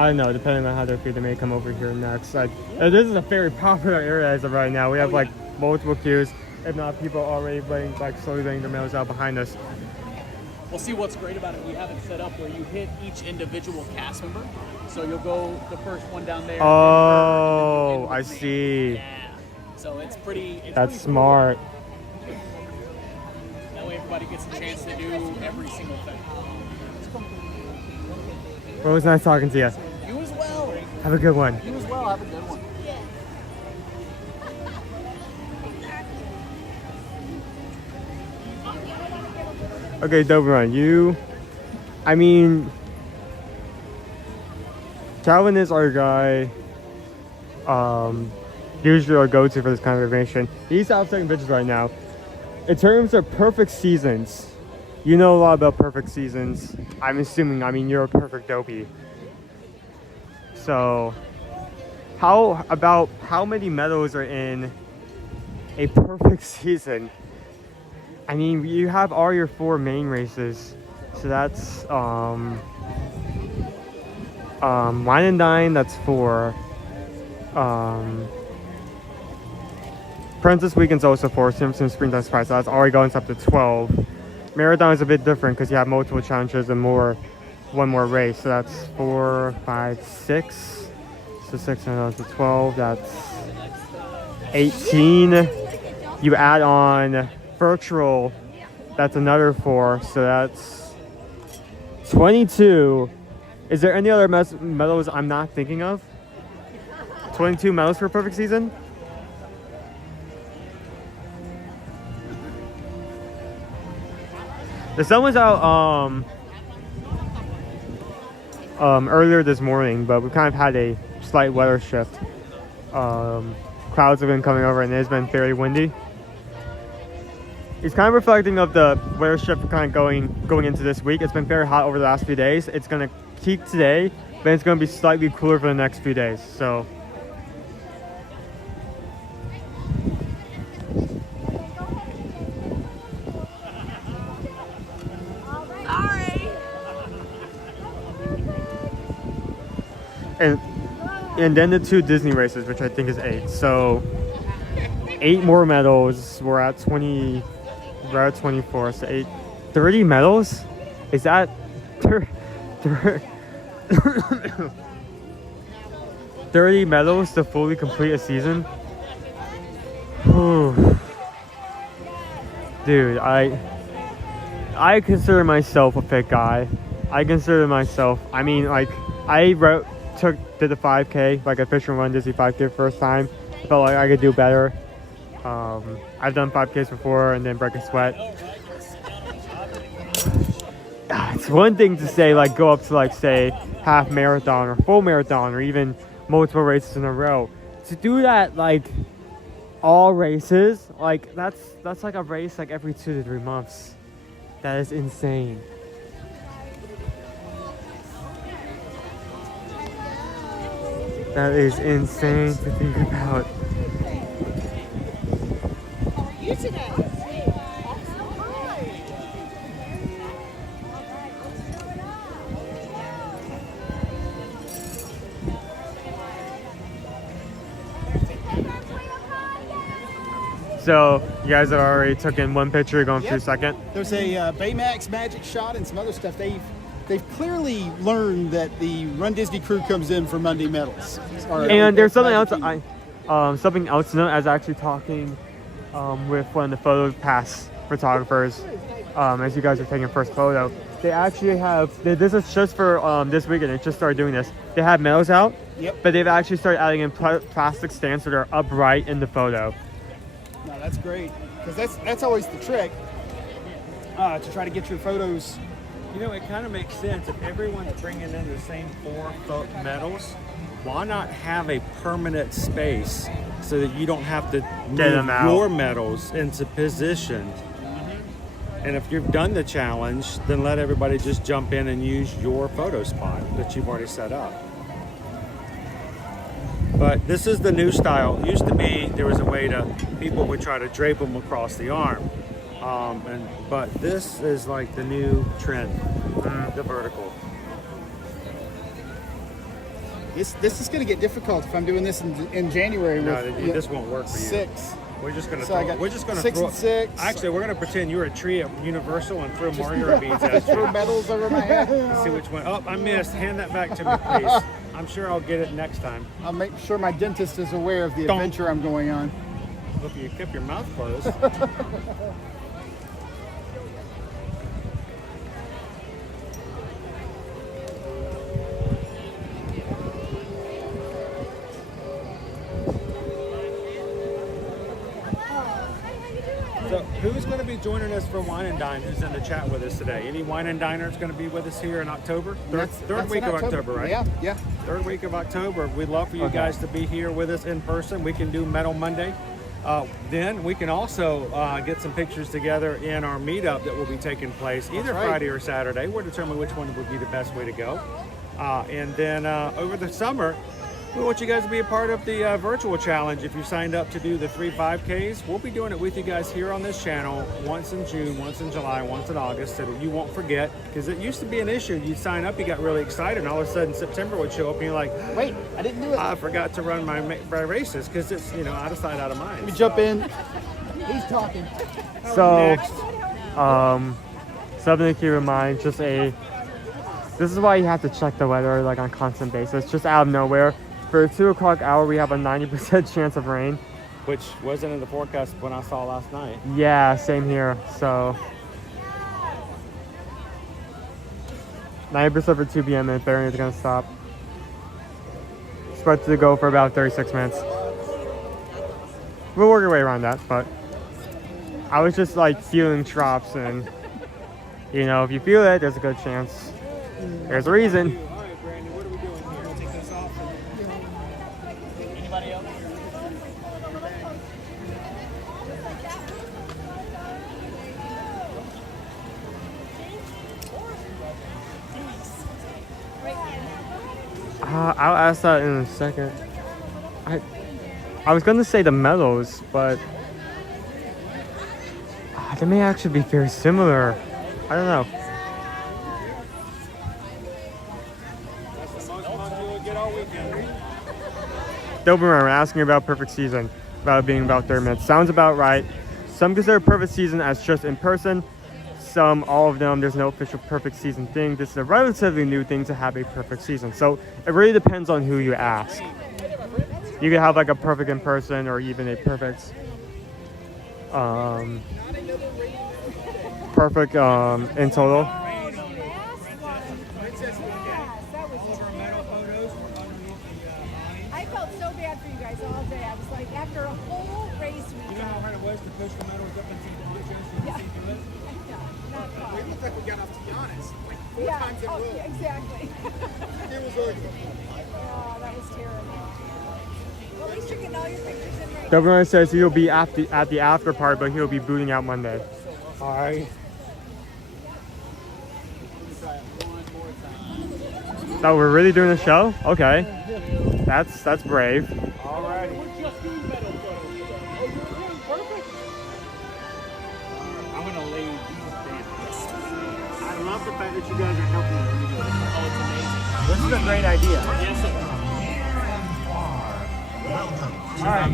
don't know, depending on how they're feeling, they may come over here next. This is a very popular area as of right now. We have like multiple queues, if not people already slowly laying their medals out behind us. We'll see what's great about it. We have it set up where you hit each individual cast member. So you'll go the first one down there. Oh, I see. Yeah. So it's pretty. That's smart. Cool. That way everybody gets a chance to do every single thing. Well, it was nice talking to you. You as well. Have a good one. You as well. Have a good one. Okay, Doberman, I mean, Calvin is our guy, usually our go-to for this kind of information. He's out taking pictures right now. In terms of perfect seasons, you know a lot about perfect seasons. I'm assuming, I mean, you're a perfect dopey. So, how many medals are in a perfect season? I mean, you have all your 4 main races, so that's wine and dine. That's 4. Princess Weekend's also 4. Simpson Springtime Surprise. So that's already going up to 12. Marathon is a bit different because you have multiple challenges and one more race. So that's 4, 5, 6. So 6 and 12. That's 18. You add on virtual, that's another 4. So that's 22. Is there any other medals I'm not thinking of? 22 medals for a perfect season? The sun was out earlier this morning, but we kind of had a slight weather shift. Clouds have been coming over and it's been fairly windy. It's kind of reflecting of the weather shift kind of going into this week. It's been very hot over the last few days. It's going to peak today, but it's going to be slightly cooler for the next few days. So and then the 2 Disney races, which I think is 8. So 8 more medals. We're at 20. We're at 24. So 8, 30 medals. Is that 30 medals to fully complete a season? Whew. Dude, I consider myself a fit guy. I consider myself. I mean, like I did the 5K, like a Fisher Run Disney 5K first time. I felt like I could do better. I've done 5Ks before and then break a sweat. It's one thing to say like go up to like say half marathon or full marathon or even multiple races in a row. To do that like all races, like that's like a race like every 2 to 3 months. That is insane. That is insane to think about. You today. So you guys have already took in one picture, going through second. There's a Baymax magic shot and some other stuff. They've clearly learned that the Run Disney crew comes in for Monday medals. And there's something else. Something else to note. I was actually talking with one of the photo pass photographers as you guys are taking first photo. They actually have. This is just for this weekend. They just started doing this. They have medals out. Yep. But they've actually started adding in plastic stands that are upright in the photo. No, that's great because that's always the trick to try to get your photos. You know, it kind of makes sense if everyone's bringing in the same 4 medals. Why not have a permanent space so that you don't have to Get them out. your medals into position? And if you've done the challenge, then let everybody just jump in and use your photo spot that you've already set up. But this is the new style. It used to be there was a way to, people would try to drape them across the arm. But this is like the new trend, the vertical. This is going to get difficult if I'm doing this in January. No, with, this won't work for you. 6. We're just gonna. So I Throw, got we're just gonna 6 throw. and 6. Actually, we're gonna pretend you're a tree at Universal and throw Mario beads at you. Throw medals over my head. See which one. Oh, I missed. Hand that back to me, please. I'm sure I'll get it next time. I'll make sure my dentist is aware of the adventure I'm going on. Hope you kept your mouth closed. So who's going to be joining us for Wine and Dine? Who's in the chat with us today? Any Wine and Diners going to be with us here in October? Third week of October, right? Yeah. Third week of October. We'd love for you guys to be here with us in person. We can do Metal Monday. Then we can also get some pictures together in our meetup that will be taking place either Friday or Saturday. We'll determine which one would be the best way to go. And then over the summer, we want you guys to be a part of the virtual challenge. If you signed up to do the 3 5Ks, we'll be doing it with you guys here on this channel once in June, once in July, once in August, so that you won't forget. Because it used to be an issue. You'd sign up, you got really excited, and all of a sudden September would show up, and you're like, wait, I didn't do it. I forgot to run my races because it's, out of sight, out of mind. Let me jump in. He's talking. So, Something to keep in mind, this is why you have to check the weather like on a constant basis, just out of nowhere. For the 2 o'clock hour, we have a 90% chance of rain. Which wasn't in the forecast when I saw last night. Yeah, same here. So 90% for 2 p.m. and Barry is gonna stop. It's about to go for about 36 minutes. We'll work our way around that, but I was just like feeling drops, and you know, if you feel it, there's a good chance. There's a reason. Anybody else? I'll ask that in a second. I was gonna say the medals, but they may actually be very similar. I don't know. Doberman asking about perfect season, about it being about 30 minutes. Sounds about right. Some consider perfect season as just in person. Some, all of them, there's no official perfect season thing. This is a relatively new thing to have a perfect season. So it really depends on who you ask. You could have like a perfect in person or even a perfect perfect in total. I felt so bad for you guys all day. I was like, after a whole race weekend. You know how hard it was to push the medals up into the ponchos so you see through it? Not fun. It looked like we got off Tiana's like 4 Yeah, times in a row. yeah, exactly. It was ugly. Oh, that was terrible. Well, at least you're getting all your pictures in right. Doberman says he'll be at the after part, but he'll be booting out Monday. All right. Oh, we're really doing a show? Okay. That's brave. Alrighty. I'm gonna leave these dance. I love the fact that you guys are helping me do this. Oh, it's amazing. This is a great idea. Yes, it is. All right.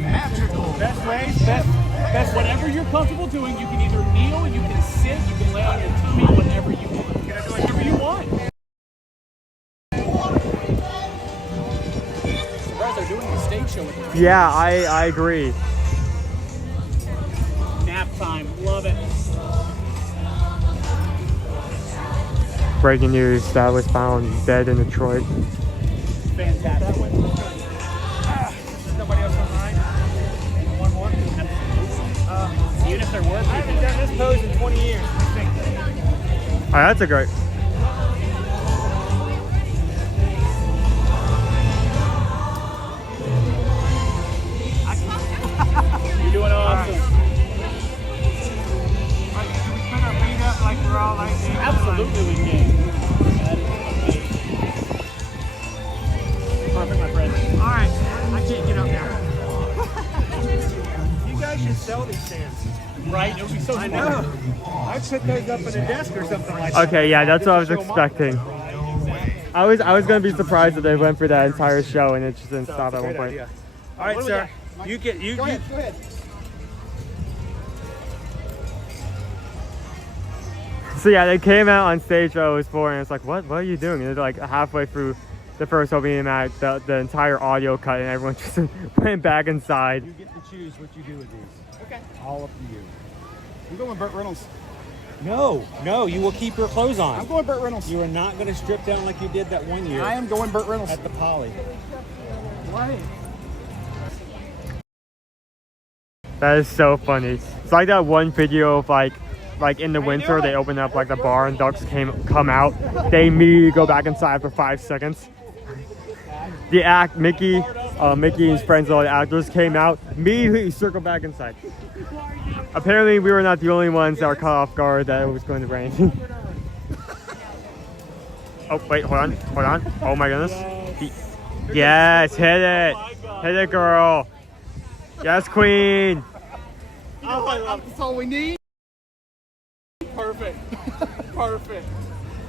Best ways, best. Whatever you're comfortable doing, you can either kneel, you can sit, you can lay on your tummy, whatever you want. You can do whatever you want. They're doing the stage show with the Yeah, I agree. nap time. Love it. Breaking news, that was found dead in Detroit. Fantastic. Nobody else online? One more? Even if there were, I haven't done this pose in 20 years. Oh, that's a great. You're doing awesome. Can we put our feet up like we're all like this? Absolutely we can. That is amazing. Perfect, my friend. All right, I can't get up now. You guys should sell these stands. Right? It would be so smart. I know. I'd put those up in a desk or something like that. Okay, yeah, that's what I was expecting. I was gonna be surprised if they went for that entire show and it just didn't stop at one point. Idea. All right, sir. You get you. Go ahead. Go ahead. So yeah, they came out on stage while it was pouring, and it's like, what are you doing? And they're like halfway through the first opening act, the entire audio cut, and everyone just went back inside. You get to choose what you do with these. Okay. All up to you. I'm going Burt Reynolds. No, you will keep your clothes on. I'm going Burt Reynolds. You are not going to strip down like you did that one year. I am going Burt Reynolds. At the Poly. Why? That is so funny. It's like that one video of like in the winter they open up like the bar and ducks come out. They immediately go back inside for 5 seconds. The act, Mickey and his friends, all the actors came out, immediately circled back inside. Apparently we were not the only ones that were caught off guard that it was going to rain. Oh wait, hold on. Oh my goodness. Yes, hit it girl. Yes, queen. Oh, that's all we need. Perfect. Perfect.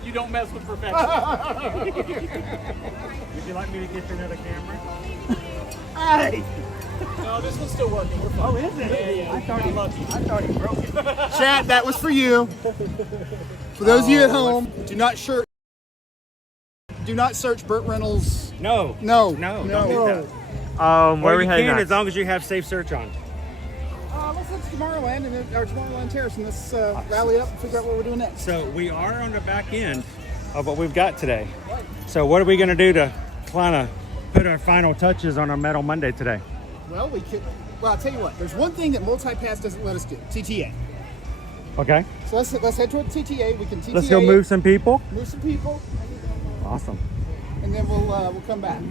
You don't mess with perfection. Would you like me to get you another camera? Hey! No, this one's still working. We're fine. Oh, is it? Yeah. I thought he broke it. Chad, that was for you. For those of you at home, do not search Burt Reynolds. No. No. Don't do that. Where are Or we you heading can next? as long as you have safe search on. Let's head to Tomorrowland or Tomorrowland Terrace, and let's rally up and figure out what we're doing next. So we are on the back end of what we've got today. So what are we going to do to kind of put our final touches on our Metal Monday today? Well, I'll tell you what. There's one thing that Multipass doesn't let us do: TTA. Okay. So let's head toward TTA. We can TTA. Let's go move some people. Move some people, Awesome. and then we'll come back.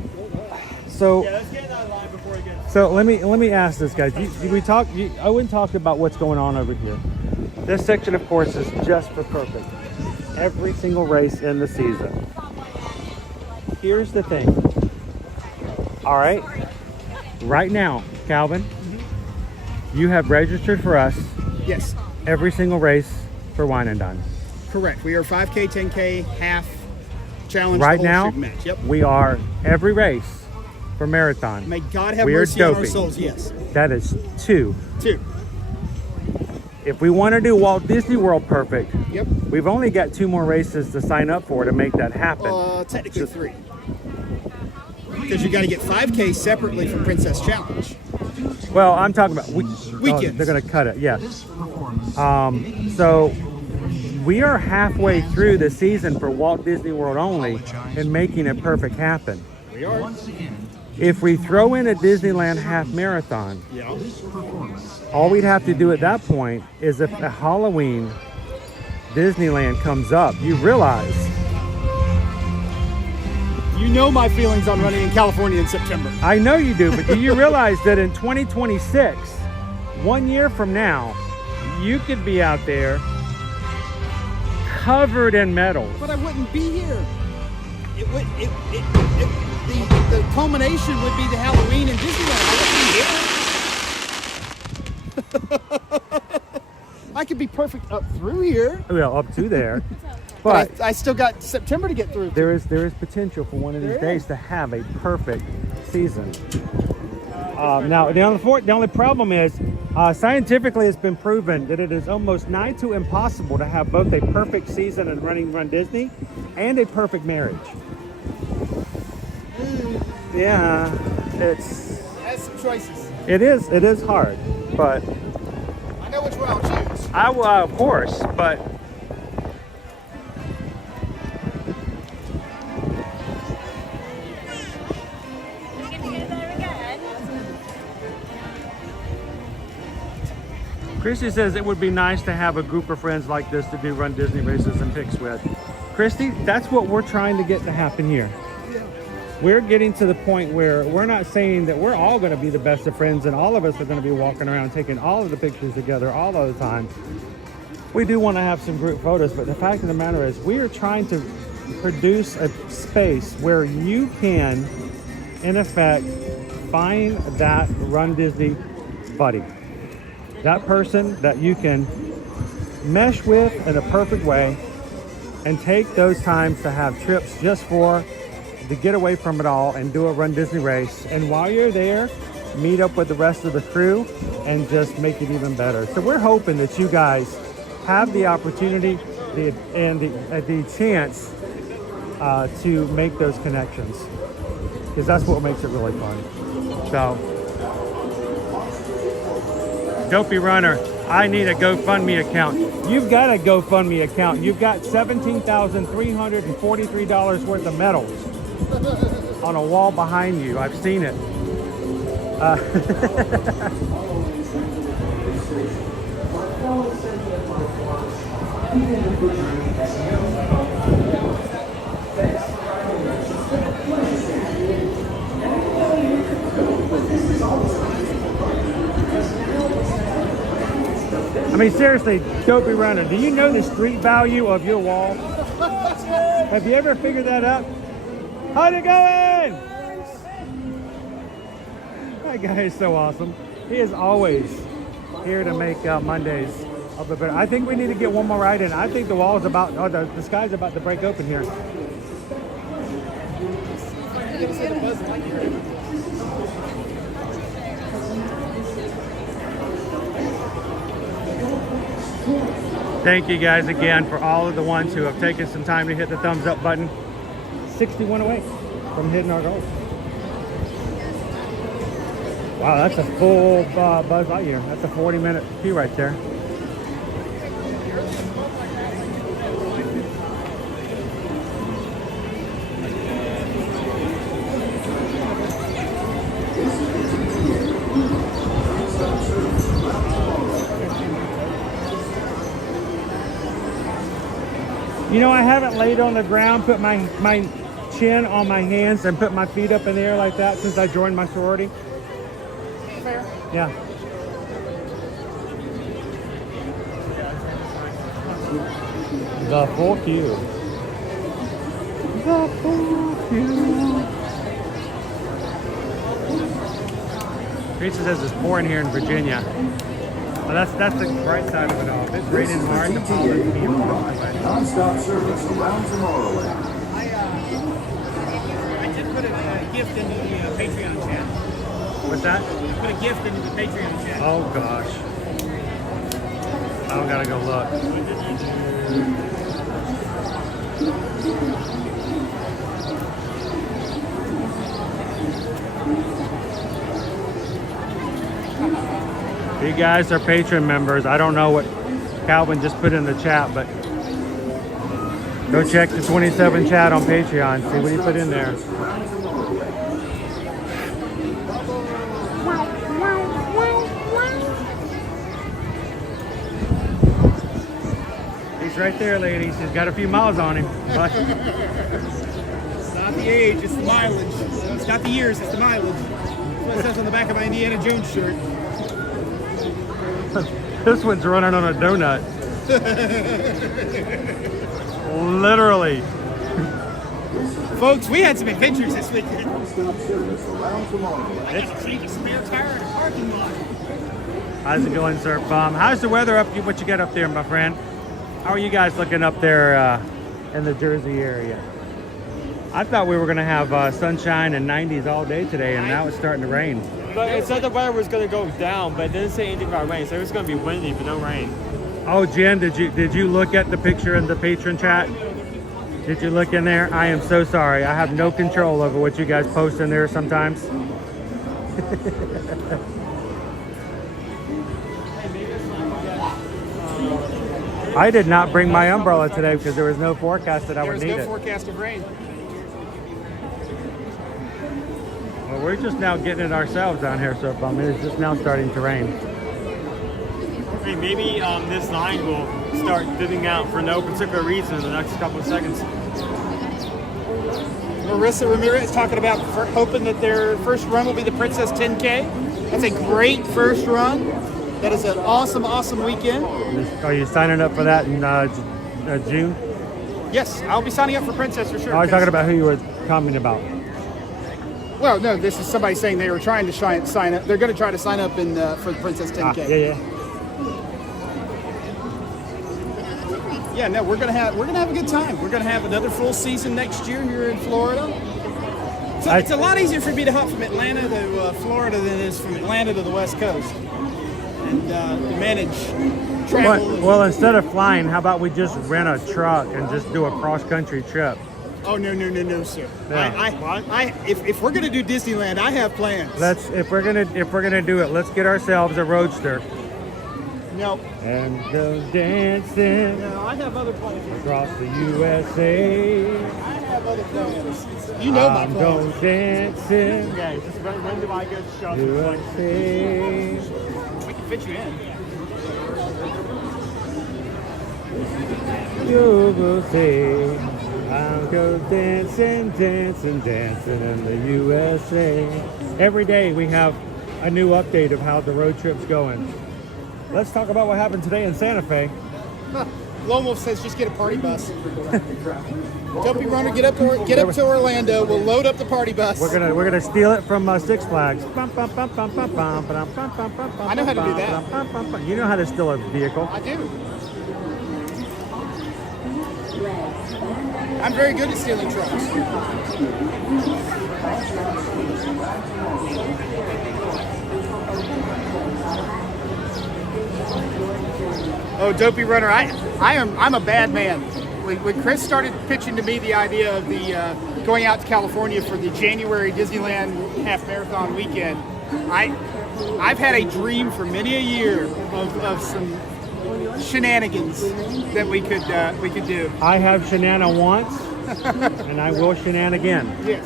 So let's get in that line before it gets. So let me ask this, guys. Owen talked about what's going on over here. This section, of course, is just for perfect. Every single race in the season. Here's the thing. All right. Right now, Calvin, you have registered for us. Yes. Every single race for Wine and Dine. Correct. We are 5K, 10K, half challenge. Right the whole now, shooting match. Yep. we are every race for marathon. May God have We are mercy on our doping. souls. Yes. That is 2. 2. If we want to do Walt Disney World perfect, Yep. we've only got 2 more races to sign up for to make that happen. Technically 3. Because you got to get 5K separately from Princess Challenge. Well, I'm talking about Weekends. They're going to cut it, yeah. So we are halfway through the season for Walt Disney World only and making it perfect happen. We are. If we throw in a Disneyland half marathon, Yeah. all we'd have to do at that point is if a Halloween Disneyland comes up, you realize. You know my feelings on running in California in September. I know you do, but do you realize that in 2026, 1 year from now, you could be out there covered in medals? But I wouldn't be here. The culmination would be the Halloween in Disneyland. I wouldn't be here. I could be perfect up through here. Well, up to there. But I still got September to get through. There is potential for one of these days to have a perfect season. Now, the only problem is, scientifically it's been proven that it is almost nigh to impossible to have both a perfect season in Run Disney and a perfect marriage. Yeah, it's... Has some choices. It is hard, but... I know which one I'll choose. I will, of course, but... Christy says it would be nice to have a group of friends like this to do Run Disney races and picks with. Christy, that's what we're trying to get to happen here. We're getting to the point where we're not saying that we're all going to be the best of friends and all of us are going to be walking around taking all of the pictures together all of the time. We do want to have some group photos, but the fact of the matter is we are trying to produce a space where you can, in effect, find that Run Disney buddy. That person that you can mesh with in a perfect way and take those times to have trips just to get away from it all and do a Run Disney race. And while you're there, meet up with the rest of the crew and just make it even better. So we're hoping that you guys have the opportunity and the chance to make those connections, because that's what makes it really fun. So, Dopey Runner, I need a GoFundMe account. You've got a GoFundMe account. You've got $17,343 worth of medals on a wall behind you. I've seen it. I mean, seriously, Dopey Runner, do you know the street value of your wall? Have you ever figured that out? How's it going? That guy is so awesome. He is always here to make Mondays a bit better. I think we need to get one more ride in. I think the wall is about, the sky's about to break open here. Thank you guys again for all of the ones who have taken some time to hit the thumbs up button. 61 away from hitting our goal. Wow, that's a full Buzz Lightyear. That's a 40-minute queue right there. You know, I haven't laid on the ground, put my chin on my hands and put my feet up in the air like that since I joined my sorority. Fair. Yeah. The full queue. The full queue. Teresa says it's pouring here in Virginia. Well, that's the bright side of it all. If it's raining hard, the pollen can be Non-stop service around Tomorrowland. I did put a gift into the Patreon chat. What's that? I put a gift into the Patreon chat. Oh gosh. I gotta go look. If you guys are Patreon members, I don't know what Calvin just put in the chat, but go check the 27 chat on Patreon. See what he put in there. He's right there, ladies. He's got a few miles on him. But It's not the age, it's the mileage. It's not the years, it's the mileage. That's what it says on the back of my Indiana Jones shirt. this one's running on a donut. Literally. Folks, we had some adventures this weekend. I got to change a spare tire in a parking lot. How's it going, Sir Bum? How's the weather up? What you got up there, my friend? How are you guys looking up there in the Jersey area? I thought we were going to have sunshine and 90s all day today, and now it's starting to rain. But it said the weather was going to go down, but it didn't say anything about rain. So it was going to be windy, but no rain. Oh, Jen, did you look at the picture in the patron chat? Did you look in there? I am so sorry. I have no control over what you guys post in there sometimes. I did not bring my umbrella today because there was no forecast that I would need it. There was no forecast of rain. Well, we're just now getting it ourselves down here, so it's just now starting to rain. Hey, maybe this line will start thinning out for no particular reason in the next couple of seconds. Marissa Ramirez talking about hoping that their first run will be the Princess 10K. That's a great first run. That is an awesome, awesome weekend. Are you signing up for that in June? Yes, I'll be signing up for Princess for sure. I was talking about who you were commenting about. Well, no, this is somebody saying they were trying to sign up. They're going to try to sign up in for the Princess 10K. Yeah. Yeah, no, we're gonna have a good time. We're gonna have another full season next year here in Florida. So it's a lot easier for me to hop from Atlanta to Florida than it is from Atlanta to the West Coast, and to manage travel. Well, instead of flying, how about we just rent a truck and just do a cross-country trip? Oh no, sir. Yeah. If we're gonna do Disneyland, I have plans. If we're gonna do it, let's get ourselves a roadster. No. And go dancing. No, I have other plans. Across the USA. I have other plans. You know my plans. I'm going dancing. Okay, just when do I get shot? USA. We can fit you in. You will say, I'll go dancing in the USA. Every day we have a new update of how the road trip's going. Let's talk about what happened today in Santa Fe. Lone Wolf says just get a party bus. Dopey Runner, get up to Orlando. We'll load up the party bus. We're gonna steal it from Six Flags. I know how to do that. You know how to steal a vehicle. I do. I'm very good at stealing trucks. Oh, Dopey Runner, I'm a bad man. When Chris started pitching to me the idea of the going out to California for the January Disneyland half marathon weekend, I've had a dream for many a year of some shenanigans that we could do. I have shenan once, and I will shenan again. Yes,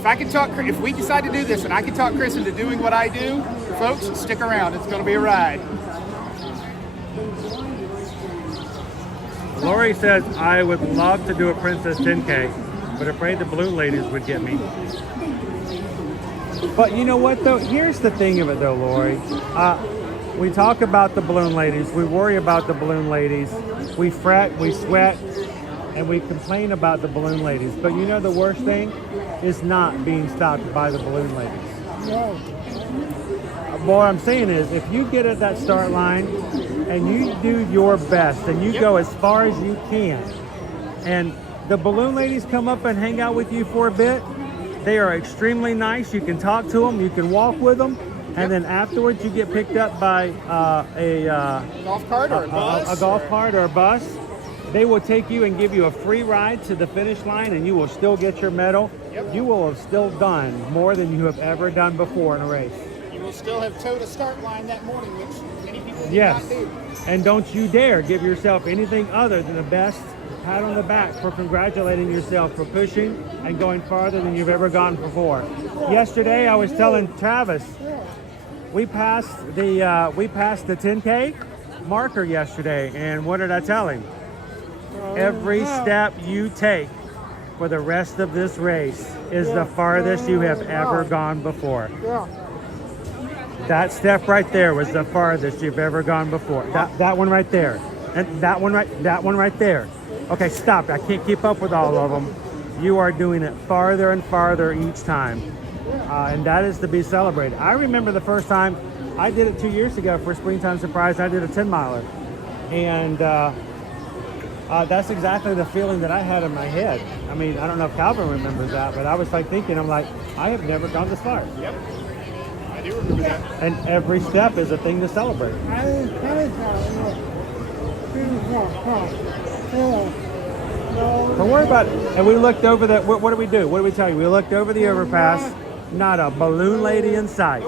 if we decide to do this, and I can talk Chris into doing what I do, folks, stick around. It's going to be a ride. Lori says, I would love to do a Princess 10K, but afraid the balloon ladies would get me. But you know what, though? Here's the thing of it, though, Lori. We talk about the balloon ladies. We worry about the balloon ladies. We fret, we sweat, and we complain about the balloon ladies. But you know the worst thing is not being stopped by the balloon ladies. No. What I'm saying is, if you get at that start line and you do your best and you go as far as you can, and the balloon ladies come up and hang out with you for a bit, they are extremely nice. You can talk to them, you can walk with them, and then afterwards you get picked up by a golf cart or a bus. A golf cart or a bus. They will take you and give you a free ride to the finish line, and you will still get your medal. Yep. You will have still done more than you have ever done before in a race. You will still have towed a start line that morning, which many people did Yes, not do. and don't you dare give yourself anything other than the best pat on the back for congratulating yourself for pushing and going farther than you've ever gone before. Yesterday, I was telling Travis, we passed the 10K marker yesterday, and what did I tell him? Every step you take for the rest of this race is the farthest you have ever gone before. That step right there was the farthest you've ever gone before. That one right there, and that one right there. Okay, stop. I can't keep up with all of them. You are doing it farther and farther each time, and that is to be celebrated. I remember the first time I did it 2 years ago for Springtime Surprise. I did a 10-miler, and that's exactly the feeling that I had in my head. I mean, I don't know if Calvin remembers that, but I was like thinking, I'm like, I have never gone this far. Yep, I do remember that. And every step is a thing to celebrate. Don't worry about it. And we looked over that. What did we do? What did we tell you? We looked over the overpass. Not a balloon lady in sight.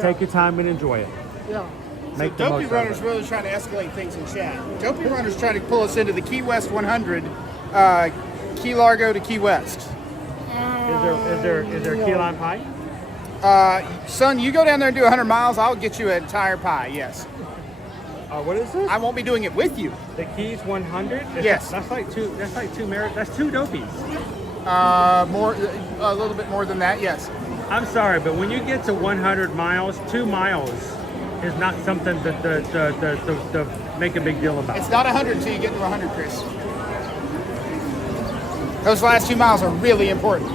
Take your time and enjoy it. Yeah. Make So the Dopey most Runner's of it. really trying to escalate things in chat. Dopey Runner's trying to pull us into the Key West 100, Key Largo to Key West. Is there key lime pie? Son, you go down there and do 100 miles, I'll get you an entire pie, yes. What is this? I won't be doing it with you. The Keys 100? Yes. That's like two dopies. More, a little bit more than that, yes. I'm sorry, but when you get to 100 miles, 2 miles is not something to make a big deal about. It's not 100 until you get to 100, Chris. Those last 2 miles are really important.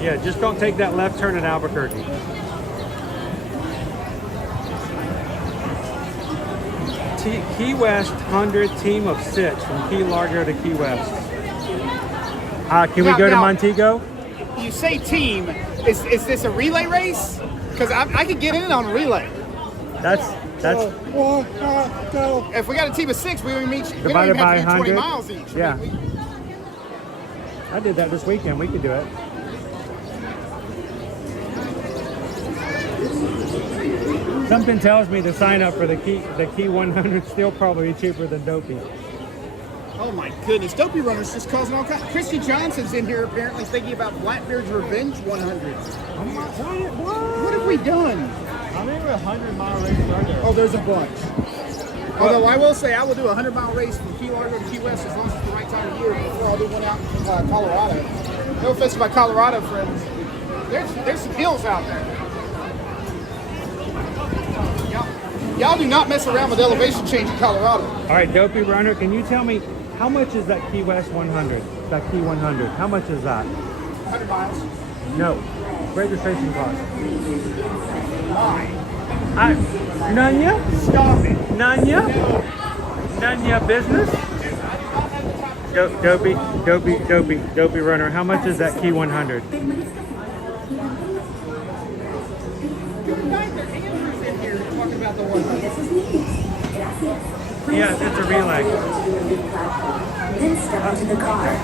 Yeah, just don't take that left turn at Albuquerque. Key West 100 team of 6 from Key Largo to Key West. Can we go to Montego? You say team. Is this a relay race? Because I could get in on a relay. That's if we got a team of 6, we don't even divided by have to do 20 100. miles each. Yeah. I did that this weekend. We could do it. Something tells me the sign up for the Key 100 still probably cheaper than Dopey. Oh my goodness, Dopey Runner's just causing all kinds. Christy Johnson's in here apparently thinking about Blackbeard's Revenge 100. What have we done? How many 100-mile races are there? Oh, there's a bunch. Although I will say I will do a 100-mile race from Key Largo to Key West as long as it's the right time of year before I'll do one out in Colorado. No offense to my Colorado friends. There's some hills out there. Y'all do not mess around with elevation change in Colorado. All right, Dopey Runner, can you tell me how much is that Key West 100? That Key 100, how much is that? 100 miles. No, registration cost. Why? Nanya? Stop it. Nanya? Nanya business? Dopey Runner, how much is that Key 100? Yes, it's a relay. Then step into the car.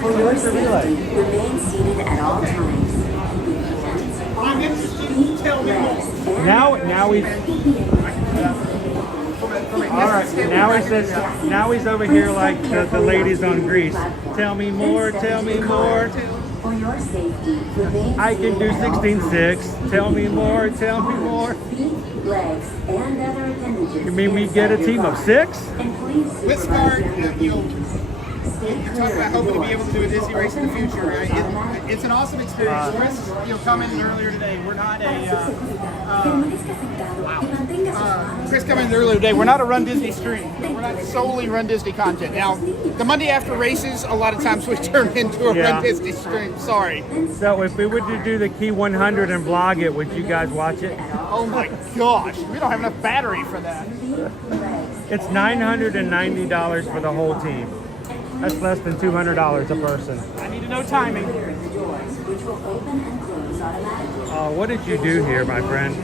For your safety, remain seated at all times. Now he's all right. Now he says. Now he's over here like the ladies on Grease. Tell me more. Tell me more. For your safety, remain I can do 16-6. Tell me more. Tell me more. feet, legs, and other appendages. You mean we get a team of 6? And please With Smart, you're talking about hoping to be able to do a Disney race in the future. It's an awesome experience. Chris, commented earlier today. We're not Chris commented earlier today. We're not a Run Disney stream. We're not solely Run Disney content. Now, the Monday after races, a lot of times we turn into a Run Disney stream. Sorry. So if we were to do the Key 100 and vlog it, would you guys watch it? Oh my gosh, we don't have enough battery for that. It's $990 for the whole team. That's less than $200 a person. I need to know timing. What did you do here, my friend?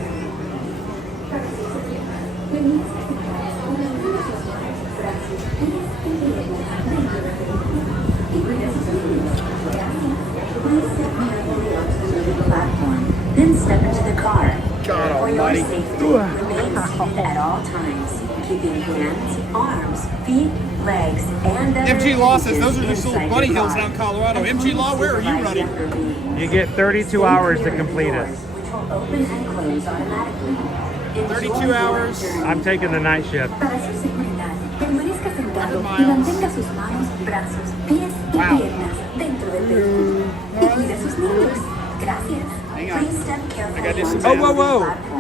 Then step into the car. God For your almighty. safety, remain seated at all times, keeping hands, arms, feet, legs, and other MG Law says those are appendages just little inside bunny your hills car. down in Colorado. MG Law, where are you running? You get 32 hours to complete it. Which will open and close automatically. 32 hours. I'm taking the night shift. Para su seguridad, permanezca sentado y mantenga sus manos, brazos, pies y piernas dentro del vehículo. Y cuide a sus niños. Gracias. Please step carefully. Oh,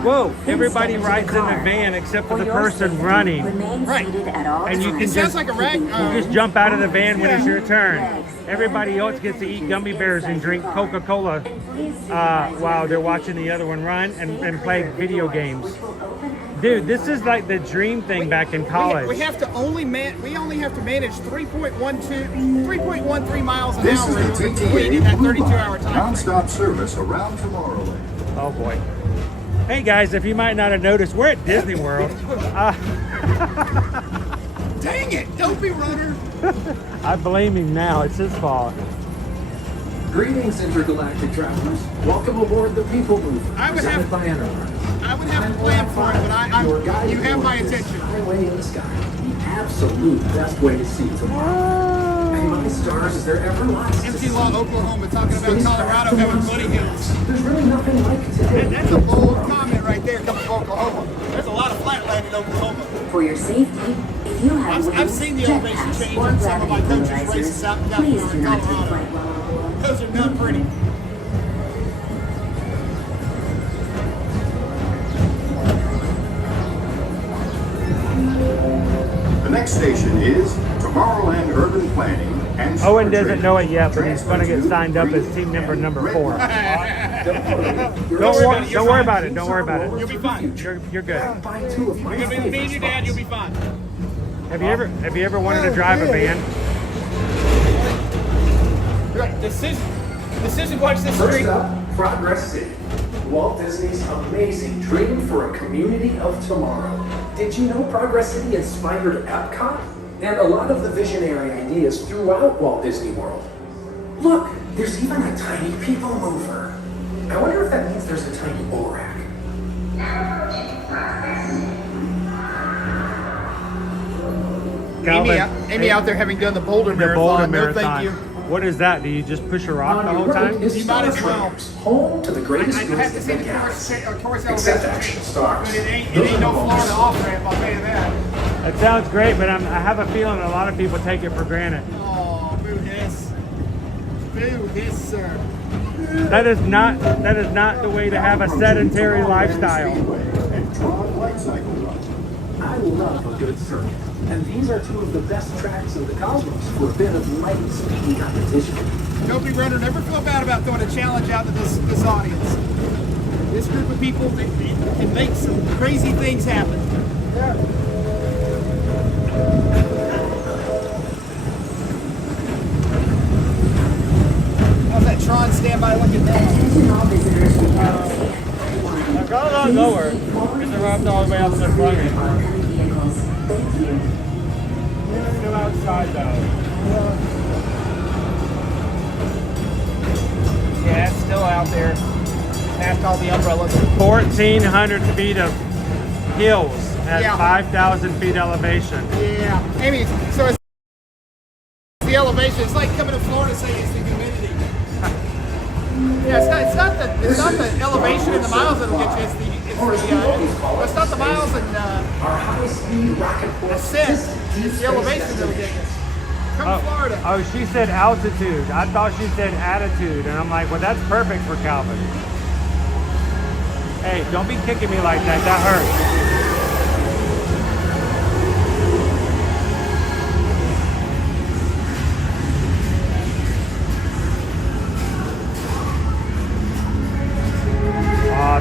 whoa. Everybody rides in the van except for the person running. Right. And you can It sounds like a rag. you just jump out of the van when it's your turn. Everybody else gets to eat gummy bears and drink Coca-Cola while they're watching the other one run and play video games. Dude, this is like the dream thing back in college. We have to only have to manage 3.13 miles an This hour is the TTA in that 32-hour time. non-stop service around Tomorrowland. Oh boy. Hey guys, if you might not have noticed, we're at Disney World. Dang it! Don't be runner. I blame him now. It's his fault. Greetings, intergalactic travelers. Welcome aboard the PeopleMover, presented by Enterprise. I would have a plan for it, but you have my attention. Highway in the sky, the absolute best way to see tomorrow. And my stars, is there ever lots to MG see? Law, Oklahoma, talking about Colorado having bunny hills. There's really nothing like today. That's a bold comment right there coming from Oklahoma. There's a lot of flatland in Oklahoma. For your safety, if you have I've seen the elevation change in some of my coaches' races out in Colorado. Those are not pretty. The next station is Tomorrowland Urban Planning and Owen doesn't know it yet, but he's going to get signed up as team member number 4. Don't worry about it. Don't worry about it. You'll be fine. You're good. You're gonna be me and your dad. You'll be fine. Have you ever wanted to drive a van? Right. Decision. Watch this First street. up, Progress City. Walt Disney's amazing dream for a community of tomorrow. Did you know Progress City inspired Epcot? And a lot of the visionary ideas throughout Walt Disney World. Look, there's even a tiny PeopleMover. I wonder if that means there's a tiny ORAC. Amy out there having done the Boulder Marathon. No, thank you. What is that? Do you just push a rock the whole time? You might as well. Home to the greatest I have to see the course Except elevation action change. stars. But it ain't no Florida off-ramp, I'll tell you that. That sounds great, but I have a feeling a lot of people take it for granted. Oh, boo this. Boo this, sir. That is not the way to have a sedentary lifestyle. And Tron Light Cycle Run. I love a good circuit. And these are two of the best tracks in the cosmos for a bit of light speed competition. Dopey Runner, never feel bad about throwing a challenge out to this audience. This group of people can make some crazy things happen. How's that Tron standby looking now? Attention all visitors from Go a lot lower, because they're wrapped all the way up to the front. vehicles. They outside though. Yeah, it's still out there. Past all the umbrellas. 1,400 feet of hills at Yeah. 5,000 feet elevation. Yeah. Amy, so it's the elevation. It's like coming to Florida saying it's the humidity. Yeah, it's not the elevation in the miles that'll get you. It's not the miles and Our high-speed rocket ascent. It's the elevation that'll get you. Come to Florida. Oh, she said altitude. I thought she said attitude. And I'm like, well, that's perfect for Calvin. Hey, don't be kicking me like that. That hurts.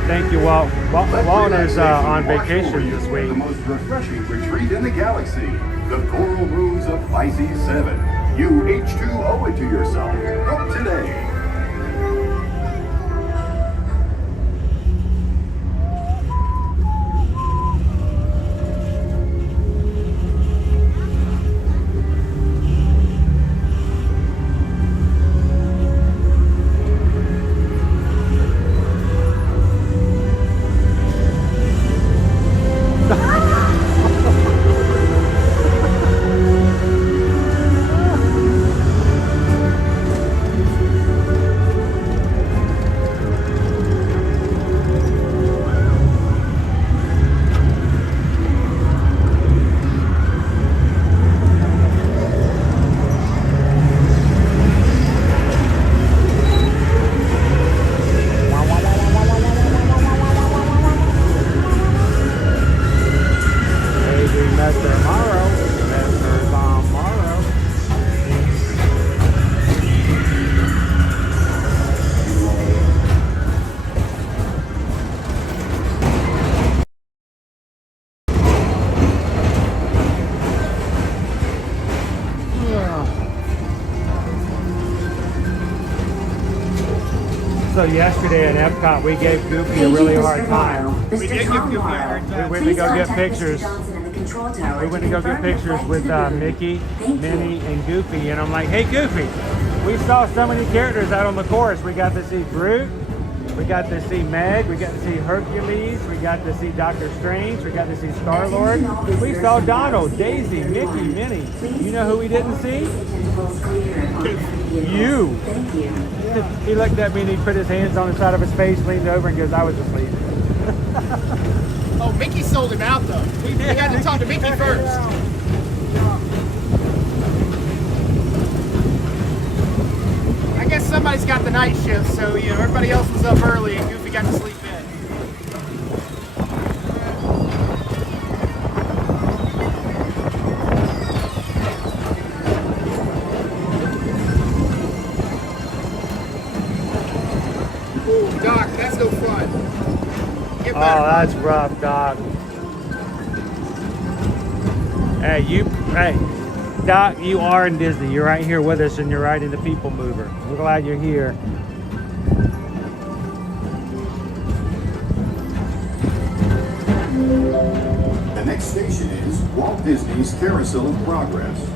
Thank you, Walt. Walter's on vacation this week. The most refreshing retreat in the galaxy, the coral rooms of Pisces 7. You H2O it to yourself. Book today. So yesterday at Epcot, we gave Goofy a really hard time. We did give Goofy a hard time. We went to go get pictures. We went to go get pictures with Mickey, Minnie, and Goofy. And I'm like, hey, Goofy, we saw so many characters out on the course. We got to see Groot. We got to see Meg. We got to see Hercules. We got to see Doctor Strange. We got to see Star-Lord. We saw Donald, Daisy, Mickey, Minnie. You know who we didn't see? You. He looked at me and he put his hands on the side of his face, leaned over and goes, I was asleep. Oh, Mickey sold him out though. We had to talk to Mickey first. I guess somebody's got the night shift, so you know everybody else was up early and Goofy got to sleep in. Ooh, Doc, that's no fun. Get Oh, better. that's rough, Doc. Hey, Doc, you are in Disney. You're right here with us and you're riding the PeopleMover. We're glad you're here. The next station is Walt Disney's Carousel of Progress.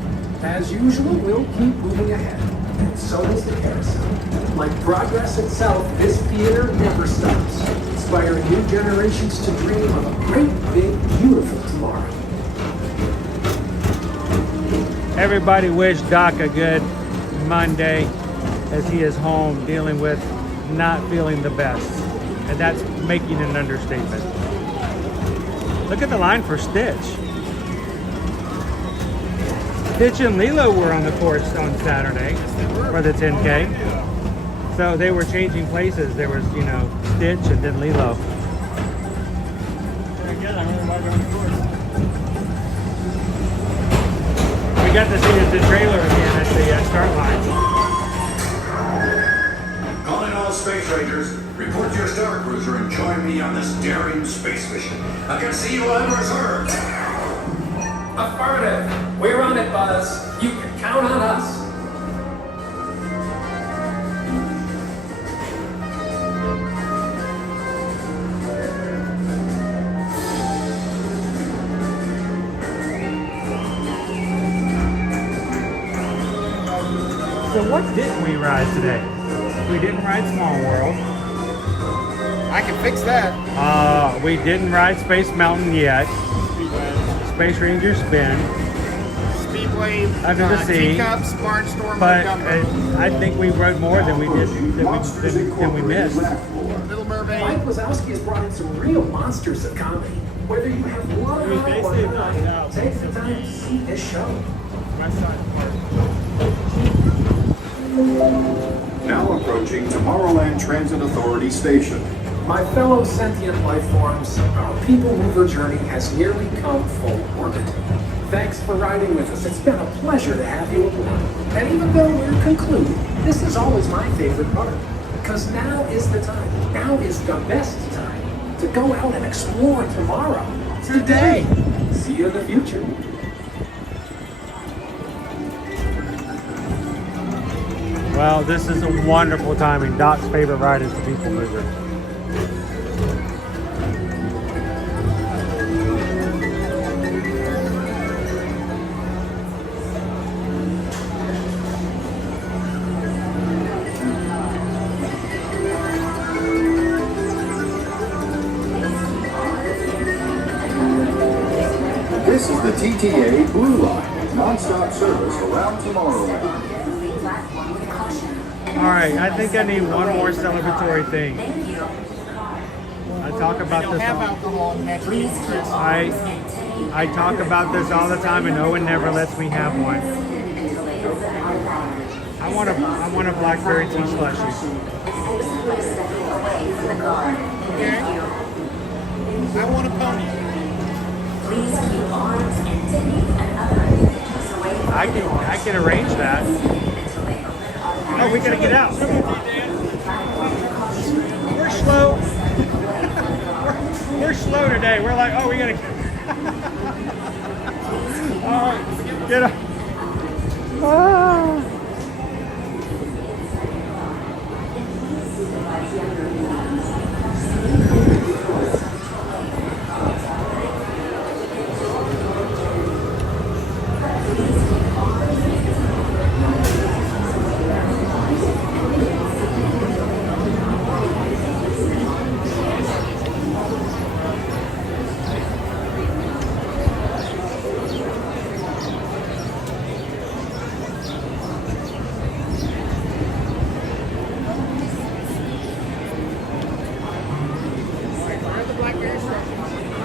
As usual, we'll keep moving ahead. And so does the carousel. Like progress itself, this theater never stops, inspiring new generations to dream of a great, big, beautiful tomorrow. Everybody wish Doc a good Monday as he is home dealing with not feeling the best. And that's making an understatement. Look at the line for Stitch. Stitch and Lilo were on the course on Saturday for the 10K. So they were changing places. There was, you know, Stitch and then Lilo. We got to see the trailer again at the start line. Calling all space rangers, report to your Star Cruiser and join me on this daring space mission. I can see you on reserve. Affirmative. We're on it, Buzz. You can count on us. what didn't we ride today? We didn't ride Small World. I can fix that. We didn't ride Space Mountain yet. Space Ranger Spin. Speedway, Under the Sea. Teacups, Barnstorm, But Montgomery. I think we rode more than we did than we missed. Little Mermaid. Mike Wazowski has brought in some real monsters of comedy. Whether you have one eye or none, take the time to see this show. Now approaching Tomorrowland Transit Authority Station. My fellow sentient life forms, our People Mover journey has nearly come full orbit. Thanks for riding with us. It's been a pleasure to have you aboard. And even though we're concluding, this is always my favorite part. Because now is the time, now is the best time to go out and explore tomorrow. Today. See you in the future. Well, this is a wonderful timing. Doc's favorite ride is the People Mover. This is the TTA Blue Line, non-stop service around Tomorrowland. All right, I think I need one more celebratory thing. I talk about Don't this. have alcohol in that Chris. I talk about this all the time, and Owen never lets me have one. I want a blackberry tea slushy. Okay. I want a pony. I can arrange that. Oh, we gotta get out. We're slow. We're slow today. We're like, oh, we gotta. All right, get up. Ah.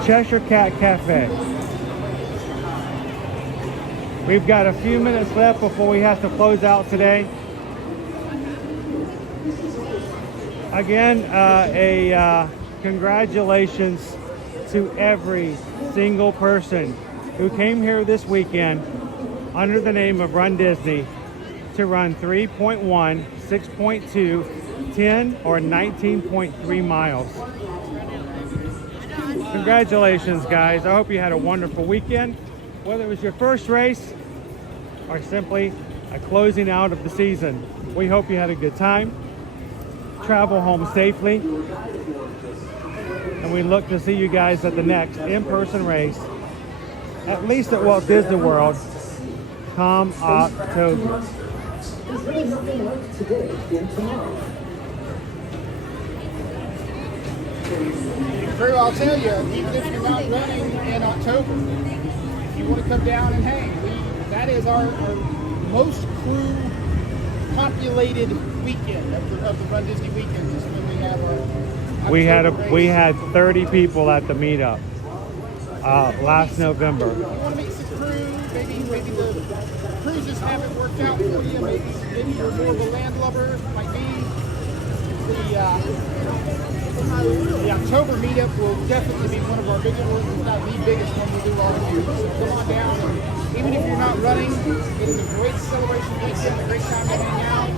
Cheshire Cat Cafe. We've got a few minutes left before we have to close out today. Again, congratulations to every single person who came here this weekend under the name of Run Disney to run 3.1, 6.2, 10, or 19.3 miles. Congratulations, guys. I hope you had a wonderful weekend. Whether it was your first race or simply a closing out of the season, we hope you had a good time. Travel home safely. And we look to see you guys at the next in-person race, at least at Walt Disney World, come October. There's really nothing like today in tomorrow. Crew, I'll tell you, even if you're not running in October, if you want to come down and hang, that is our most crew populated weekend of the Run Disney weekends. Is when we have our We had 30 people at the meetup last November. You want to meet some crew, maybe the cruises haven't worked out for you, maybe you're more of a landlubber like me. The October meetup will definitely be one of our biggest ones, if not the biggest one we'll do all year. So come on down, and even if you're not running, it is a great celebration weekend, a great time to hang out.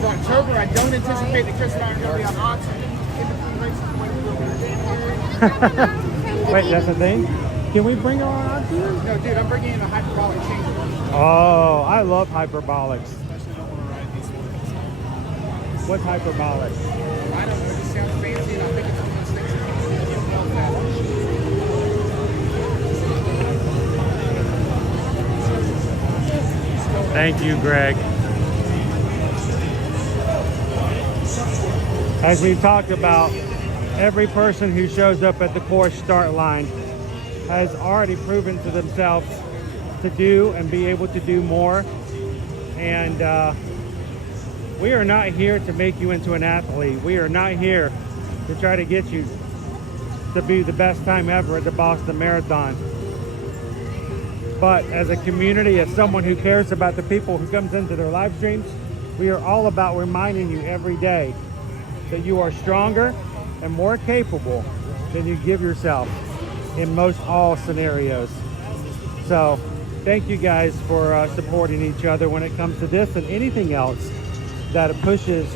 For October, I don't anticipate that Chris and I are going to be on oxygen in between races. Wait, that's the thing? Can we bring her on oxygen? No, dude, I'm bringing in a hyperbolic chamber. Oh, I love hyperbolics. What's hyperbolic? I don't know, it just sounds fancy, and I think it's one of those things that people get well Thank you, Greg. As we've talked about, every person who shows up at the course start line has already proven to themselves to do and be able to do more. And we are not here to make you into an athlete. We are not here to try to get you to be the best time ever at the Boston Marathon. But as a community, as someone who cares about the people who comes into their live streams, we are all about reminding you every day that you are stronger and more capable than you give yourself in most all scenarios. So thank you guys for supporting each other when it comes to this and anything else that pushes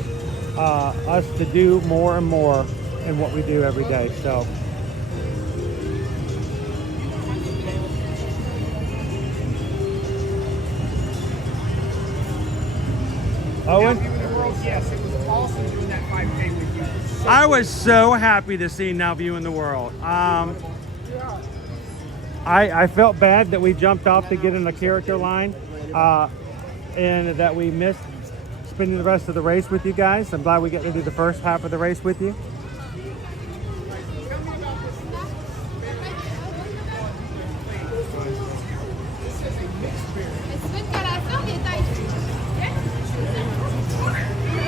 us to do more and more in what we do every day. So Owen? Yes, it was awesome doing that 5K with you. I was so happy to see Now Viewing the World. I felt bad that we jumped off to get in the character line and that we missed spending the rest of the race with you guys. I'm glad we got to do the first half of the race with you.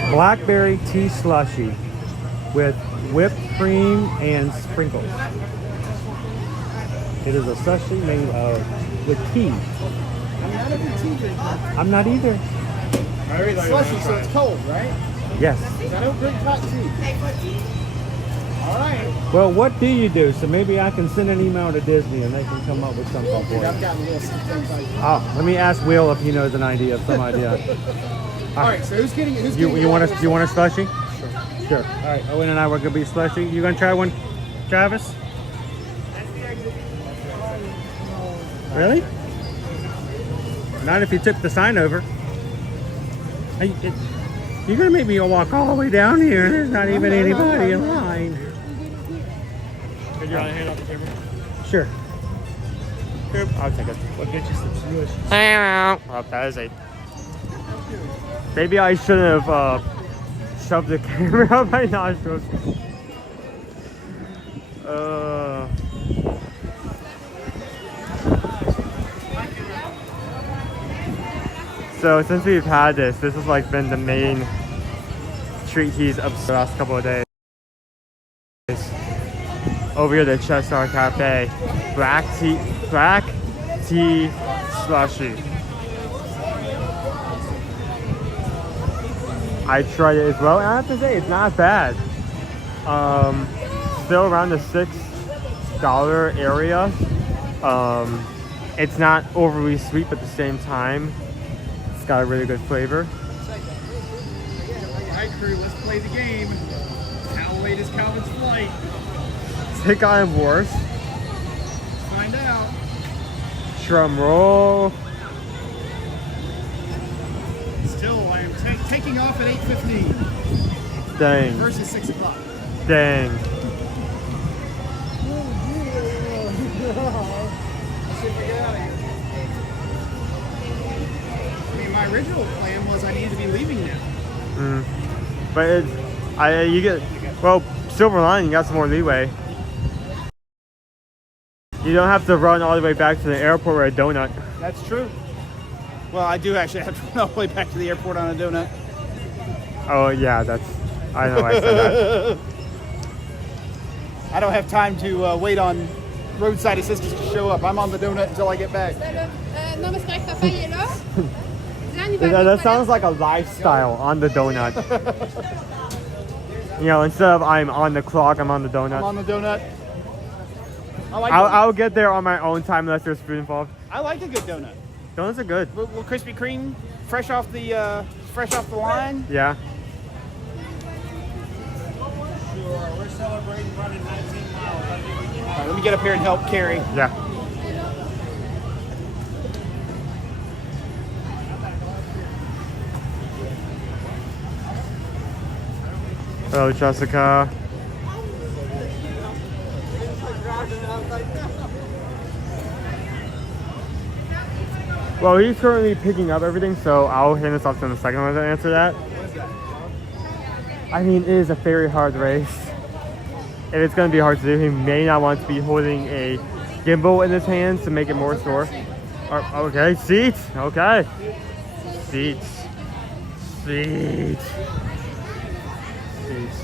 Blackberry tea slushy with whipped cream and sprinkles. It is a slushy made of with tea. I'm not a big tea drinker. I'm not either. It's slushy, so it's cold, right? Yes. I don't drink hot tea. All right. Well, what do you do? So maybe I can send an email to Disney and they can come up with something for you. I've got a list of things I do. Oh, let me ask Will if he knows an idea of some idea. All right, so who's getting You want a slushy? Sure. Sure. All right, Owen and I were gonna be slushy. You gonna try one, Travis? Really? Not if you tip the sign over. You're gonna make me walk all the way down here and there's not even anybody in line. Could you hand out the camera? Sure. I'll take it. We'll get you some smush. Oh, that is a... Maybe I shouldn't have shoved the camera up my nostrils. So since we've had this has like been the main treat he's up the last couple of days. Over here at the Cheshire Cafe, black tea slushy. I tried it as well, and I have to say it's not bad. Still around the $6 area. It's not overly sweet, but at the same time, it's got a really good flavor. All right, crew, let's play the game. How late is Calvin's flight? Take on Dwarfs. Find out. Drum roll. Still, I am taking off at 8:15. Dang. Versus 6 o'clock. Dang. Let's see if we get out of here. I mean, my original plan was I needed to be leaving now. But you get, well, silver lining, you got some more leeway. You don't have to run all the way back to the airport with a donut. That's true. Well, I do actually have to run all the way back to the airport on a donut. Oh yeah, I know I said that. I don't have time to wait on roadside assistance to show up. I'm on the donut until I get back. That sounds like a lifestyle on the donut. You know, instead of I'm on the clock, I'm on the donut. I'm on the donut. I'll get there on my own time unless there's food involved. I like a good donut. Donuts are good. Little Krispy Kreme, fresh off the line. Yeah. Sure, we're celebrating running 19 miles. All right, let me get up here and help carry. Yeah. Hello, Jessica. Well, he's currently picking up everything, so I'll hand this off to him in a second to answer that. I mean, it is a very hard race. And it's going to be hard to do. He may not want to be holding a gimbal in his hands to make it more sure. Okay, seats. Okay. Seats. Seats. Seats.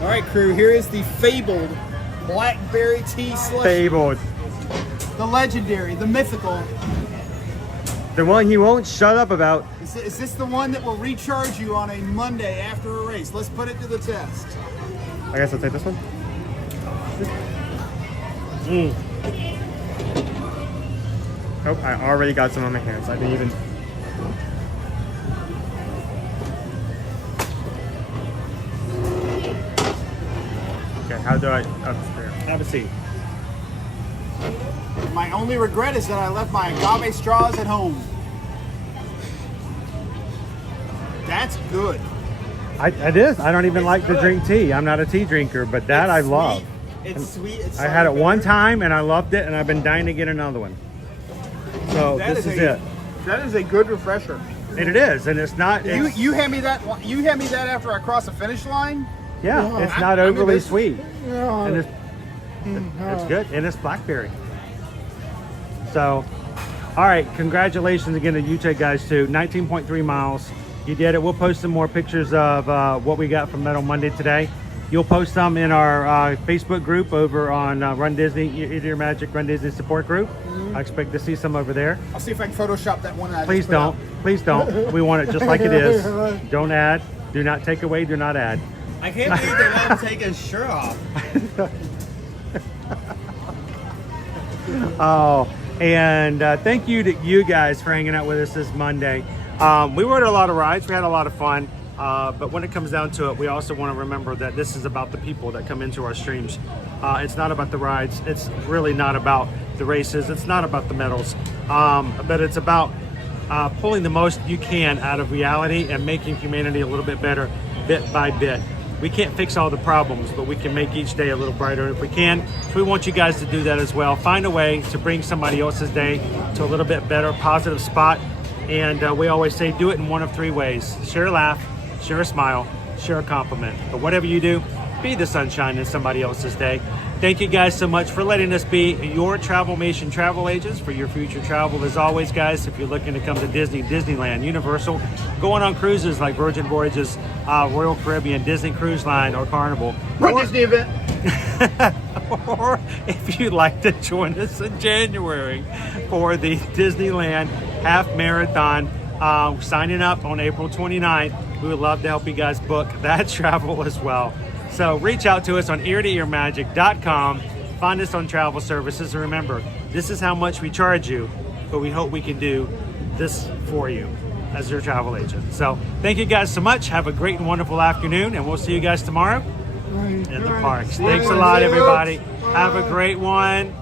All right, crew, here is the fabled blackberry tea slushie. Fabled. The legendary, the mythical. The one he won't shut up about. Is this the one that will recharge you on a Monday after a race? Let's put it to the test. I guess I'll take this one. Oh, I already got some on my hands. I didn't even... Okay, how do I... Oh, there. Have a seat. My only regret is that I left my agave straws at home. That's good. It is. I don't even like to drink tea. I'm not a tea drinker, but that I love. It's sweet. It's I had it one time and I loved it, and I've been dying to get another one. So this is it. That is a good refresher. And it is, and it's not. You hand me that. You hand me that after I cross the finish line. Yeah, it's not overly sweet, Yeah. and it's good, and it's blackberry. So, all right, congratulations again to you two guys too. 19.3 miles. You did it. We'll post some more pictures of what we got from Metal Monday today. You'll post some in our Facebook group over on Run Disney, Eat Your Magic Run Disney support group. I expect to see some over there. I'll see if I can Photoshop that one. Please don't. Please don't. We want it just like it is. Don't add. Do not take away. Do not add. I can't believe they let him take his shirt off. Oh, and thank you to you guys for hanging out with us this Monday. We rode a lot of rides. We had a lot of fun. But when it comes down to it, we also want to remember that this is about the people that come into our streams. It's not about the rides. It's really not about the races. It's not about the medals. But it's about pulling the most you can out of reality and making humanity a little bit better bit by bit. We can't fix all the problems, but we can make each day a little brighter. If we can, we want you guys to do that as well. Find a way to bring somebody else's day to a little bit better, positive spot. And we always say, do it in one of three ways. Share a laugh, share a smile, share a compliment. But whatever you do, be the sunshine in somebody else's day. Thank you guys so much for letting us be your Travelmation travel agents for your future travel. As always, guys, if you're looking to come to Disney, Disneyland, Universal, going on cruises like Virgin Voyages, Royal Caribbean, Disney Cruise Line, or Carnival. Run Disney event. Or if you'd like to join us in January for the Disneyland Half Marathon, signing up on April 29th. We would love to help you guys book that travel as well. So reach out to us on eartoearmagic.com. Find us on travel services. And remember, this is how much we charge you, but we hope we can do this for you as your travel agent. So thank you guys so much. Have a great and wonderful afternoon, and we'll see you guys tomorrow in the parks. Thanks a lot, everybody. Have a great one.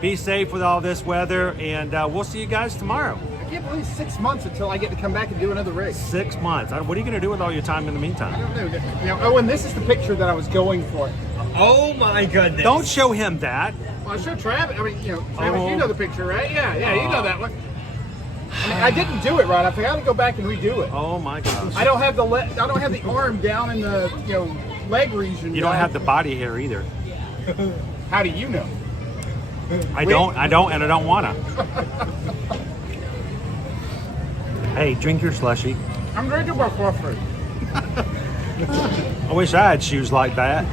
Be safe with all this weather, and we'll see you guys tomorrow. I can't believe 6 months until I get to come back and do another race. 6 months. What are you going to do with all your time in the meantime? I don't know. Now, Owen, this is the picture that I was going for. Oh my goodness. Don't show him that. Well, I showed Travis. I mean, Travis, you know the picture, right? Yeah, you know that one. I mean, I didn't do it right. I got to go back and redo it. Oh my gosh. I don't have the arm down in the leg region. You don't have the body hair either. How do you know? I don't, and I don't wanna. Hey, drink your slushie. I'm drinking my coffee. I wish I had shoes like that.